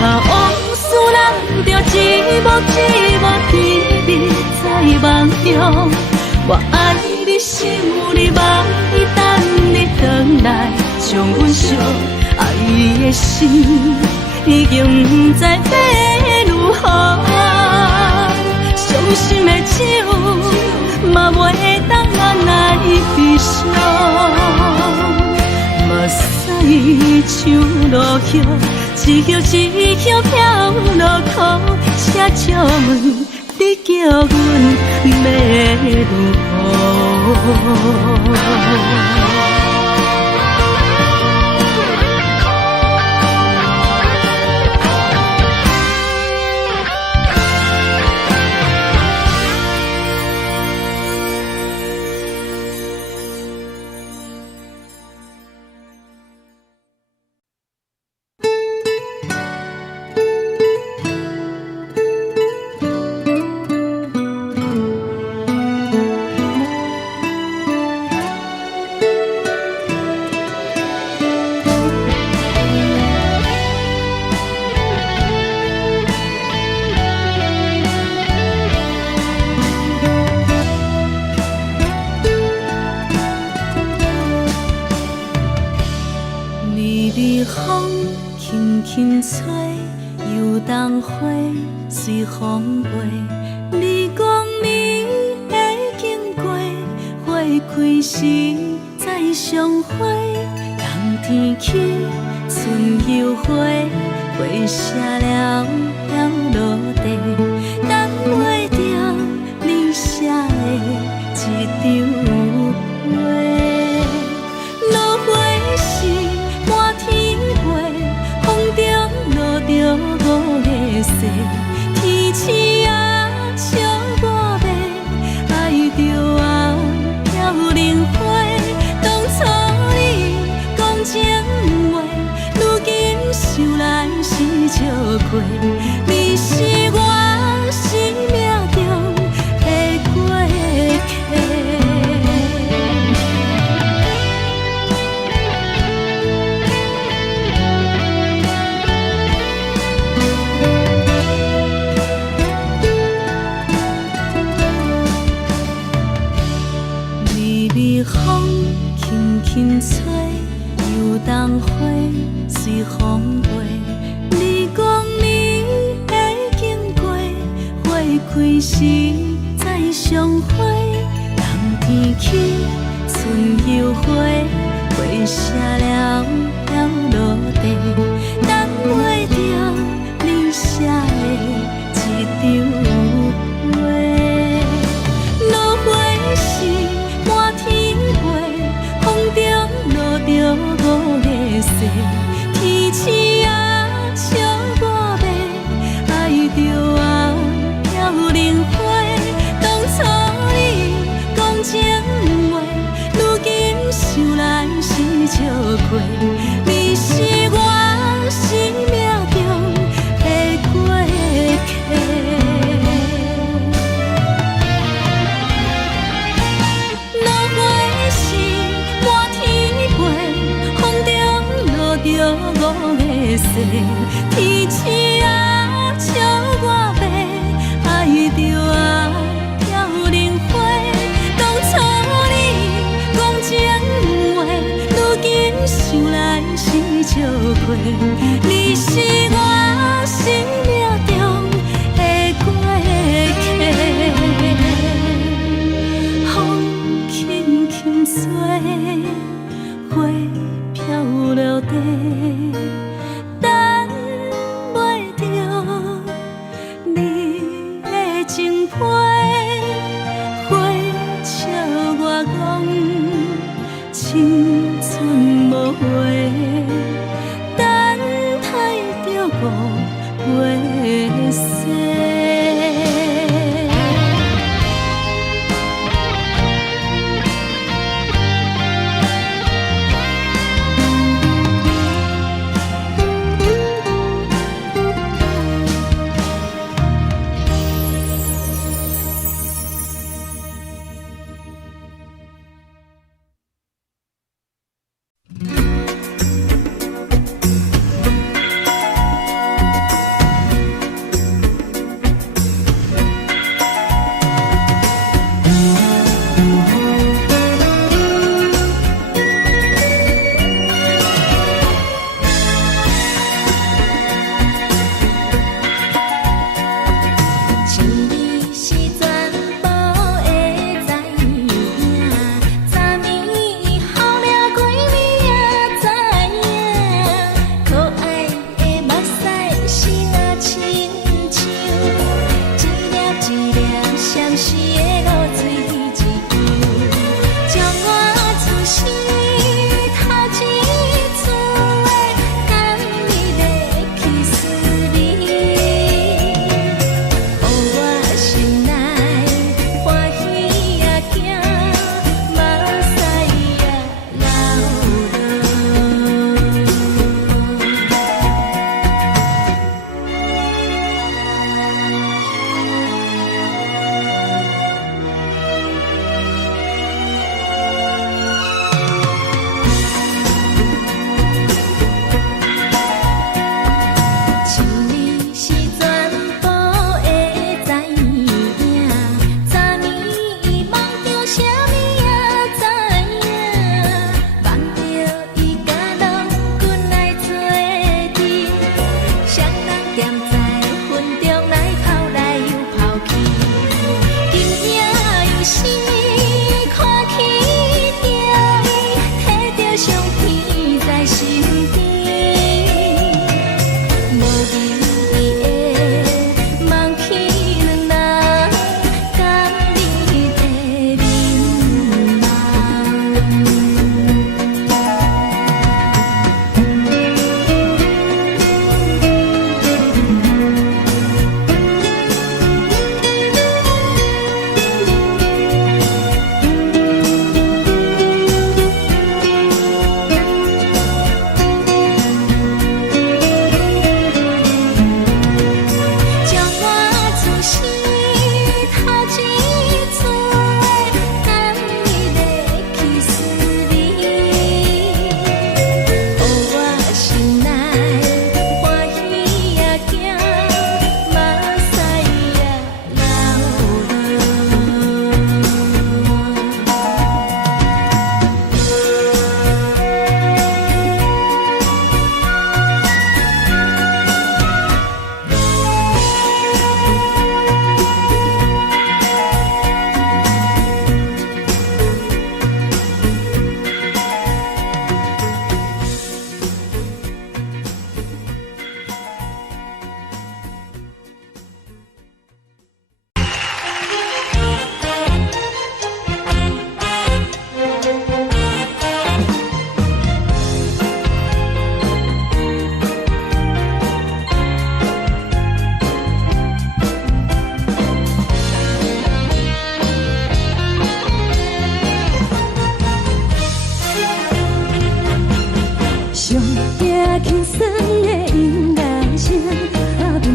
寂寞甜蜜在梦中。我爱你，想你，梦你，等你回来，将阮惜爱你的心已经不知要如何。伤心的酒，嘛袂当拿来悲伤。目屎像落叶，一叶一叶飘落雨，车借问你叫阮要如何？随风飞，你讲你会经过，花开时再相会。冬天起，春又花，花谢了落地，等袂着你写的一张画。落花时满天飞，风中落着五个色。天星啊，笑我袂爱着红飘零花。当初你讲情话，如今想来是笑过。你是我生命中的过客。风轻轻吹，又冬花随风飞。你讲你会经过，花开时再相会。冬天起，春又花，花谢了落地，等袂着你写的一张画。落花时满天风中落着五个色，天星啊，笑我袂爱着红飘零花。当初你讲情话，如今想来是笑过。你是我生命中的过客。着五个色，天星啊，笑我袂爱着红飘零花。当初你讲情话，如今想来是笑过。你是我生命中的过客，风轻轻吹，花飘落地，等袂着你的情批。花笑我讲青春无话，等袂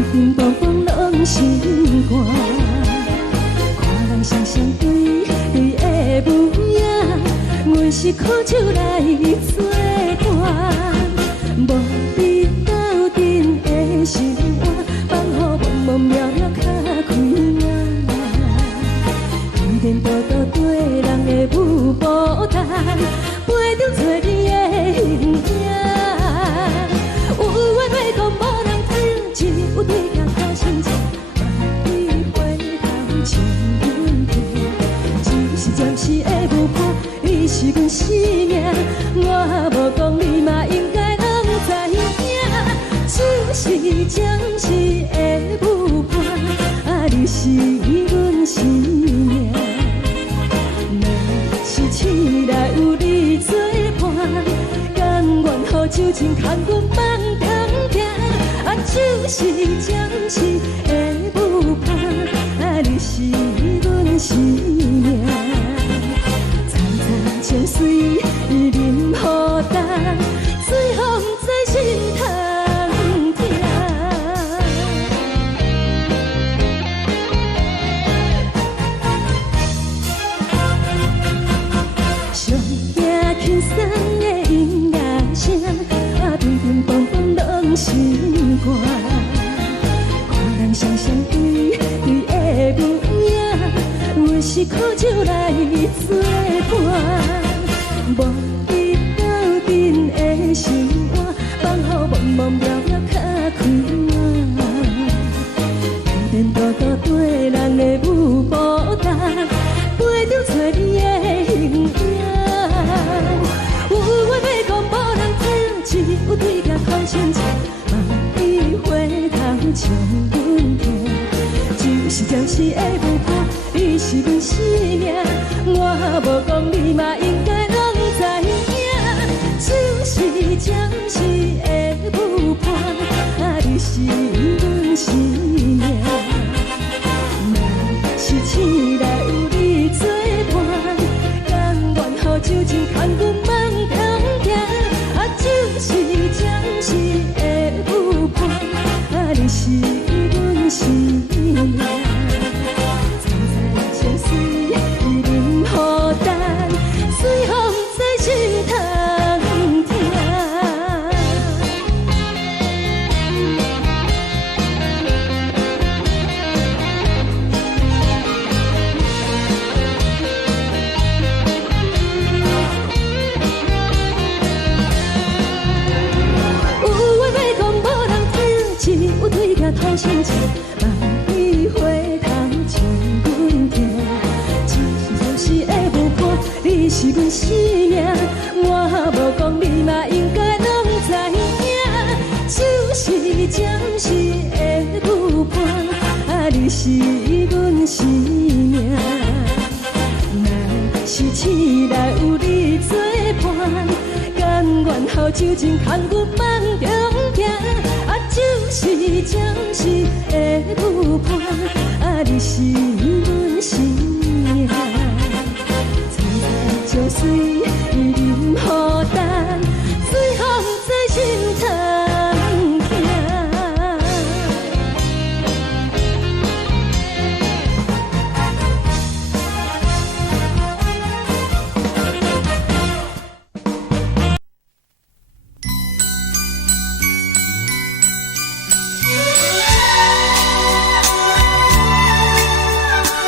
叮咚咚拢心肝。看人双双对对的模样，阮是苦酒来作伴。无你斗阵的心肝，放予茫茫渺渺较开眼。一颠倒倒对人的舞步弹，陪着做你的形影。有话要讲无人听，有对镜讨心情，万里回头将阮听。只是暂时的舞伴，你是阮生命，我无讲你嘛应该拢知影。只是暂时的舞伴，你是阮生命。若是醒来有你作伴，甘愿予酒精牵阮梦中行。就是暂时的舞伴，你是阮生命。层层情水任何担，随风在心头听。上惊轻松的音乐声，乒乒乓乓拢心肝。看人双双对对的模样，阮是苦酒来作伴。无你斗阵的心肝，放予茫茫渺渺较开眼。颠颠倒倒对人的舞步弹，陪着做你的形影。有话要讲无人听，只有对镜看心情，万里回头将阮听。就是暂时的舞伴，你是阮生命，我无讲你嘛应该拢知影。就是暂时的舞伴，你是阮生命。若是醒来有你作伴，甘愿予酒精牵阮梦中行。就是暂时的舞伴，你是阮生命。层层情水任何担，随风在心头听。有对镜讨心情，万里回头将阮听。只是暂时的舞伴，你是阮生命，我无讲你嘛应该拢知影。就是暂时的舞伴，你是阮生命。若是醒来有你作伴，甘愿予酒精牵阮梦中行。就是暂时的舞伴，你是阮生命。层层情水任何担，随风在心头听。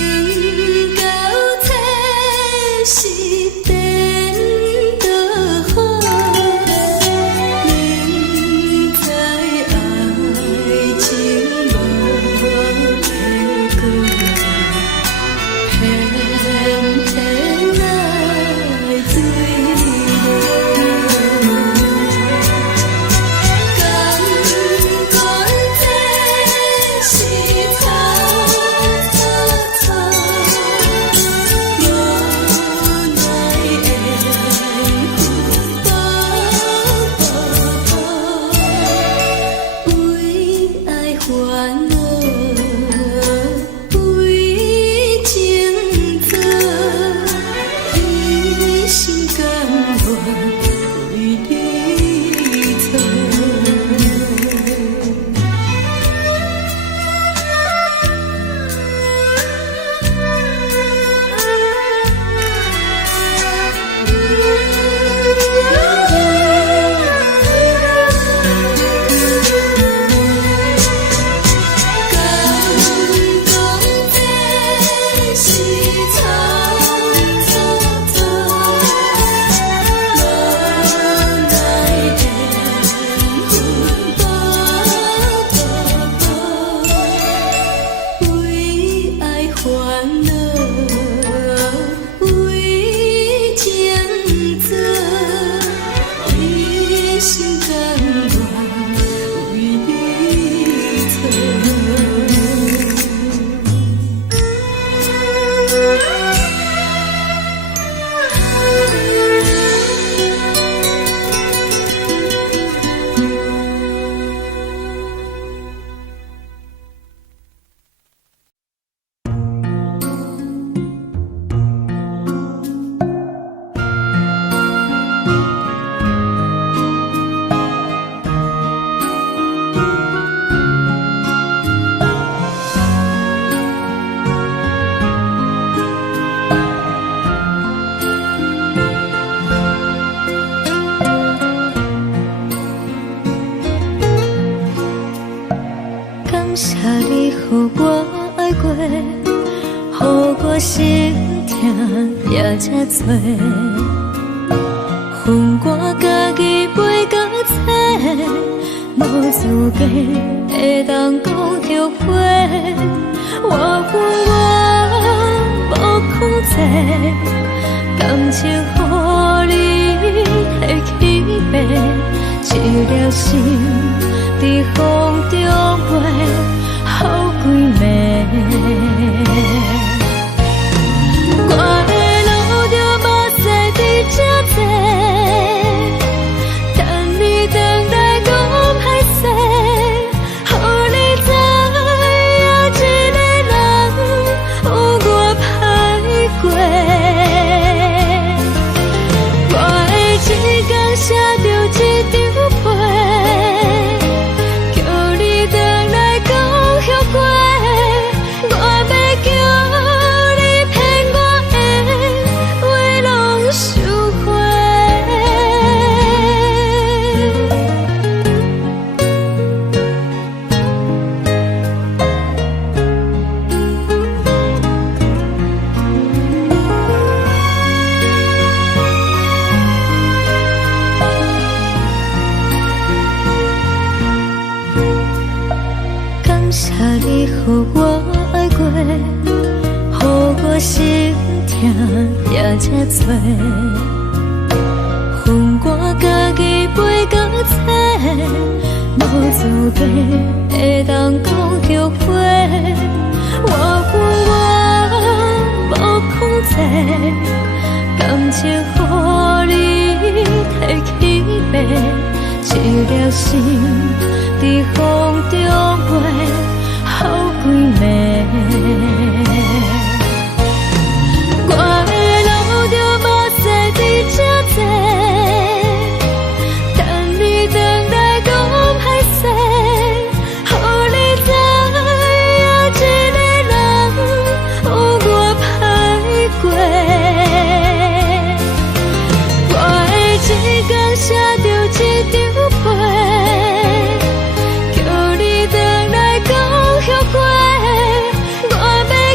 到这是颠倒好，明知爱情无结果，偏偏爱醉了。感觉这是错错错，无奈的为爱烦恼，为情错，一心甘愿为你错。敢讲这是错错错，无奈的分为爱烦恼，为情错，一心甘愿为你错。感谢你，予我爱过，予我心痛也这多，恨我家己袂到切，无资格会当讲后悔。我恨我无控制，感情予你会起飞，一粒心在风中飞，好几暝。我的路就目屎在这多，等你回来讲歹势，予你知影一个人有我歹过。我的一天写着一张被，叫你回来讲后悔。我要叫你骗我的话拢收回。感谢你，予我爱过，予我心痛也这多，恨我家己袂到切，无资格会当讲后悔。我恨我无控制，感情予你提起飞，一粒心在风中飞，好几暝。我的路就目屎在这多，等你回来讲歹势，予你知影一个人有我歹过。我的一天写着一张被，叫你回来讲后悔。我要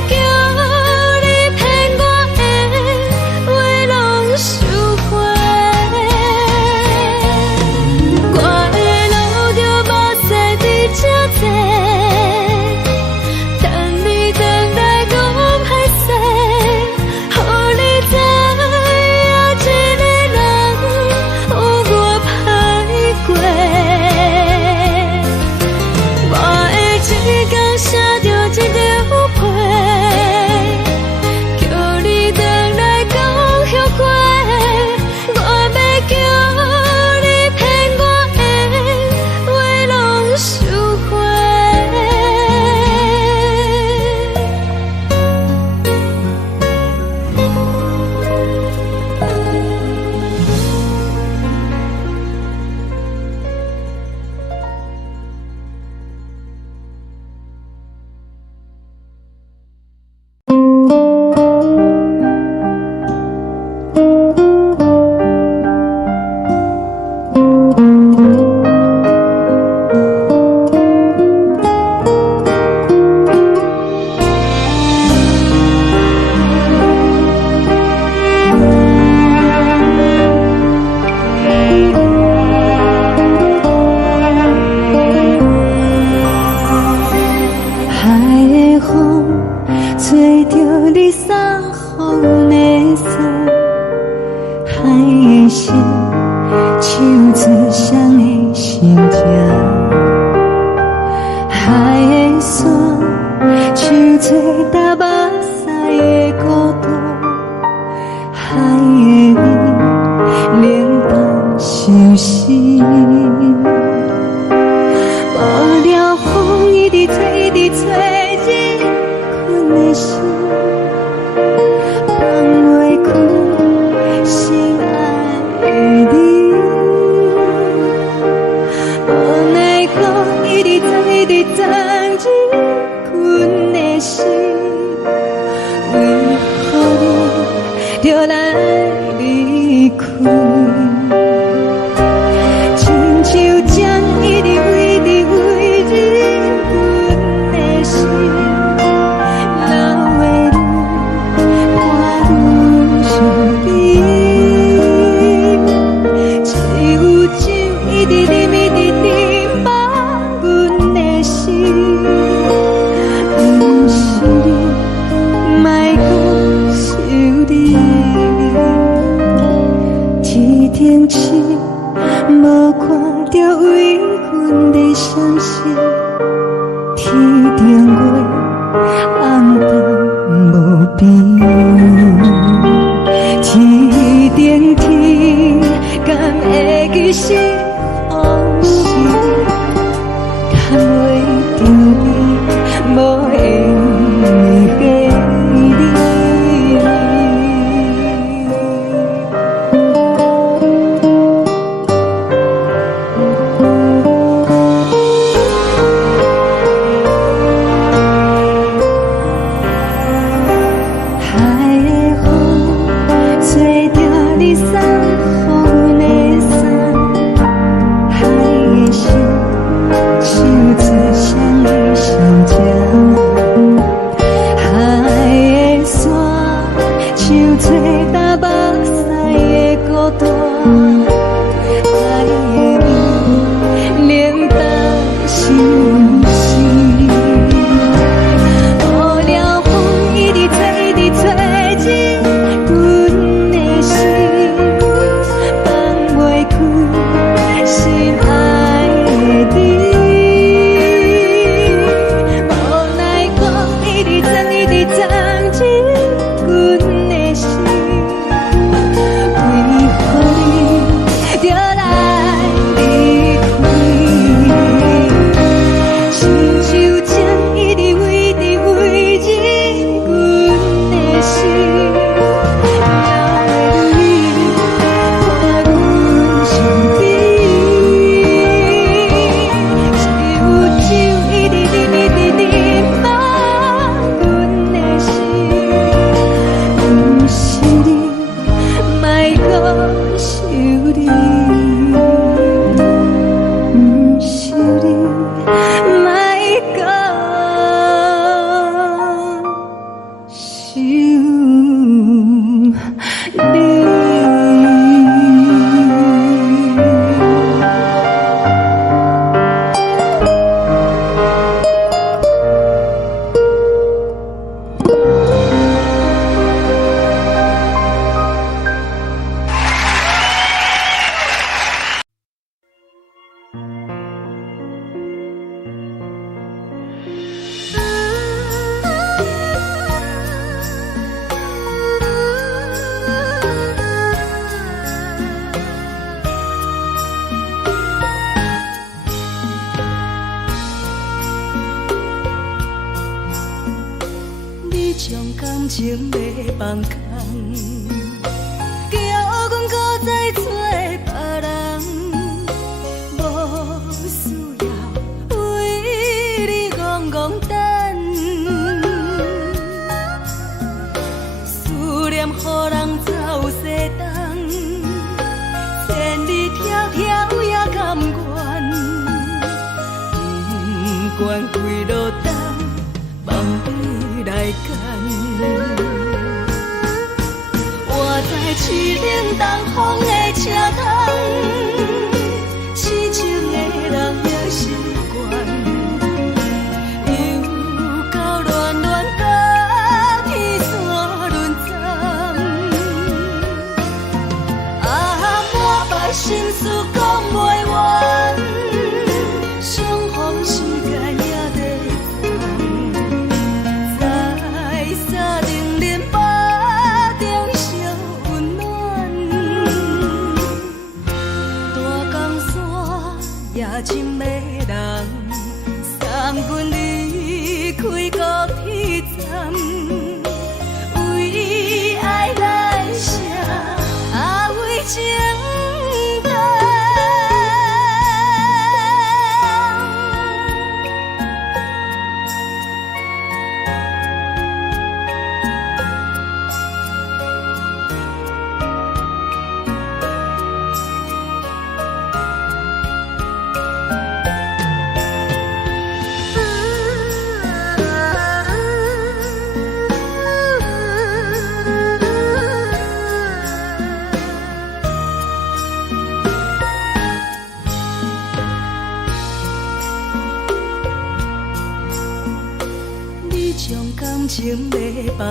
就来离开。亲像将一直为你为你阮的心，流的泪看阮伤悲，只有酒一直啉一直啉饱阮的心，不是你，莫讲想你。天顶星，无看到为阮的闪烁，天顶月，暗淡无边。天顶天，敢会记是往事？敢袂着你，无缘给你。情要放空，叫阮搁再找别人，无需要为你戆戆等。思念予人走西东，千里迢迢也甘愿，不管几路灯，望你来赶。我在凄冷东风的车窗，痴情的人也习惯，又到乱乱甲天山轮转。啊，满腹心事讲袂完，相逢时间也在等，在沙冷冷巴中烧温暖。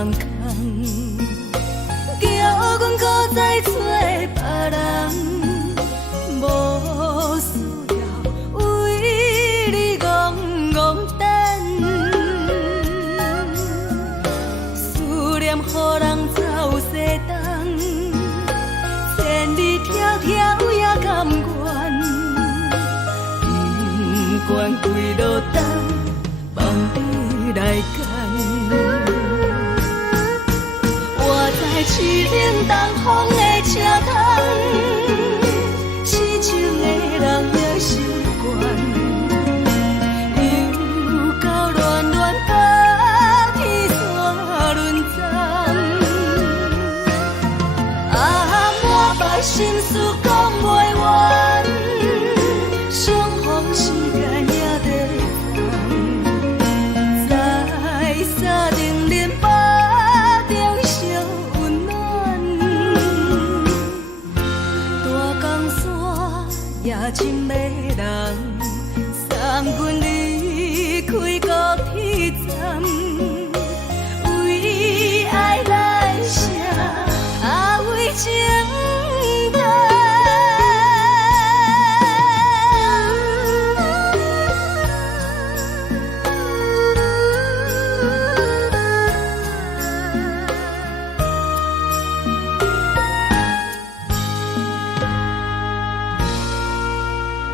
人空，叫阮搁再找别人，无需要为你戆戆等，思念予人走西东，千里迢迢也甘愿，不管归路东，望你来赶。我在市顶东风的车窗，痴情的人也习惯，又到乱乱把天线轮转。啊，满腹心事讲袂完，相逢时间也在放，在沙定林巴中烧温暖，大江山也真迷人，送阮离开高铁站，为爱来写，为情等。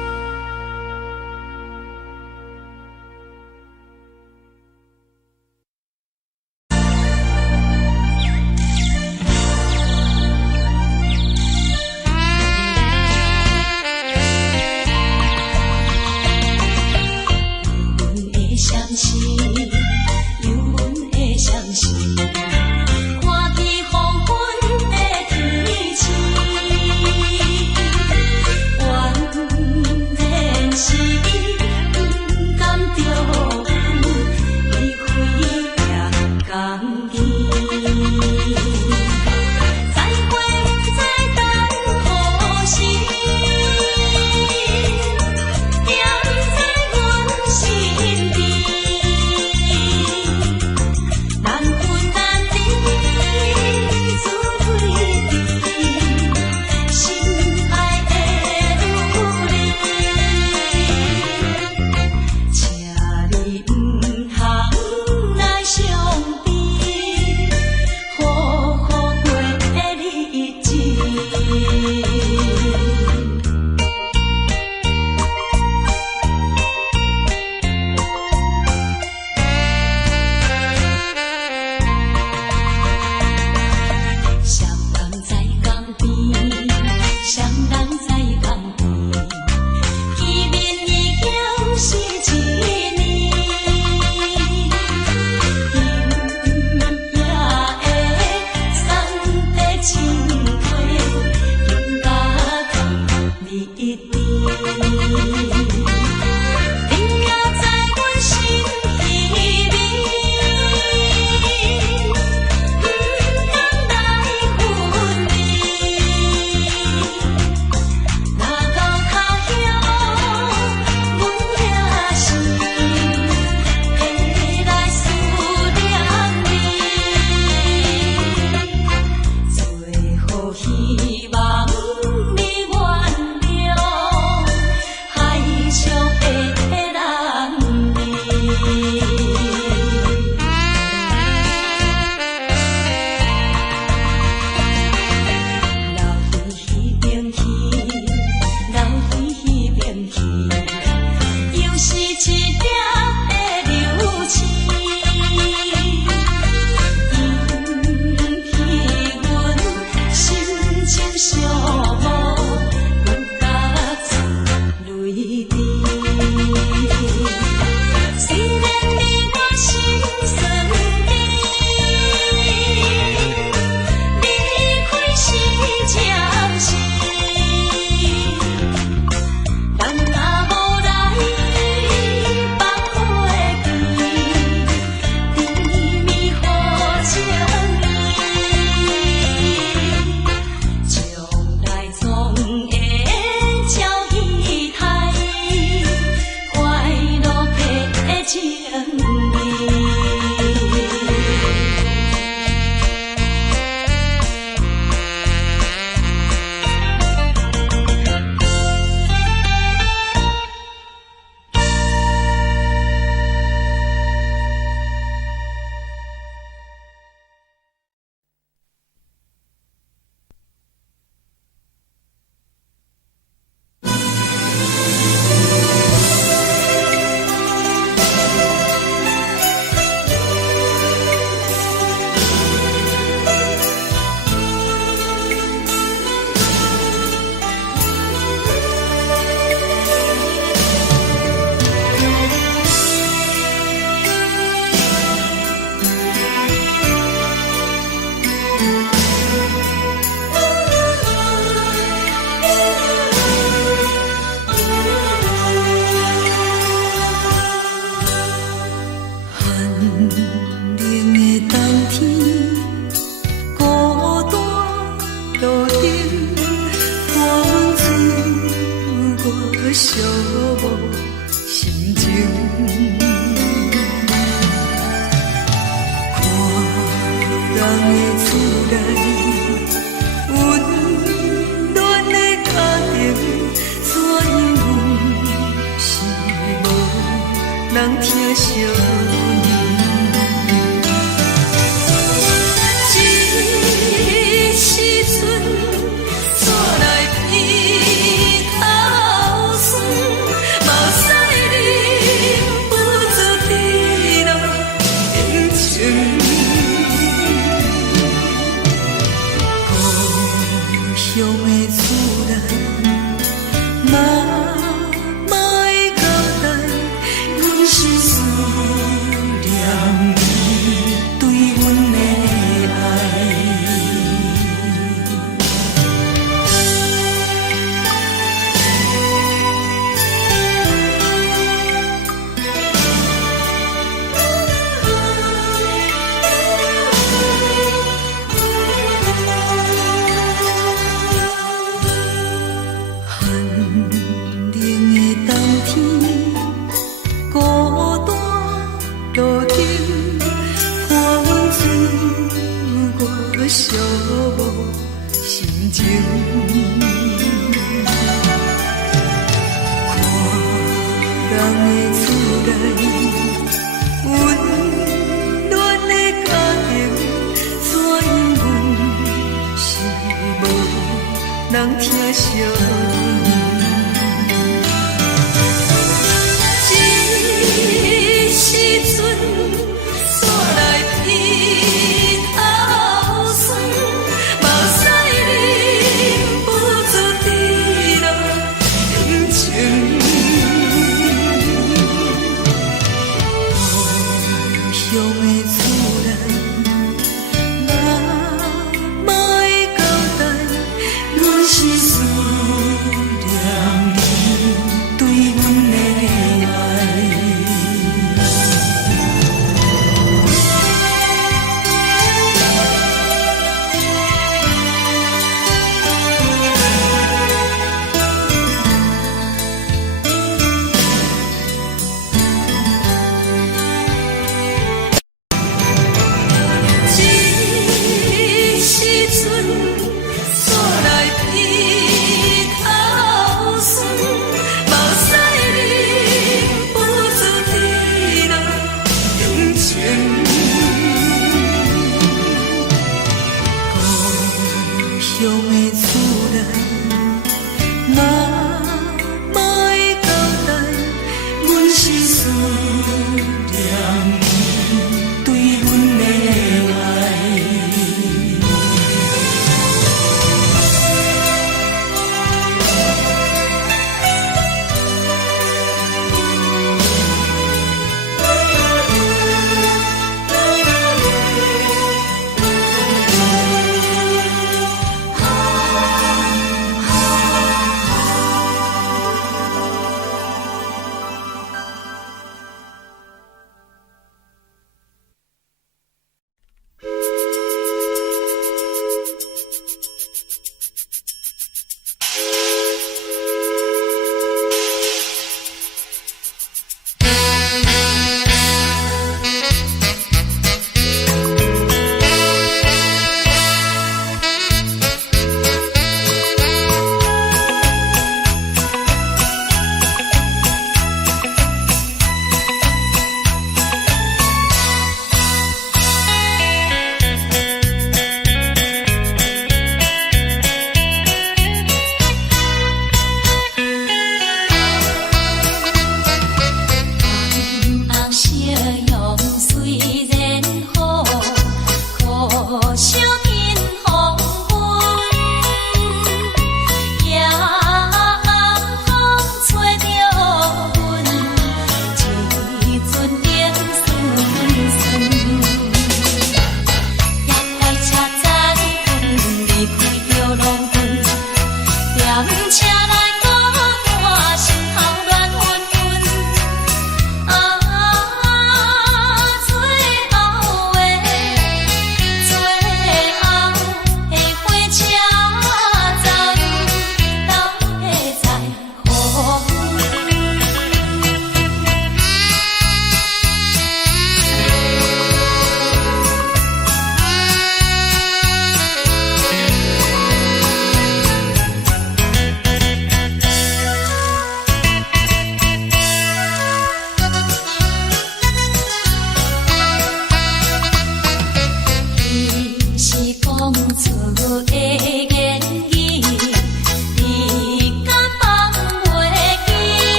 来，温暖的家庭，怎因为是无人疼惜你？这时阵怎来鼻头酸？嘛有使你不住滴落眼睛。故乡的厝内，妈妈的交代，阮是思念你对阮的爱。寒冷的冬天，孤单路顶，看阮自我寂寞心情。看人的厝内，温暖的家庭，怎因为是无人疼惜你？这时阵怎来鼻头酸？嘛有使你不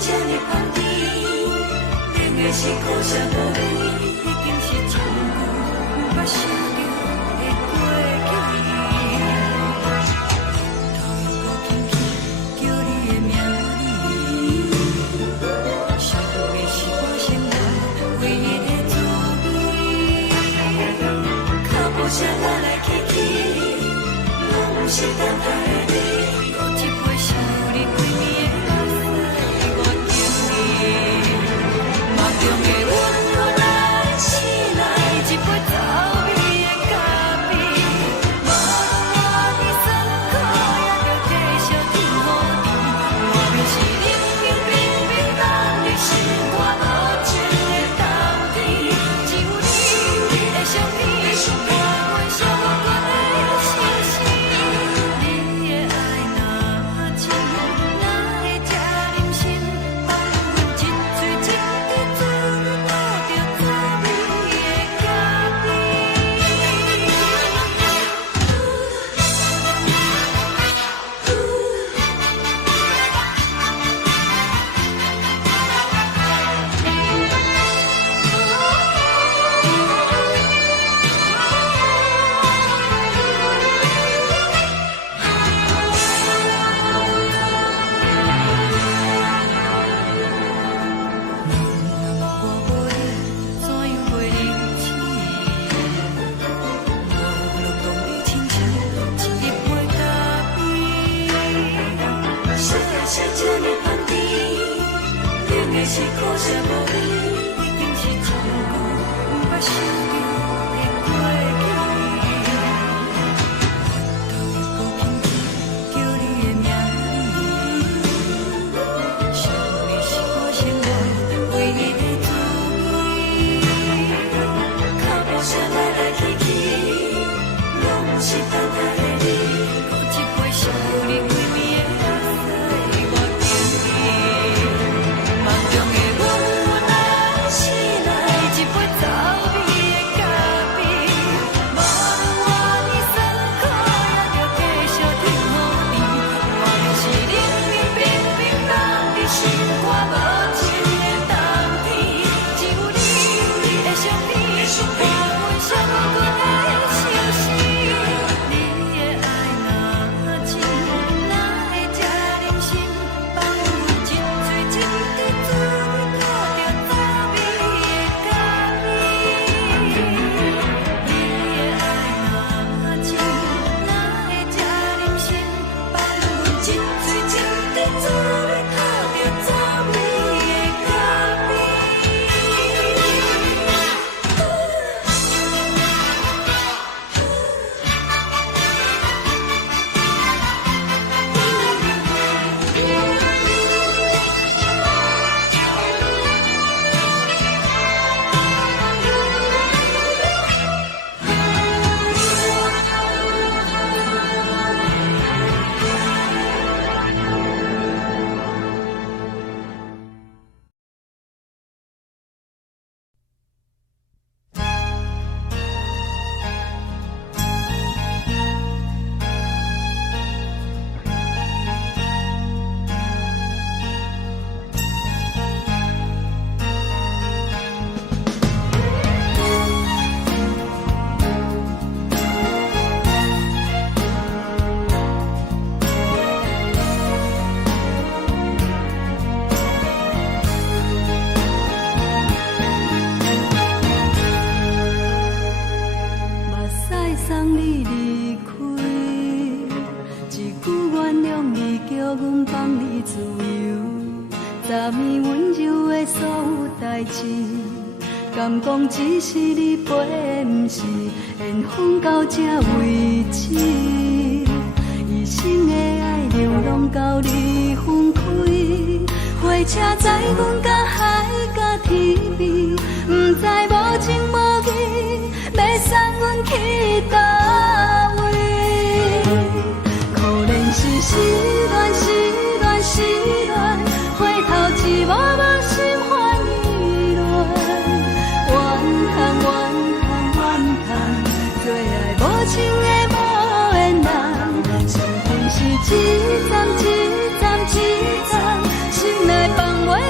这呢香甜，冷的是苦涩无味，已经是从久无法想着的过去。头又搁轻轻叫你的名字，想的是我生来唯一的滋味。脚步声来来去去，拢是等待的你。一杯想你几暝的目屎，我敬你。梦中的阮愈来醒来，一杯走味的咖啡。无论我的酸苦，也着继续甜予你。我就是冷冷冰冰放伫心肝无情的冬天，只有你的相片，伴阮上阮的心事。你的爱若真，哪会这忍心放阮一嘴一滴水，倒着走味的咖是苦涩无味，已经是从久无法想着的过去。头又搁轻轻叫你的名字，想的是我生来唯一的滋味。脚步声来来去去，拢是等待的你。一杯想你几暝的目屎，我敬你。梦中的阮愈来醒来，一杯走味的咖啡。无论我的酸苦，也着继续甜予你。我就是冷冷冰冰放伫心肝无情的冬天，只有你的相片，伴阮上阮的心事。你的爱若真，哪会这忍心放阮一嘴一滴水，倒着走味的咖啡。你的爱若真，哪会这忍心放阮一嘴一滴水，倒着走味的咖啡。目屎送你离开，一句原谅你，叫阮放你自由。昨暝温柔的所有代志，敢讲只是你陪，不是缘分到这为止。一生的爱流浪到你分开，火车载阮甲海甲天边，不知无情无义，要送阮去倒位？可怜是失恋，失恋，失恋，回头一幕幕心烦意乱，怨恨，怨恨，怨恨，最爱无情的无缘人，身份是一站一站一站，心内放袂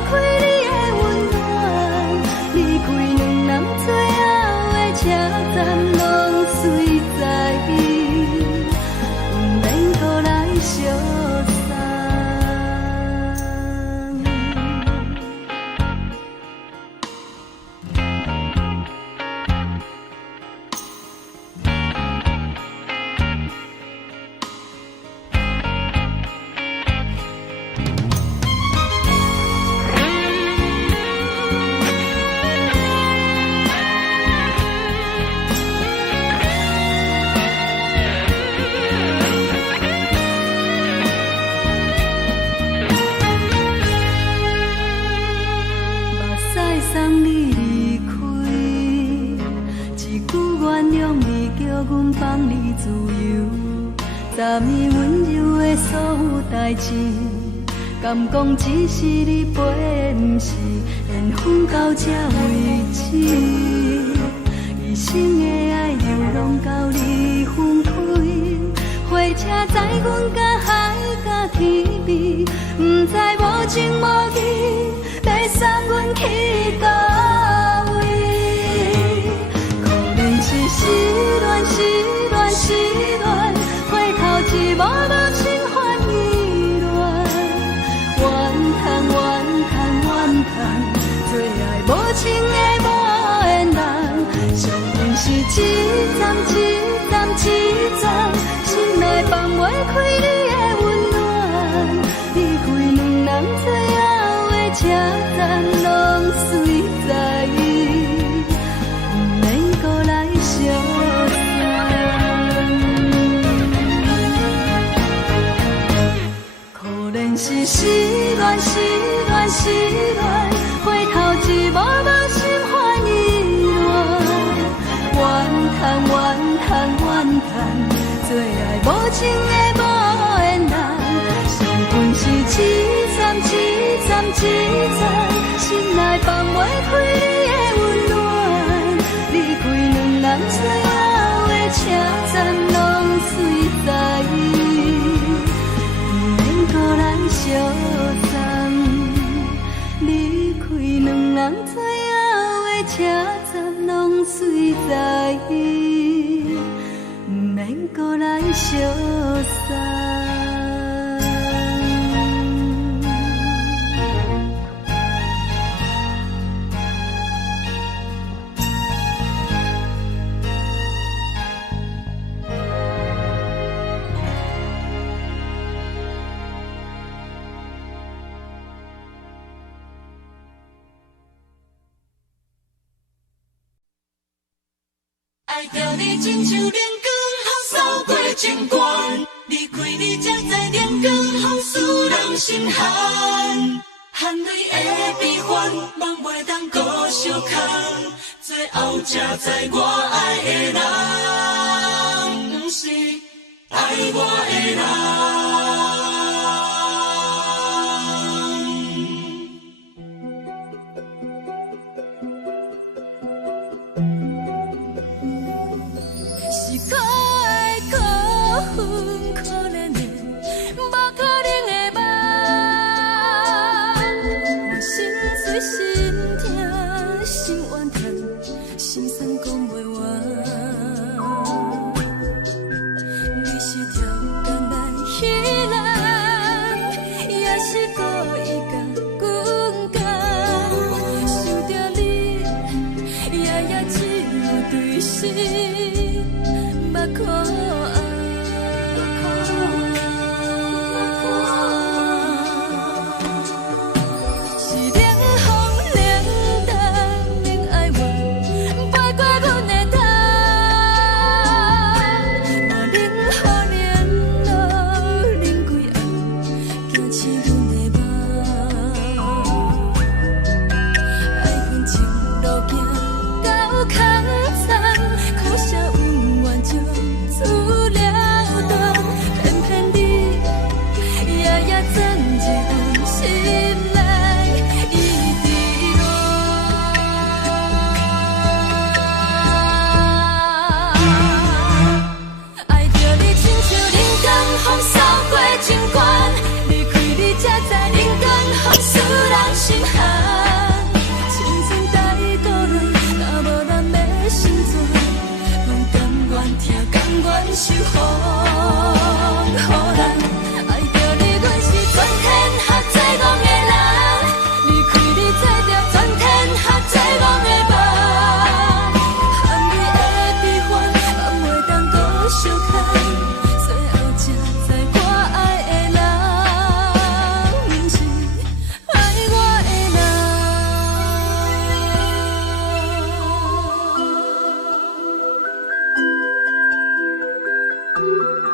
阮放你自由，昨暝温柔的所有代志，敢讲只是你陪，不是缘分到这为止。一生的爱又拢到你分开，火车载阮甲海甲天边，不知无情无义，要送阮去倒位？可能是失恋，失恋，失恋，回头一幕幕心烦意乱，怨叹，怨叹，怨叹，最爱无情的无缘人，上恨是一站一站一站，心内放袂开你的温暖，离开两人最后的车站，拢随在意，不免搁来相送。可能是失恋，失恋，失恋，回头一幕幕心烦意乱，怨叹，怨叹，怨叹，最爱无情的无缘人，上恨是一站一站一站，心内放袂开你的温暖，离开两人最后的车站，拢随在意，不免搁来相送。离开两人最后的车站，拢随在意，不免搁来相送。爱着你亲像阳光扫过情关，离开你才知阳光风使人心寒。含泪的悲欢，望袂当搁相牵，最后才知我爱的人，不是爱我的人。是可爱可恨可怜的，无可能的梦。我心碎心痛心怨叹，心酸讲袂完。你是挑工来戏人，也是故意甲阮讲，想着你夜夜只有对视。目眶红，是冷风冷淡冷爱我，飞过阮的头，嘛冷雨连落冷几暗，惊醒阮的梦。爱恨情路行到空残，苦涩有缘就出了断，偏偏你夜夜钻入阮心内，一直乱。爱着你亲像冷光风扫过情关，离开你才知冷光风使人心寒。青春带过来，若无咱要心怎？甘愿受风雨人，爱着你，阮是全天下最戆的人，离开你才着全天下最戆的梦。含泪的悲欢，望袂当搁相牵，最后才知我爱的人，不是爱我的人。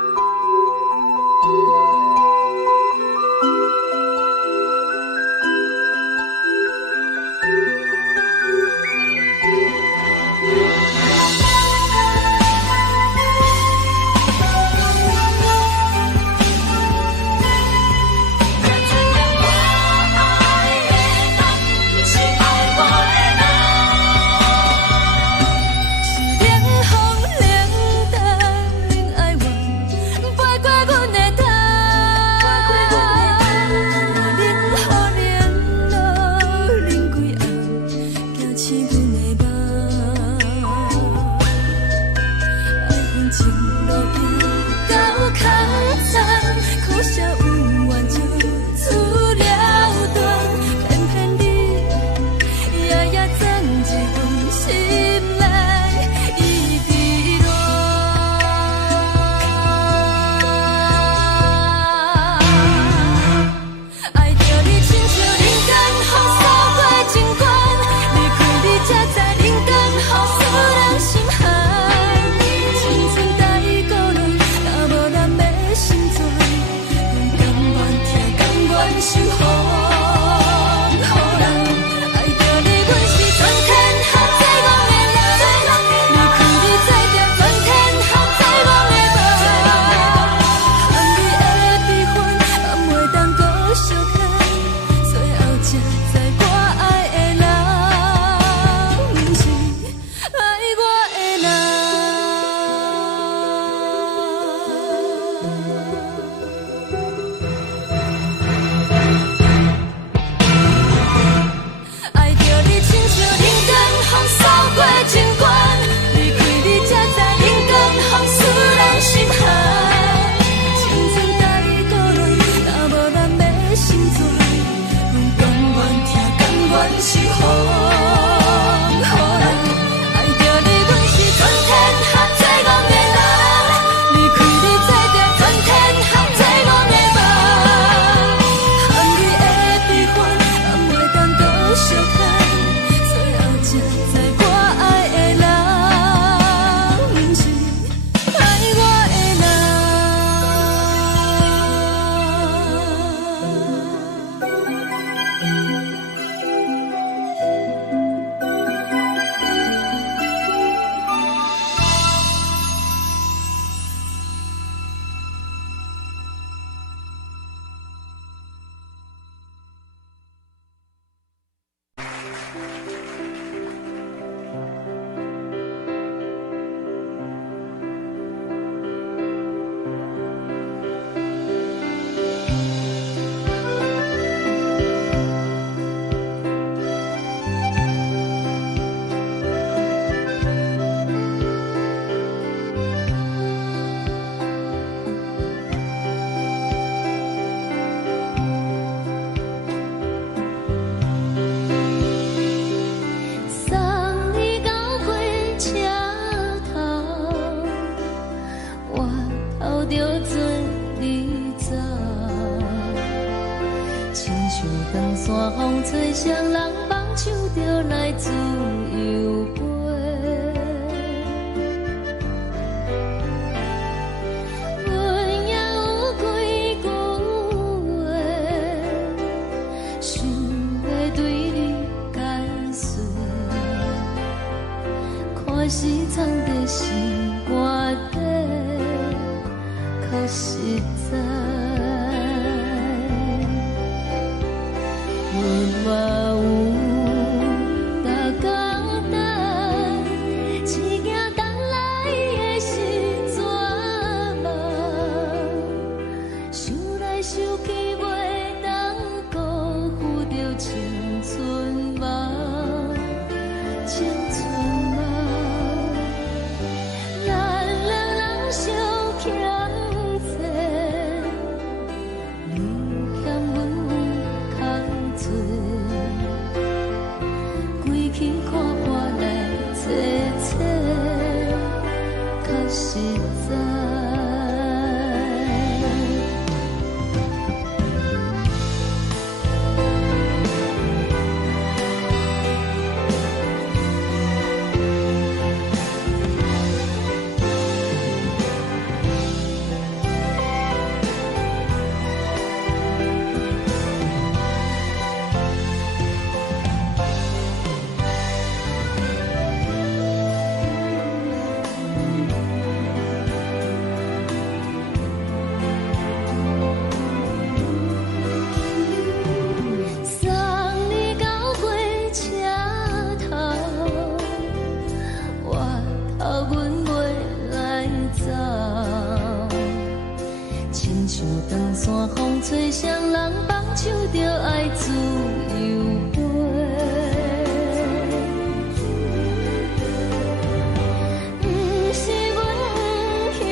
情路行到较惨，苦涩温婉就出了断，偏偏你夜夜藏一份心内伊伫乱。爱着你亲像人间风扫过情关，离开你才知人间好使人心寒。青春待孤单，若无咱的心酸，阮甘愿听，甘愿受风雨人。爱着你，阮是全天下最戆的人，离开你才知全天下最戆的梦。含你的悲欢，也袂当搁相牵，最后才知我爱的人，不是爱我的人。爱着你亲像人间风扫过情关，离开你才知人间风使人心寒。青春待孤单，若无咱的心酸，阮甘愿听，甘愿受风雨人。爱着你，阮是全天下最戆的人，离开你才知全天下最戆的梦。含你的悲欢，也袂当搁相牵，最后才知我爱的人，不是爱我的人。送你到火车头，我头着准你走，亲像长山风吹双人放手着来自由飞。阮也有几句话，想要对你解释，可是藏在心肝底，较实在。阮嘛有大简单，一件等来的是绝望，想来想去袂当辜负着青春梦，青春梦。咱两人相欠债，你欠阮空罪，归去看破来坐坐，较实在。吹双人放手着爱自由飞，不是阮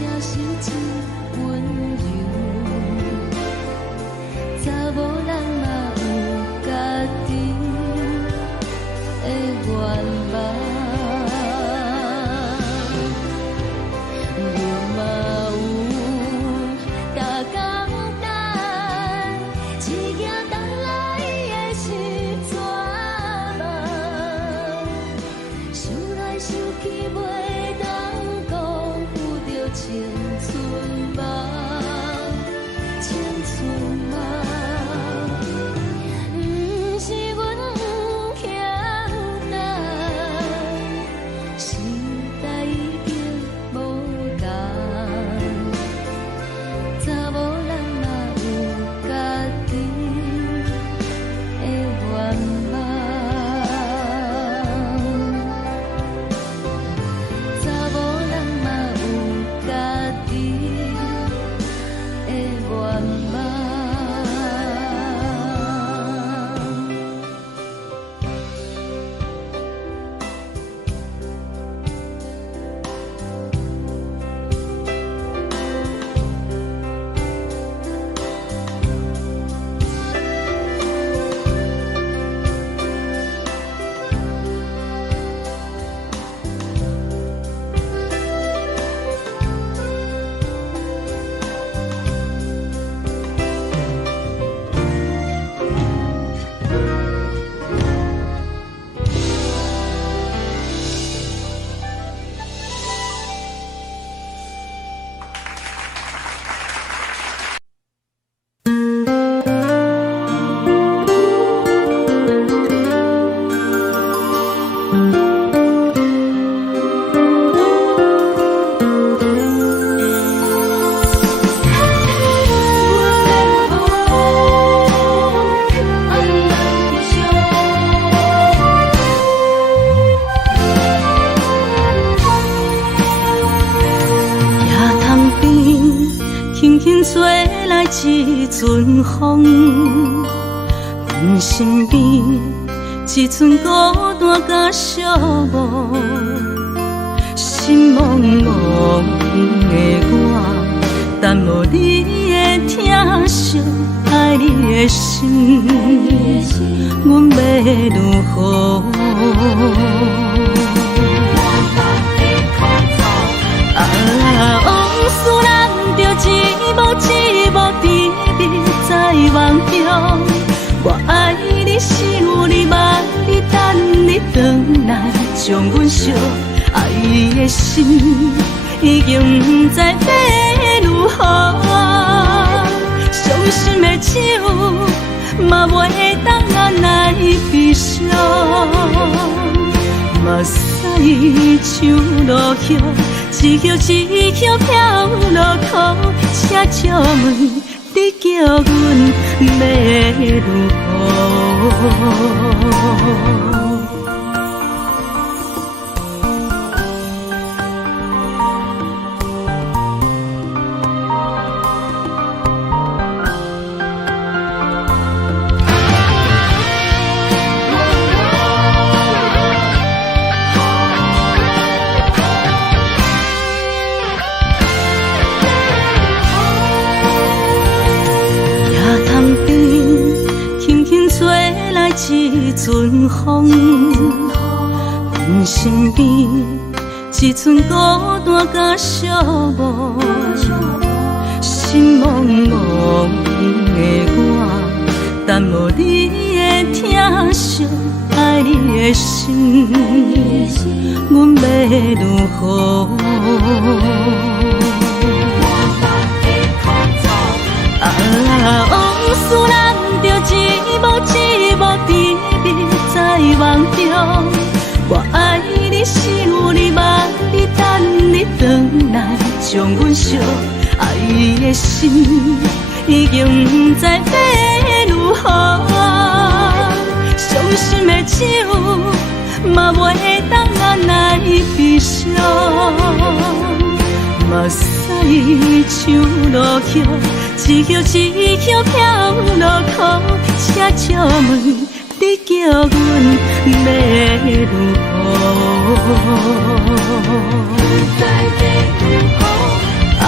是真温柔。查某人嘛有家己的愿望，牛嘛有大工等，一件等来的是怎梦？想来想去袂当辜负着青春梦，青春梦。不是阮欠等，时代已经无同。查某人嘛有家己的愿望，查某人嘛有家己的愿望。吹来一阵风，阮身边一寸孤单甲寂寞，心茫茫的我，等无你的疼惜，爱你的心，阮要如何？往事人着一幕甜蜜在梦中，我爱你是有你望你等你回来，将阮惜爱的心已经不知要如何。伤心的手嘛袂当按来悲伤，目屎像落叶，一叶一叶飘落雨，请借问你叫阮要如何？一阵风，阮身边一寸孤单甲寂寞，心茫茫的我，等无你的疼惜，爱你的心，阮要如何？往事人着一幕甜蜜在梦中，我爱你是有你望你等你回来，将阮惜爱的心已经不知要如何。伤心的手嘛袂当按来悲伤，目屎像落叶，一叶一叶飘落雨，请借问你叫阮要如何？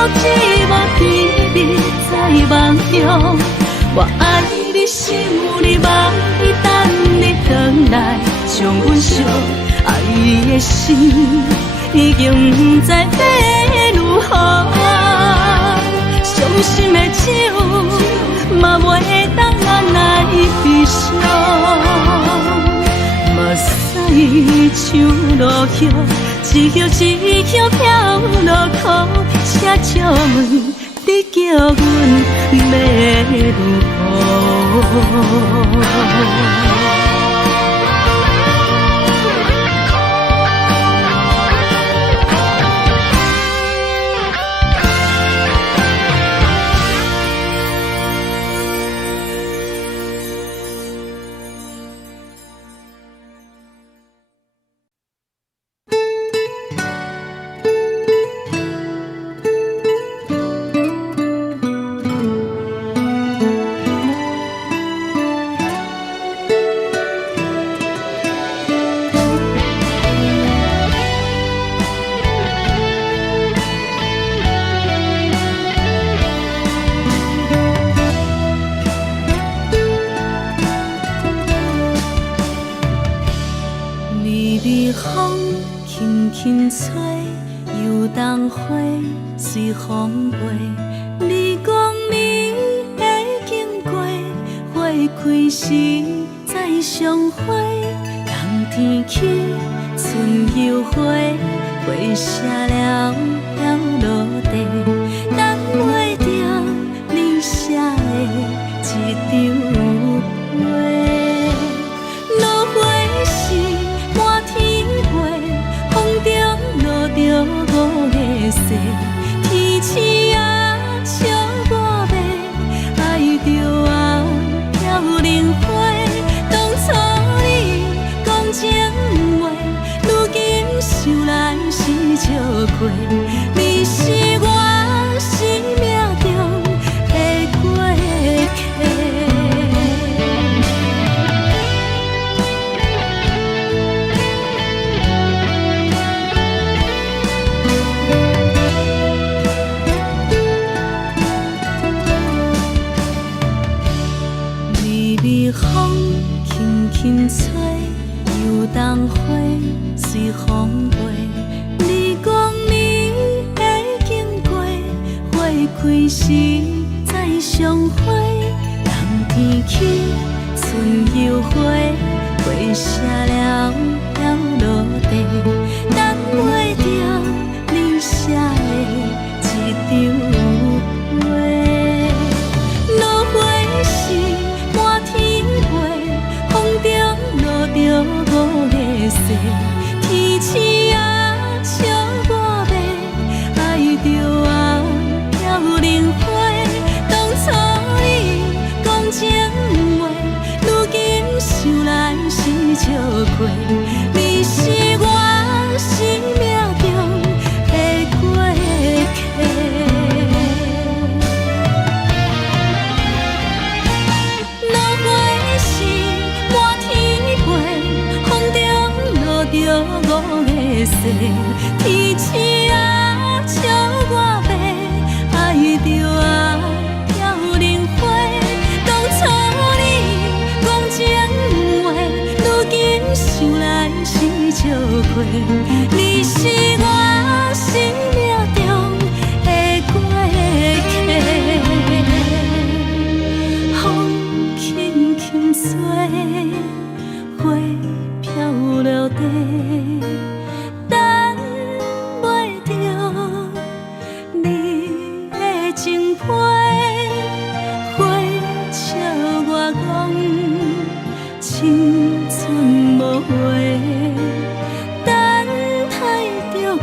寂寞甜蜜在梦中。我爱你想你梦你等你回来将阮惜，爱的心已经不知要如何。伤心的酒嘛袂当眼来悲伤，目屎像落叶，一叶一叶飘落雨，车借问你叫阮要如何？风轻轻吹，游动花随风飞。你讲你会经过，花开时再相会。冬天起，春又回，花谢了飘落地，等袂着你写的一张画。落花时满天飞，风中落着五个色，天星啊笑我迷，爱着啊飘零花。当初你讲情话，如今想来是笑过。你是我生命中的过客。风轻轻吹，游动花随风飞。你讲你会经过，花开时再相会。冬天起，春又回，花谢了飘落地，等袂着你写的一张画。落花时满天风中落着五个色，天星啊笑我迷，爱着啊飘零花。当初你讲情话，如今想来是笑过。你是我生命中的过客。着五个色，天星啊笑我迷，爱着啊飘零花。当初你讲情话，如今想来是笑过。你是我生命中的过客，风轻轻吹，花飘落地，等袂着你的情批。花笑我讲青春无话，等待着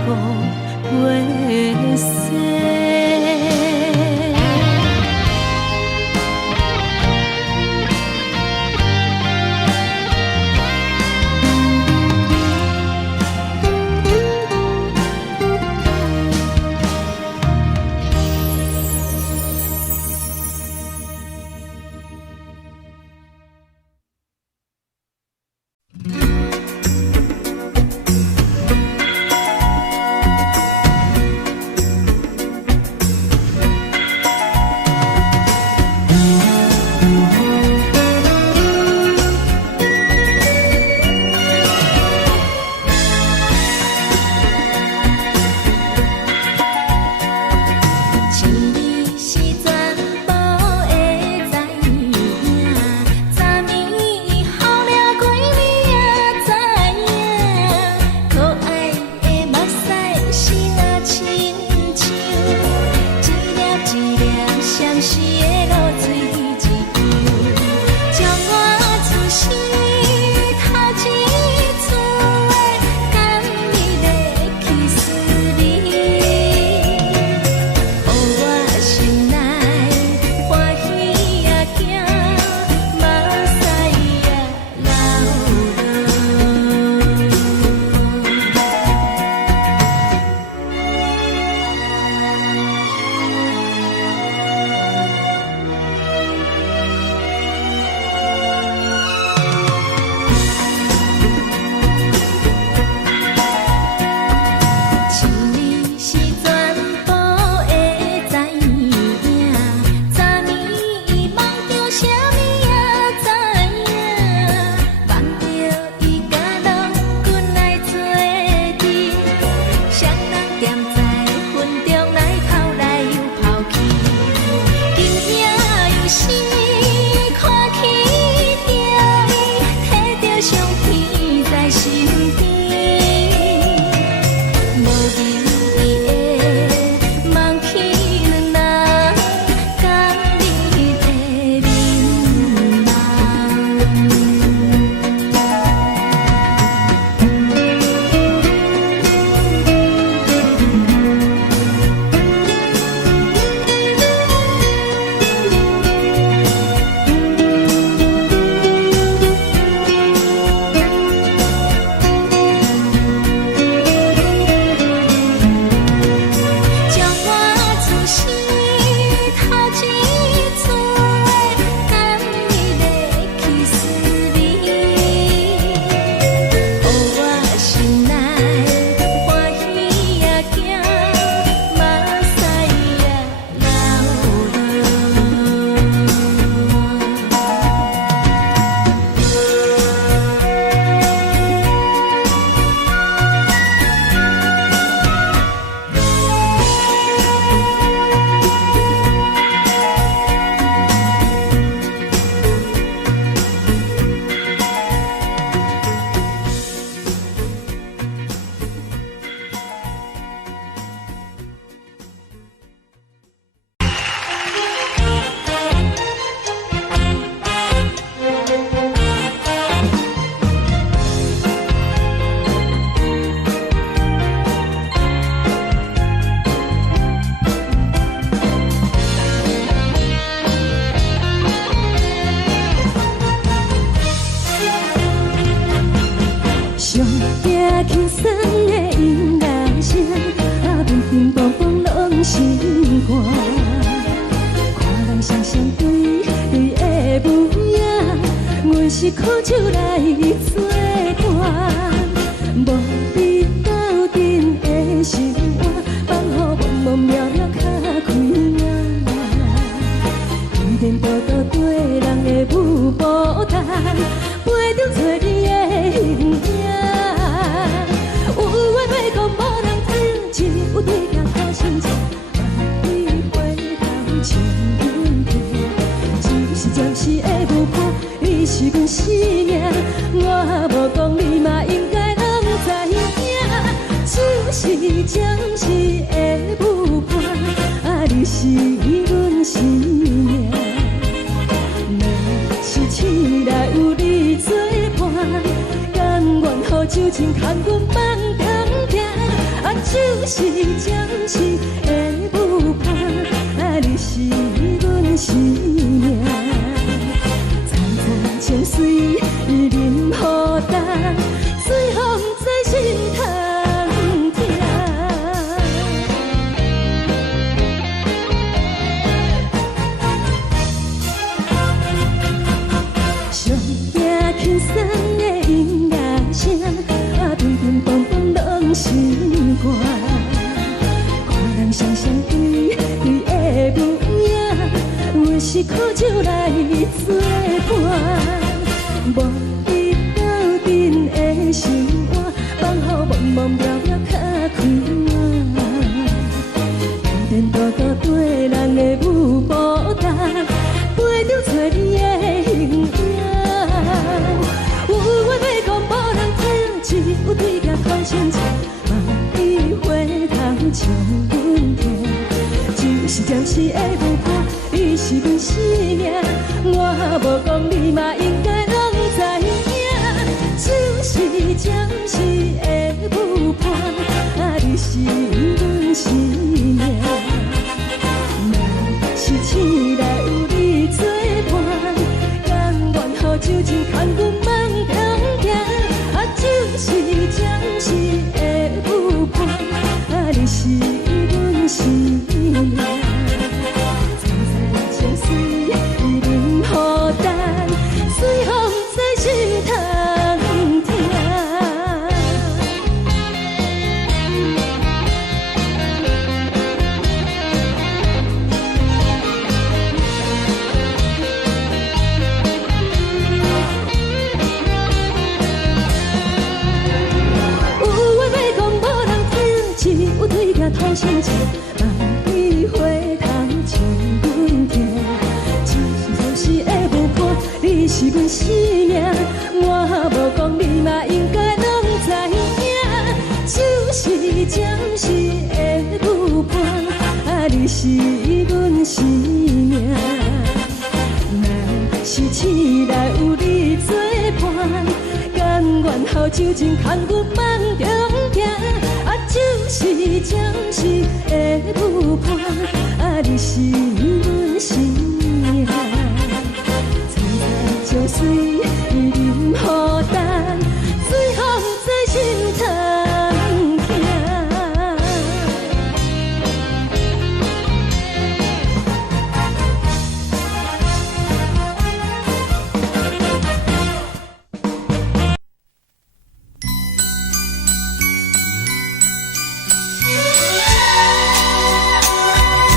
轻松的音乐声，乒乒乓乓拢心肝。看人双双对对的舞影，阮是靠手来做伴。无你斗阵的心肝，放予茫茫渺渺较开眼。一颠倒倒对人的舞步弹，陪着做你的形影。有话要讲无人听，只有对镜头心情，你回头唱阮听。就是暂时的舞伴，你是阮生命，我无讲你嘛应该拢知影。就是暂时的舞伴，你是阮生命。是醒来有你作伴，甘愿予酒精牵阮梦中行。就是暂时的舞伴，你是阮生命。层层情水任何担，随风在心头。轻松的音乐声，乒乒乓乓拢心肝。看人双双对对的舞影，阮是靠手来做伴。无你斗阵的心肝，放予茫茫渺渺较开眼。一颠倒倒对人的舞步弹，陪着做你的形影。有话要讲无人听，只有对镜看心情，你回头唱阮听。就是暂时的舞伴，你是阮生命，我无讲你嘛应该拢知影。就是暂时的舞伴，你是阮生命。若是醒来有你作伴，甘愿予酒精牵阮梦中行。就是暂时的舞伴，你是阮生命。层层情水任何担，随风在心头听。讨心情，你回头唱阮听。就是暂时的舞伴，你是阮生命，我无讲你嘛应该拢知影。就是暂时的舞伴，你是阮生命。若是醒来有你作伴，甘愿予酒精牵阮梦中行。就是暂时的舞伴，你是阮生命。层层情水任何担，随风在心头听。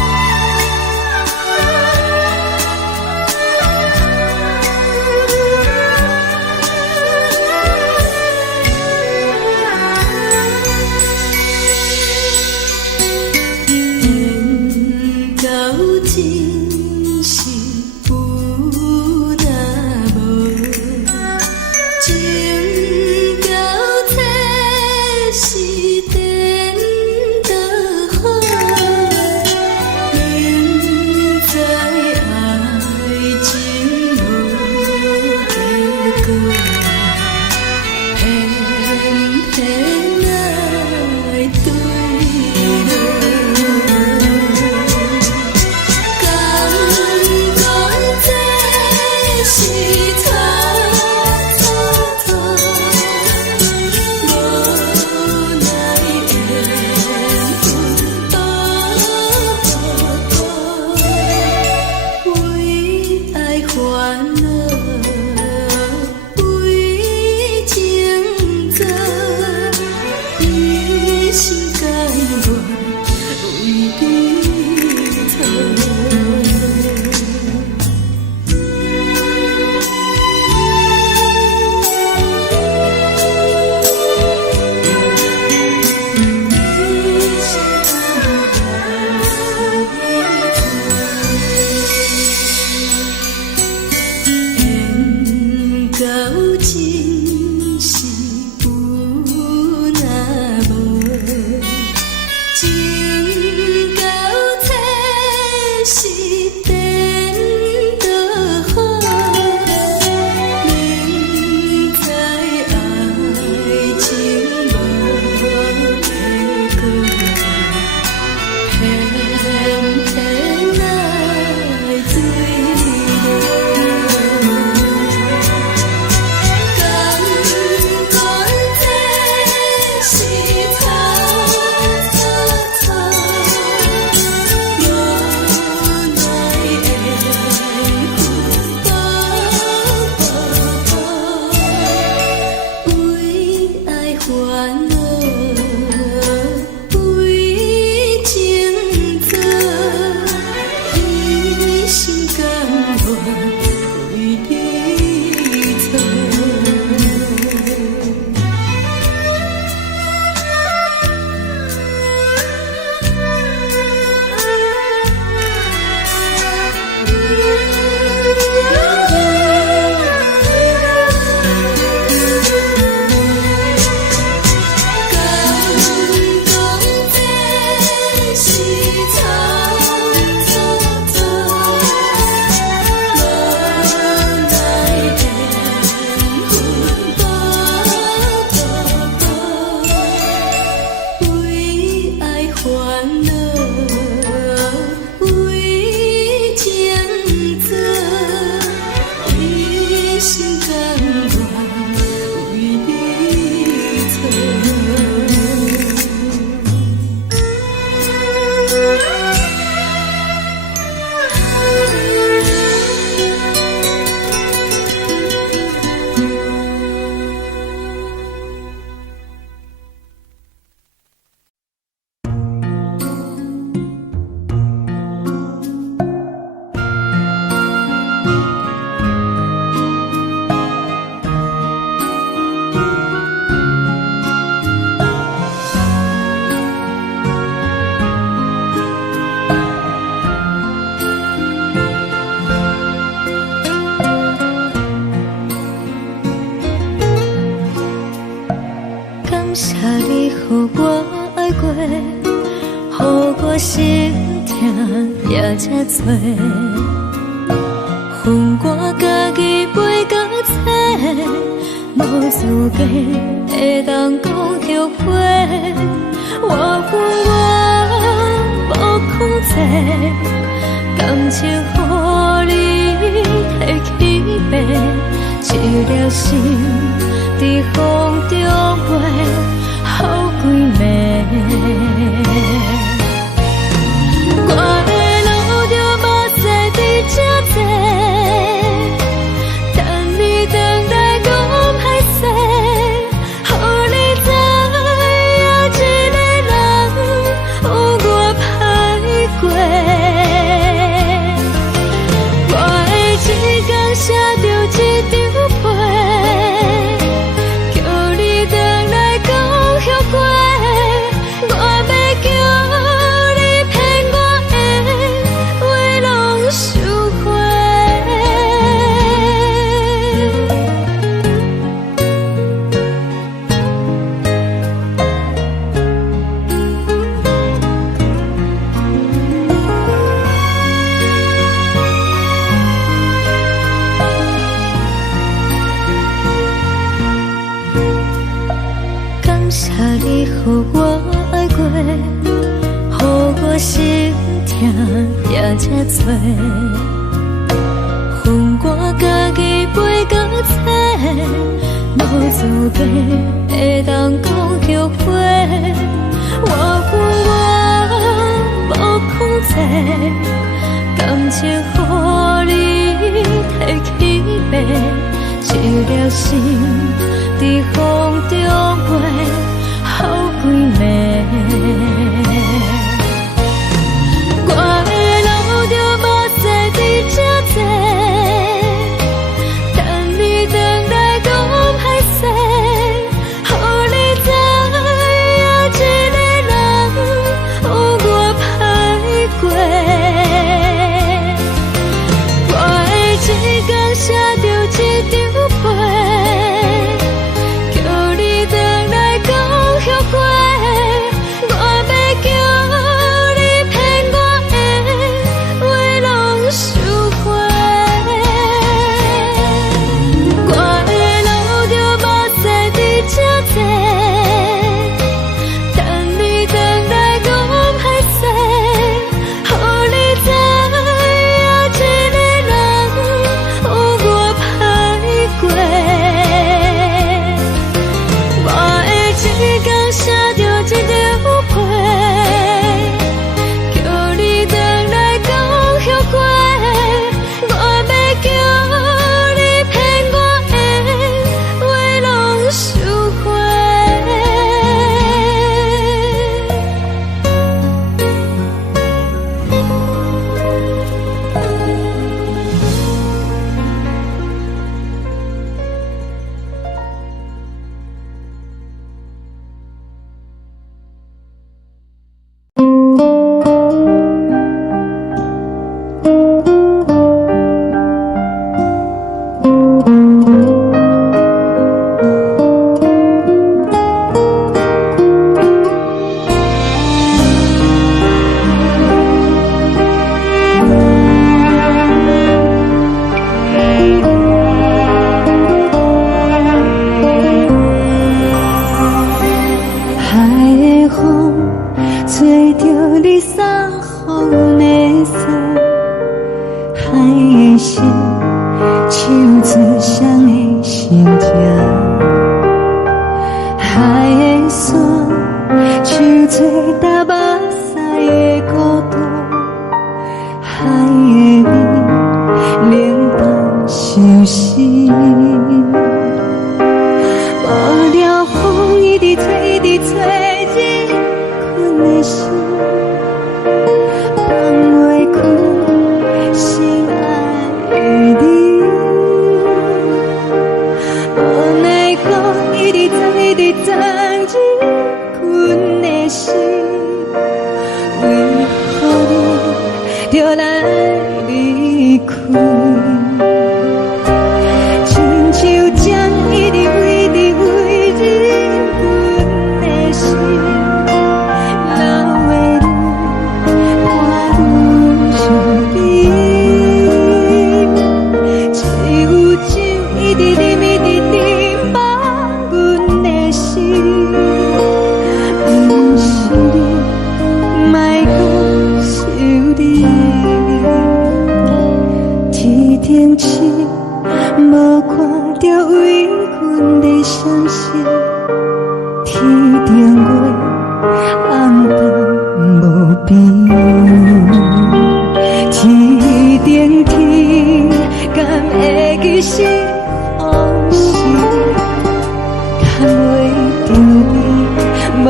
予我爱过，予我心痛也这多。恨我家己袂到切，无资格会当讲后悔。我恨我无控制，感情予你摕去卖，一粒心伫风中飞，好几暝。我的路着目屎伫这多，等你等待讲歹势，予你知影一个人有我歹过。我的一天写着一张被，叫你回来讲后悔。我要叫你骗我的话拢收回。感谢你予我爱过，予我心痛也这多。恨我家己袂到切，无资格会当讲后悔。我恨我无控制，感情予你摕去卖，一粒心伫风中飞，好几暝。我的路着目屎伫这多，等你回来讲歹势，予你知影一个人有我歹过。我的一天写着一张被，叫你回来讲后悔。我要叫你骗我的话拢收回。我的路着目屎伫这多，等你回来讲歹势，予你知影一个人有我歹过。我的一天写着一张被，叫你回来讲后悔。我要叫你骗我的话拢收回。海的风吹着你送风的伞，海的心手指双的心情，海的山手吹打目屎的孤独，海的味冷淡伤心。无聊风一直吹，一直吹，日困的心，放袂开心爱的你。无奈何一直等，一直等，日困的心，为何你就来离开？亲像针一直为日困的心。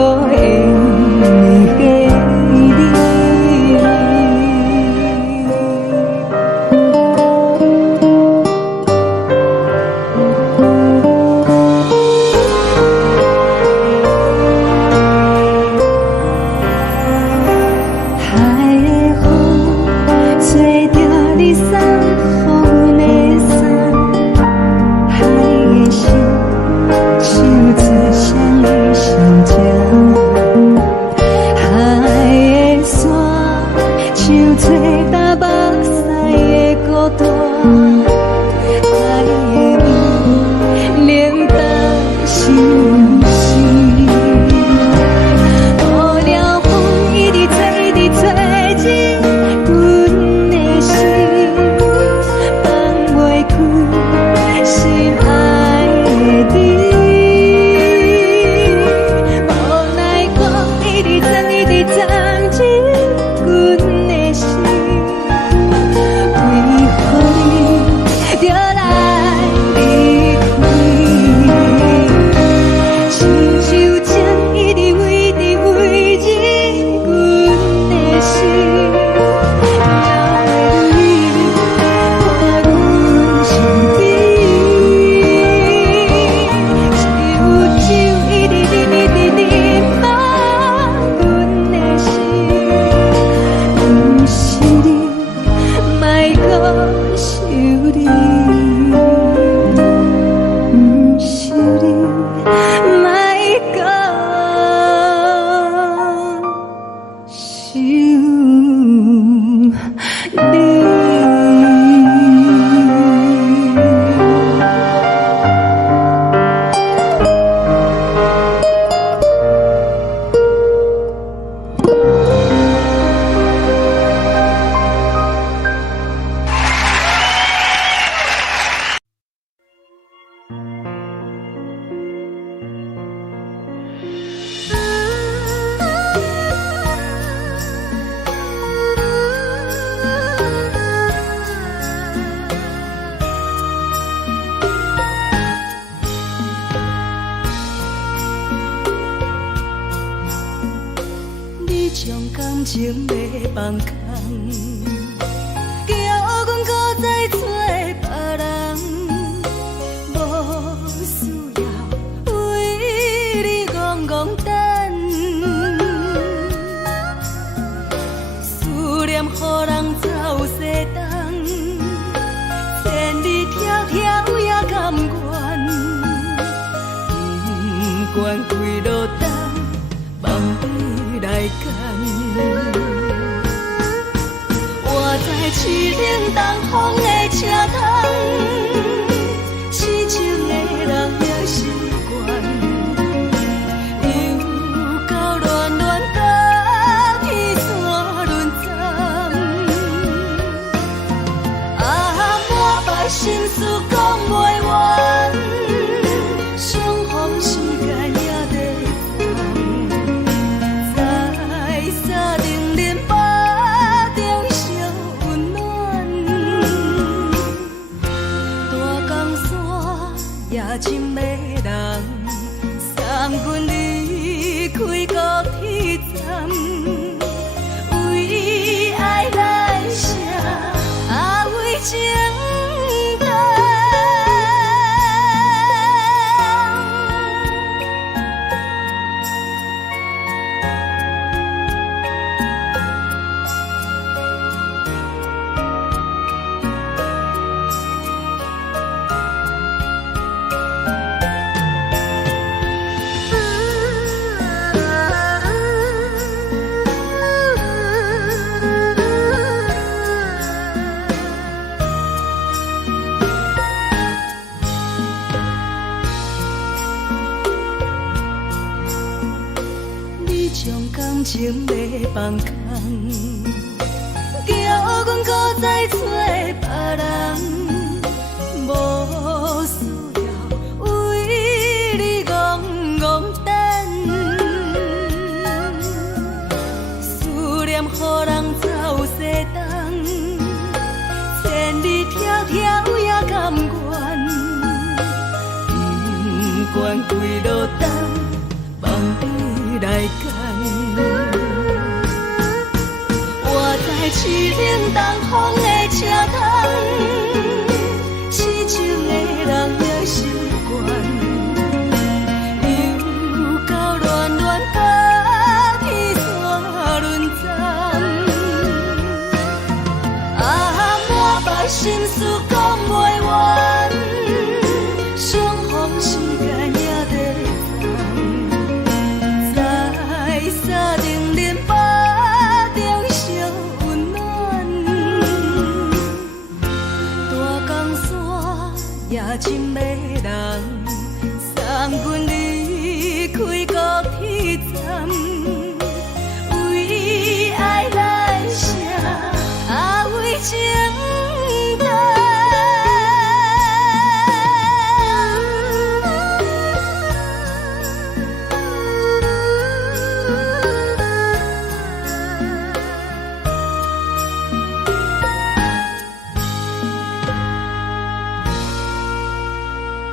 缘给你。感情要放空，叫阮搁再找别人，无需要为你戆戆等，思念予人走西东，千里迢迢也甘愿，不管几路灯，望你来赶。我在市顶东风的车窗，痴情的人也习惯，又到乱乱甲彼山论站。满腹心事讲袂完，相逢时间也在等。在沙定林巴中烧温暖，大江山夜深的人，送阮离开高铁站，为爱来写为情长。将感情要放空，叫阮搁再找别人，无需要为你戆戆等，思念予人走西东，千里迢迢也甘愿，不管几路灯，望你来干。我在市冷东风的车头，痴情的人也心倦，又到乱乱甲天山轮站。啊，满腹心事讲袂完，相逢时间也在等，在沙定林巴中相温暖。大江山也深的人，送阮离开高铁站，为爱来写，啊为情等。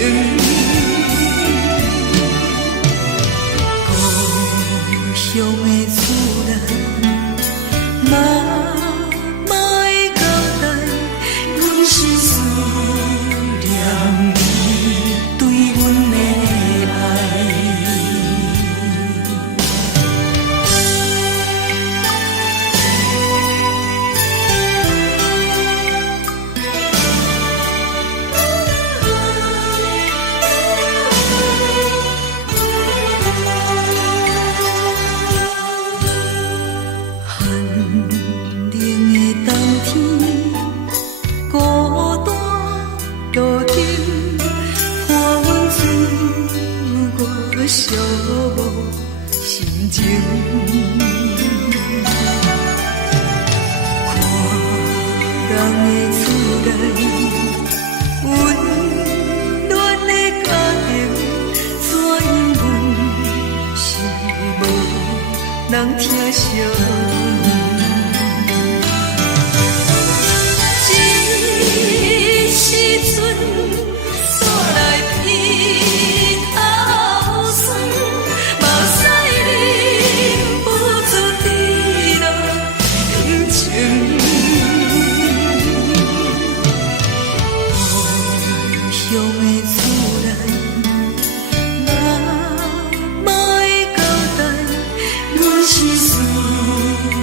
故乡的思念，嘛嘛会交代，阮是思念你对阮的爱。寂寞心情，看人的厝内温暖的家庭，怎因阮是无人疼惜？这时阵煞来鼻头酸，目屎忍不住滴落眼睛。故乡的思念，嘛嘛会交代，阮是思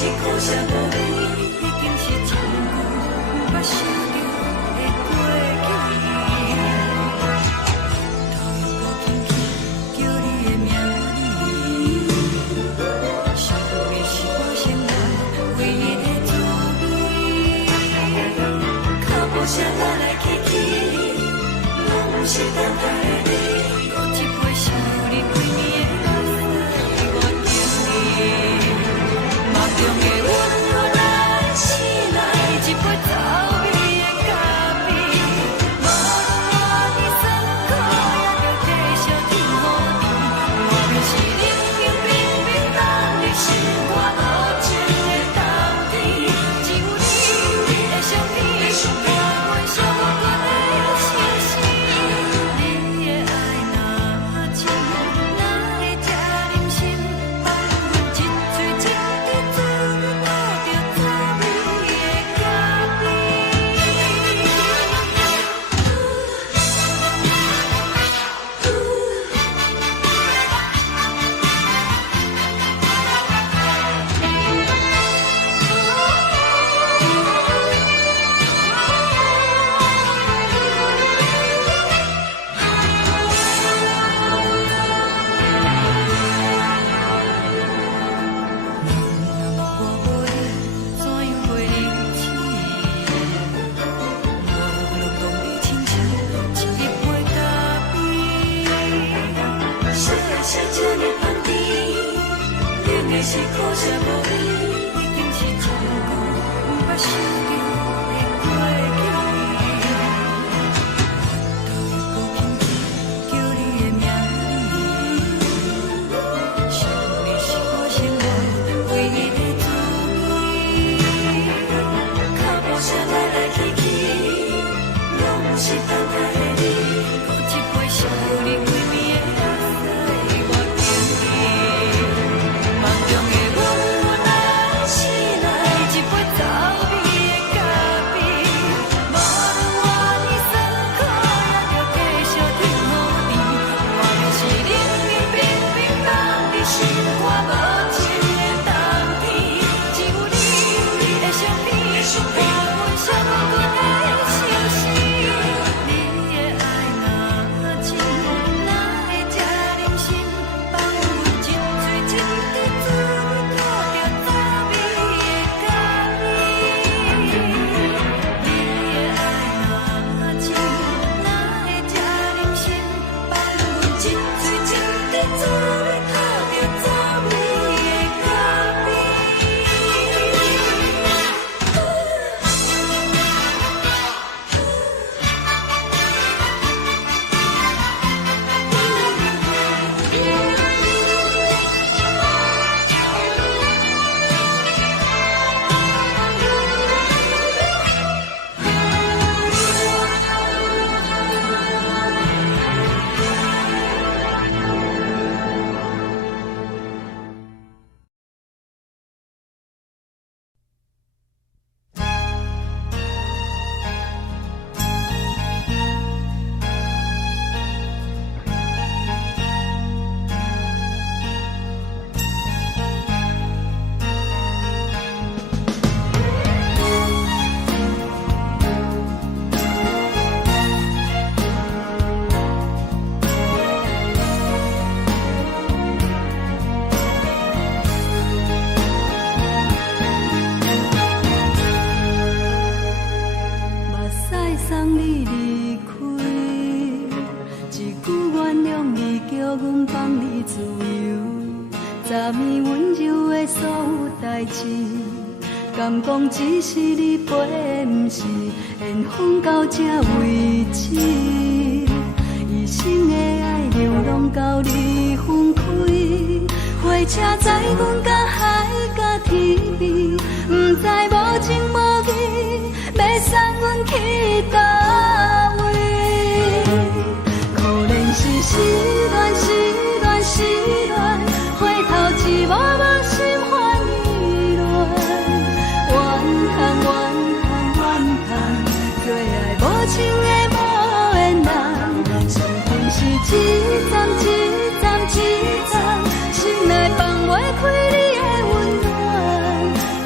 是苦涩无味，已经是一句不捌想着的过去。头又无轻轻叫你的名字，想的是我心内唯一的滋味。脚步声来来去去，拢不是等待的你，搁一杯想你几年的目屎，我等你。梦中的阮原来醒来，一杯走味的咖啡，无论我的酸苦，也着继续甜予你。我就是冷冷冰冰冻在心肝无情的冬天，只有你的相片，我阮寂寞过的心事。你的爱若真，哪会这忍心放阮一嘴情的滋味，吐着滋味的咖是苦涩无味，已经是一句不捌想着的过去。头又无轻轻叫你的名字，想你是我生活唯一的滋味。脚步声来来去去，拢不是等待的你，搁一杯想你几暝的目屎，我等你。梦中的阮原来醒来，一杯走味的咖啡，无论我的酸苦，也着继续甜予你。我就是冷冷冰冰冻在心肝无情的冬天，只有你的相片，我阮寂寞过的心事。你的爱若真，哪会这忍心放阮一嘴情的滋味，吐着滋味的咖啡。你的爱若真，哪会这忍心放阮一嘴情的滋味，吐着滋味的咖啡。目屎送你离开，一句原谅你，叫阮放你自由。昨暝温柔的所有代志，敢讲只是你陪，不是缘分到这为止。一生的爱流浪到你分开，火车载阮甲海甲天边，不知无情无义，要送阮去倒位？可能是失恋，失恋，失恋，回头一幕幕心烦意乱，怨恨，怨恨，怨恨，最爱无情的无缘人，身份是一站一站一站，心内放袂开你的温暖。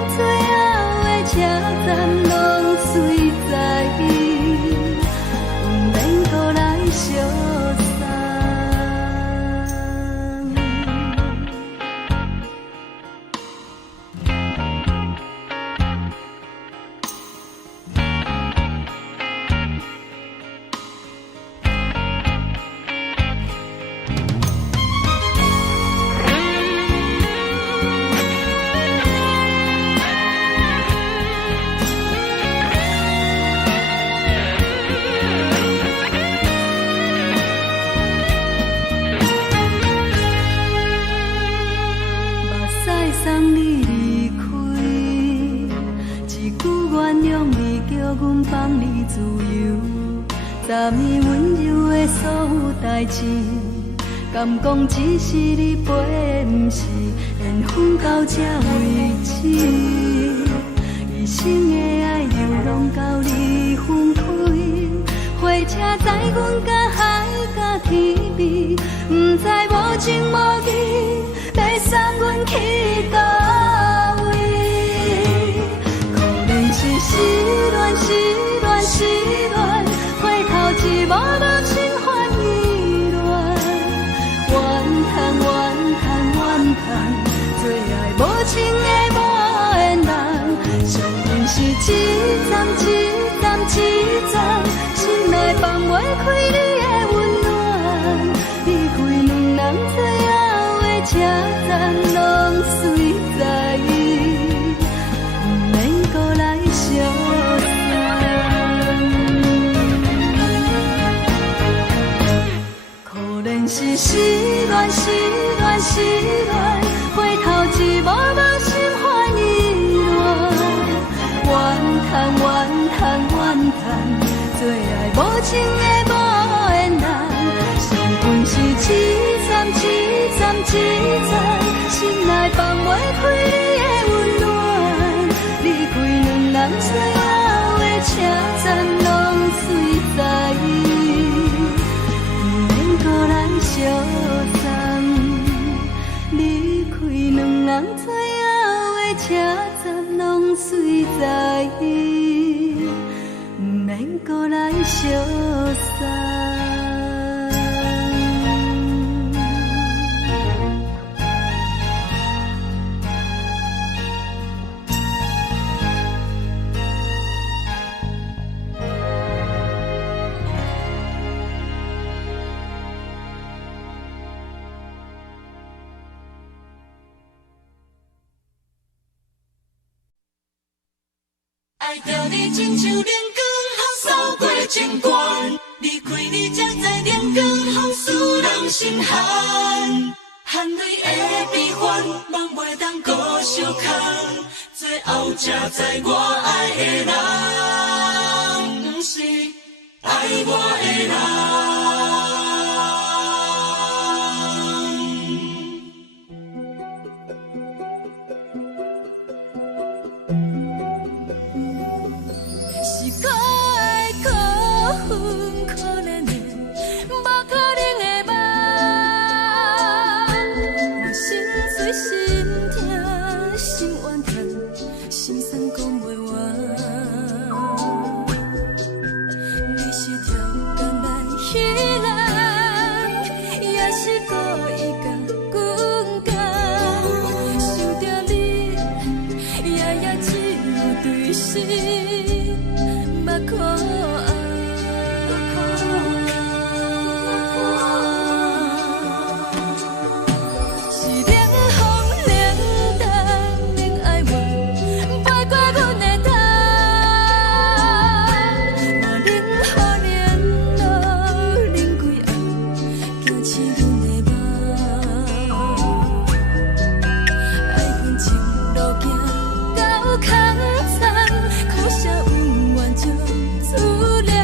最后的车站拢随在伊，不免搁来相送。送你离开，一句原谅你，叫阮放你自由。昨暝温柔的所有代志，敢讲只是你陪，不是缘分到这为止。一生的爱又拢到你分开，火车载阮甲海甲天边，不知无情无义，要送阮去倒位？可怜是失恋，失恋，失恋，回头一幕幕心烦意乱，怨叹，怨叹，怨叹，最爱无情的无缘人，上恨是一站一站一站，心内放袂开你的温暖，离开两人最后的车站拢随在伊，不免搁来相送。可怜是失恋，失恋，失恋，回头一幕幕心烦意乱，怨叹，怨叹，怨叹，最爱无情的无缘人，上恨是一站一站一站，心内放袂开你的温暖，离开两人最后的车站拢随在伊，不免搁来相送。离开两人最后的车站拢随在伊，不免搁来相送。爱着你亲像阳光扫过情关，离开你才知阳光风使人心寒，含泪的悲欢，望袂当搁相牵，最后才知我爱的人，不是爱我的人。是可爱可恨可怜的，无可能的梦。我心碎心痛心怨叹，心酸讲袂完。你是跳工来彼人，也是故意甲阮讲，想着你夜夜只有对视。目眶红，是冷风冷冻冷爱我，飞过阮的头，无冷雨连落冷几暗，惊醒阮的梦。爱恨情路行到空残，苦涩有缘就。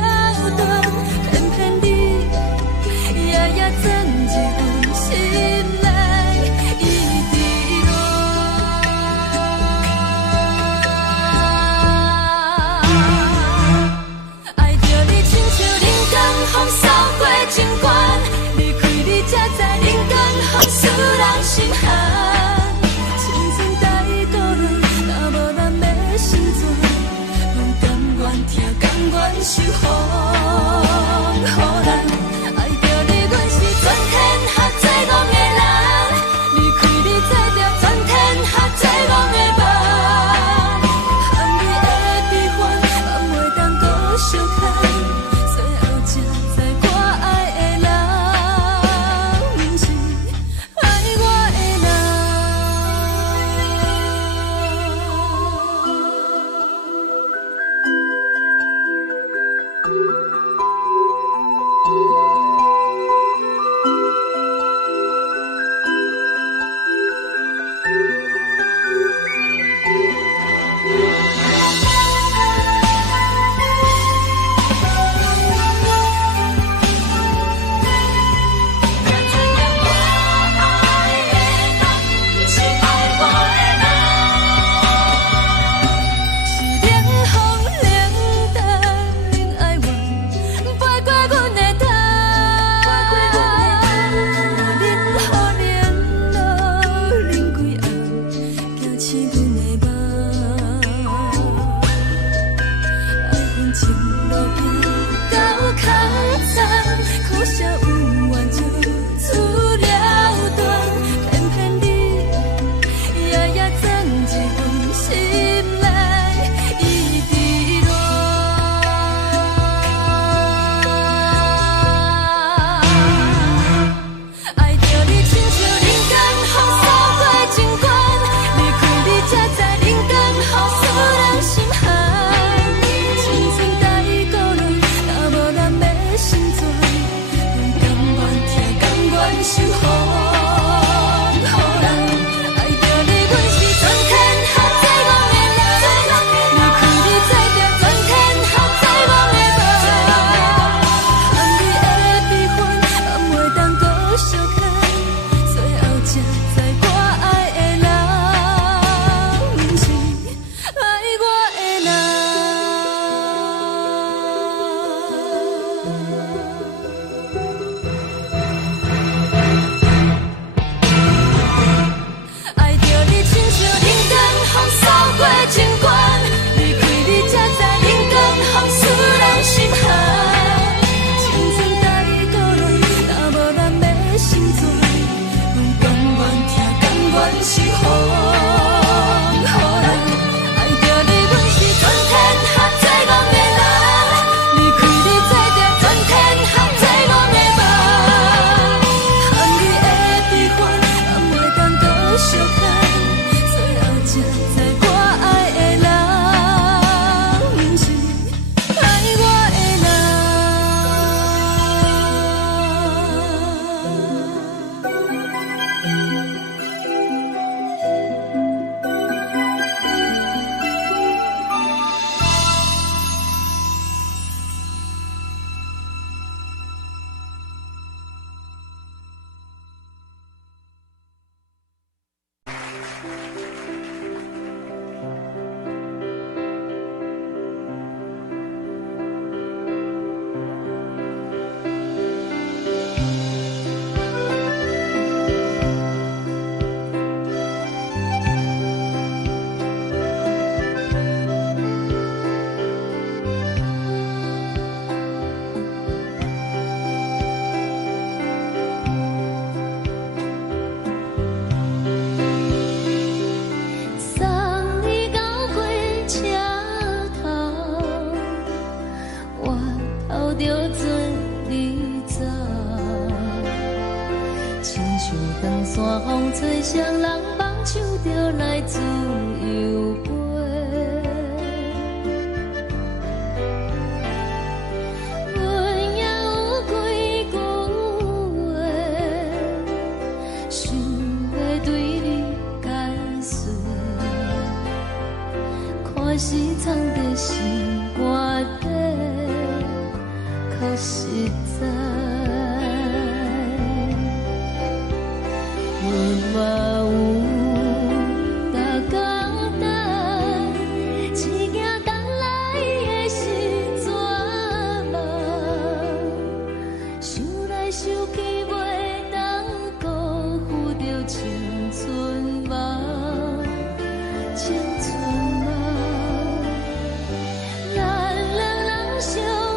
守护，予人爱着你，阮是全天下最戆的人。离开你，做着全天下最戆的梦。含你的悲欢，嘛袂当搁相牵。最后才知我爱的人，不是爱我的人。山风吹双人梦唱着来自由飞，阮也有几句话，想要对你解释，看是藏在心肝底，可实在。 嘛有逐工等，一件等来的是绝望，想来想去袂当辜负着青春梦，青春梦，咱两人相。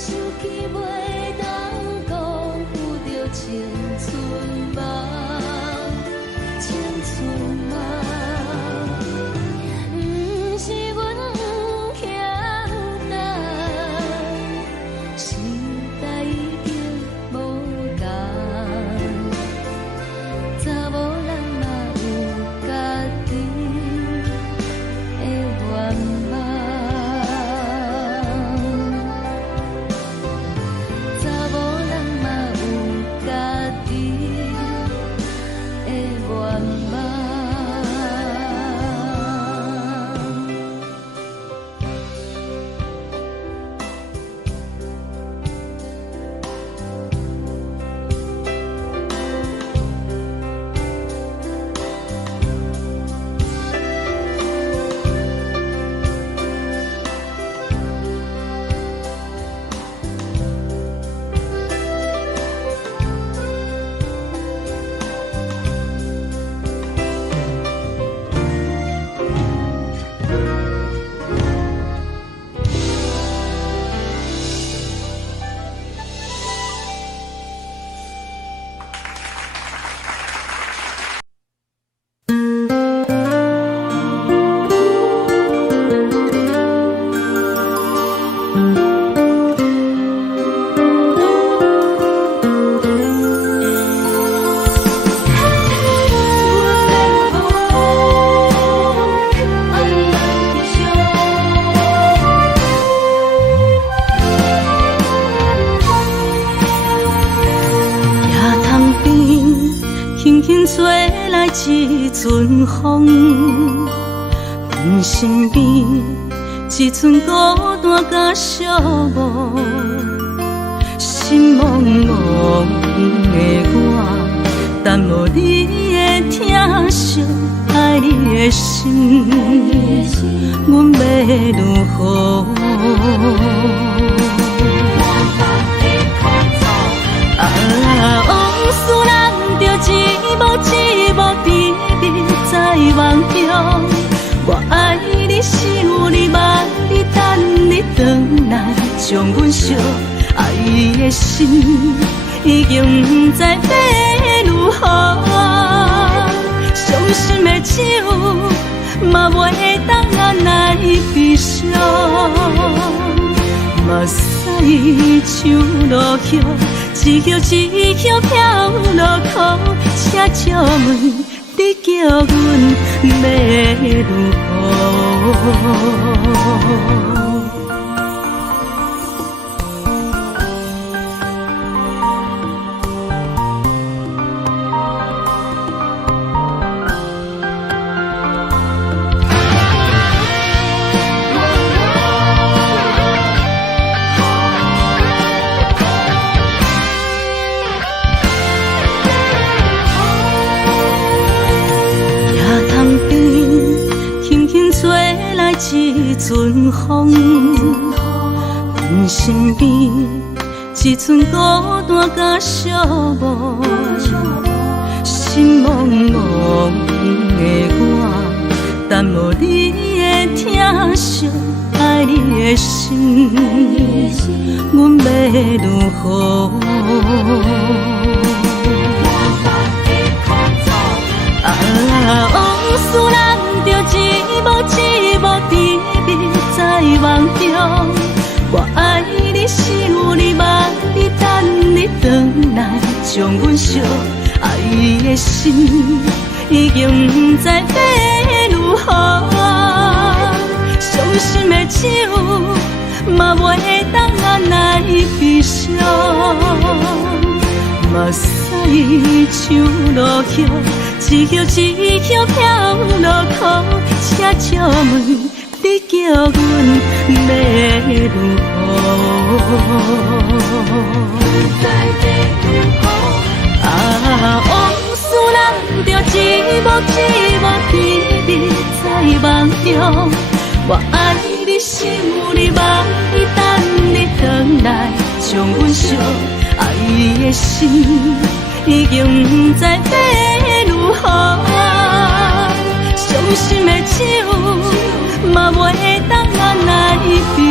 想起袂当讲，有着青春梦，青春梦。不是阮欠等，时代已经无同，查某人嘛有家己的愿望。吹来一阵风，阮身边一寸孤单甲寂寞，心茫茫的我，等无你的疼惜，爱你的心，阮要如何？往事人着一幕甜蜜在梦中，我爱你想你望你等你回来，将阮惜爱你的心已经不知要如何。伤心的手嘛袂当按来悲伤，目屎像落雨，一曲一曲飘落雨。请借问你叫阮要如何？一阵风，阮身边一寸孤单甲寂寞，心茫茫的我，等无你的疼惜，爱你的心，阮要如何？往事人着一幕甜蜜在梦中，我爱你想你望你等你回来，将阮惜爱的心已经不知要如何。伤心的手嘛袂当按来悲伤，目屎像落雨，一曲一曲飘落雨。请借问你叫阮要如何？往事人着一幕甜蜜在梦中，我爱你想你望你等你回来，将阮惜爱的心已经不知要如何。伤心的手嘛袂当按来